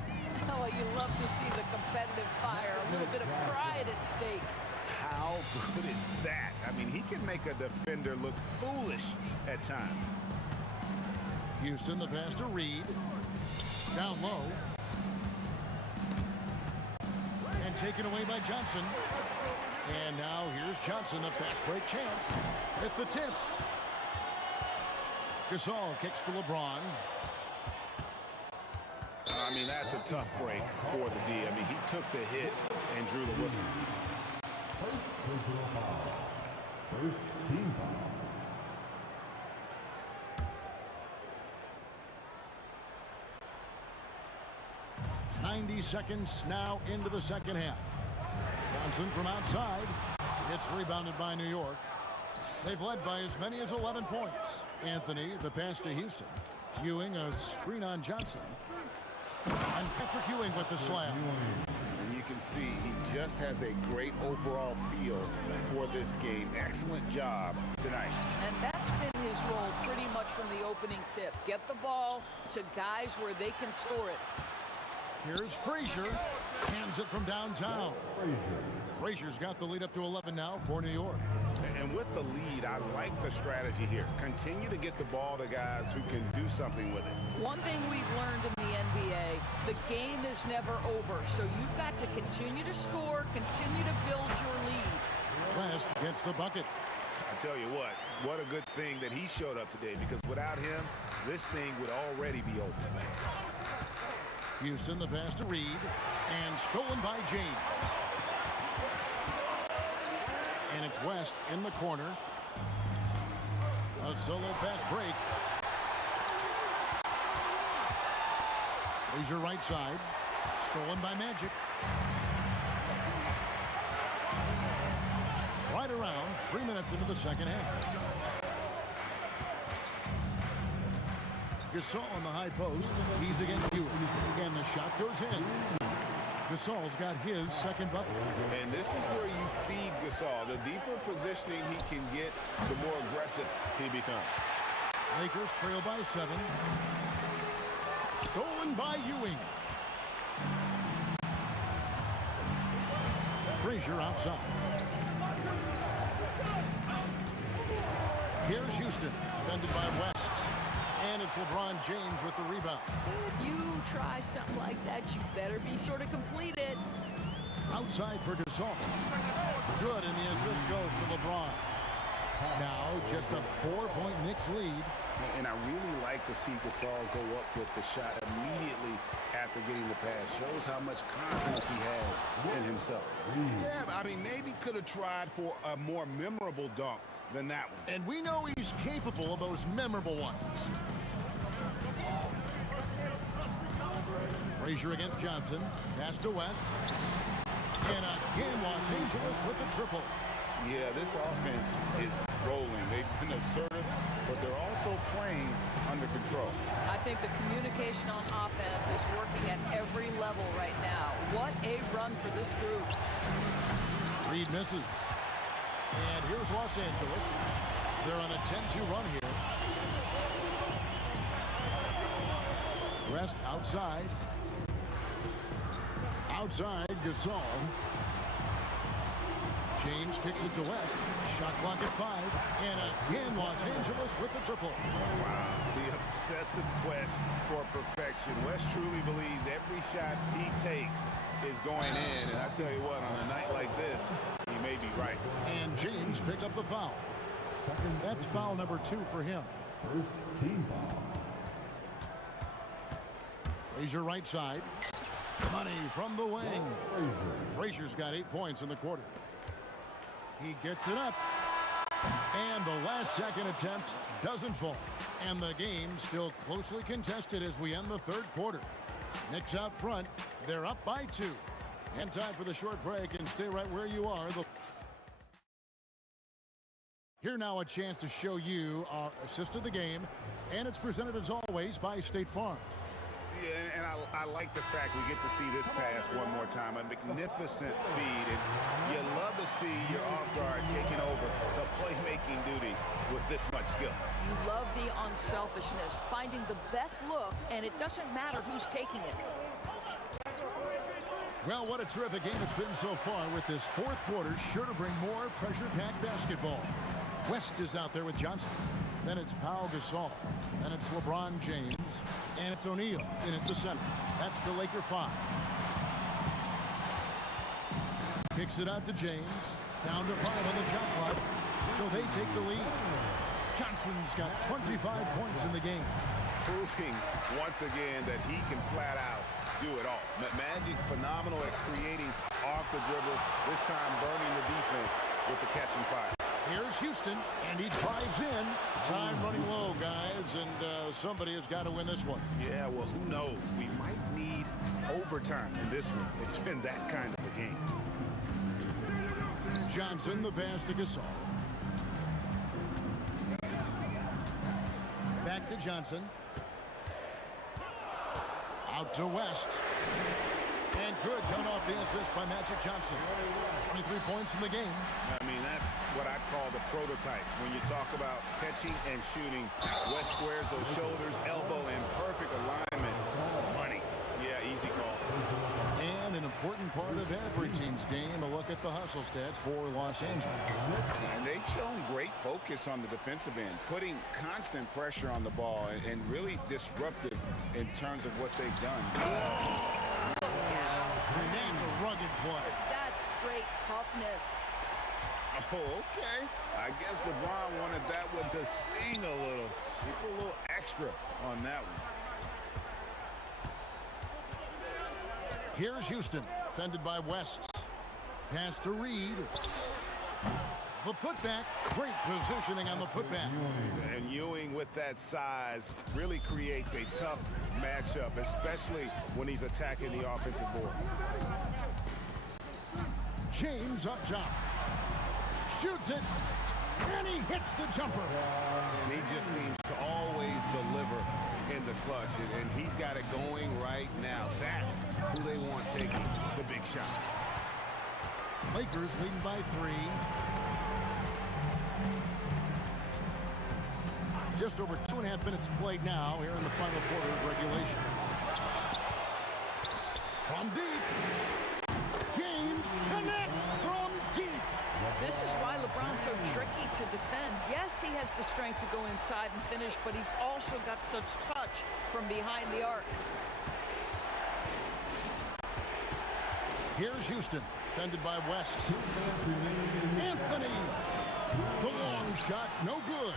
Oh, you love to see the competitive fire, a little bit of pride at stake. How good is that? I mean, he can make a defender look foolish at times. Houston, the pass to Reed. Down low. And taken away by Johnson. And now here's Johnson, a fast break chance at the tip. Gasol kicks to LeBron. I mean, that's a tough break for the D. I mean, he took the hit and drew the whistle. First personal foul. First team foul. .90 seconds now into the second half. Johnson from outside. It's rebounded by New York. They've led by as many as 11 points. Anthony, the pass to Houston. Ewing, a screen on Johnson. And Patrick Ewing with the slam. And you can see he just has a great overall feel for this game. Excellent job tonight. And that's been his role pretty much from the opening tip. Get the ball to guys where they can score it. Here's Frazier. Hands it from downtown. Frazier's got the lead up to 11 now for New York. And with the lead, I like the strategy here. Continue to get the ball to guys who can do something with it. One thing we've learned in the NBA, the game is never over. So you've got to continue to score, continue to build your lead. West gets the bucket. I tell you what a good thing that he showed up today, because without him, this thing would already be over. Houston, the pass to Reed, and stolen by James. And it's West in the corner. A solo fast break. Frazier right side. Stolen by Magic. Right around 3 minutes into the second half. Gasol on the high post. He's against Ewing. And the shot goes in. Gasol's got his second bucket. And this is where you feed Gasol. The deeper positioning he can get, the more aggressive he becomes. Lakers trail by 7. Stolen by Ewing. Frazier outside. Here's Houston, defended by West. And it's LeBron James with the rebound. If you try something like that, you better be sure to complete it. Outside for Gasol. Good, and the assist goes to LeBron. Now just a 4-point Knicks lead. And I really like to see Gasol go up with the shot immediately after getting the pass. Shows how much confidence he has in himself. Yeah, I mean, maybe could have tried for a more memorable dunk than that one. And we know he's capable of those memorable ones. Frazier against Johnson. Pass to West. And again, Los Angeles with the triple. Yeah, this offense is rolling. They've been assertive, but they're also playing under control. I think the communication on offense is working at every level right now. What a run for this group. Reed misses. And here's Los Angeles. They're on a 10-2 run here. West outside. Outside, Gasol. James kicks it to West. Shot clock at 5. And again, Los Angeles with the triple. Wow, the obsessive quest for perfection. West truly believes every shot he takes is going in. And I tell you what, on a night like this, he may be right. And James picks up the foul. That's foul number 2 for him. First team foul. Frazier right side. Money from the wing. Frazier's got 8 points in the quarter. He gets it up. And the last second attempt doesn't fall. And the game still closely contested as we end the third quarter. Knicks out front. They're up by 2. And time for the short break, and stay right where you are. Here now a chance to show you our assist of the game. And it's presented as always by State Farm. Yeah, and I like the fact we get to see this pass one more time. A magnificent feed, and you love to see your off guard taking over the playmaking duties with this much skill. You love the unselfishness, finding the best look, and it doesn't matter who's taking it. Well, what a terrific game it's been so far, with this fourth quarter sure to bring more pressure-packed basketball. West is out there with Johnson. Then it's Pau Gasol. Then it's LeBron James. And it's O'Neal in at the center. That's the Laker 5. Kicks it out to James. Down to 5 on the shot clock. So they take the lead. Johnson's got 25 points in the game. Proving once again that he can flat out do it all. Magic phenomenal at creating off the dribble. This time burning the defense with the catch and fire. Here's Houston, and he drives in. Time running low, guys, and somebody has got to win this one. Yeah, well, who knows? We might need overtime in this one. It's been that kind of a game. Johnson, the pass to Gasol. Back to Johnson. Out to West. And good, coming off the assist by Magic Johnson. 23 points in the game. I mean, that's what I call the prototype. When you talk about catching and shooting, West squares those shoulders, elbow in perfect alignment. Money. Yeah, easy call. And an important part of every team's game, a look at the hustle stats for Los Angeles. And they've shown great focus on the defensive end, putting constant pressure on the ball and really disruptive in terms of what they've done. And that's a rugged play. That's straight toughness. Oh, okay. I guess LeBron wanted that one to sting a little. He put a little extra on that one. Here's Houston, defended by West. Pass to Reed. The putback, great positioning on the putback. And Ewing with that size really creates a tough matchup, especially when he's attacking the offensive board. James up top. Shoots it, and he hits the jumper. And he just seems to always deliver in the clutch, and he's got it going right now. That's who they want taking the big shot. Lakers leading by 3. Just over 2.5 minutes played now here in the final quarter of regulation. From deep, James connects from deep. This is why LeBron's so tricky to defend. Yes, he has the strength to go inside and finish, but he's also got such touch from behind the arc. Here's Houston, defended by West. Anthony, the long shot, no good.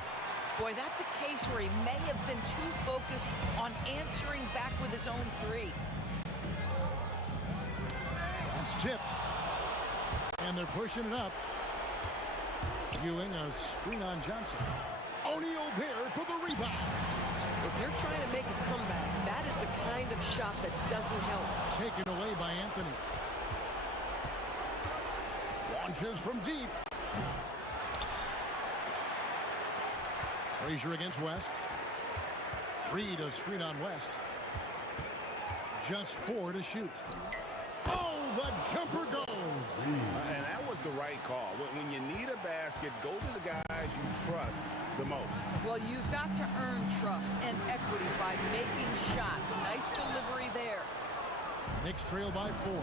Boy, that's a case where he may have been too focused on answering back with his own three. That's tipped. And they're pushing it up. Ewing, a screen on Johnson. O'Neal there for the rebound. If you're trying to make a comeback, that is the kind of shot that doesn't help. Taken away by Anthony. Launches from deep. Frazier against West. Reed, a screen on West. Just 4 to shoot. Oh, the jumper goes. And that was the right call. When you need a basket, go to the guys you trust the most. Well, you've got to earn trust and equity by making shots. Nice delivery there. Knicks trail by 4.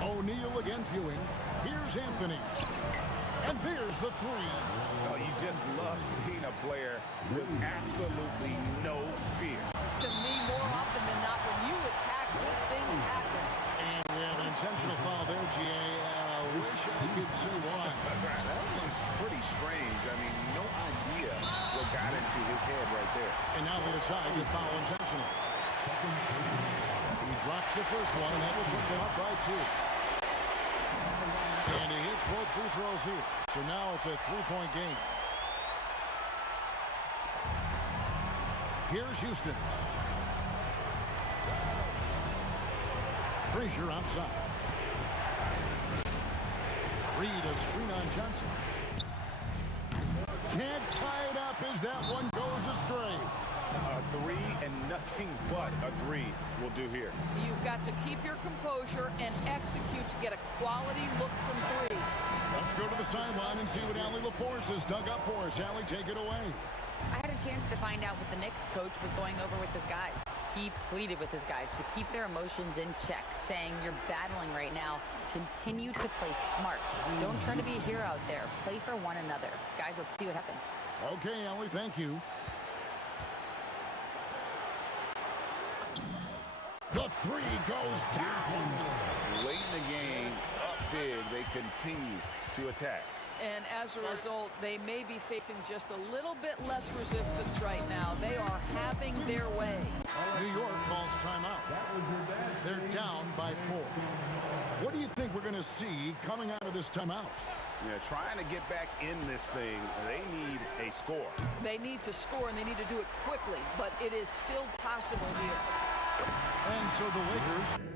O'Neal against Ewing. Here's Anthony. And there's the 3. Oh, you just love seeing a player with absolutely no fear. To me, more often than not, when you attack, good things happen. And we have an intentional foul there, G.A. Wish I could say why. That one's pretty strange. I mean, no idea what got into his head right there. And now they decide to foul intentional. He drops the first one, and that will put them up by 2. And he hits both free throws here. So now it's a 3-point game. Here's Houston. Frazier outside. Reed, a screen on Johnson. Can't tie it up as that one goes astray. A 3 and nothing but a 3 will do here. You've got to keep your composure and execute to get a quality look from 3. Let's go to the sideline and see what Allie LaForce has dug up for us. Allie, take it away. I had a chance to find out what the Knicks coach was going over with his guys. He pleaded with his guys to keep their emotions in check, saying, you're battling right now. Continue to play smart. Don't try to be a hero out there. Play for one another. Guys, let's see what happens. Okay, Allie, thank you. The 3 goes down. Late in the game, up big, they continue to attack. And as a result, they may be facing just a little bit less resistance right now. They are having their way. New York calls timeout. They're down by 4. What do you think we're going to see coming out of this timeout? Yeah, trying to get back in this thing, they need a score. They need to score, and they need to do it quickly, but it is still possible here. And so the Lakers...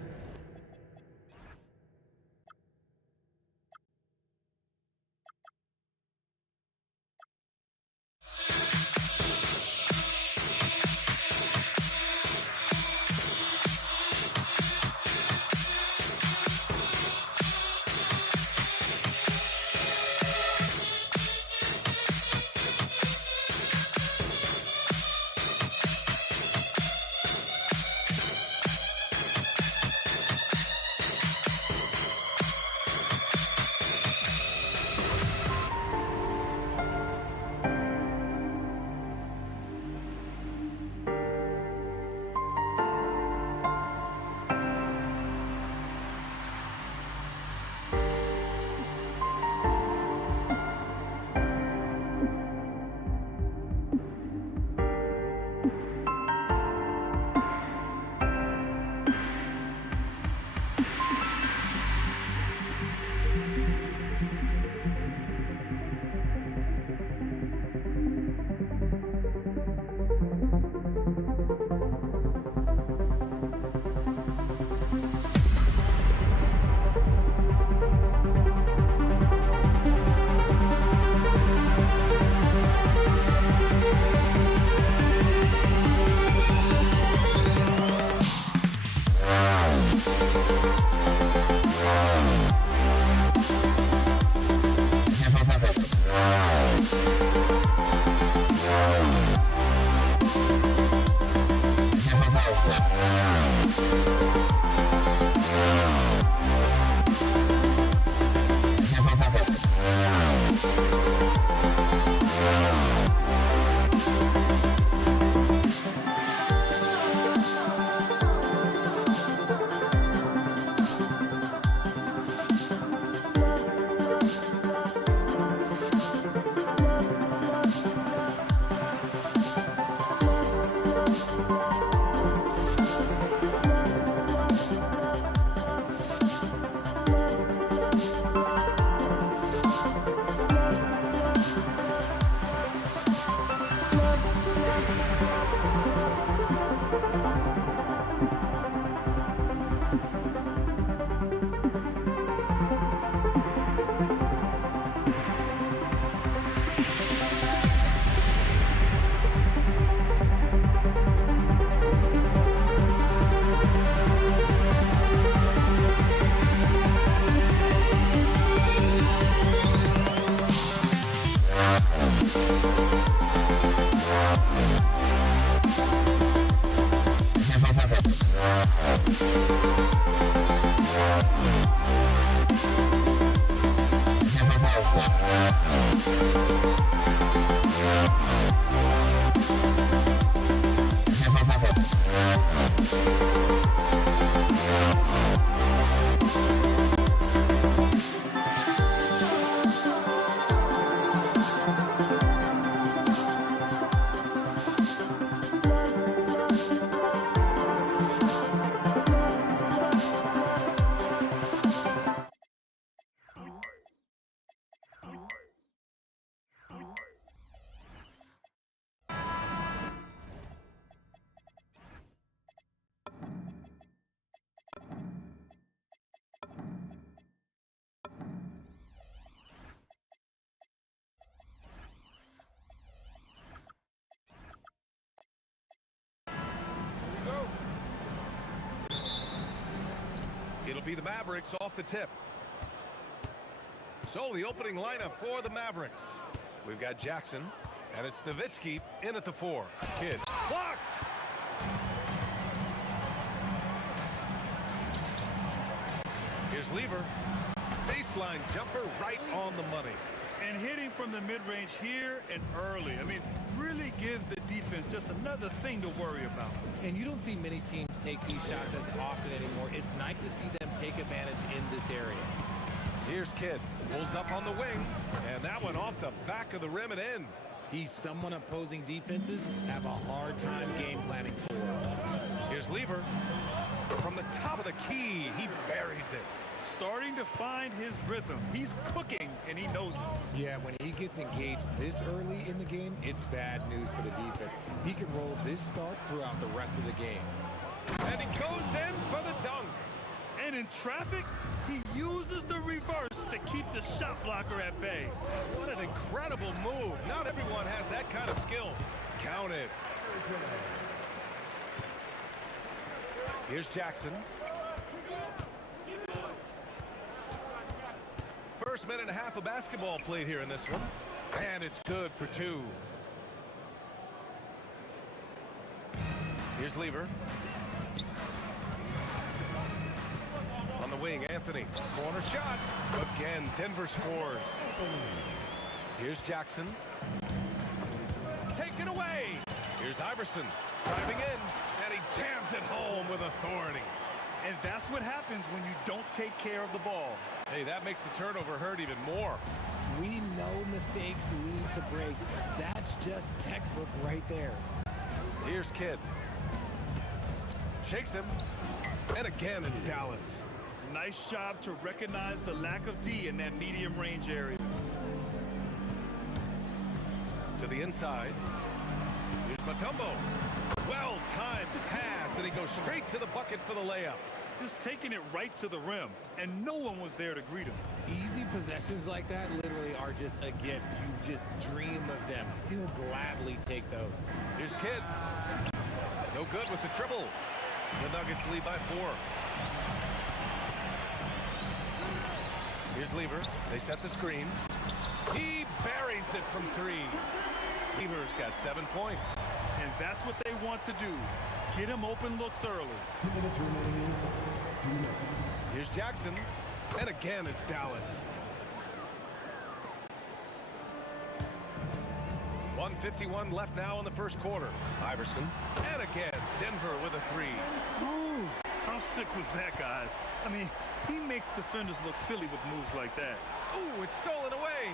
It'll be the Mavericks off the tip. So the opening lineup for the Mavericks. We've got Jackson, and it's Nowitzki in at the 4. Kidd blocked. Here's Lever. Baseline jumper right on the money. And hitting from the mid-range here and early. I mean, really give the defense just another thing to worry about. And you don't see many teams take these shots as often anymore. It's nice to see them take advantage in this area. Here's Kidd. Pulls up on the wing, and that one off the back of the rim and in. He's someone opposing defenses have a hard time game planning for. Here's Lever. From the top of the key, he buries it. Starting to find his rhythm. He's cooking, and he knows it. Yeah, when he gets engaged this early in the game, it's bad news for the defense. He can roll this start throughout the rest of the game. And he goes in for the dunk. And in traffic, he uses the reverse to keep the shot blocker at bay. What an incredible move. Not everyone has that kind of skill. Count it. Here's Jackson. First minute and a half of basketball played here in this one. And it's good for 2. Here's Lever. On the wing, Anthony. Corner shot. Again, Denver scores. Here's Jackson. Taken away. Here's Iverson. Driving in. And he jams it home with authority. And that's what happens when you don't take care of the ball. Hey, that makes the turnover hurt even more. We know mistakes lead to breaks. That's just textbook right there. Here's Kidd. Shakes him. And again, it's Dallas. Nice job to recognize the lack of D in that medium range area. To the inside. Here's Mutombo. Well-timed pass, and he goes straight to the bucket for the layup. Just taking it right to the rim, and no one was there to greet him. Easy possessions like that literally are just a gift. You just dream of them. He'll gladly take those. Here's Kidd. No good with the dribble. The Nuggets lead by 4. Here's Lever. They set the screen. He buries it from 3. Lever's got 7 points. And that's what they want to do. Get him open looks early. 2 minutes remaining. 2 minutes. Here's Jackson. And again, it's Dallas. 1:51 left now in the first quarter. Iverson. And again, Denver with a three. Ooh, how sick was that, guys? I mean, he makes defenders look silly with moves like that. Ooh, it's stolen away.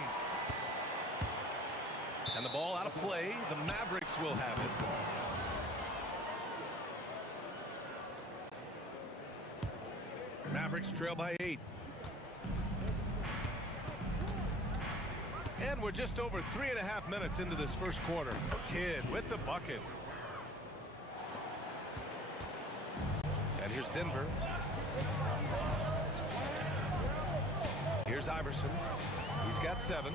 And the ball out of play. The Mavericks will have it. Mavericks trail by 8. And we're just over 3.5 minutes into this first quarter. Kidd with the bucket. And here's Denver. Here's Iverson. He's got 7.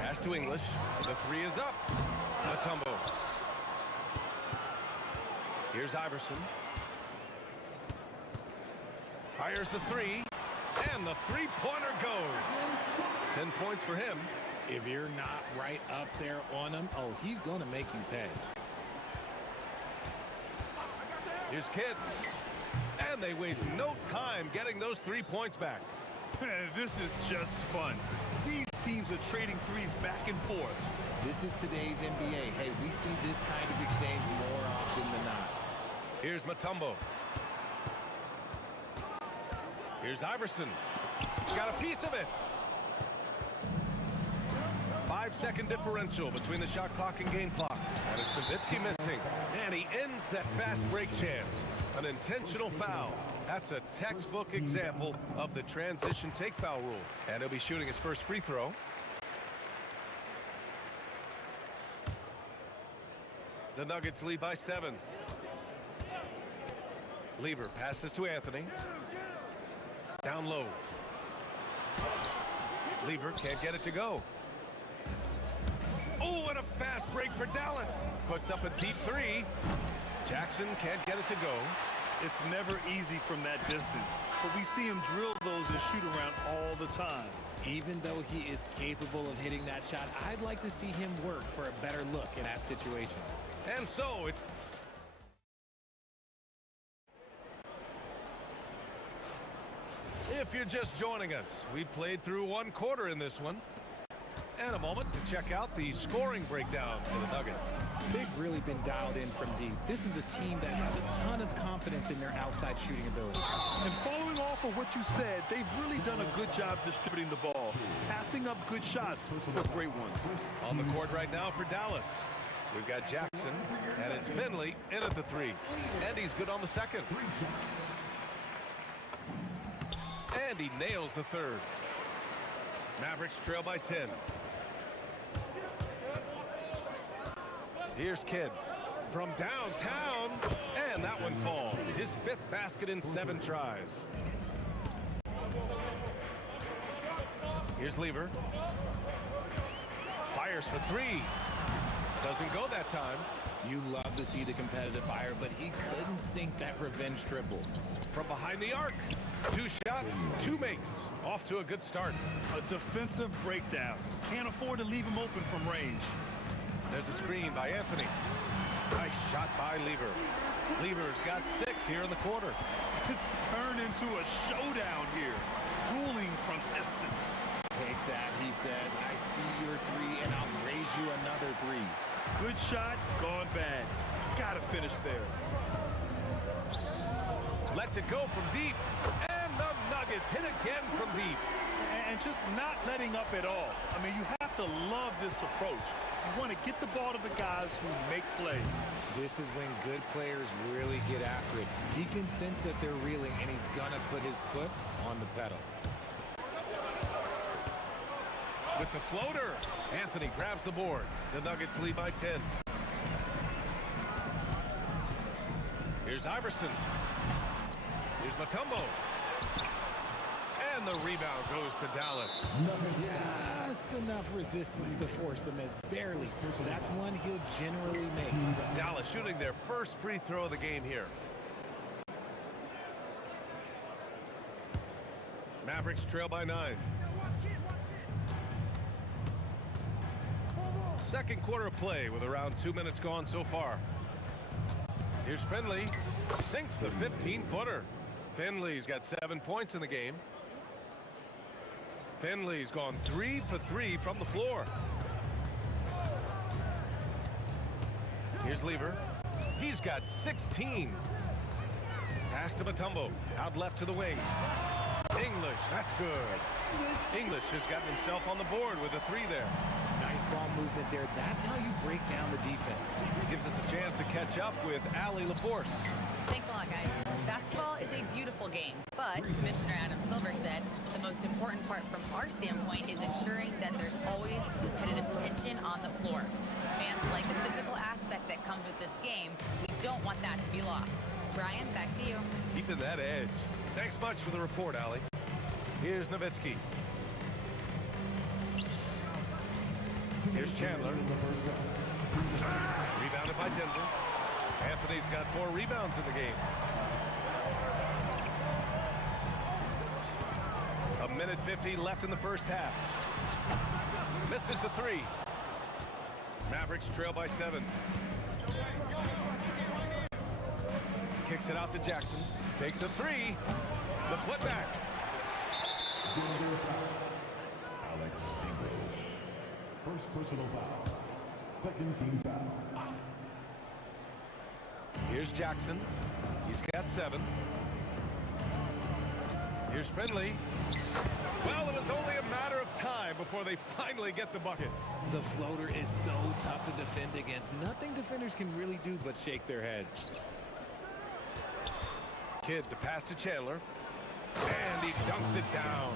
Pass to English. The 3 is up. Mutombo. Here's Iverson. Fires the 3. And the three-pointer goes. 10 points for him. If you're not right up there on him, oh, he's going to make you pay. Here's Kidd. And they waste no time getting those 3 points back. This is just fun. These teams are trading threes back and forth. This is today's NBA. Hey, we see this kind of exchange more often than not. Here's Mutombo. Here's Iverson. Got a piece of it. 5-second differential between the shot clock and game clock. And it's Nowitzki missing. And he ends that fast break chance. An intentional foul. That's a textbook example of the transition take foul rule. And he'll be shooting his first free throw. The Nuggets lead by 7. Lever passes to Anthony. Down low. Lever can't get it to go. Oh, and a fast break for Dallas. Puts up a deep 3. Jackson can't get it to go. It's never easy from that distance, but we see him drill those and shoot around all the time. Even though he is capable of hitting that shot, I'd like to see him work for a better look in that situation. And so it's... If you're just joining us, we played through 1 quarter in this one. And a moment to check out the scoring breakdown for the Nuggets. They've really been dialed in from deep. This is a team that has a ton of confidence in their outside shooting ability. And following off of what you said, they've really done a good job distributing the ball, passing up good shots for great ones. On the court right now for Dallas, we've got Jackson, and it's Finley in at the 3. And he's good on the 2nd. And he nails the 3rd. Mavericks trail by 10. Here's Kidd from downtown, and that one falls. His 5th basket in 7 tries. Here's Lever. Fires for 3. Doesn't go that time. You love to see the competitive fire, but he couldn't sink that revenge triple. From behind the arc. 2 shots, 2 makes. Off to a good start. A defensive breakdown. Can't afford to leave him open from range. There's a screen by Anthony. Nice shot by Lever. Lever's got 6 here in the quarter. It's turned into a showdown here. Dueling from distance. Take that, he says. I see your 3, and I'll raise you another 3. Good shot, gone bad. Gotta finish there. Lets it go from deep. And the Nuggets hit again from deep. And just not letting up at all. I mean, you have to love this approach. You want to get the ball to the guys who make plays. This is when good players really get after it. He can sense that they're reeling, and he's going to put his foot on the pedal. With the floater, Anthony grabs the board. The Nuggets lead by 10. Here's Iverson. Here's Mutombo. And the rebound goes to Dallas. Just enough resistance to force the miss. Barely. That's one he'll generally make. Dallas shooting their first free throw of the game here. Mavericks trail by 9. Second quarter of play with around 2 minutes gone so far. Here's Finley. Sinks the 15-footer. Finley's got 7 points in the game. Finley's gone 3 for 3 from the floor. Here's Lever. He's got 16. Pass to Mutombo. Out left to the wing. English, that's good. English has gotten himself on the board with a 3 there. Nice ball movement there. That's how you break down the defense. Gives us a chance to catch up with Allie LaForce. Thanks a lot, guys. Basketball is a beautiful game, but Commissioner Adam Silver said the most important part from our standpoint is ensuring that there's always competitive tension on the floor. Fans like the physical aspect that comes with this game. We don't want that to be lost. Brian, back to you. Keeping that edge. Thanks much for the report, Allie. Here's Nowitzki. Here's Chandler. Rebounded by Denver. Anthony's got 4 rebounds in the game. A minute 50 left in the first half. Misses the 3. Mavericks trail by 7. Kicks it out to Jackson. Takes a 3. The putback. Alex English. First personal foul. Second team foul. Here's Jackson. He's got 7. Here's Finley. Well, it was only a matter of time before they finally get the bucket. The floater is so tough to defend against. Nothing defenders can really do but shake their heads. Kidd to pass to Chandler. And he dunks it down.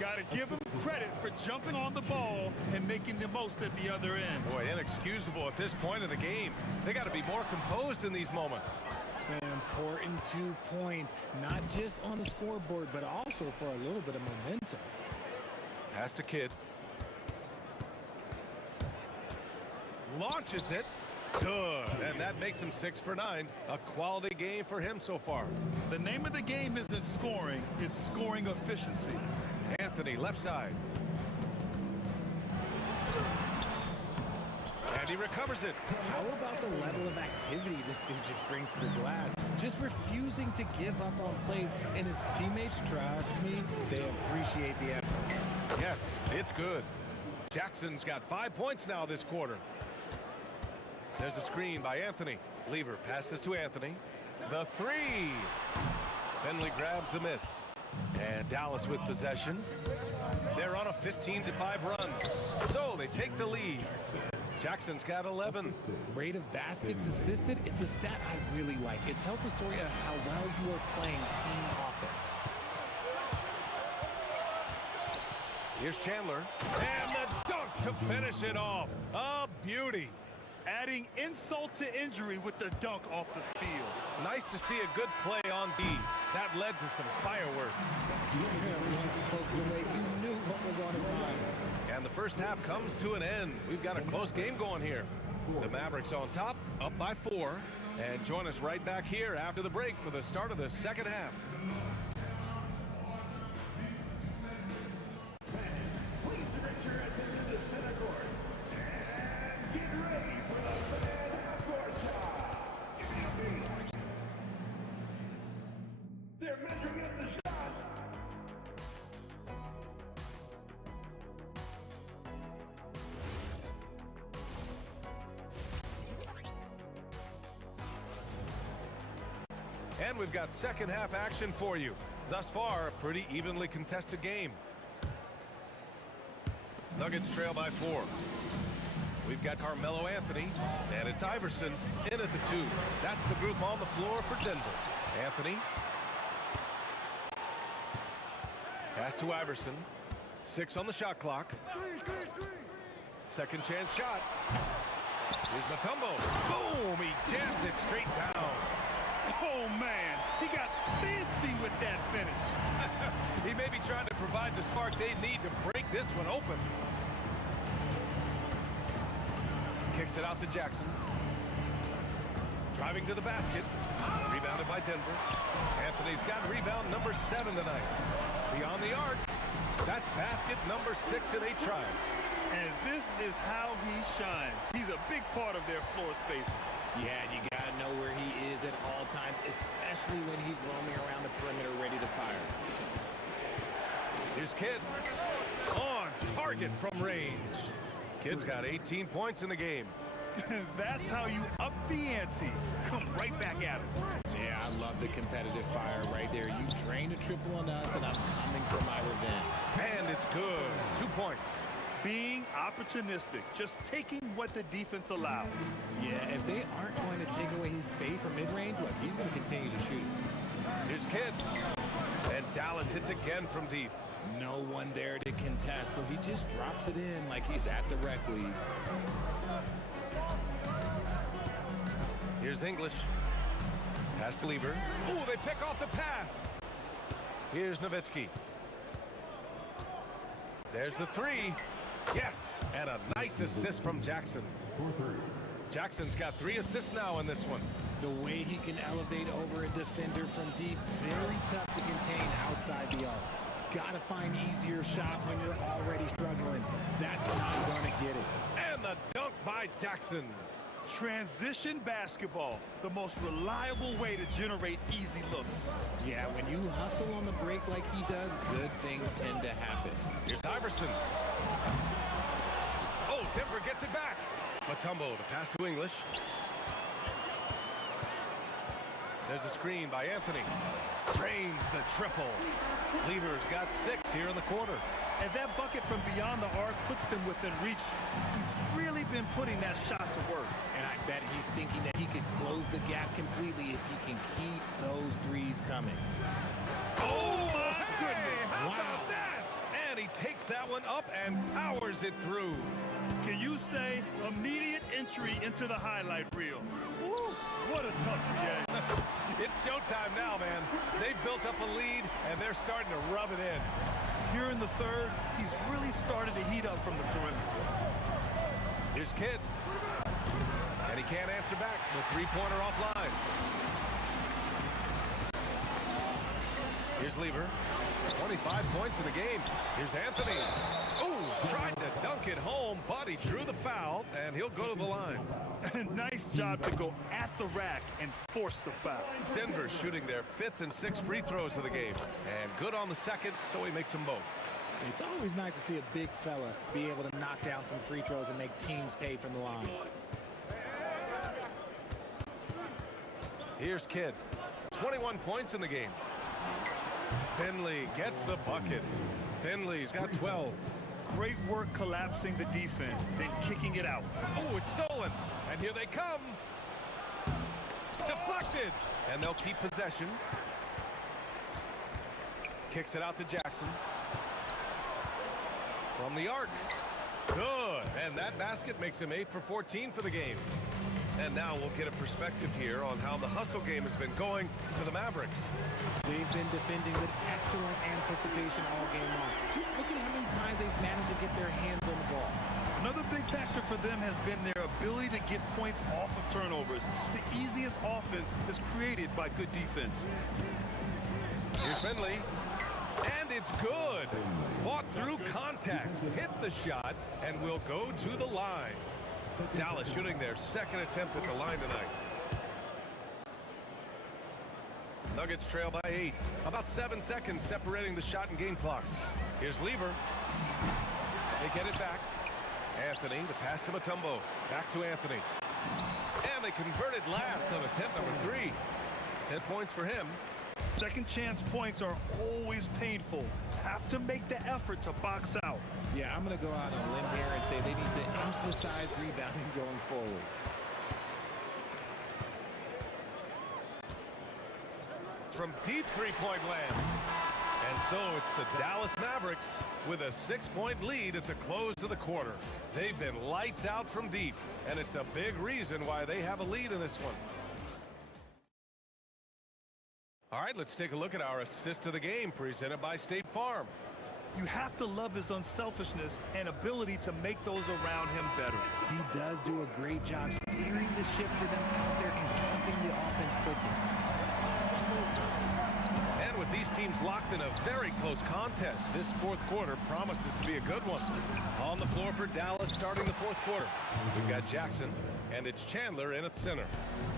Got to give him credit for jumping on the ball and making the most at the other end. Boy, inexcusable at this point of the game. They got to be more composed in these moments. An important 2 points, not just on the scoreboard, but also for a little bit of momentum. Pass to Kidd. Launches it. Good. And that makes him 6 for 9. A quality game for him so far. The name of the game isn't scoring, it's scoring efficiency. Anthony, left side. And he recovers it. How about the level of activity this dude just brings to the glass? Just refusing to give up on plays, and his teammates, trust me, they appreciate the effort. Yes, it's good. Jackson's got 5 points now this quarter. There's a screen by Anthony. Lever passes to Anthony. The 3. Finley grabs the miss. And Dallas with possession. They're on a 15-5 run. So they take the lead. Jackson's got 11. Rate of baskets assisted, it's a stat I really like. It tells the story of how well you are playing team offense. Here's Chandler. And the dunk to finish it off. A beauty. Adding insult to injury with the dunk off the steal. Nice to see a good play on D. That led to some fireworks. Once he poked it away, you knew what was on his mind. And the first half comes to an end. We've got a close game going here. The Mavericks on top, up by 4. And join us right back here after the break for the start of the second half. Please direct your attention to center court. And get ready for the fan half-court shot. Give me a beat. They're measuring up the shot. And we've got second half action for you. Thus far, a pretty evenly contested game. Nuggets trail by 4. We've got Carmelo Anthony, and it's Iverson in at the 2. That's the group on the floor for Denver. Anthony. Pass to Iverson. 6 on the shot clock. Second chance shot. Here's Mutombo. Boom! He jams it straight down. Oh, man, he got fancy with that finish. He may be trying to provide the spark they need to break this one open. Kicks it out to Jackson. Driving to the basket. Rebounded by Denver. Anthony's got rebound number 7 tonight. Beyond the arc. That's basket number 6 in 8 tries. And this is how he shines. He's a big part of their floor spacing. Yeah, you got to know where he is at all times, especially when he's roaming around the perimeter ready to fire. Here's Kidd. On target from range. Kidd's got 18 points in the game. That's how you up the ante. Come right back at him. Yeah, I love the competitive fire right there. You drain a triple on us, and I'm coming for my revenge. And it's good. 2 points. Being opportunistic, just taking what the defense allows. Yeah, if they aren't going to take away his space from mid-range, look, he's going to continue to shoot. Here's Kidd. And Dallas hits again from deep. No one there to contest, so he just drops it in like he's at the rec league. Here's English. Pass to Lever. Ooh, they pick off the pass. Here's Nowitzki. There's the 3. Yes, and a nice assist from Jackson. Jackson's got 3 assists now in this one. The way he can elevate over a defender from deep, very tough to contain outside the arc. Got to find easier shots when you're already struggling. That's not going to get it. And the dunk by Jackson. Transition basketball, the most reliable way to generate easy looks. Yeah, when you hustle on the break like he does, good things tend to happen. Here's Iverson. Oh, Denver gets it back. Mutombo to pass to English. There's a screen by Anthony. Drains the triple. Lever's got 6 here in the quarter. And that bucket from beyond the arc puts them within reach. He's really been putting that shot to work. And I bet he's thinking that he could close the gap completely if he can keep those threes coming. Oh, my goodness. How about that? And he takes that one up and powers it through. Can you say immediate entry into the highlight reel? Woo, what a tough game. It's showtime now, man. They've built up a lead, and they're starting to rub it in. Here in the third, he's really started to heat up from the perimeter. Here's Kidd. And he can't answer back. The three-pointer offline. Here's Lever. 25 points in the game. Here's Anthony. Ooh, tried to dunk it home, but he drew the foul, and he'll go to the line. Nice job to go at the rack and force the foul. Denver shooting their 5th and 6th free throws of the game. And good on the second, so he makes them both. It's always nice to see a big fella be able to knock down some free throws and make teams pay from the line. Here's Kidd. 21 points in the game. Finley gets the bucket. Finley's got 12. Great work collapsing the defense, then kicking it out. Oh, it's stolen. And here they come. Deflected. And they'll keep possession. Kicks it out to Jackson. From the arc. Good. And that basket makes him 8 for 14 for the game. And now we'll get a perspective here on how the hustle game has been going for the Mavericks. They've been defending with excellent anticipation all game long. Just look at how many times they've managed to get their hands on the ball. Another big factor for them has been their ability to get points off of turnovers. The easiest offense is created by good defense. Here's Finley. And it's good. Fought through contact, hit the shot, and will go to the line. Dallas shooting their 2nd attempt at the line tonight. Nuggets trail by 8. About 7 seconds separating the shot and game clocks. Here's Lever. They get it back. Anthony, the pass to Mutombo. Back to Anthony. And they converted last on attempt number 3. 10 points for him. Second chance points are always painful. Have to make the effort to box out. Yeah, I'm going to go out on a limb here and say they need to emphasize rebounding going forward. From deep three-point land. And so it's the Dallas Mavericks with a 6-point lead at the close of the quarter. They've been lights out from deep, and it's a big reason why they have a lead in this one. All right, let's take a look at our assist of the game presented by State Farm. You have to love his unselfishness and ability to make those around him better. He does do a great job steering the ship for them out there and keeping the offense clicking. And with these These teams locked in a very close contest. This fourth quarter promises to be a good one. On the floor for Dallas starting the fourth quarter. We've got Jackson, and it's Chandler in at center.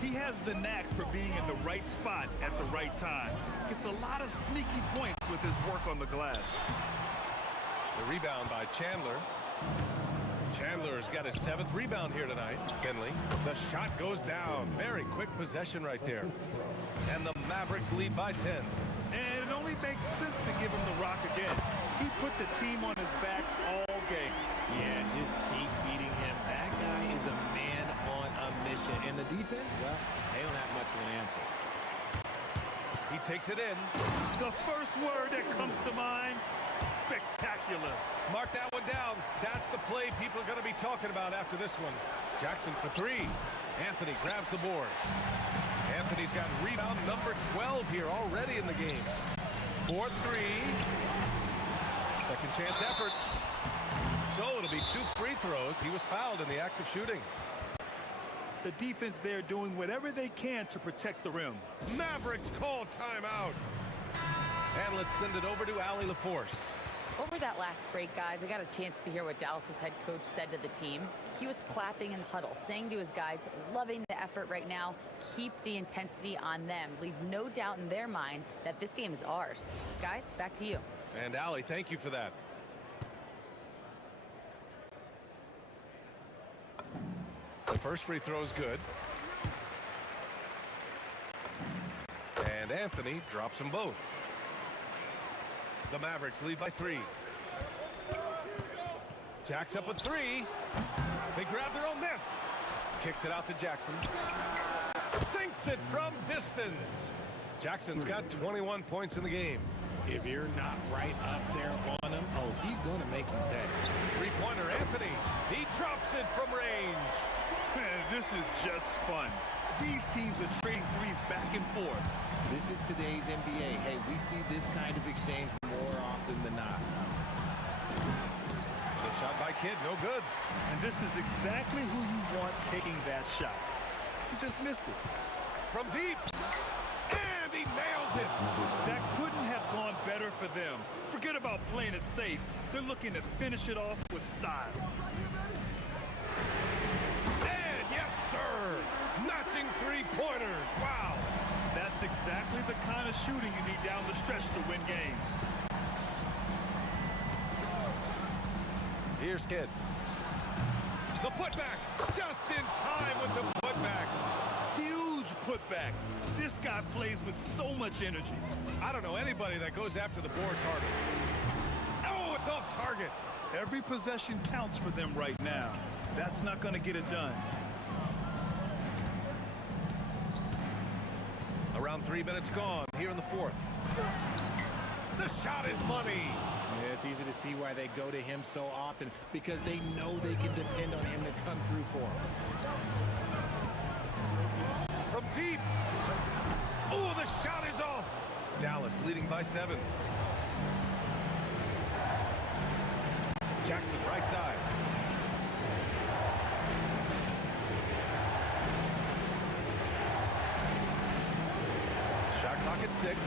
He has the knack for being in the right spot at the right time. Gets a lot of sneaky points with his work on the glass. The rebound by Chandler. Chandler's got his 7th rebound here tonight. Finley, the shot goes down. Very quick possession right there. And the Mavericks lead by 10. And it only makes sense to give him the rock again. He put the team on his back all game. Yeah, just keep feeding him. That guy is a man on a mission. And the defense, well, they don't have much of an answer. He takes it in. The first word that comes to mind, spectacular. Mark that one down. That's the play people are going to be talking about after this one. Jackson for 3. Anthony grabs the board. Anthony's got rebound number 12 here already in the game. 4-3. Second chance effort. So it'll be 2 free throws. He was fouled in the act of shooting. The defense there doing whatever they can to protect the rim. Mavericks call timeout. And let's send it over to Allie LaForce. Over that last break, guys, I got a chance to hear what Dallas's head coach said to the team. He was clapping in the huddle, saying to his guys, loving the effort right now, keep the intensity on them. Leave no doubt in their mind that this game is ours. Guys, back to you. And Allie, thank you for that. The first free throw is good. And Anthony drops them both. The Mavericks lead by 3. Jack's up with 3. They grab their own miss. Kicks it out to Jackson. Sinks it from distance. Jackson's got 21 points in the game. If you're not right up there on him, oh, he's going to make you pay. Three-pointer Anthony. He drops it from range. Man, this is just fun. These teams are trading threes back and forth. This is today's NBA. Hey, we see this kind of exchange more often than not. The shot by Kidd, no good. And this is exactly who you want taking that shot. He just missed it. From deep. And he nails it. That couldn't have gone better for them. Forget about playing it safe. They're looking to finish it off with style. And yes, sir. Matching three-pointers. Wow. That's exactly the kind of shooting you need down the stretch to win games. Here's Kidd. The putback. Just in time with the putback. Huge putback. This guy plays with so much energy. I don't know anybody that goes after the boards harder. Oh, it's off target. Every possession counts for them right now. That's not going to get it done. Around 3 minutes gone here in the fourth. The shot is money. Yeah, it's easy to see why they go to him so often, because they know they can depend on him to come through for them. From deep. Oh, the shot is off. Dallas leading by 7. Jackson right side. Shot clock at 6.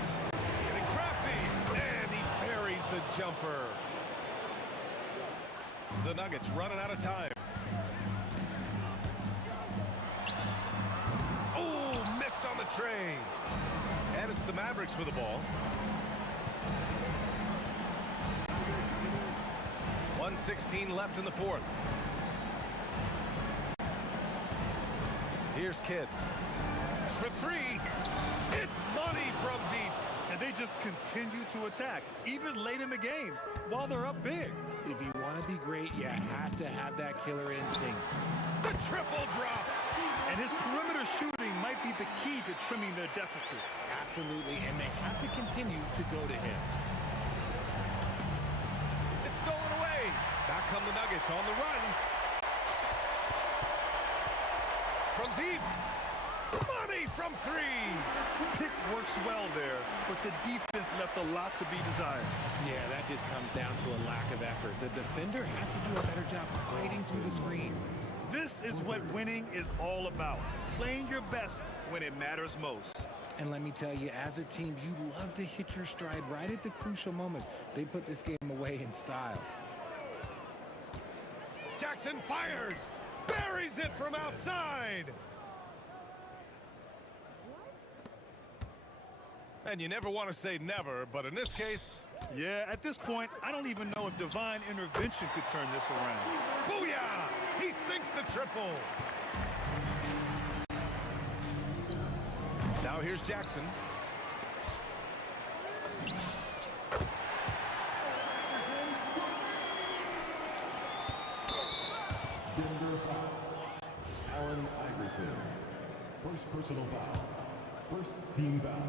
Getting crafty. And he buries the jumper. The Nuggets running out of time. Oh, missed on the tray. And it's the Mavericks with the ball. 1:16 left in the fourth. Here's Kidd. For 3. It's money from deep. And they just continue to attack, even late in the game, while they're up big. If you want to be great, you have to have that killer instinct. The triple drop. And his perimeter shooting might be the key to trimming their deficit. Absolutely, and they have to continue to go to him. It's stolen away. Back come the Nuggets on the run. From deep. Money from 3. Pick works well there, but the defense left a lot to be desired. Yeah, that just comes down to a lack of effort. The defender has to do a better job fighting through the screen. This is what winning is all about. Playing your best when it matters most. And let me tell you, as a team, you love to hit your stride right at the crucial moments. They put this game away in style. Jackson fires, buries it from outside. And you never want to say never, but in this case... Yeah, at this point, I don't even know if divine intervention could turn this around. Booyah! He sinks the triple. Now here's Jackson. Denver foul. Allen Iverson. First personal foul. First team foul.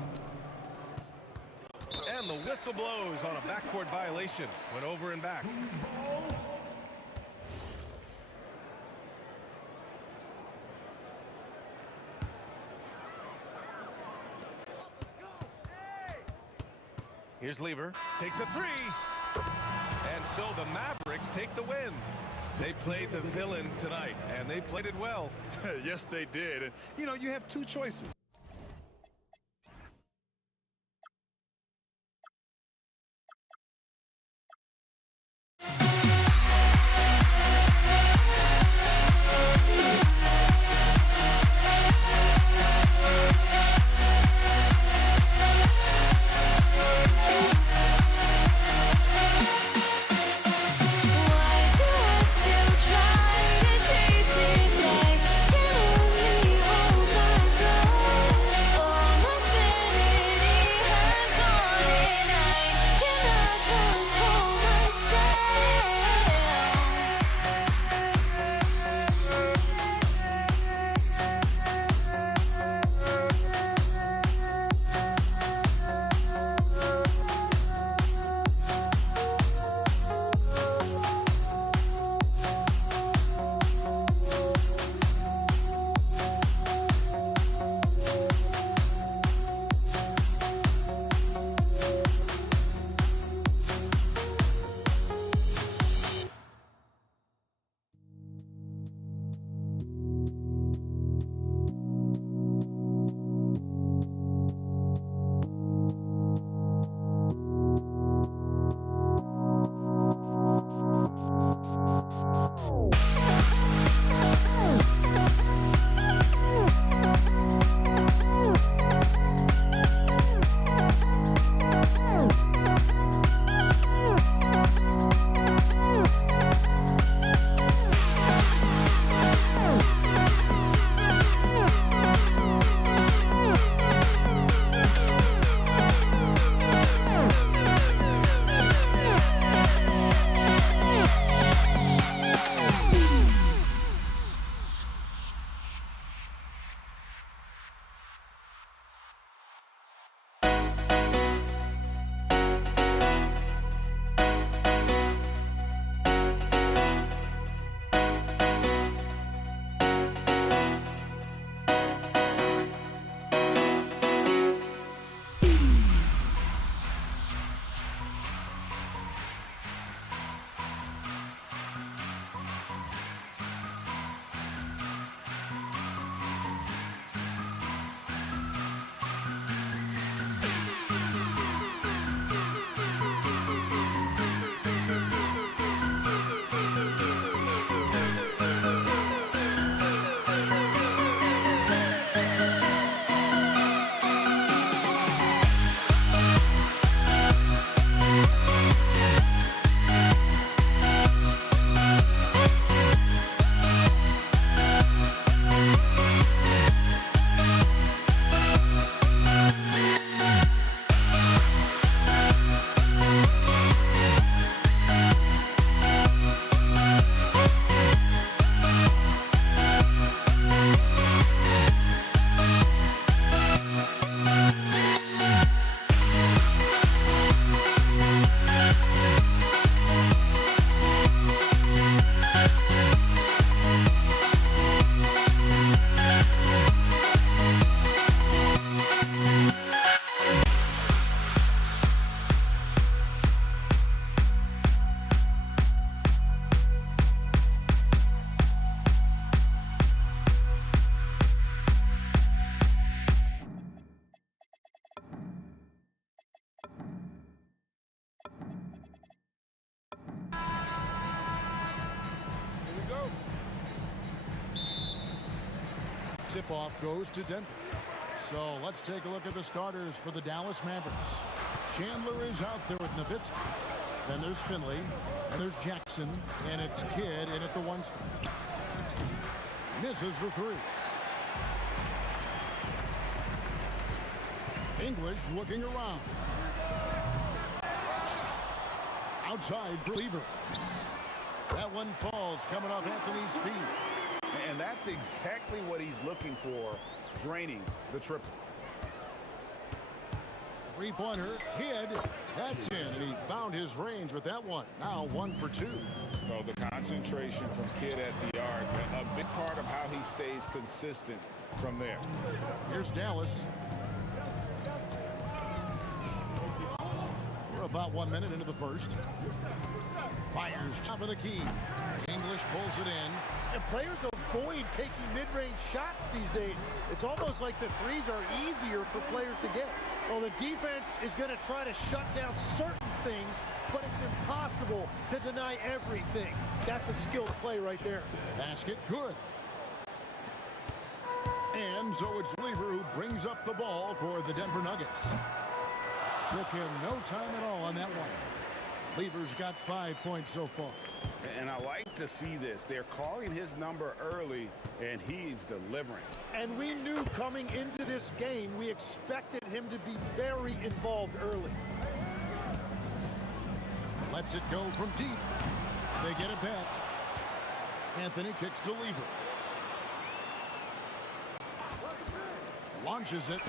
And the whistle blows on a backcourt violation. Went over and back. Here's Lever. Takes a three. And so the Mavericks take the win. They played the villain tonight, and they played it well. Yes, they did. And, you know, you have two choices. Try to chase this, I can only hold my breath. tip-off goes to Denver. So let's take a look at the starters for the Dallas Mavericks. Chandler is out there with Nowitzki. Then there's Finley, and there's Jackson, and it's Kidd in at the 1 spot. Misses the 3. English looking around. Outside for Lever. That one falls coming off Anthony's feet. And that's exactly what he's looking for, draining the triple. Three-pointer, Kidd. That's in, and he found his range with that one. Now 1 for 2. So the concentration from Kidd at the arc, a big part of how he stays consistent from there. Here's Dallas. We're about 1 minute into the first. Fires top of the key. English pulls it in. And players avoid taking mid-range shots these days. It's almost like the threes are easier for players to get. Well, the defense is going to try to shut down certain things, but it's impossible to deny everything. That's a skilled play right there. Basket good. And so it's Lever who brings up the ball for the Denver Nuggets. Took him no time at all on that one. Lever's got 5 points so far. And I like to see this. They're calling his number early, and he's delivering. And we knew coming into this game, we expected him to be very involved early. Lets it go from deep. They get it back. Anthony kicks to Lever. Launches it.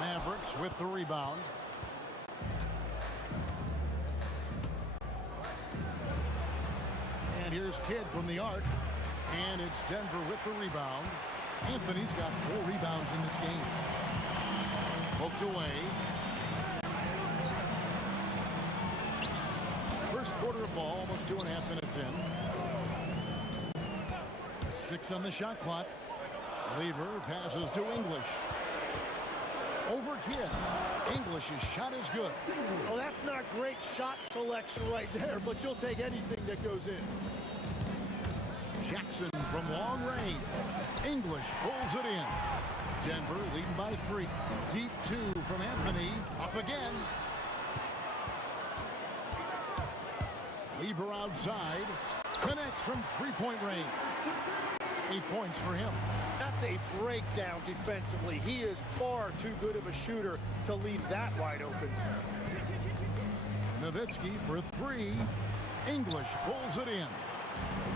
Mavericks with the rebound. And here's Kidd from the arc. And it's Denver with the rebound. Anthony's got 4 rebounds in this game. Poked away. First quarter of ball, almost 2.5 minutes in. 6 on the shot clock. Lever passes to English. Over Kidd. English's shot is good. Oh, that's not great shot selection right there, but you'll take anything that goes in. Jackson from long range. English pulls it in. Denver leading by 3. Deep 2 from Anthony. Up again. Lever outside. Connects from 3-point range. 8 points for him. That's a breakdown defensively. He is far too good of a shooter to leave that wide open. Nowitzki for 3. English pulls it in.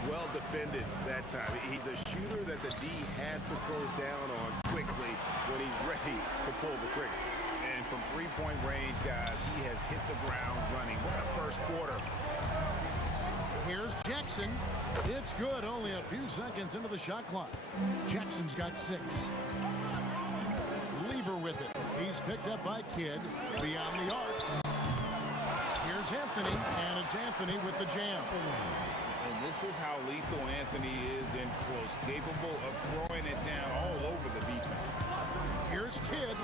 Well defended that time. He's a shooter that the D has to close down on quickly when he's ready to pull the trigger. And from 3-point range, guys, he has hit the ground running. What a first quarter. Here's Jackson. It's good, only a few seconds into the shot clock. Jackson's got 6. Lever with it. He's picked up by Kidd beyond the arc. Here's Anthony, and it's Anthony with the jam. And this is how lethal Anthony is in close, capable of throwing it down all over the defense. Here's Kidd,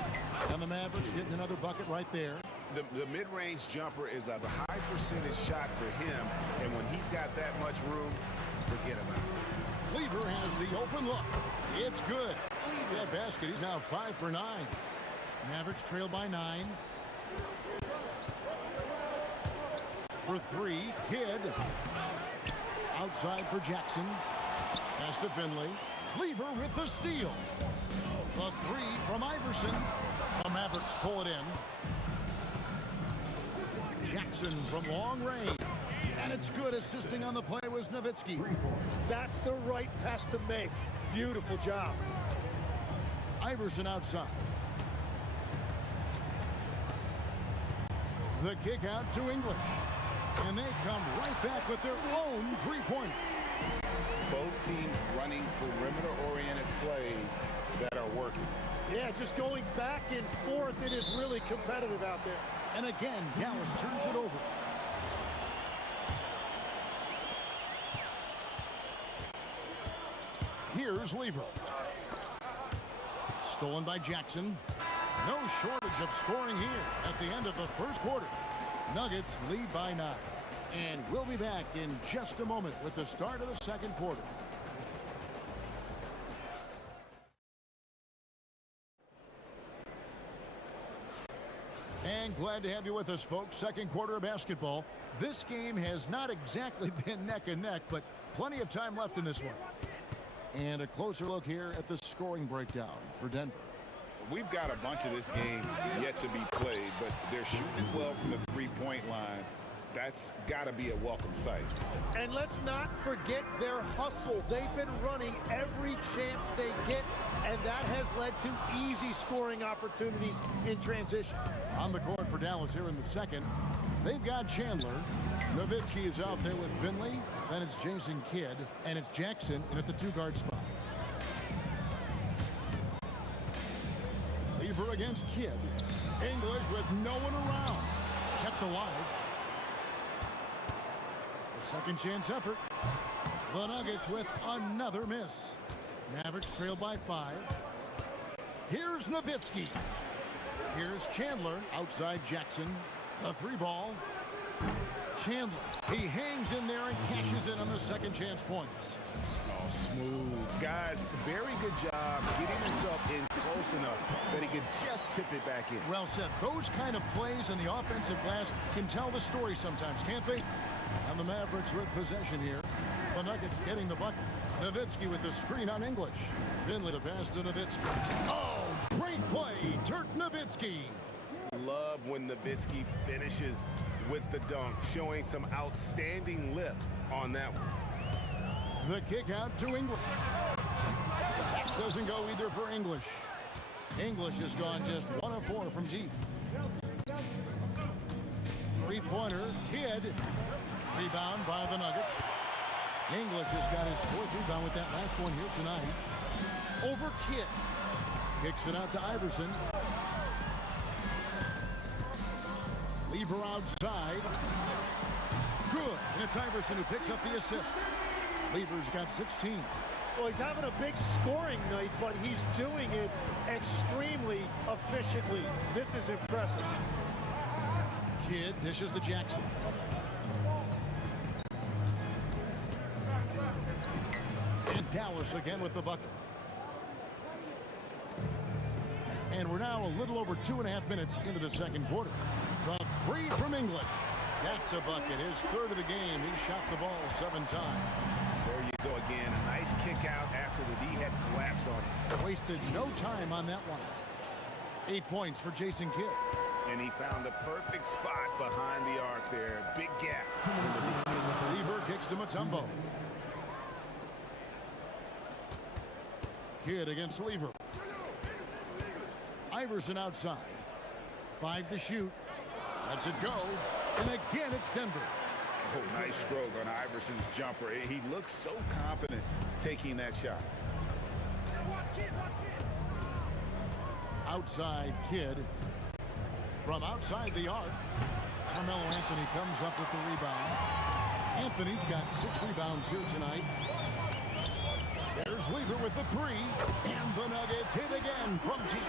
and the Mavericks getting another bucket right there. The mid-range jumper is a high percentage shot for him, and when he's got that much room, forget about it. Lever has the open look. It's good. That basket, he's now 5 for 9. Mavericks trail by 9. For 3, Kidd. Outside for Jackson. Pass to Finley. Lever with the steal. The 3 from Iverson. The Mavericks pull it in. Jackson from long range. And it's good. Assisting on the play was Nowitzki. That's the right pass to make. Beautiful job. Iverson outside. The kick out to English. And they come right back with their own 3-pointer. Both teams running perimeter-oriented plays that are working. Yeah, just going back and forth. It is really competitive out there. And again, Dallas turns it over. Here's Lever. Stolen by Jackson. No shortage of scoring here at the end of the first quarter. Nuggets lead by 9. And we'll be back in just a moment with the start of the second quarter. And glad to have you with us, folks. Second quarter of basketball. This game has not exactly been neck and neck, but plenty of time left in this one. And a closer look here at the scoring breakdown for Denver. We've got a bunch of this game yet to be played, but they're shooting well from the three-point line. That's got to be a welcome sight. And let's not forget their hustle. They've been running every chance they get, and that has led to easy scoring opportunities in transition. On the court for Dallas here in the second, they've got Chandler. Nowitzki is out there with Finley. Then it's Jason Kidd, and it's Jackson in at the two-guard spot. Lever against Kidd. English with no one around. Kept alive. A second chance effort. The Nuggets with another miss. Mavericks trail by 5. Here's Nowitzki. Here's Chandler outside Jackson. A 3-ball. Chandler. He hangs in there and cashes in on the second chance points. Oh, smooth. Guys, very good job getting himself in close enough that he could just tip it back in. Well said. Those kind of plays in the offensive glass can tell the story sometimes, can't they? And the Mavericks with possession here. The Nuggets getting the bucket. Nowitzki with the screen on English. Finley the pass to Nowitzki. Oh, great play. Dirk Nowitzki. Love when Nowitzki finishes with the dunk, showing some outstanding lift on that one. The kick out to English. That doesn't go either for English. English has gone just 1 of 4 from deep. Three-pointer, Kidd. Rebound by the Nuggets. English has got his 4th rebound with that last one here tonight. Over Kidd. Kicks it out to Iverson. Lever outside. Good. And it's Iverson who picks up the assist. Lever's got 16. Well, he's having a big scoring night, but he's doing it extremely efficiently. This is impressive. Kidd dishes to Jackson. And Dallas again with the bucket. And we're now a little over 2.5 minutes into the second quarter. The 3 from English. That's a bucket. His 3rd of the game. He shot the ball 7 times. There you go again. A nice kick out after the D had collapsed on him. Wasted no time on that one. 8 points for Jason Kidd. And he found the perfect spot behind the arc there. Big gap. Lever kicks to Mutombo. Kidd against Lever. Iverson outside. 5 to shoot. Lets it go. And again, it's Denver. Oh, nice stroke on Iverson's jumper. He looks so confident taking that shot. Outside Kidd. From outside the arc, Carmelo Anthony comes up with the rebound. Anthony's got 6 rebounds here tonight. There's Lever with the 3. And the Nuggets hit again from deep.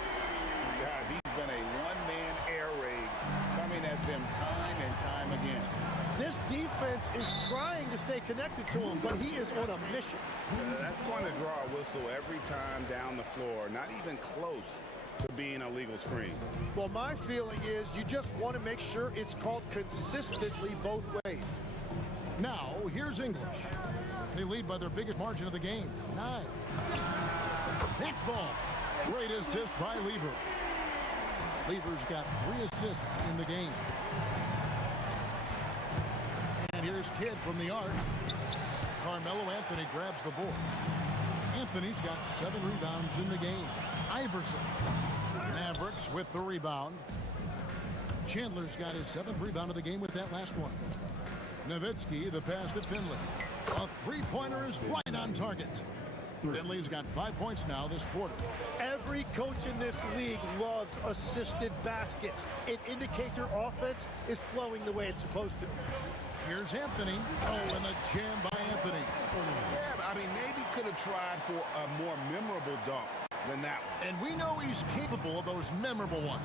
Guys, he's been a one-man air raid coming at them time and time again. This defense is trying to stay connected to him, but he is on a mission. That's going to draw a whistle every time down the floor. Not even close to being a legal screen. Well, my feeling is you just want to make sure it's called consistently both ways. Now, here's English. They lead by their biggest margin of the game, 9. That ball. Great assist by Lever. Lever's got 3 assists in the game. And here's Kidd from the arc. Carmelo Anthony grabs the board. Anthony's got 7 rebounds in the game. Iverson. Mavericks with the rebound. Chandler's got his 7th rebound of the game with that last one. Nowitzki, the pass to Finley. A 3-pointer is right on target. Finley's got 5 points now this quarter. Every coach in this league loves assisted baskets. It indicates your offense is flowing the way it's supposed to. Here's Anthony. Oh, and the jam by Anthony. Yeah, I mean, maybe could have tried for a more memorable dunk than that one. And we know he's capable of those memorable ones.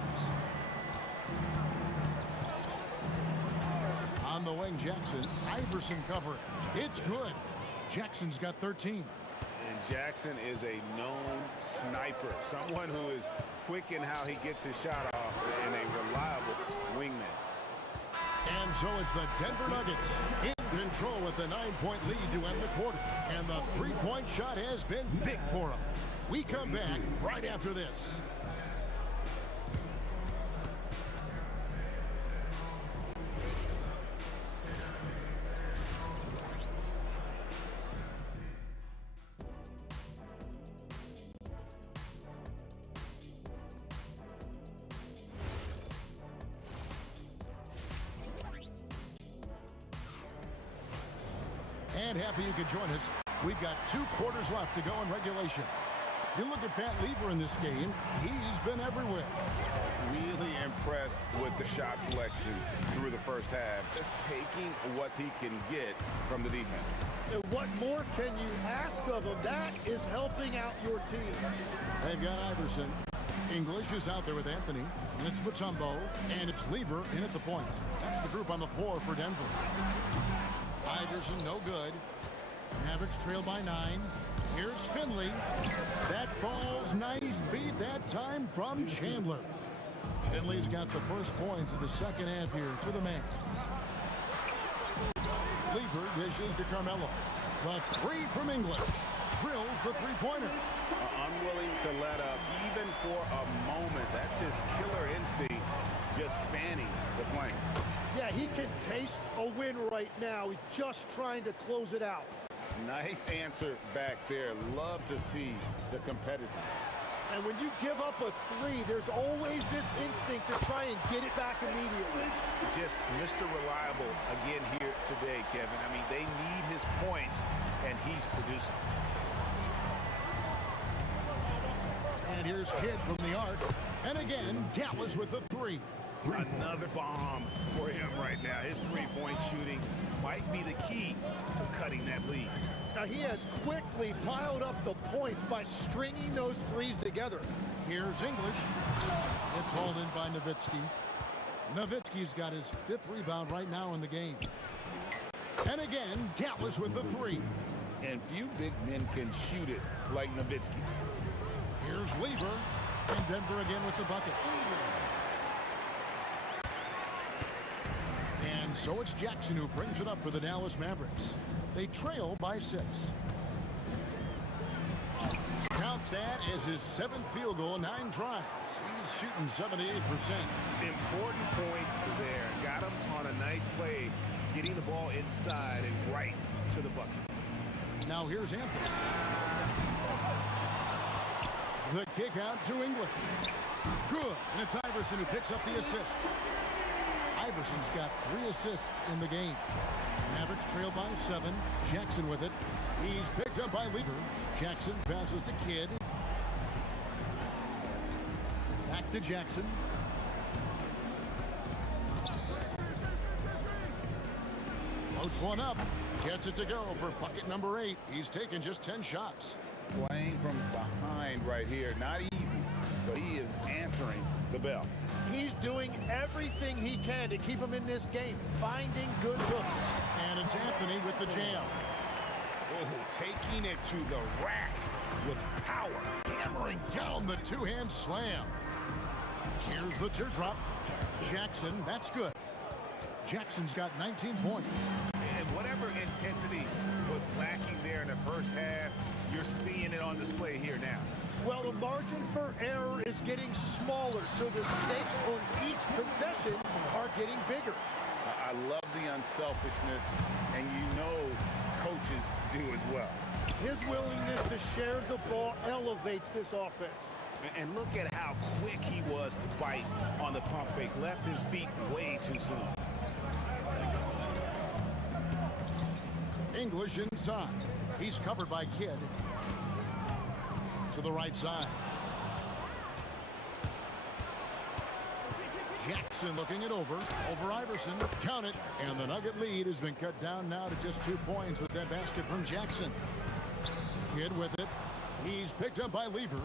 On the wing, Jackson. Iverson covering. It's good. Jackson's got 13. And Jackson is a known sniper. Someone who is quick in how he gets his shot off and a reliable So it's the Denver Nuggets in control with the 9-point lead to end the quarter. And the three-point shot has been big for them. We come back right after this. And happy you could join us. We've got 2 quarters left to go in regulation. You look at Pat Lieber in this game, he's been everywhere. Really impressed with the shot selection through the first half. Just taking what he can get from the defense. And what more can you ask of him? That is helping out your team. They've got Iverson. English is out there with Anthony. And it's Mutombo. And it's Lieber in at the point. That's the group on the floor for Denver. Iverson no good. Mavericks trail by 9. Here's Finley. That falls nice feed that time from Chandler. Finley's got the first points of the second half here for the Mavs. Lieber dishes to Carmelo. The 3 from English. Drills the three-pointer. Unwilling to let up even for a moment. That's his killer instinct, just fanning the flank. Yeah, he can taste a win right now. He's just trying to close it out. Nice answer back there. Love to see the competitiveness. And when you give up a 3, there's always this instinct to try and get it back immediately. Just Mr. Reliable again here today, Kevin. I mean, they need his points, and he's producing. And here's Kidd from the arc. And again, Dallas with the 3. Another bomb for him right now. His three-point shooting might be the key to cutting that lead. Now he has quickly piled up the points by stringing those 3s together. Here's English. It's hauled in by Nowitzki. Nowitzki's got his 5th rebound right now in the game. And again, Dallas with the 3. And few big men can shoot it like Nowitzki. Here's Lieber. And Denver again with the bucket. And so it's Jackson who brings it up for the Dallas Mavericks. They trail by 6. Count that as his 7th field goal, 9 tries. He's shooting 78%. Important points there. Got him on a nice play, getting the ball inside and right to the bucket. Now here's Anthony. The kick out to English. Good. And it's Iverson who picks up the assist. Iverson's got 3 assists in the game. Mavericks trail by 7. Jackson with it. He's picked up by Lieber. Jackson passes to Kidd. Back to Jackson. Floats one up. Gets it to go for bucket number 8. He's taken just 10 shots. Playing from behind right here. Not easy, but he is answering the bell. He's doing everything he can to keep him in this game, finding good hooks. And it's Anthony with the jam. Oh, taking it to the rack with power. Hammering down the 2-hand slam. Here's the teardrop. Jackson, that's good. Jackson's got 19 points. And whatever intensity was lacking there in the first half, you're seeing it on display here now. Well, the margin for error is getting smaller, so the stakes on each possession are getting bigger. I love the unselfishness, and you know coaches do as well. His willingness to share the ball elevates this offense. And look at how quick he was to bite on the pump fake. Left his feet way too soon. English inside. He's covered by Kidd. To the right side. Jackson looking it over Iverson. Count it. And the Nugget lead has been cut down now to just 2 points with that basket from Jackson. Kidd with it. He's picked up by Lieber.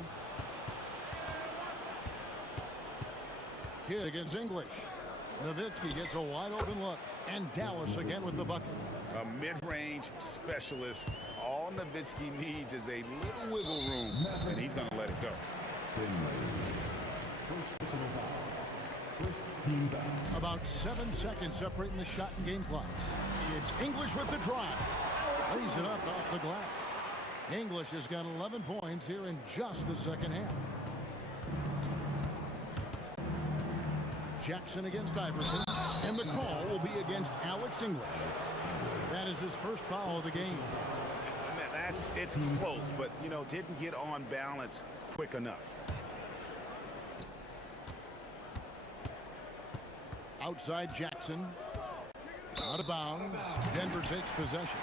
Kidd against English. Nowitzki gets a wide open look. And Dallas again with the bucket. A mid-range specialist. All Nowitzki needs is a little wiggle room, and he's going to let it go. About About 7 seconds separating the shot and game clocks. It's English with the drive. Lays it up off the glass. English has got 11 points here in just the second half. Jackson against Iverson. And the call will be against Alex English. That is his first foul of the game. It's close, but, you know, didn't get on balance quick enough. Outside Jackson. Out of bounds. Denver takes possession.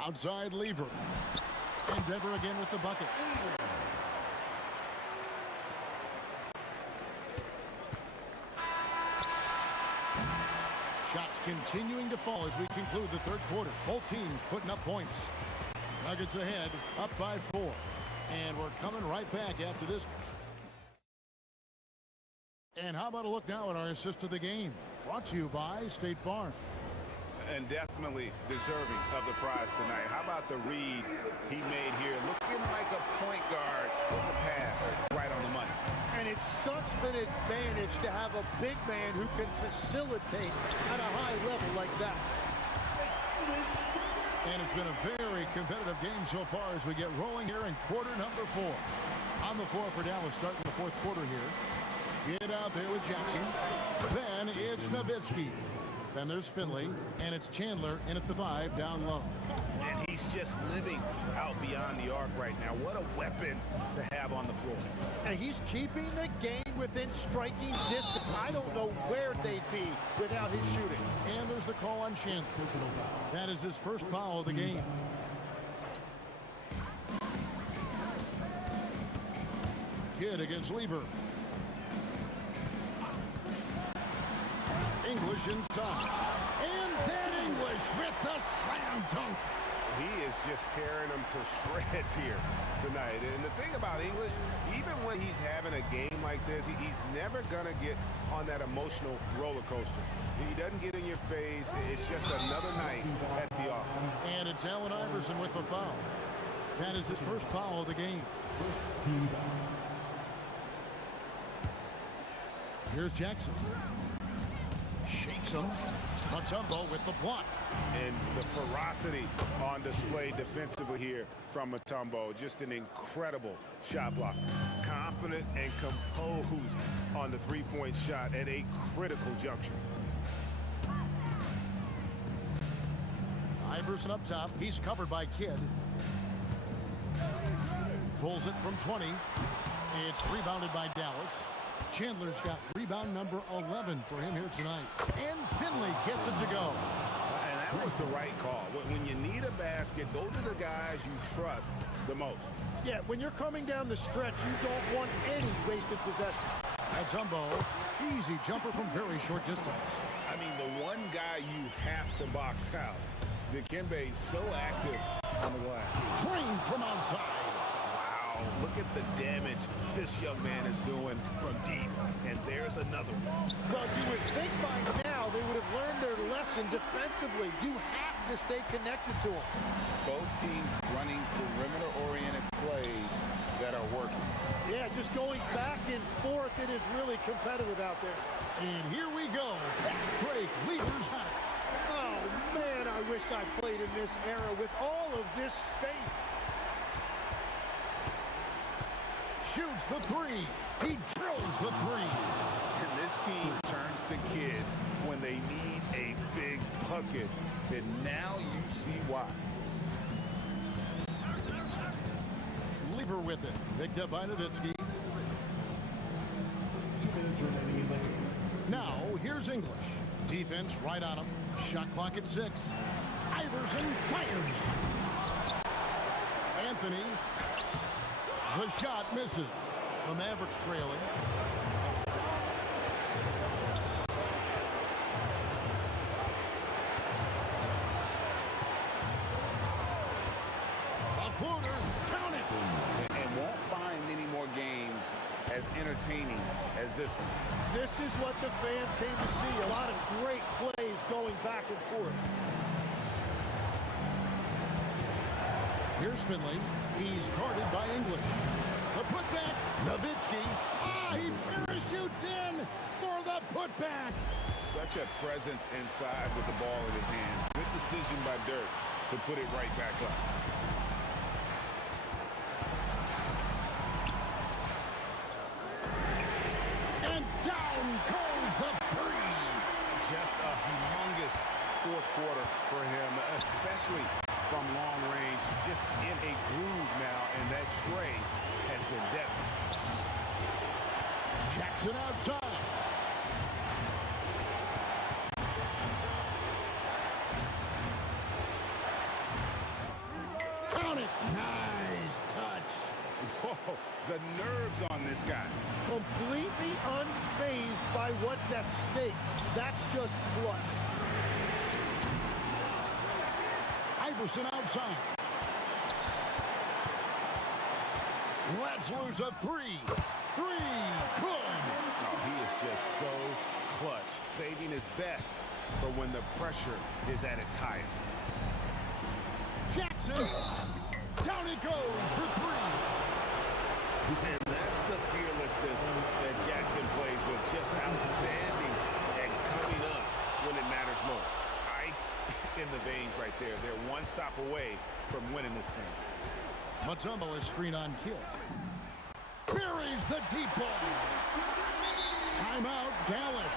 Outside Lever. And Denver again with the bucket. Shots continuing to fall as we conclude the third quarter. Both teams putting up points. Nuggets ahead, up by 4. And we're coming right back after this. And how about a look now at our assist of the game? Brought to you by State Farm. And definitely deserving of the prize tonight. How about the read he made here? Looking like a point guard with the pass right on the money. And it's such an advantage to have a big man who can facilitate at a high level like that. And it's been a very competitive game so far as we get rolling here in quarter number 4. On the floor for Dallas starting the fourth quarter here. Get out there with Jackson. Then it's Nowitzki. Then there's Finley, and it's Chandler in at the 5 down low. And he's just living out beyond the arc right now. What a weapon to have on the floor. And he's keeping the game within striking distance. I don't know where they'd be without his shooting. And there's the call on Chandler. That is his first foul of the game. Kidd against Lever. English inside. And then English with the slam dunk. He is just tearing them to shreds here tonight. And the thing about English, even when he's having a game like this, he's never going to get on that emotional roller coaster. He doesn't get in your face. It's just another night at the office. And it's Allen Iverson with the foul. That is his first foul of the game. Here's Jackson. Shakes him. Mutombo with the block. And the ferocity on display defensively here from Mutombo. Just an incredible shot blocker. Confident and composed on the three-point shot at a critical juncture. Iverson up top. He's covered by Kidd. Pulls it from 20. It's rebounded by Dallas. Chandler's got rebound number 11 for him here tonight. And Finley gets it to go. And that was the right call. When you need a basket, go to the guys you trust the most. Yeah, when you're coming down the stretch, you don't want any wasted possession. Mutombo, easy jumper from very short distance. I mean, the one guy you have to box out. Dikembe so active on the glass. Drained from outside. Look at the damage this young man is doing from deep. And there's another one. Well, you would think by now they would have learned their lesson defensively. You have to stay connected to them. Both teams running perimeter-oriented plays that are working. Yeah, just going back and forth. It is really competitive out there. And here we go. Fast break. Lever's hot. Oh, man, I wish I played in this era with all of this space. Shoots the 3. He drills the 3. And this team turns to Kidd when they need a big bucket. And now you see why. Lever with it. Picked up by Nowitzki. Now, here's English. Defense right on him. Shot clock at 6. Iverson fires. Anthony. The shot misses. The Mavericks trailing. A floater. Count it. And won't find many more games as entertaining as this one. This is what the fans came to see. A lot of great plays going back and forth. Here's Finley. He's guarded by English. The putback. Nowitzki. He parachutes in for the putback. Such a presence inside with the ball in his hands. Good decision by Dirk to put it right back up. And down goes the three. Just a humongous fourth quarter for him, especially from long range. Just in a groove now, and that tray has been deadly. Jackson outside. Count it. Nice touch. Whoa, the nerves on this guy. Completely unfazed by what's at stake. That's just clutch. Iverson outside. Let's lose a three. Good. Oh, he is just so clutch, saving his best for when the pressure is at its highest. Jackson. Down he goes for three. And that's the fearlessness that Jackson plays with. Just outstanding and coming up when it matters most. Ice in the veins right there. They're one stop away from winning this thing. Mutombo is screen on kill. Buries the deep ball. Timeout, Dallas.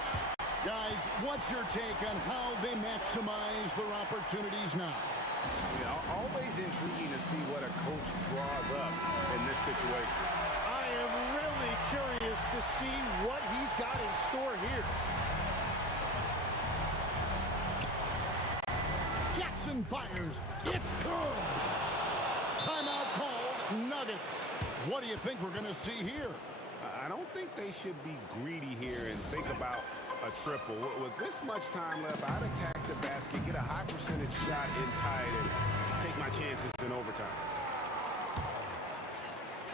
Guys, what's your take on how they maximize their opportunities now? Always intriguing to see what a coach draws up in this situation. I am really curious to see what he's got in store here. Jackson fires. It's good. Timeout called. Nuggets. What do you think we're going to see here? I don't think they should be greedy here and think about a triple. With this much time left, I'd attack the basket, get a high percentage shot inside, and take my chances in overtime.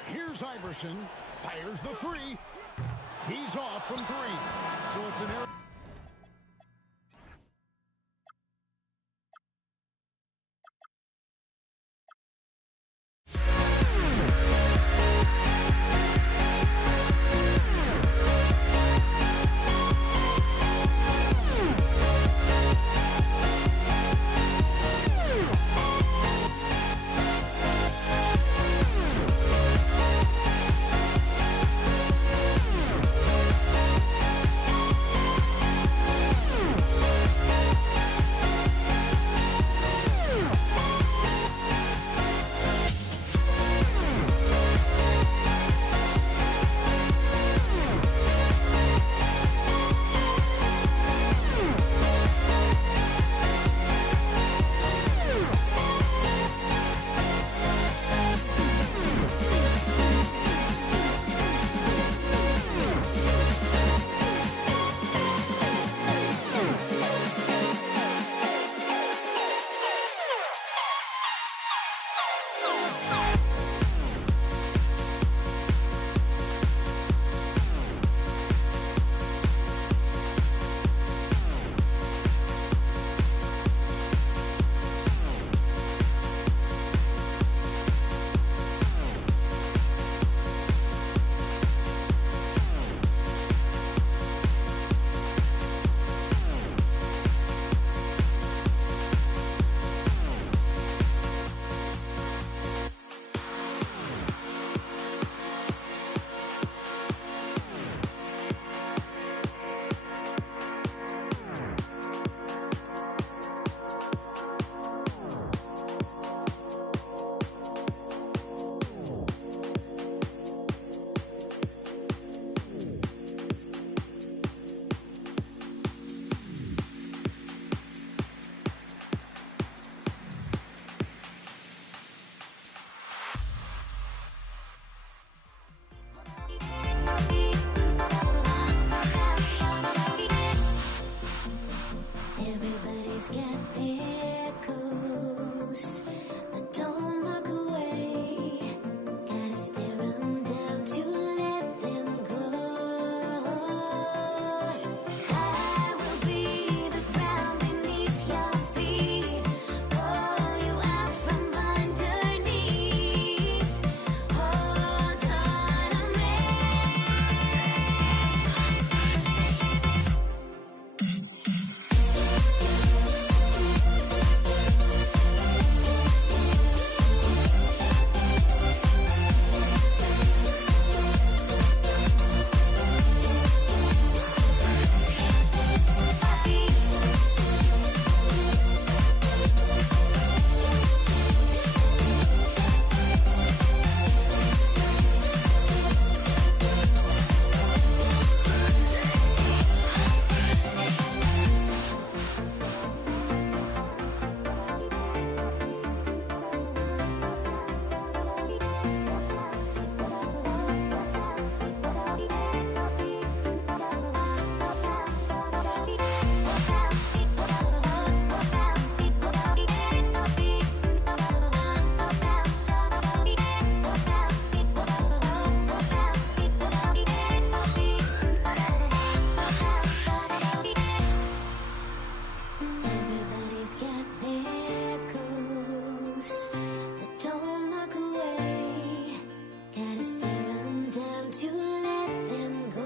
Here's Iverson. Fires the three. He's off from three. So it's an error. Underneath Everybody's got their ghosts, but don't look away. Gotta stare 'em down to let them go.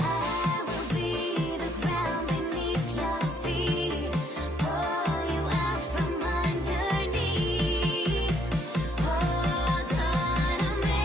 I will be the ground beneath your feet, pull you out from underneath. Hold on to me.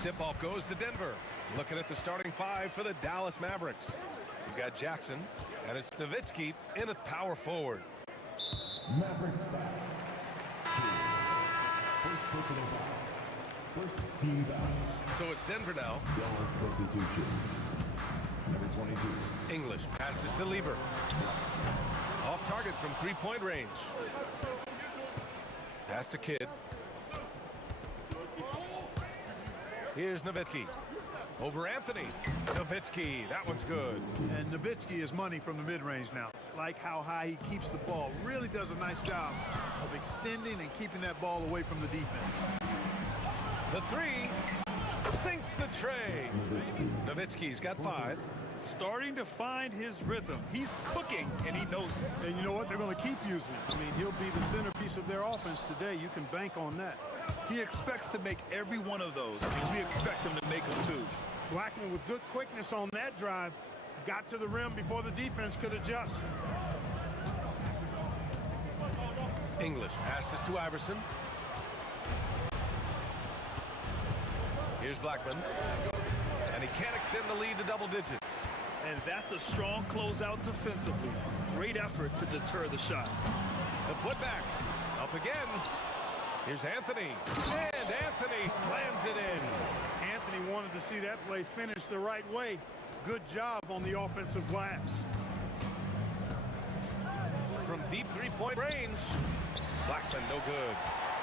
Tip-off goes to Denver. Looking at the starting five for the Dallas Mavericks. We've got Jackson, and it's Nowitzki in at power forward. Mavericks back. First personal foul. First team foul. So it's Denver now. Dallas substitution. Number 22. English passes to Lieber. Off target from three-point range. Pass to Kidd. Here's Nowitzki. Over Anthony. Nowitzki, that one's good. And Nowitzki is money from the mid-range now. Like how high he keeps the ball. Really does a nice job of extending and keeping that ball away from the defense. The three sinks the tray. Nowitzki's got 5. Starting to find his rhythm. He's cooking, and he knows it. And you know what? They're going to keep using it. I mean, he'll be the centerpiece of their offense today. You can bank on that. He expects to make every one of those, and we expect him to make them too. Blackman with good quickness on that drive. Got to the rim before the defense could adjust. English passes to Iverson. Here's Blackman. And he can't extend the lead to double digits. And that's a strong closeout defensively. Great effort to deter the shot. The putback. Up again. Here's Anthony. And Anthony slams it in. Anthony wanted to see that play finish the right way. Good job on the offensive glass. From deep three-point range. Blackman no good.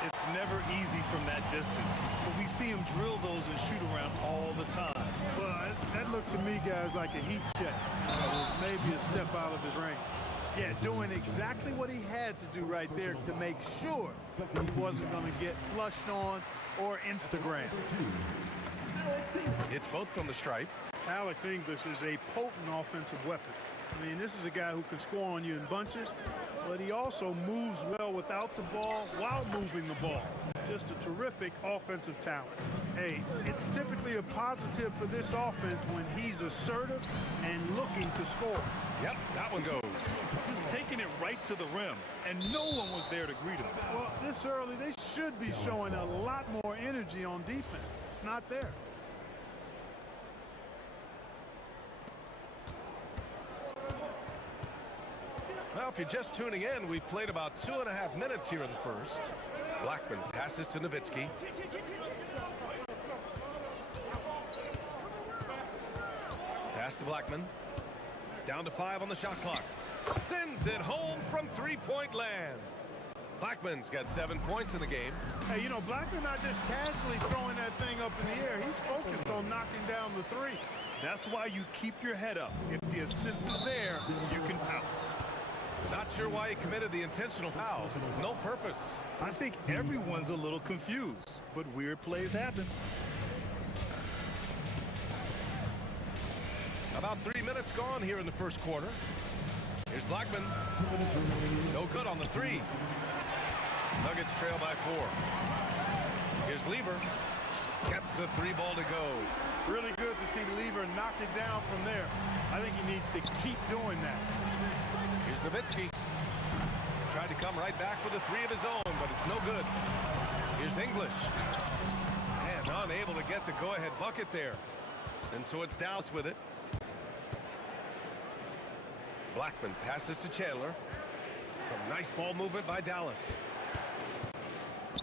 It's never easy from that distance, but we see him drill those and shoot around all the time. Well, that looked to me, guys, like a heat check. Maybe a step out of his range. Yeah, doing exactly what he had to do right there to make sure he wasn't going to get flushed on or Instagram. It's both from the stripe. Alex English is a potent offensive weapon. I mean, this is a guy who can score on you in bunches, but he also moves well without the ball while moving the ball. Just a terrific offensive talent. Hey, it's typically a positive for this offense when he's assertive and looking to score. Yep, that one goes. Just taking it right to the rim, and no one was there to greet him. Well, this early, they should be showing a lot more energy on defense. It's not there. Well, if you're just tuning in, we've played about 2.5 minutes here in the first. Blackman passes to Nowitzki. Pass to Blackman. Down to 5 on the shot clock. Sends it home from three-point land. Blackman's got 7 points in the game. Hey, you know, Blackman not just casually throwing that thing up in the air. He's focused on knocking down the three. That's why you keep your head up. If the assist is there, you can pounce. Not sure why he committed the intentional foul. No purpose. I think everyone's a little confused, but weird plays happen. About 3 minutes gone here in the first quarter. Here's Blackman. No good on the three. Nuggets trail by 4. Here's Lever. Gets the 3 ball to go. Really good to see Lever knock it down from there. I think he needs to keep doing that. Here's Nowitzki. Tried to come right back with a 3 of his own, but it's no good. Here's English. And unable to get the go-ahead bucket there. And so it's Dallas with it. Blackman passes to Chandler. Some nice ball movement by Dallas.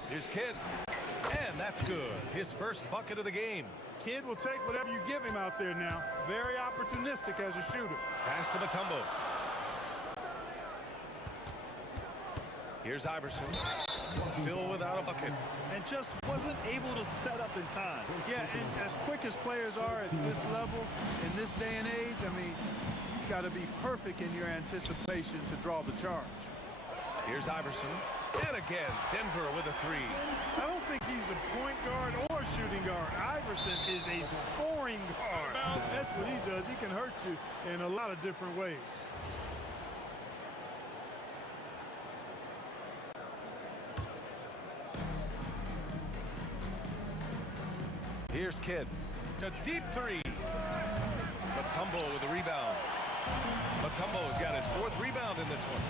Here's Kidd. And that's good. His first bucket of the game. Kidd will take whatever you give him out there now. Very opportunistic as a shooter. Pass to Mutombo. Here's Iverson. Still without a bucket. And just wasn't able to set up in time. Yeah, and as quick as players are at this level, in this day and age, I mean, you've got to be perfect in your anticipation to draw the charge. Here's Iverson. And again, Denver with a 3. I don't think he's a point guard or a shooting guard. Iverson is a scoring guard. That's what he does. He can hurt you in a lot of different ways. Here's Kidd. A deep 3. Mutombo with a rebound. Mutombo's got his 4th rebound in this one.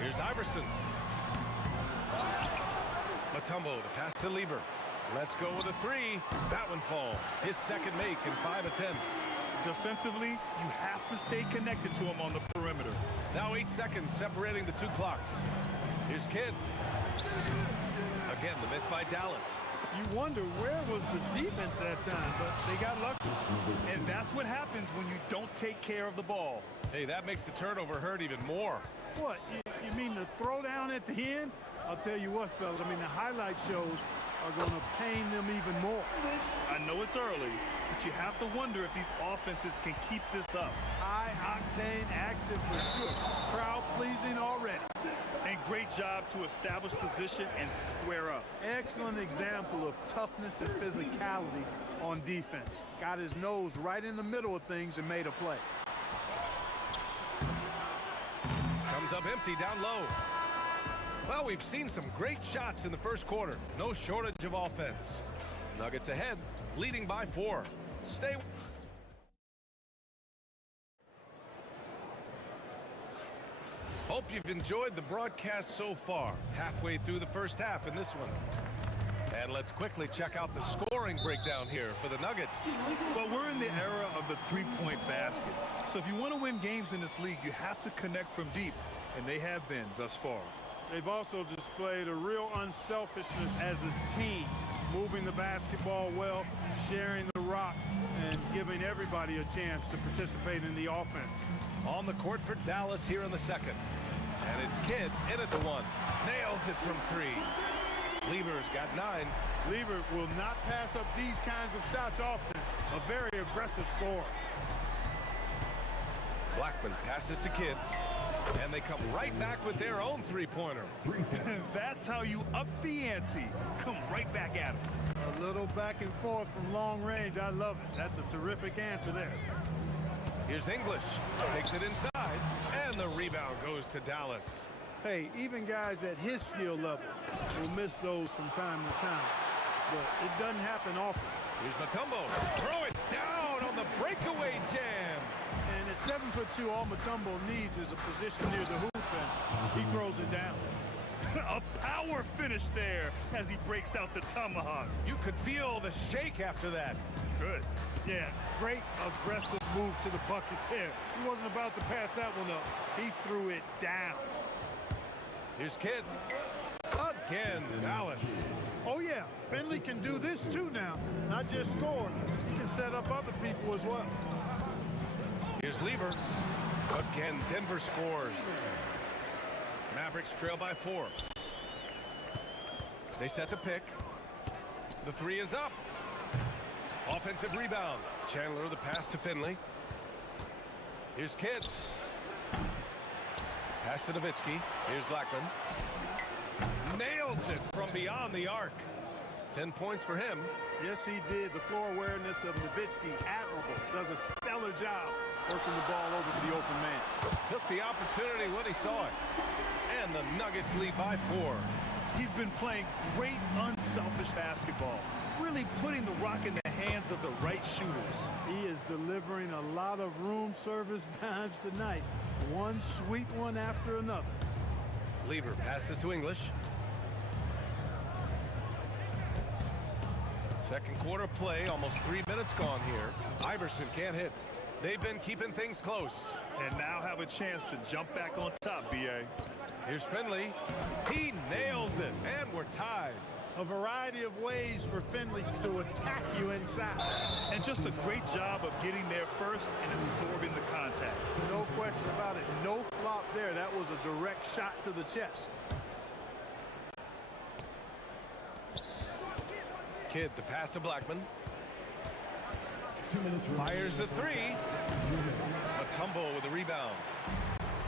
Here's Iverson. Mutombo, the pass to Lever. Let's go with a 3. That one falls. His second make in 5 attempts. Defensively, you have to stay connected to him on the perimeter. Now 8 seconds separating the 2 clocks. Here's Kidd. Again, the miss by Dallas. You wonder where was the defense that time, but they got lucky. And that's what happens when you don't take care of the ball. Hey, that makes the turnover hurt even more. What, you mean the throwdown at the end? I'll tell you what, fellas, I mean, the highlight shows are going to pain them even more. I know it's early, but you have to wonder if these offenses can keep this up. High-octane action for sure. Crowd-pleasing already. And great job to establish position and square up. Excellent example of toughness and physicality on defense. Got his nose right in the middle of things and made a play. Comes up empty down low. Well, we've seen some great shots in the first quarter. No shortage of offense. Nuggets ahead, leading by 4. Stay. Hope you've enjoyed the broadcast so far. Halfway through the first half in this one. And let's quickly check out the scoring breakdown here for the Nuggets. Well, we're in the era of the 3-point basket. So if you want to win games in this league, you have to connect from deep. And they have been thus far. They've also displayed a real unselfishness as a team, moving the basketball well, sharing the rock, and giving everybody a chance to participate in the offense. On the court for Dallas here in the second. And it's Kidd in at the 1. Nails it from 3. Lever's got 9. Lever will not pass up these kinds of shots often. A very aggressive scorer. Blackman passes to Kidd. And they come right back with their own 3-pointer. That's how you up the ante. Come right back at him. A little back and forth from long range. I love it. That's a terrific answer there. Here's English. Takes it inside. And the rebound goes to Dallas. Hey, even guys at his skill level will miss those from time to time. But it doesn't happen often. Here's Mutombo. Throw it down on the breakaway jam. And at 7'2", all Mutombo needs is a position near the hoop, and he throws it down. A power finish there as he breaks out the tomahawk. You could feel the shake after that. Good. Yeah, great aggressive move to the bucket there. He wasn't about to pass that one up. He threw it down. Here's Kidd. Again, Dallas. Oh, yeah, Finley can do this too now. Not just score. He can set up other people as well. Here's Lever. Again, Denver scores. Mavericks trail by 4. They set the pick. The 3 is up. Offensive rebound. Chandler the pass to Finley. Here's Kidd. Pass to Nowitzki. Here's Blackman. Nails it from beyond the arc. 10 points for him. Yes, he did. The floor awareness of Nowitzki, admirable. Does a stellar job working the ball over to the open man. Took the opportunity when he saw it. And the Nuggets lead by 4. He's been playing great, unselfish basketball, really putting the rock in the hands of the right shooters. He is delivering a lot of room service dimes tonight. One sweet one after another. Lever passes to English. Second quarter play, almost 3 minutes gone here. Iverson can't hit. They've been keeping things close. And now have a chance to jump back on top, B.A. Here's Finley. He nails it, and we're tied. A variety of ways for Finley to attack you inside. And just a great job of getting there first and absorbing the contact. No question about it. No flop there. That was a direct shot to the chest. Kidd, the pass to Blackman. Fires the 3. Mutombo with a rebound.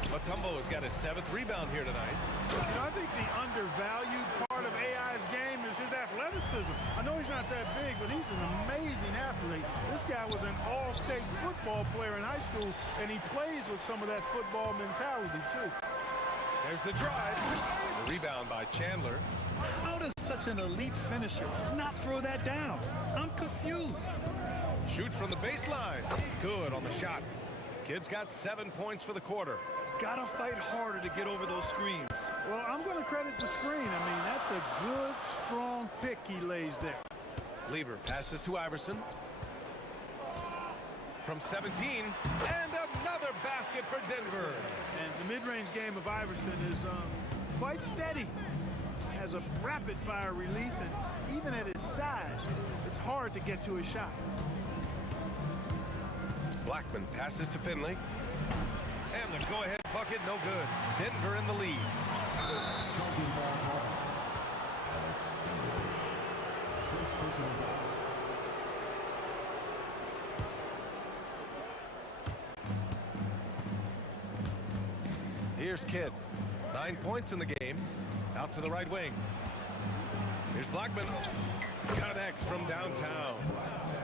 Mutombo has got his 7th rebound here tonight. You know, I think the undervalued part of AI's game is his athleticism. I know he's not that big, but he's an amazing athlete. This guy was an all-state football player in high school, and he plays with some of that football mentality, too. There's the drive. The rebound by Chandler. How does such an elite finisher not throw that down? I'm confused. Shoots from the baseline. Good on the shot. Kidd's got 7 points for the quarter. Gotta fight harder to get over those screens. Well, I'm going to credit the screen. I mean, that's a good, strong pick he lays there. Lever passes to Iverson. From 17, and another basket for Denver. And the mid-range game of Iverson is quite steady. Has a rapid-fire release, and even at his size, it's hard to get to his shot. Blackman passes to Finley. And the go-ahead bucket, no good. Denver in the lead. Here's Kidd. 9 points in the game. Out to the right wing. Here's Blackman. Connects from downtown.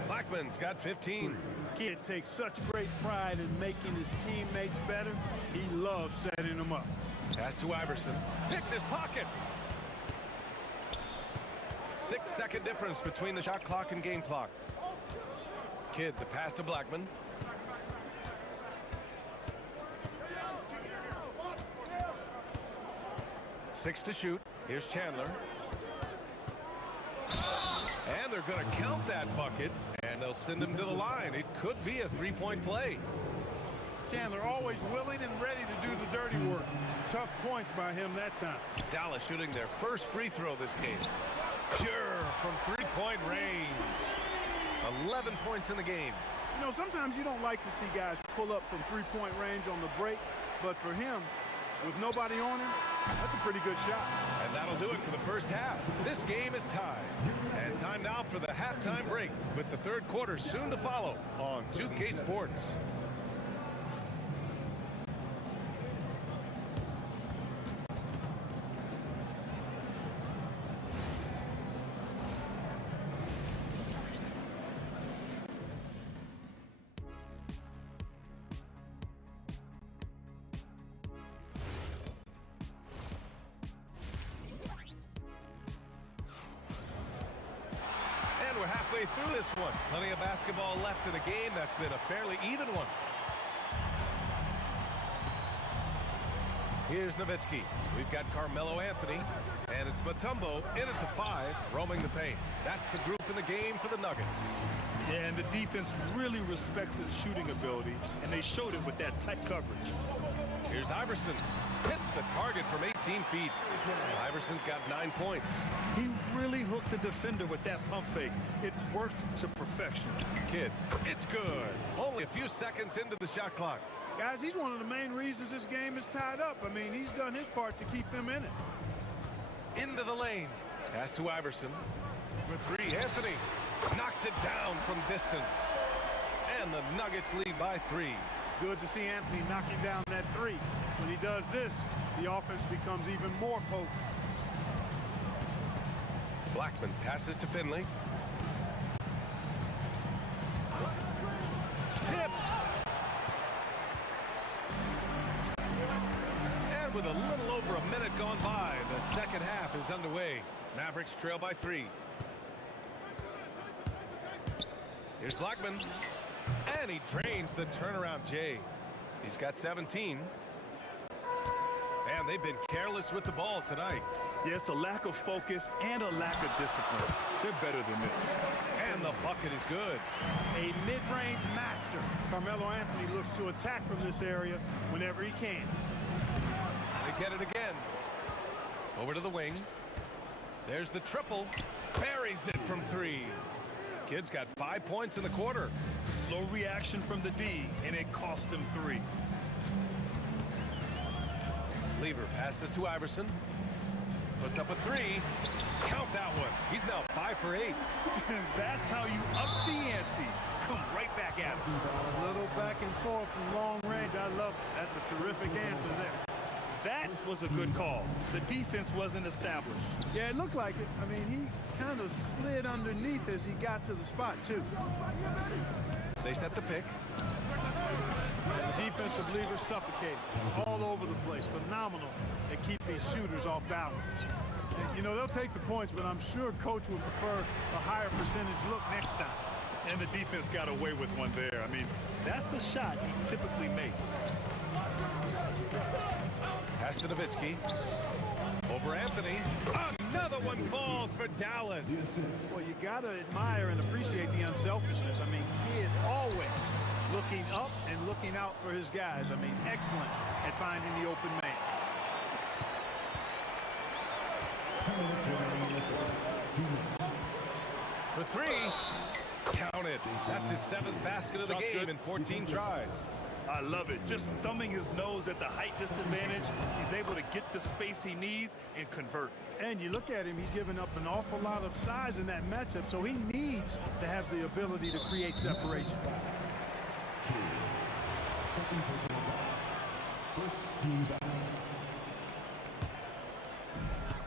Blackman's got 15. Kidd takes such great pride in making his teammates better. He loves setting them up. Pass to Iverson. Picked his pocket. 6-second difference between the shot clock and game clock. Kidd, the pass to Blackman. Six to shoot. Here's Chandler. And they're going to count that bucket, and they'll send him to the line. It could be a three-point play. Chandler always willing and ready to do the dirty work. Tough points by him that time. Dallas shooting their first free throw this game. Pure from three-point range. 11 points in the game. You know, sometimes you don't like to see guys pull up from three-point range on the break, but for him, with nobody on him, that's a pretty good shot. And that'll do it for the first half. This game is tied. And time now for the halftime break, with the third quarter soon to follow on 2K Sports. Halfway through this one. Plenty of basketball left in a game that's been a fairly even one. Here's Nowitzki. We've got Carmelo Anthony, and it's Mutombo in at the 5, roaming the paint. That's the group in the game for the Nuggets. Yeah, and the defense really respects his shooting ability, and they showed it with that tight coverage. Here's Iverson. Hits the target from 18 feet. Iverson's got 9 points. He really hooked the defender with that pump fake. It worked to perfection. Kidd, it's good. Only a few seconds into the shot clock. Guys, he's one of the main reasons this game is tied up. I mean, he's done his part to keep them in it. Into the lane. Pass to Iverson. For 3, Anthony. Knocks it down from distance. And the Nuggets lead by 3. Good to see Anthony knocking down that 3. When he does this, the offense becomes even more potent. Blackman passes to Finley. Tipped. And with a little over a minute gone by, the second half is underway. Mavericks trail by 3. Here's Blackman. And he drains the turnaround J. He's got 17. And they've been careless with the ball tonight. Yeah, it's a lack of focus and a lack of discipline. They're better than this. And the bucket is good. A mid-range master. Carmelo Anthony looks to attack from this area whenever he can. They get it again. Over to the wing. There's the triple. Buries it from 3. Kid's got 5 points in the quarter. Slow reaction from the D, and it cost him 3. Lever passes to Iverson. Puts up a 3. Count that one. He's now 5 for 8. That's how you up the ante. Come right back at him. A little back and forth from long range. I love it. That's a terrific answer there. That was a good call. The defense wasn't established. Yeah, it looked like it. I mean, he kind of slid underneath as he got to the spot, too. They set the pick. And the defensive lever suffocated all over the place. Phenomenal at keeping these shooters off balance. You know, they'll take the points, but I'm sure Coach would prefer a higher percentage look next time. And the defense got away with one there. I mean, that's a shot he typically makes. Pass to Nowitzki. Over Anthony. Another one falls for Dallas. Well, you got to admire and appreciate the unselfishness. I mean, Kid always looking up and looking out for his guys. I mean, excellent at finding the open man. For 3. Counted. That's his 7th basket of the game in 14 tries. I love it. Just thumbing his nose at the height disadvantage. He's able to get the space he needs and convert. And you look at him, he's given up an awful lot of size in that matchup, so he needs to have the ability to create separation.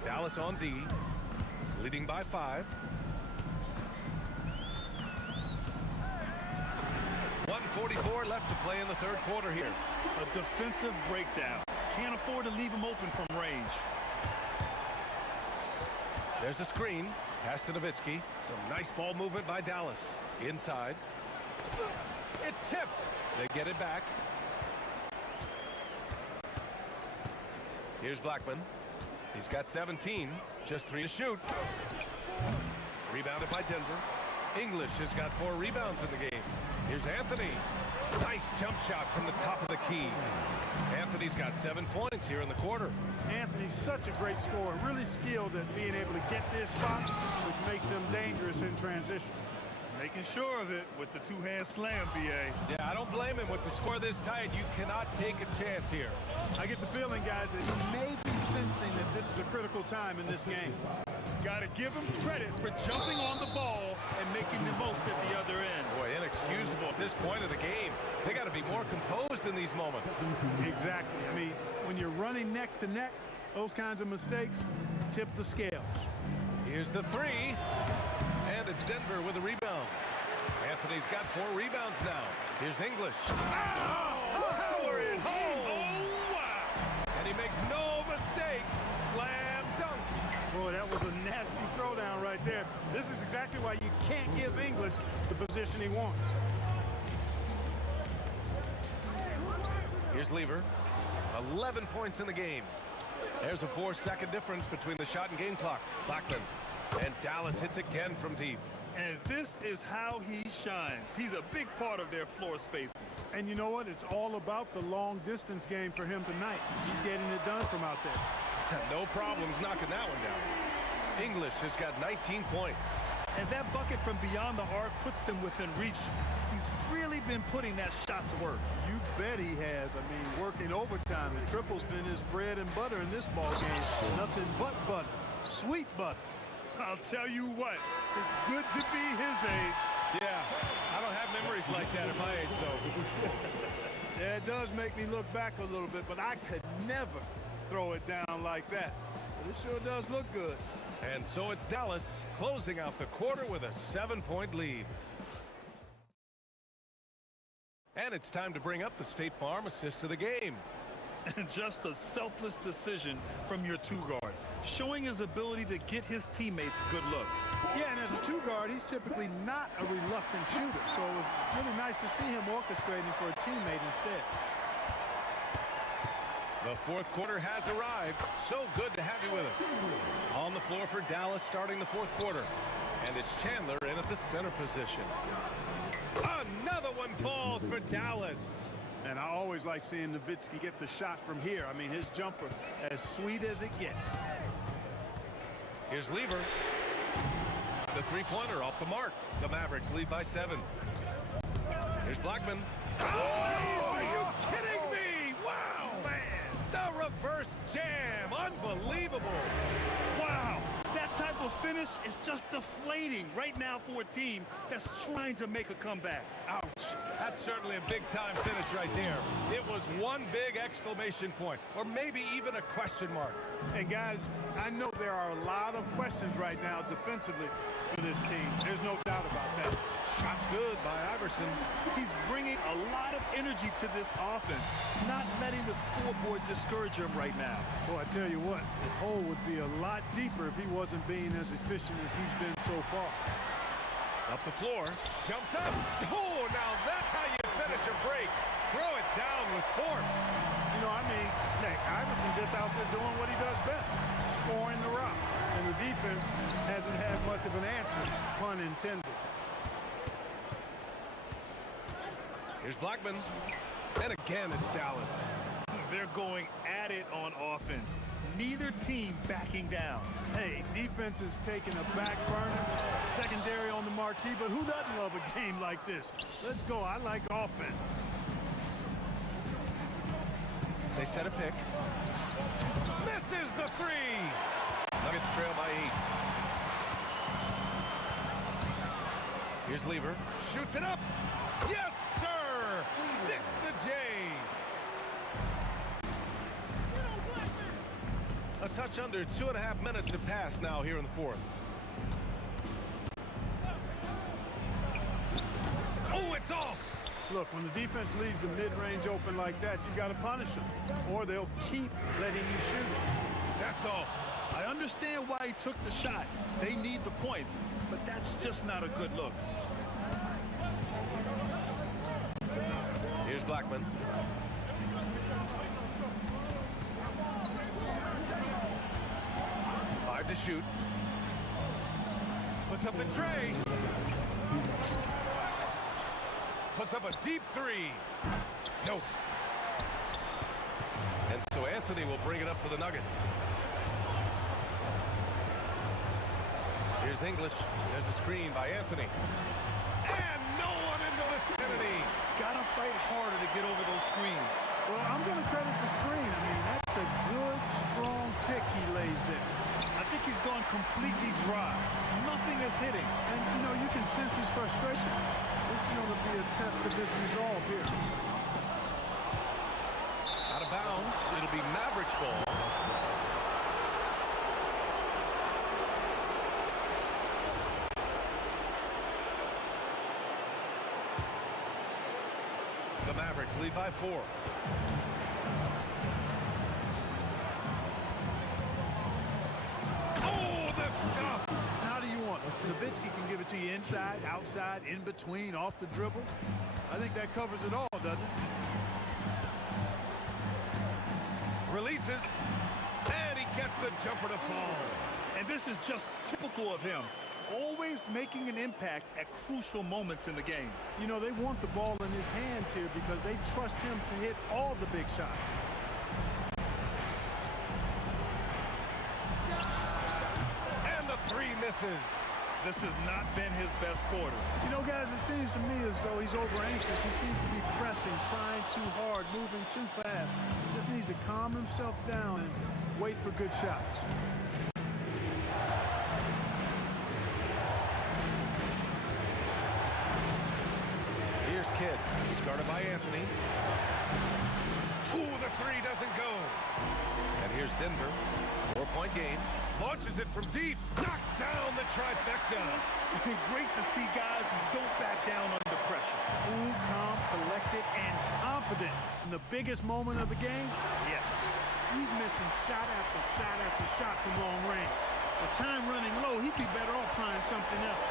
Dallas on D, leading by 5. 1:44 left to play in the third quarter here. A defensive breakdown. Can't afford to leave him open from range. There's a screen. Pass to Nowitzki. Some nice ball movement by Dallas. Inside. It's tipped. They get it back. Here's Blackman. He's got 17. Just 3 to shoot. Rebounded by Denver. English has got 4 rebounds in the game. Here's Anthony. Nice jump shot from the top of the key. Anthony's got 7 points here in the quarter. Anthony's such a great scorer, really skilled at being able to get to his spots, which makes him dangerous in transition. Making sure of it with the 2-hand slam, B.A. Yeah, I don't blame him. With the score this tight, you cannot take a chance here. I get the feeling, guys, that he may be sensing that this is a critical time in this game. Got to give him credit for jumping on the ball and making the most at the other end. Boy, inexcusable at this point of the game. They got to be more composed in these moments. Exactly. I mean, when you're running neck to neck, those kinds of mistakes tip the scales. Here's the 3. And it's Denver with a rebound. Anthony's got 4 rebounds now. Here's English. Power is home. Oh, wow. And he makes no mistake. Slam dunk. Boy, that was a nasty throwdown right there. This is exactly why you can't give English the position he wants. Here's Lever. 11 points in the game. There's a 4-second difference between the shot and game clock. Blackman. And Dallas hits again from deep. And this is how he shines. He's a big part of their floor spacing. And you know what? It's all about the long distance game for him tonight. He's getting it done from out there. No problems knocking that one down. English has got 19 points. And that bucket from beyond the arc puts them within reach. He's really been putting that shot to work. You bet he has. I mean, working overtime. The triple's been his bread and butter in this ball game. Nothing but butter. Sweet butter. I'll tell you what, it's good to be his age. Yeah, I don't have memories like that at my age, though. Yeah, it does make me look back a little bit, but I could never throw it down like that. But it sure does look good. And so it's Dallas closing out the quarter with a 7-point lead. And it's time to bring up the State Farm assist of the game. Just a selfless decision from your two-guard, showing his ability to get his teammates good looks. Yeah, and as a two-guard, he's typically not a reluctant shooter, so it was really nice to see him orchestrating for a teammate instead. The fourth quarter has arrived. So good to have you with us. On the floor for Dallas starting the fourth quarter. And it's Chandler in at the center position. Another one falls for Dallas. And I always like seeing Nowitzki get the shot from here. I mean, his jumper, as sweet as it gets. Here's Lever. The three-pointer off the mark. The Mavericks lead by 7. Here's Blackman. Oh, are you kidding me? Wow, man. The reverse jam. Unbelievable. Wow. That type of finish is just deflating right now for a team that's trying to make a comeback. Ouch. That's certainly a big-time finish right there. It was one big exclamation point, or maybe even a question mark. And guys, I know there are a lot of questions right now defensively for this team. There's no doubt about that. Shot's good by Iverson. He's bringing a lot of energy to this offense, not letting the scoreboard discourage him right now. Well, I tell you what, the hole would be a lot deeper if he wasn't being as efficient as he's been so far. Up the floor, jumps up. Oh, now that's how you finish a break. Throw it down with force. You know, I mean, heck, Iverson just out there doing what he does best, scoring the rock. And the defense hasn't had much of an answer, pun intended. Here's Blackman. And again, it's Dallas. They're going at it on offense. Neither team backing down. Hey, defense is taking a back burner, secondary on the marquee, but who doesn't love a game like this? Let's go. I like offense. They set a pick. Misses the three. Nuggets trail by 8. Here's Lever. Shoots it up. Yes, sir. Sticks the J. A touch under 2.5 minutes have passed now here in the fourth. Oh, it's off. Look, when the defense leaves the mid-range open like that, you got to punish them, or they'll keep letting you shoot it. That's off. I understand why he took the shot. They need the points, but that's just not a good look. Here's Blackman. To shoot. Puts up the tray. Puts up a deep three. Nope. And so Anthony will bring it up for the Nuggets. Here's English. There's a screen by Anthony. And no one in the vicinity. Gotta fight harder to get over those screens. Well, I'm going to credit the screen. I mean, that's a good, strong pick he lays there. I think he's gone completely dry. Nothing is hitting. And, you know, you can sense his frustration. This is going to be a test of his resolve here. Out of bounds. It'll be Mavericks ball. The Mavericks lead by 4. Nowitzki can give it to you inside, outside, in between, off the dribble. I think that covers it all, doesn't it? Releases, and he gets the jumper to fall. And this is just typical of him. Always making an impact at crucial moments in the game. You know, they want the ball in his hands here because they trust him to hit all the big shots. And the three misses. This has not been his best quarter. You know, guys, it seems to me as though he's over anxious. He seems to be pressing, trying too hard, moving too fast. Just needs to calm himself down and wait for good shots. Here's Kidd, started by Anthony. Ooh, the three doesn't go. And here's Denver, 4-point game. Launches it from deep, knocks down the trifecta. Great to see guys who don't back down under pressure. Cool, calm, collected and confident. In the biggest moment of the game, yes. He's missing shot after shot after shot from long range. With time running low, he'd be better off trying something else.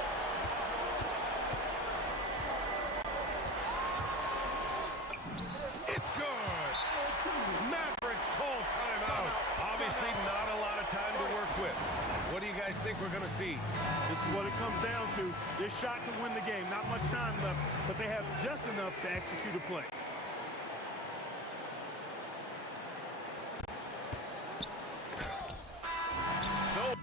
It's good. Mavericks call timeout. Obviously not a lot of time to work with. What do you guys think we're going to see? This is what it comes down to. This shot can win the game. Not much time left, but they have just enough to execute a play. So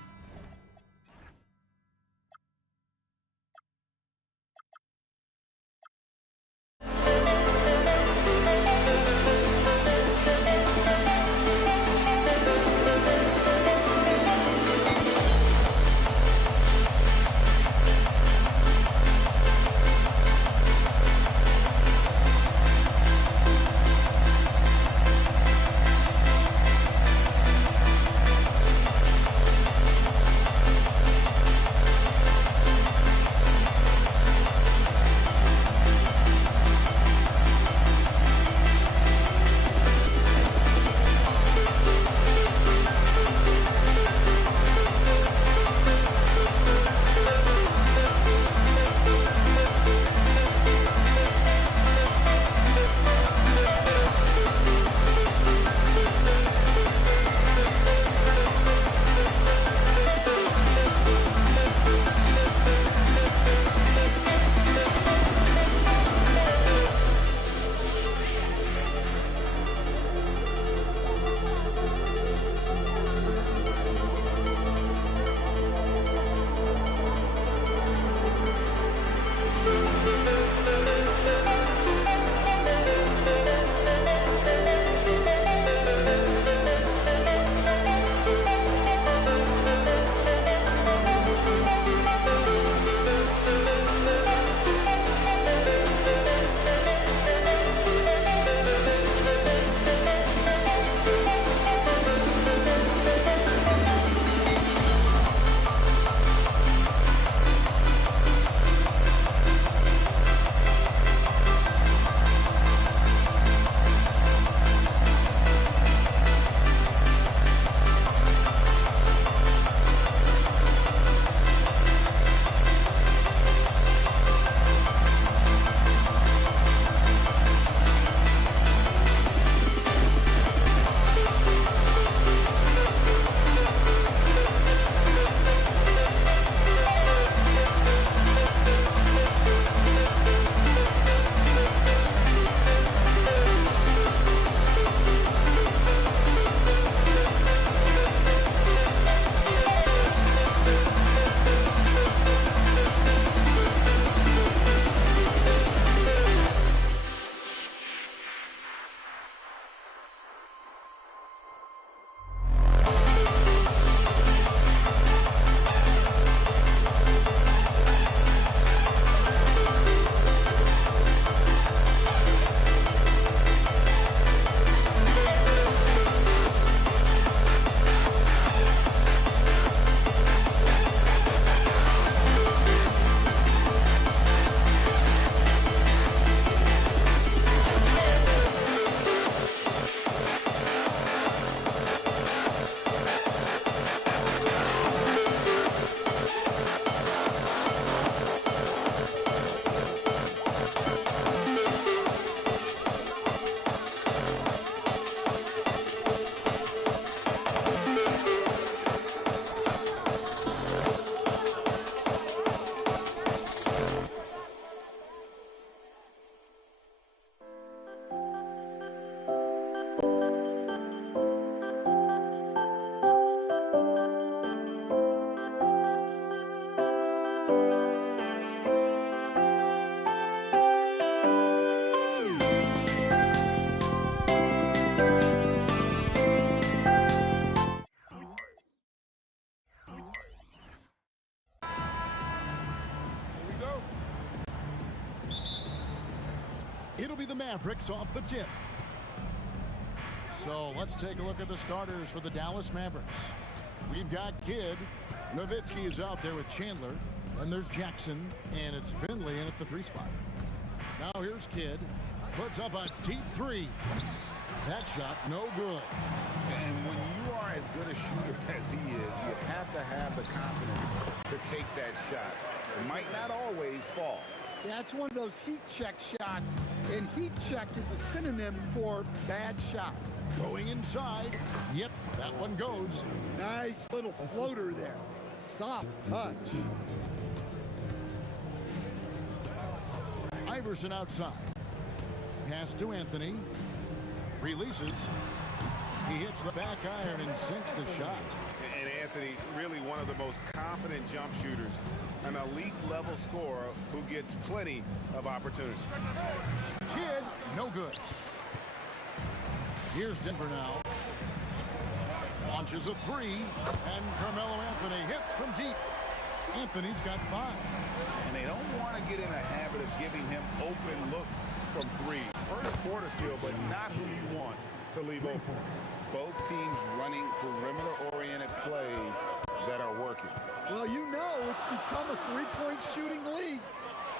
It'll be the Mavericks off the tip. So let's take a look at the starters for the Dallas Mavericks. We've got Kidd. Nowitzki is out there with Chandler. Then there's Jackson, and it's Finley in at the 3 spot. Now here's Kidd. puts up a deep three. That shot no good. And when you are as good a shooter as he is, you have to have the confidence to take that shot. It might not always fall. Yeah, it's one of those heat check shots, and heat check is a synonym for bad shot. Going inside. Yep, that one goes. Nice little floater there. Soft touch. Iverson outside. Pass to Anthony. Releases. He hits the back iron and sinks the shot. And Anthony, really one of the most confident jump shooters. An elite level scorer who gets plenty of opportunity. Kid, no good. Here's Denver now. Launches a three, and Carmelo Anthony hits from deep. Anthony's got 5. And they don't want to get in a habit of giving him open looks from 3. First quarter steal, but not who you want to leave open. Both teams running perimeter-oriented plays that are working. Well, you know it's become a three-point shooting league.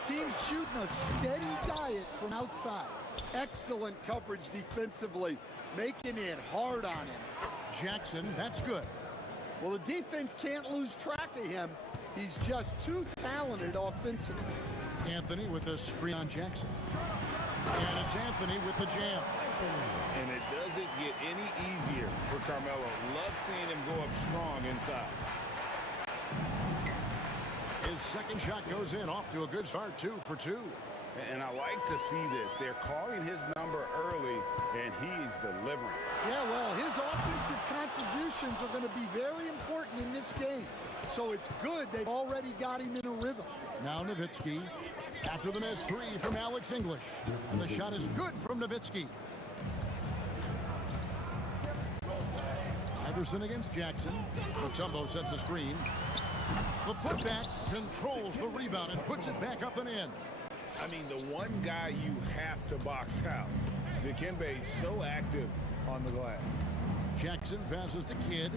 Teams shooting a steady diet from outside. Excellent coverage defensively, making it hard on him. Jackson, that's good. Well, the defense can't lose track of him. He's just too talented offensively. Anthony with the screen on Jackson. And it's Anthony with the jam. And it doesn't get any easier for Carmelo. Love seeing him go up strong inside. His second shot goes in, off to a good start, 2 for 2. And I like to see this. They're calling his number early, and he's delivering. Yeah, well, his offensive contributions are going to be very important in this game. So it's good they've already got him in a rhythm. Now Nowitzki. After the missed 3 from Alex English. And the shot is good from Nowitzki. Iverson against Jackson. Mutombo sets the screen. The putback controls the rebound and puts it back up and in. I mean, the one guy you have to box out. Dikembe is so active on the glass. Jackson passes to Kidd.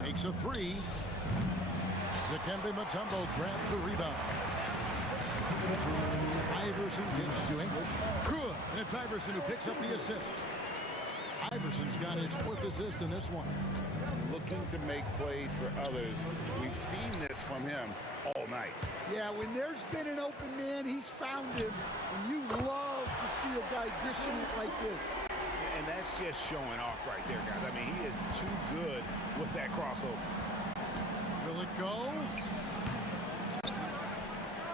Takes a 3. Dikembe Mutombo grabs the rebound. Iverson gets to English. Good. And it's Iverson who picks up the assist. Iverson's got his 4th assist in this one. Looking to make plays for others. We've seen this from him all night. Yeah, when there's been an open man, he's found him. And you love to see a guy dishing it like this. And that's just showing off right there, guys. I mean, he is too good with that crossover. Will it go?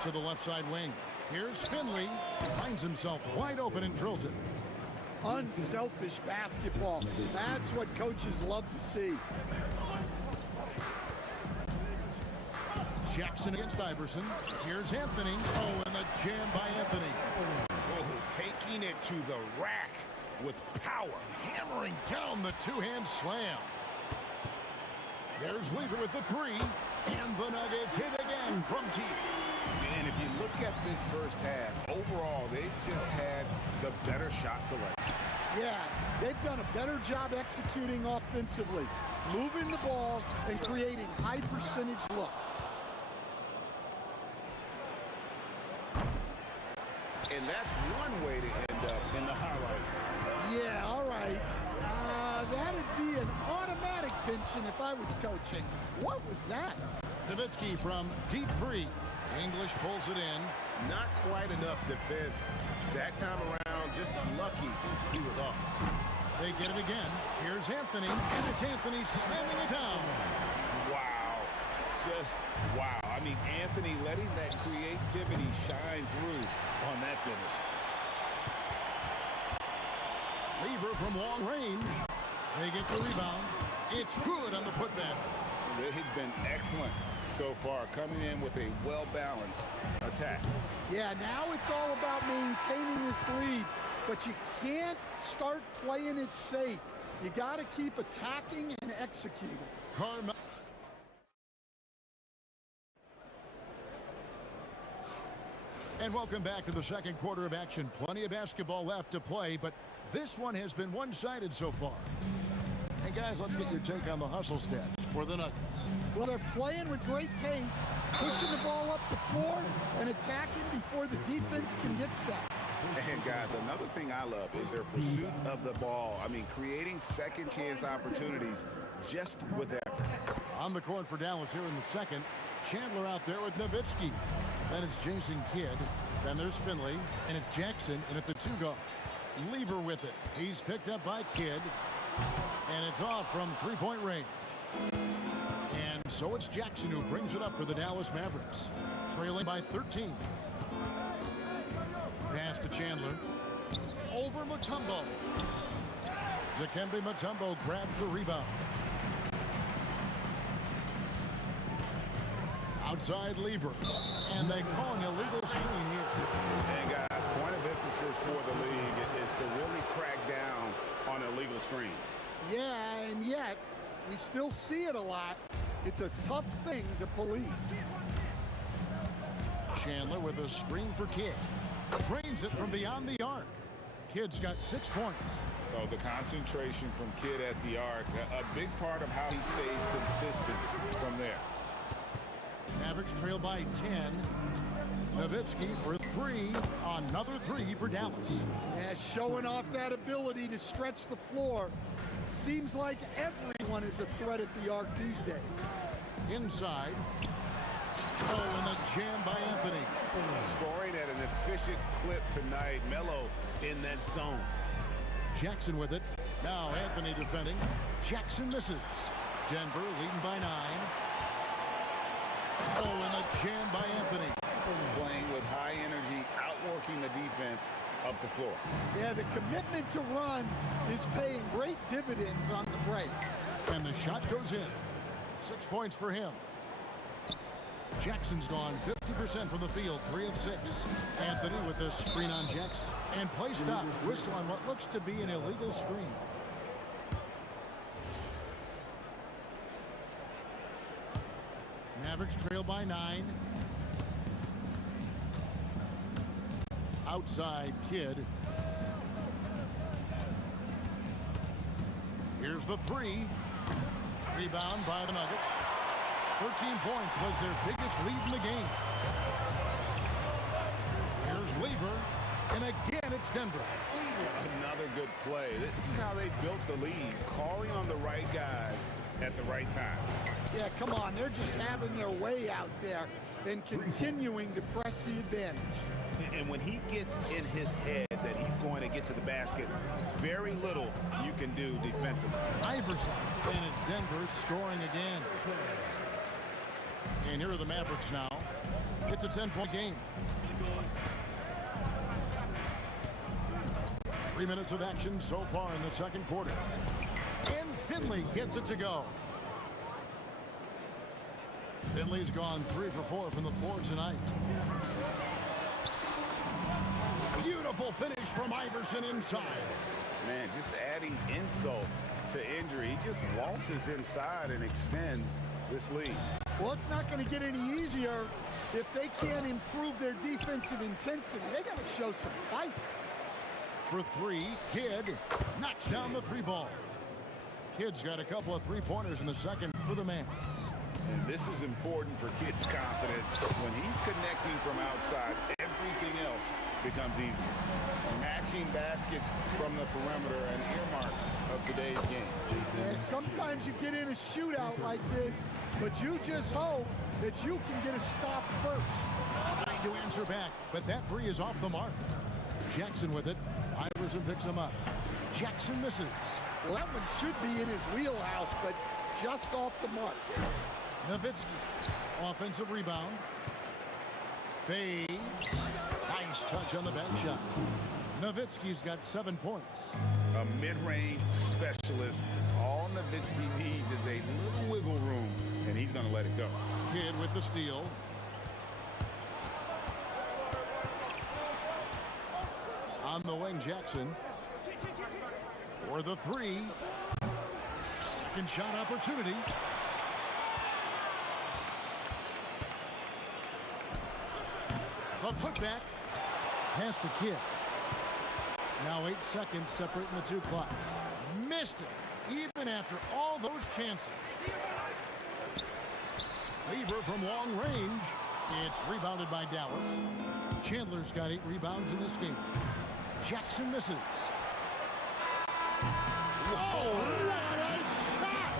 To the left side wing. Here's Finley. Finds himself wide open and drills it. Unselfish basketball. That's what coaches love to see. Jackson against Iverson. Here's Anthony. Oh, and the jam by Anthony. Oh, taking it to the rack with power. Hammering down the 2-hand slam. There's Lever with the 3. And the Nuggets hit again from deep. And if you look at this first half, overall, they've just had the better shot selection. Yeah, they've done a better job executing offensively, moving the ball and creating high percentage looks. And that's one way to end up in the highlights. Yeah, all right. That'd be an automatic benching if I was coaching. What was that? Nowitzki from deep 3. English pulls it in. Not quite enough defense. That time around, just lucky he was off. They get it again. Here's Anthony, and it's Anthony slamming it down. Wow. Just wow. I mean, Anthony letting that creativity shine through on that finish. Lever from long range. They get the rebound. It's good on the putback. They've been excellent so far, coming in with a well-balanced attack. Yeah, now it's all about maintaining this lead, but you can't start playing it safe. You got to keep attacking and executing. Carmelo. And welcome back to the second quarter of action. Plenty of basketball left to play, but this one has been one-sided so far. Hey, guys, let's get your take on the hustle stats for the Nuggets. Well, they're playing with great pace, pushing the ball up the floor and attacking before the defense can get set. And guys, another thing I love is their pursuit of the ball. I mean, creating second chance opportunities just with effort. On the court for Dallas here in the second. Chandler out there with Nowitzki. Then it's Jason Kidd. Then there's Finley. And it's Jackson in at the 2 guard. Lever with it. He's picked up by Kidd. And it's off from three-point range. And so it's Jackson who brings it up for the Dallas Mavericks. Trailing by 13. Pass to Chandler. Over Mutombo. Dikembe Mutombo grabs the rebound. Outside Lever. And they call an illegal screen here. And guys, point of emphasis for the league is to really crack down on illegal screens. Yeah, and yet we still see it a lot. It's a tough thing to police. Chandler with a screen for Kidd. Drains it from beyond the arc. Kidd's got 6 points. So the concentration from Kidd at the arc, a big part of how he stays consistent from there. Mavericks trail by 10. Nowitzki for 3. Another 3 for Dallas. Yeah, showing off that ability to stretch the floor. Seems like everyone is a threat at the arc these days. Inside. Oh, and the jam by Anthony. Scoring at an efficient clip tonight. Melo in that zone. Jackson with it. Now Anthony defending. Jackson misses. Denver leading by 9. Oh, and the jam by Anthony. Playing with high energy, outworking the defense up the floor. Yeah, the commitment to run is paying great dividends on the break. And the shot goes in. 6 points for him. Jackson's gone 50% from the field, 3 of 6. Anthony with the screen on Jackson. And play stops. Whistle on what looks to be an illegal screen. Mavericks trail by 9. Outside Kidd. Here's the 3. Rebound by the Nuggets. 13 points was their biggest lead in the game. Here's Lever. And again, it's Denver. Another good play. This is how they built the lead. Calling on the right guys at the right time. Yeah, come on. They're just having their way out there and continuing to press the advantage. And when he gets in his head that he's going to get to the basket, very little you can do defensively. Iverson. And it's Denver scoring again. And here are the Mavericks now. It's a 10-point game. 3 minutes of action so far in the second quarter. And Finley gets it to go. Finley's gone 3 for 4 from the floor tonight. Beautiful finish from Iverson inside. Man, just adding insult to injury. He just waltzes inside and extends this lead. Well, it's not going to get any easier if they can't improve their defensive intensity. They got to show some fight. For 3, Kidd knocks down the 3 ball. Kidd's got a couple of 3-pointers in the second for the Mavs. And this is important for Kidd's confidence. When he's connecting from outside, everything else becomes easy. Matching baskets from the perimeter, an earmark of today's game. Yeah, sometimes you get in a shootout like this, but you just hope that you can get a stop first. Trying to answer back, but that 3 is off the mark. Jackson with it. Iverson picks him up. Jackson misses. Well, that one should be in his wheelhouse, but just off the mark. Nowitzki. Offensive rebound. Fades. Nice touch on the back shot. Nowitzki's got 7 points. A mid-range specialist. All Nowitzki needs is a little wiggle room, and he's going to let it go. Kidd with the steal. On the wing, Jackson. For the 3. Second shot opportunity. The putback. Pass to Kidd. Now 8 seconds separating the 2 clocks. Missed it, even after all those chances. Lever from long range. It's rebounded by Dallas. Chandler's got 8 rebounds in this game. Jackson misses. Oh, what a shot!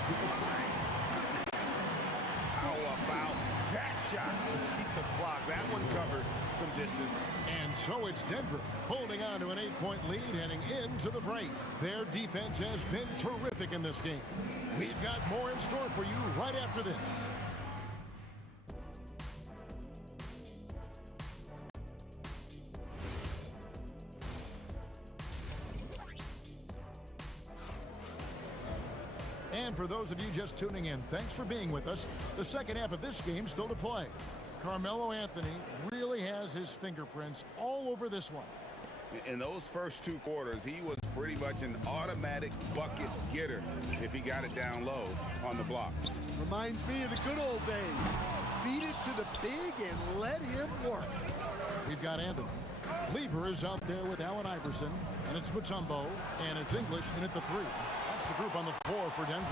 How about that shot to keep the clock? That one covered some distance. And so it's Denver holding on to an 8-point lead heading into the break. Their defense has been terrific in this game. We've got more in store for you right after this. And for those of you just tuning in, thanks for being with us. The second half of this game still to play. Carmelo Anthony really has his fingerprints all over this one. In those first 2 quarters, he was pretty much an automatic bucket getter if he got it down low on the block. Reminds me of the good old days. Feed it to the big and let him work. We've got Anthony. Lever is out there with Allen Iverson, and it's Mutombo, and it's English in at the 3. That's the group on the floor for Denver.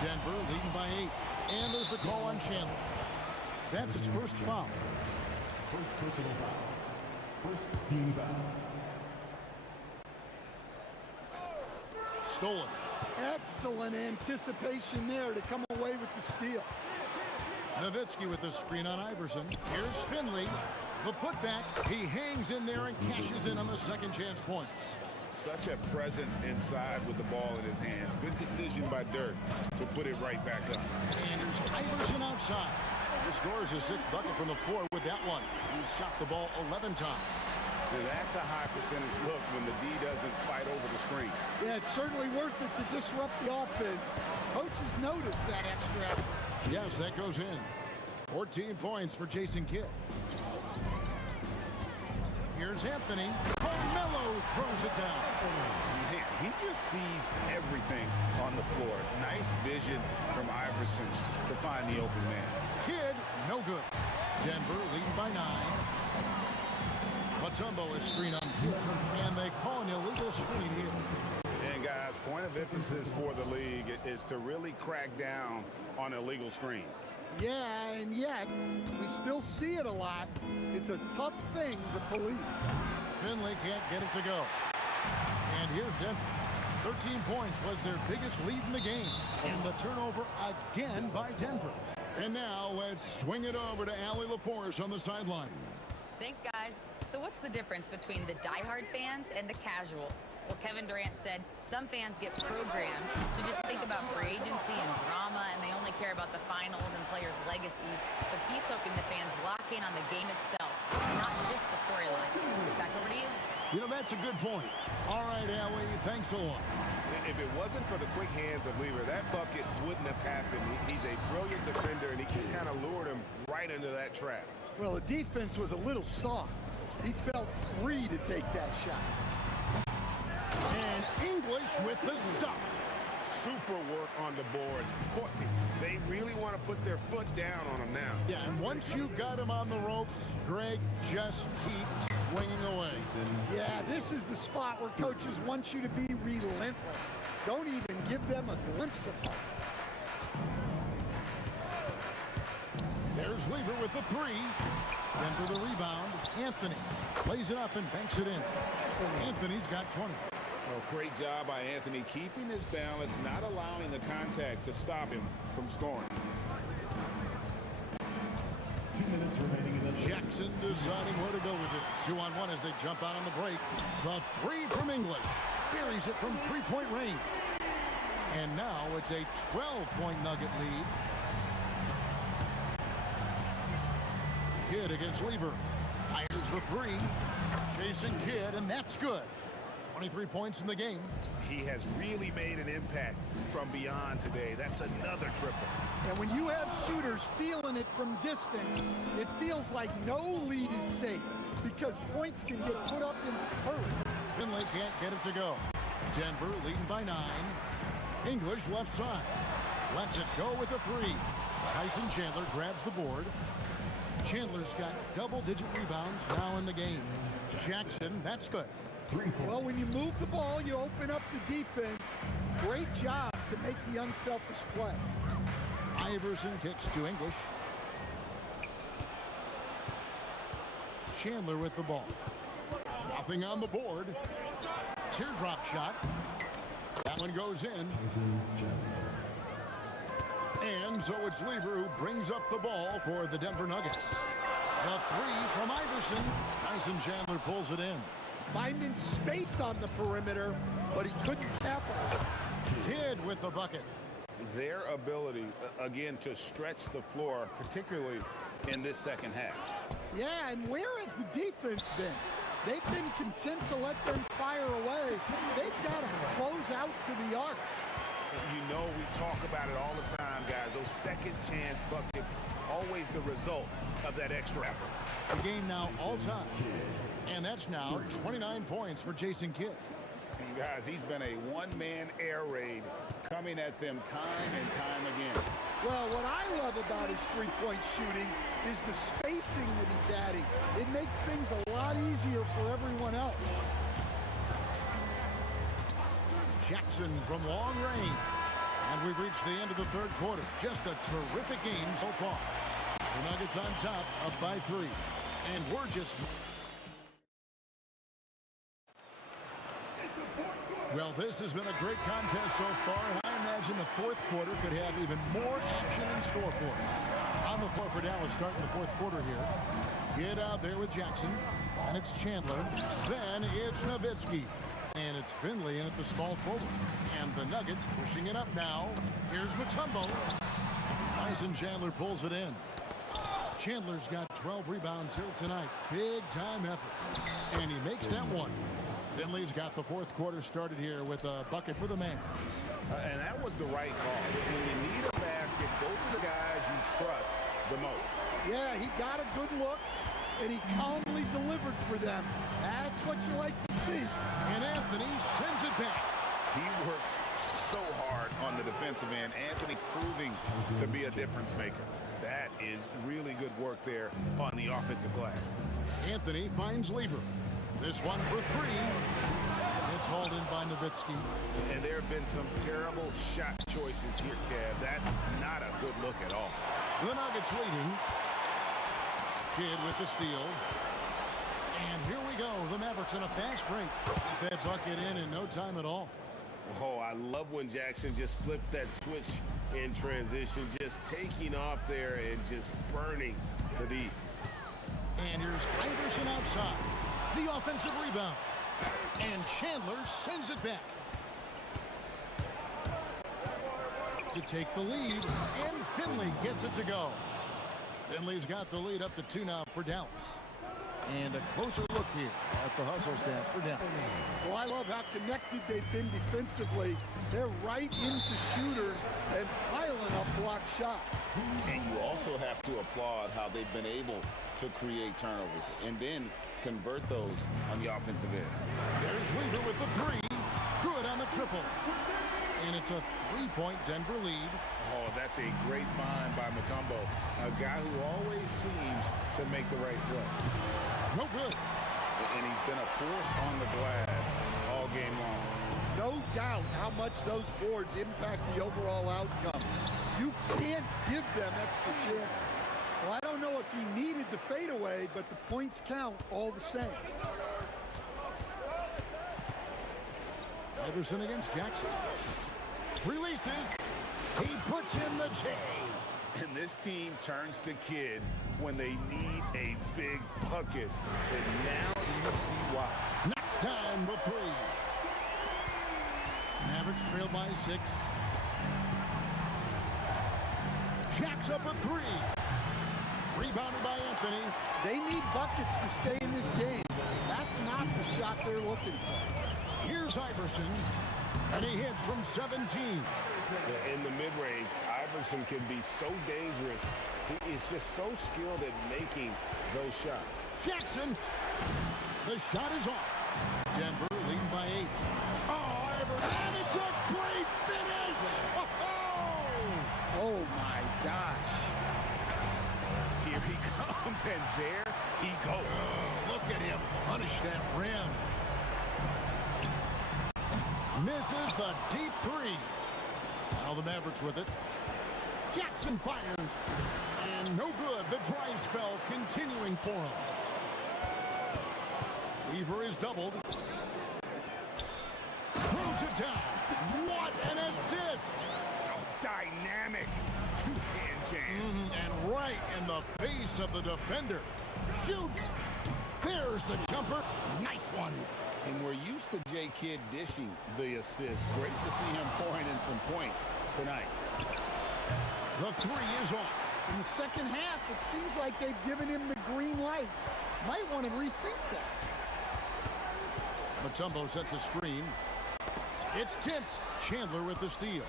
Denver leading by 8, and there's the call on Chandler. That's his first foul. First personal foul. First team foul. Stolen. Excellent anticipation there to come away with the steal. Nowitzki with the screen on Iverson. Here's Finley. The putback. He hangs in there and cashes in on the second chance points. Such a presence inside with the ball in his hands. Good decision by Dirk to put it right back up. And here's Iverson outside. He scores his 6th bucket from the floor with that one. He's shot the ball 11 times. Now that's a high percentage look when the D doesn't fight over the screen. Yeah, it's certainly worth it to disrupt the offense. Coaches notice that extra effort. Yes, that goes in. 14 points for Jason Kidd. Here's Anthony. Carmelo throws it down. Man, he just sees everything on the floor. Nice vision from Iverson to find the open man. Kidd, no good. Denver leading by 9. Mutombo is screen on Kidd, and they call an illegal screen here. And guys, point of emphasis for the league is to really crack down on illegal screens. Yeah, and yet, we still see it a lot. It's a tough thing to police. Finley can't get it to go. And here's Denver. 13 points was their biggest lead in the game. And the turnover again by Denver. And now let's swing it over to Allie LaForce on the sideline. Thanks, guys. So what's the difference between the diehard fans and the casuals? Well, Kevin Durant said some fans get programmed to just think about free agency and drama, and they only care about the finals and players' legacies. But he's hoping the fans lock in on the game itself, not just the storylines. Back over to you. You know, that's a good point. All right, Allie, thanks a lot. If it wasn't for the quick hands of Lever, that bucket wouldn't have happened. He's a brilliant defender, and he just kind of lured him right into that trap. Well, the defense was a little soft. He felt free to take that shot. And English with the stuff. Super work on the boards. Boy, they really want to put their foot down on him now. Yeah, and once you've got him on the ropes, Greg, just keep swinging away. Yeah, this is the spot where coaches want you to be relentless. Don't even give them a glimpse of hope. There's Lever with the 3. Then for the rebound, Anthony plays it up and banks it in. Anthony's got 20. Well, great job by Anthony keeping his balance, not allowing the contact to stop him from scoring. 2 minutes remaining in the Jackson deciding where to go with it. 2-on-1 as they jump out on the break. The 3 from English. Buries it from 3-point range. And now it's a 12-point Nugget lead. Kidd against Lever. Fires the 3. Chasing Kidd, and that's good. 23 points in the game. He has really made an impact from beyond today. That's another triple. And when you have shooters feeling it from distance, it feels like no lead is safe because points can get put up in a hurry. Finley can't get it to go. Denver leading by 9. English left side. Lets it go with a 3. Tyson Chandler grabs the board. Chandler's got double-digit rebounds now in the game. Jackson, that's good. Well, when you move the ball, you open up the defense. Great job to make the unselfish play. Iverson kicks to English. Chandler with the ball. Nothing on the board. Teardrop shot. That one goes in. And so it's Lever who brings up the ball for the Denver Nuggets. The three from Iverson. Tyson Chandler pulls it in. Finding space on the perimeter, but he couldn't capitalize. Kidd with the bucket. Their ability, again, to stretch the floor, particularly in this second half. Yeah, and where has the defense been? They've been content to let them fire away. They've got to close out to the arc. You know, we talk about it all the time, guys. Those second chance buckets, always the result of that extra effort. The game now all time. And that's now 29 points for Jason Kidd. And guys, he's been a one-man air raid coming at them time and time again. Well, what I love about his three-point shooting is the spacing that he's adding. It makes things a lot easier for everyone else. Jackson from long range. And we've reached the end of the third quarter. Just a terrific game so far. The Nuggets on top, up by 3. And we're just... Well, this has been a great contest so far. I imagine the fourth quarter could have even more action in store for us. On the floor for Dallas starting the fourth quarter here. Get out there with Jackson. And it's Chandler. Then it's Nowitzki. And it's Finley in at the small forward. And the Nuggets pushing it up now. Here's Mutombo. Tyson Chandler pulls it in. Chandler's got 12 rebounds here tonight. Big time effort. And he makes that one. Finley's got the fourth quarter started here with a bucket for the man. And that was the right call. When you need a basket, go to the guys you trust the most. Yeah, he got a good look, and he calmly delivered for them. That's what you like to see. And Anthony sends it back. He works so hard on the defensive end. Anthony proving to be a difference maker. That is really good work there on the offensive glass. Anthony finds Lever. This one for 3. It's hauled in by Nowitzki. And there have been some terrible shot choices here, Kev. That's not a good look at all. The Nuggets leading. Kidd with the steal. And here we go. The Mavericks in a fast break. Get that bucket in no time at all. Oh, I love when Jackson just flips that switch in transition, just taking off there and just burning the D. And here's Iverson outside. The offensive rebound. And Chandler sends it back. To take the lead. And Finley gets it to go. Finley's got the lead up to 2 now for Dallas. And a closer look here at the hustle stats for Dallas. Well, I love how connected they've been defensively. They're right into shooters and piling up block shots. And you also have to applaud how they've been able to create turnovers and then convert those on the offensive end. There's Lever with the 3. Good on the triple. And it's a 3-point Denver lead. Oh, that's a great find by Mutombo. A guy who always seems to make the right play. No good. And he's been a force on the glass all game long. No doubt how much those boards impact the overall outcome. You can't give them extra chances. Well, I don't know if he needed the fadeaway, but the points count all the same. Iverson against Jackson. Releases. He puts in the J. And this team turns to Kidd when they need a big bucket. And now you see why. Knocks down the 3. Mavericks trail by 6. Jacks up a 3. Rebounded by Anthony. They need buckets to stay in this game. That's not the shot they're looking for. Here's Iverson. And he hits from 17. In the mid-range, Iverson can be so dangerous. He is just so skilled at making those shots. Jackson. The shot is off. Denver leading by 8. Oh, Iverson. And it's a great finish. Oh my gosh. Here he comes, and there he goes. Oh, look at him punish that rim. Misses the deep 3. Now the Mavericks with it. Jackson fires. And no good. The dry spell continuing for him. Weaver is doubled. Throws it down. What an assist! Dynamic two-hand jam. And right in the face of the defender. Shoots. There's the jumper. Nice one. And we're used to J. Kidd dishing the assist. Great to see him pouring in some points tonight. The three is off. In the second half, it seems like they've given him the green light. Might want to rethink that. Mutombo sets a screen. It's tipped. Chandler with the steal.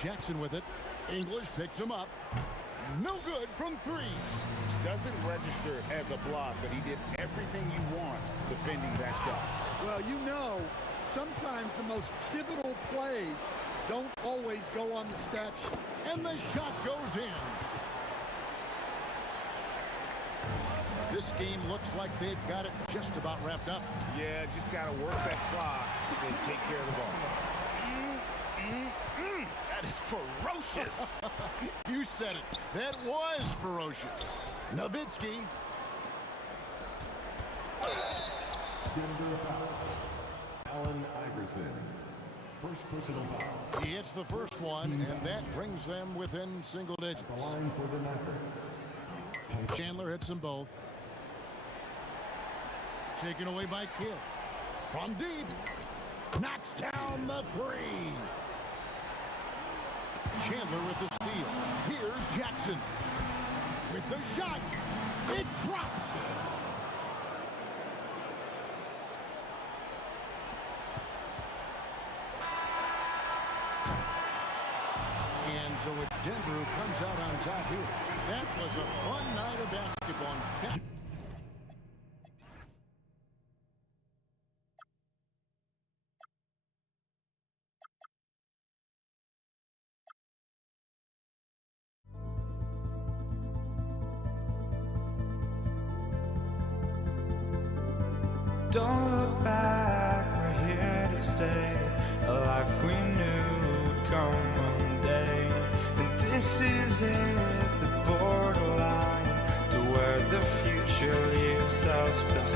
Jackson with it. English picks him up. No good from three. Doesn't register as a block, but he did everything you want defending that shot. Well, you know, sometimes the most pivotal plays don't always go on the stat sheet. And the shot goes in. This game looks like they've got it just about wrapped up. Yeah, just got to work that clock and take care of the ball. That is ferocious. You said it. That was ferocious. Nowitzki. Denver foul. Allen Iverson. First personal foul. He hits the first one, and that brings them within single digits. The line for the Mavericks. Chandler hits them both. Taken away by Kidd. From deep. Knocks down the three. Chandler with the steal. Here's Jackson. With the shot. It drops. And so it's Denver who comes out on top here. That was a fun night of basketball. Don't look back, we're here to stay. A life we knew would come one day. And this is it, the borderline to where the future leaves us behind.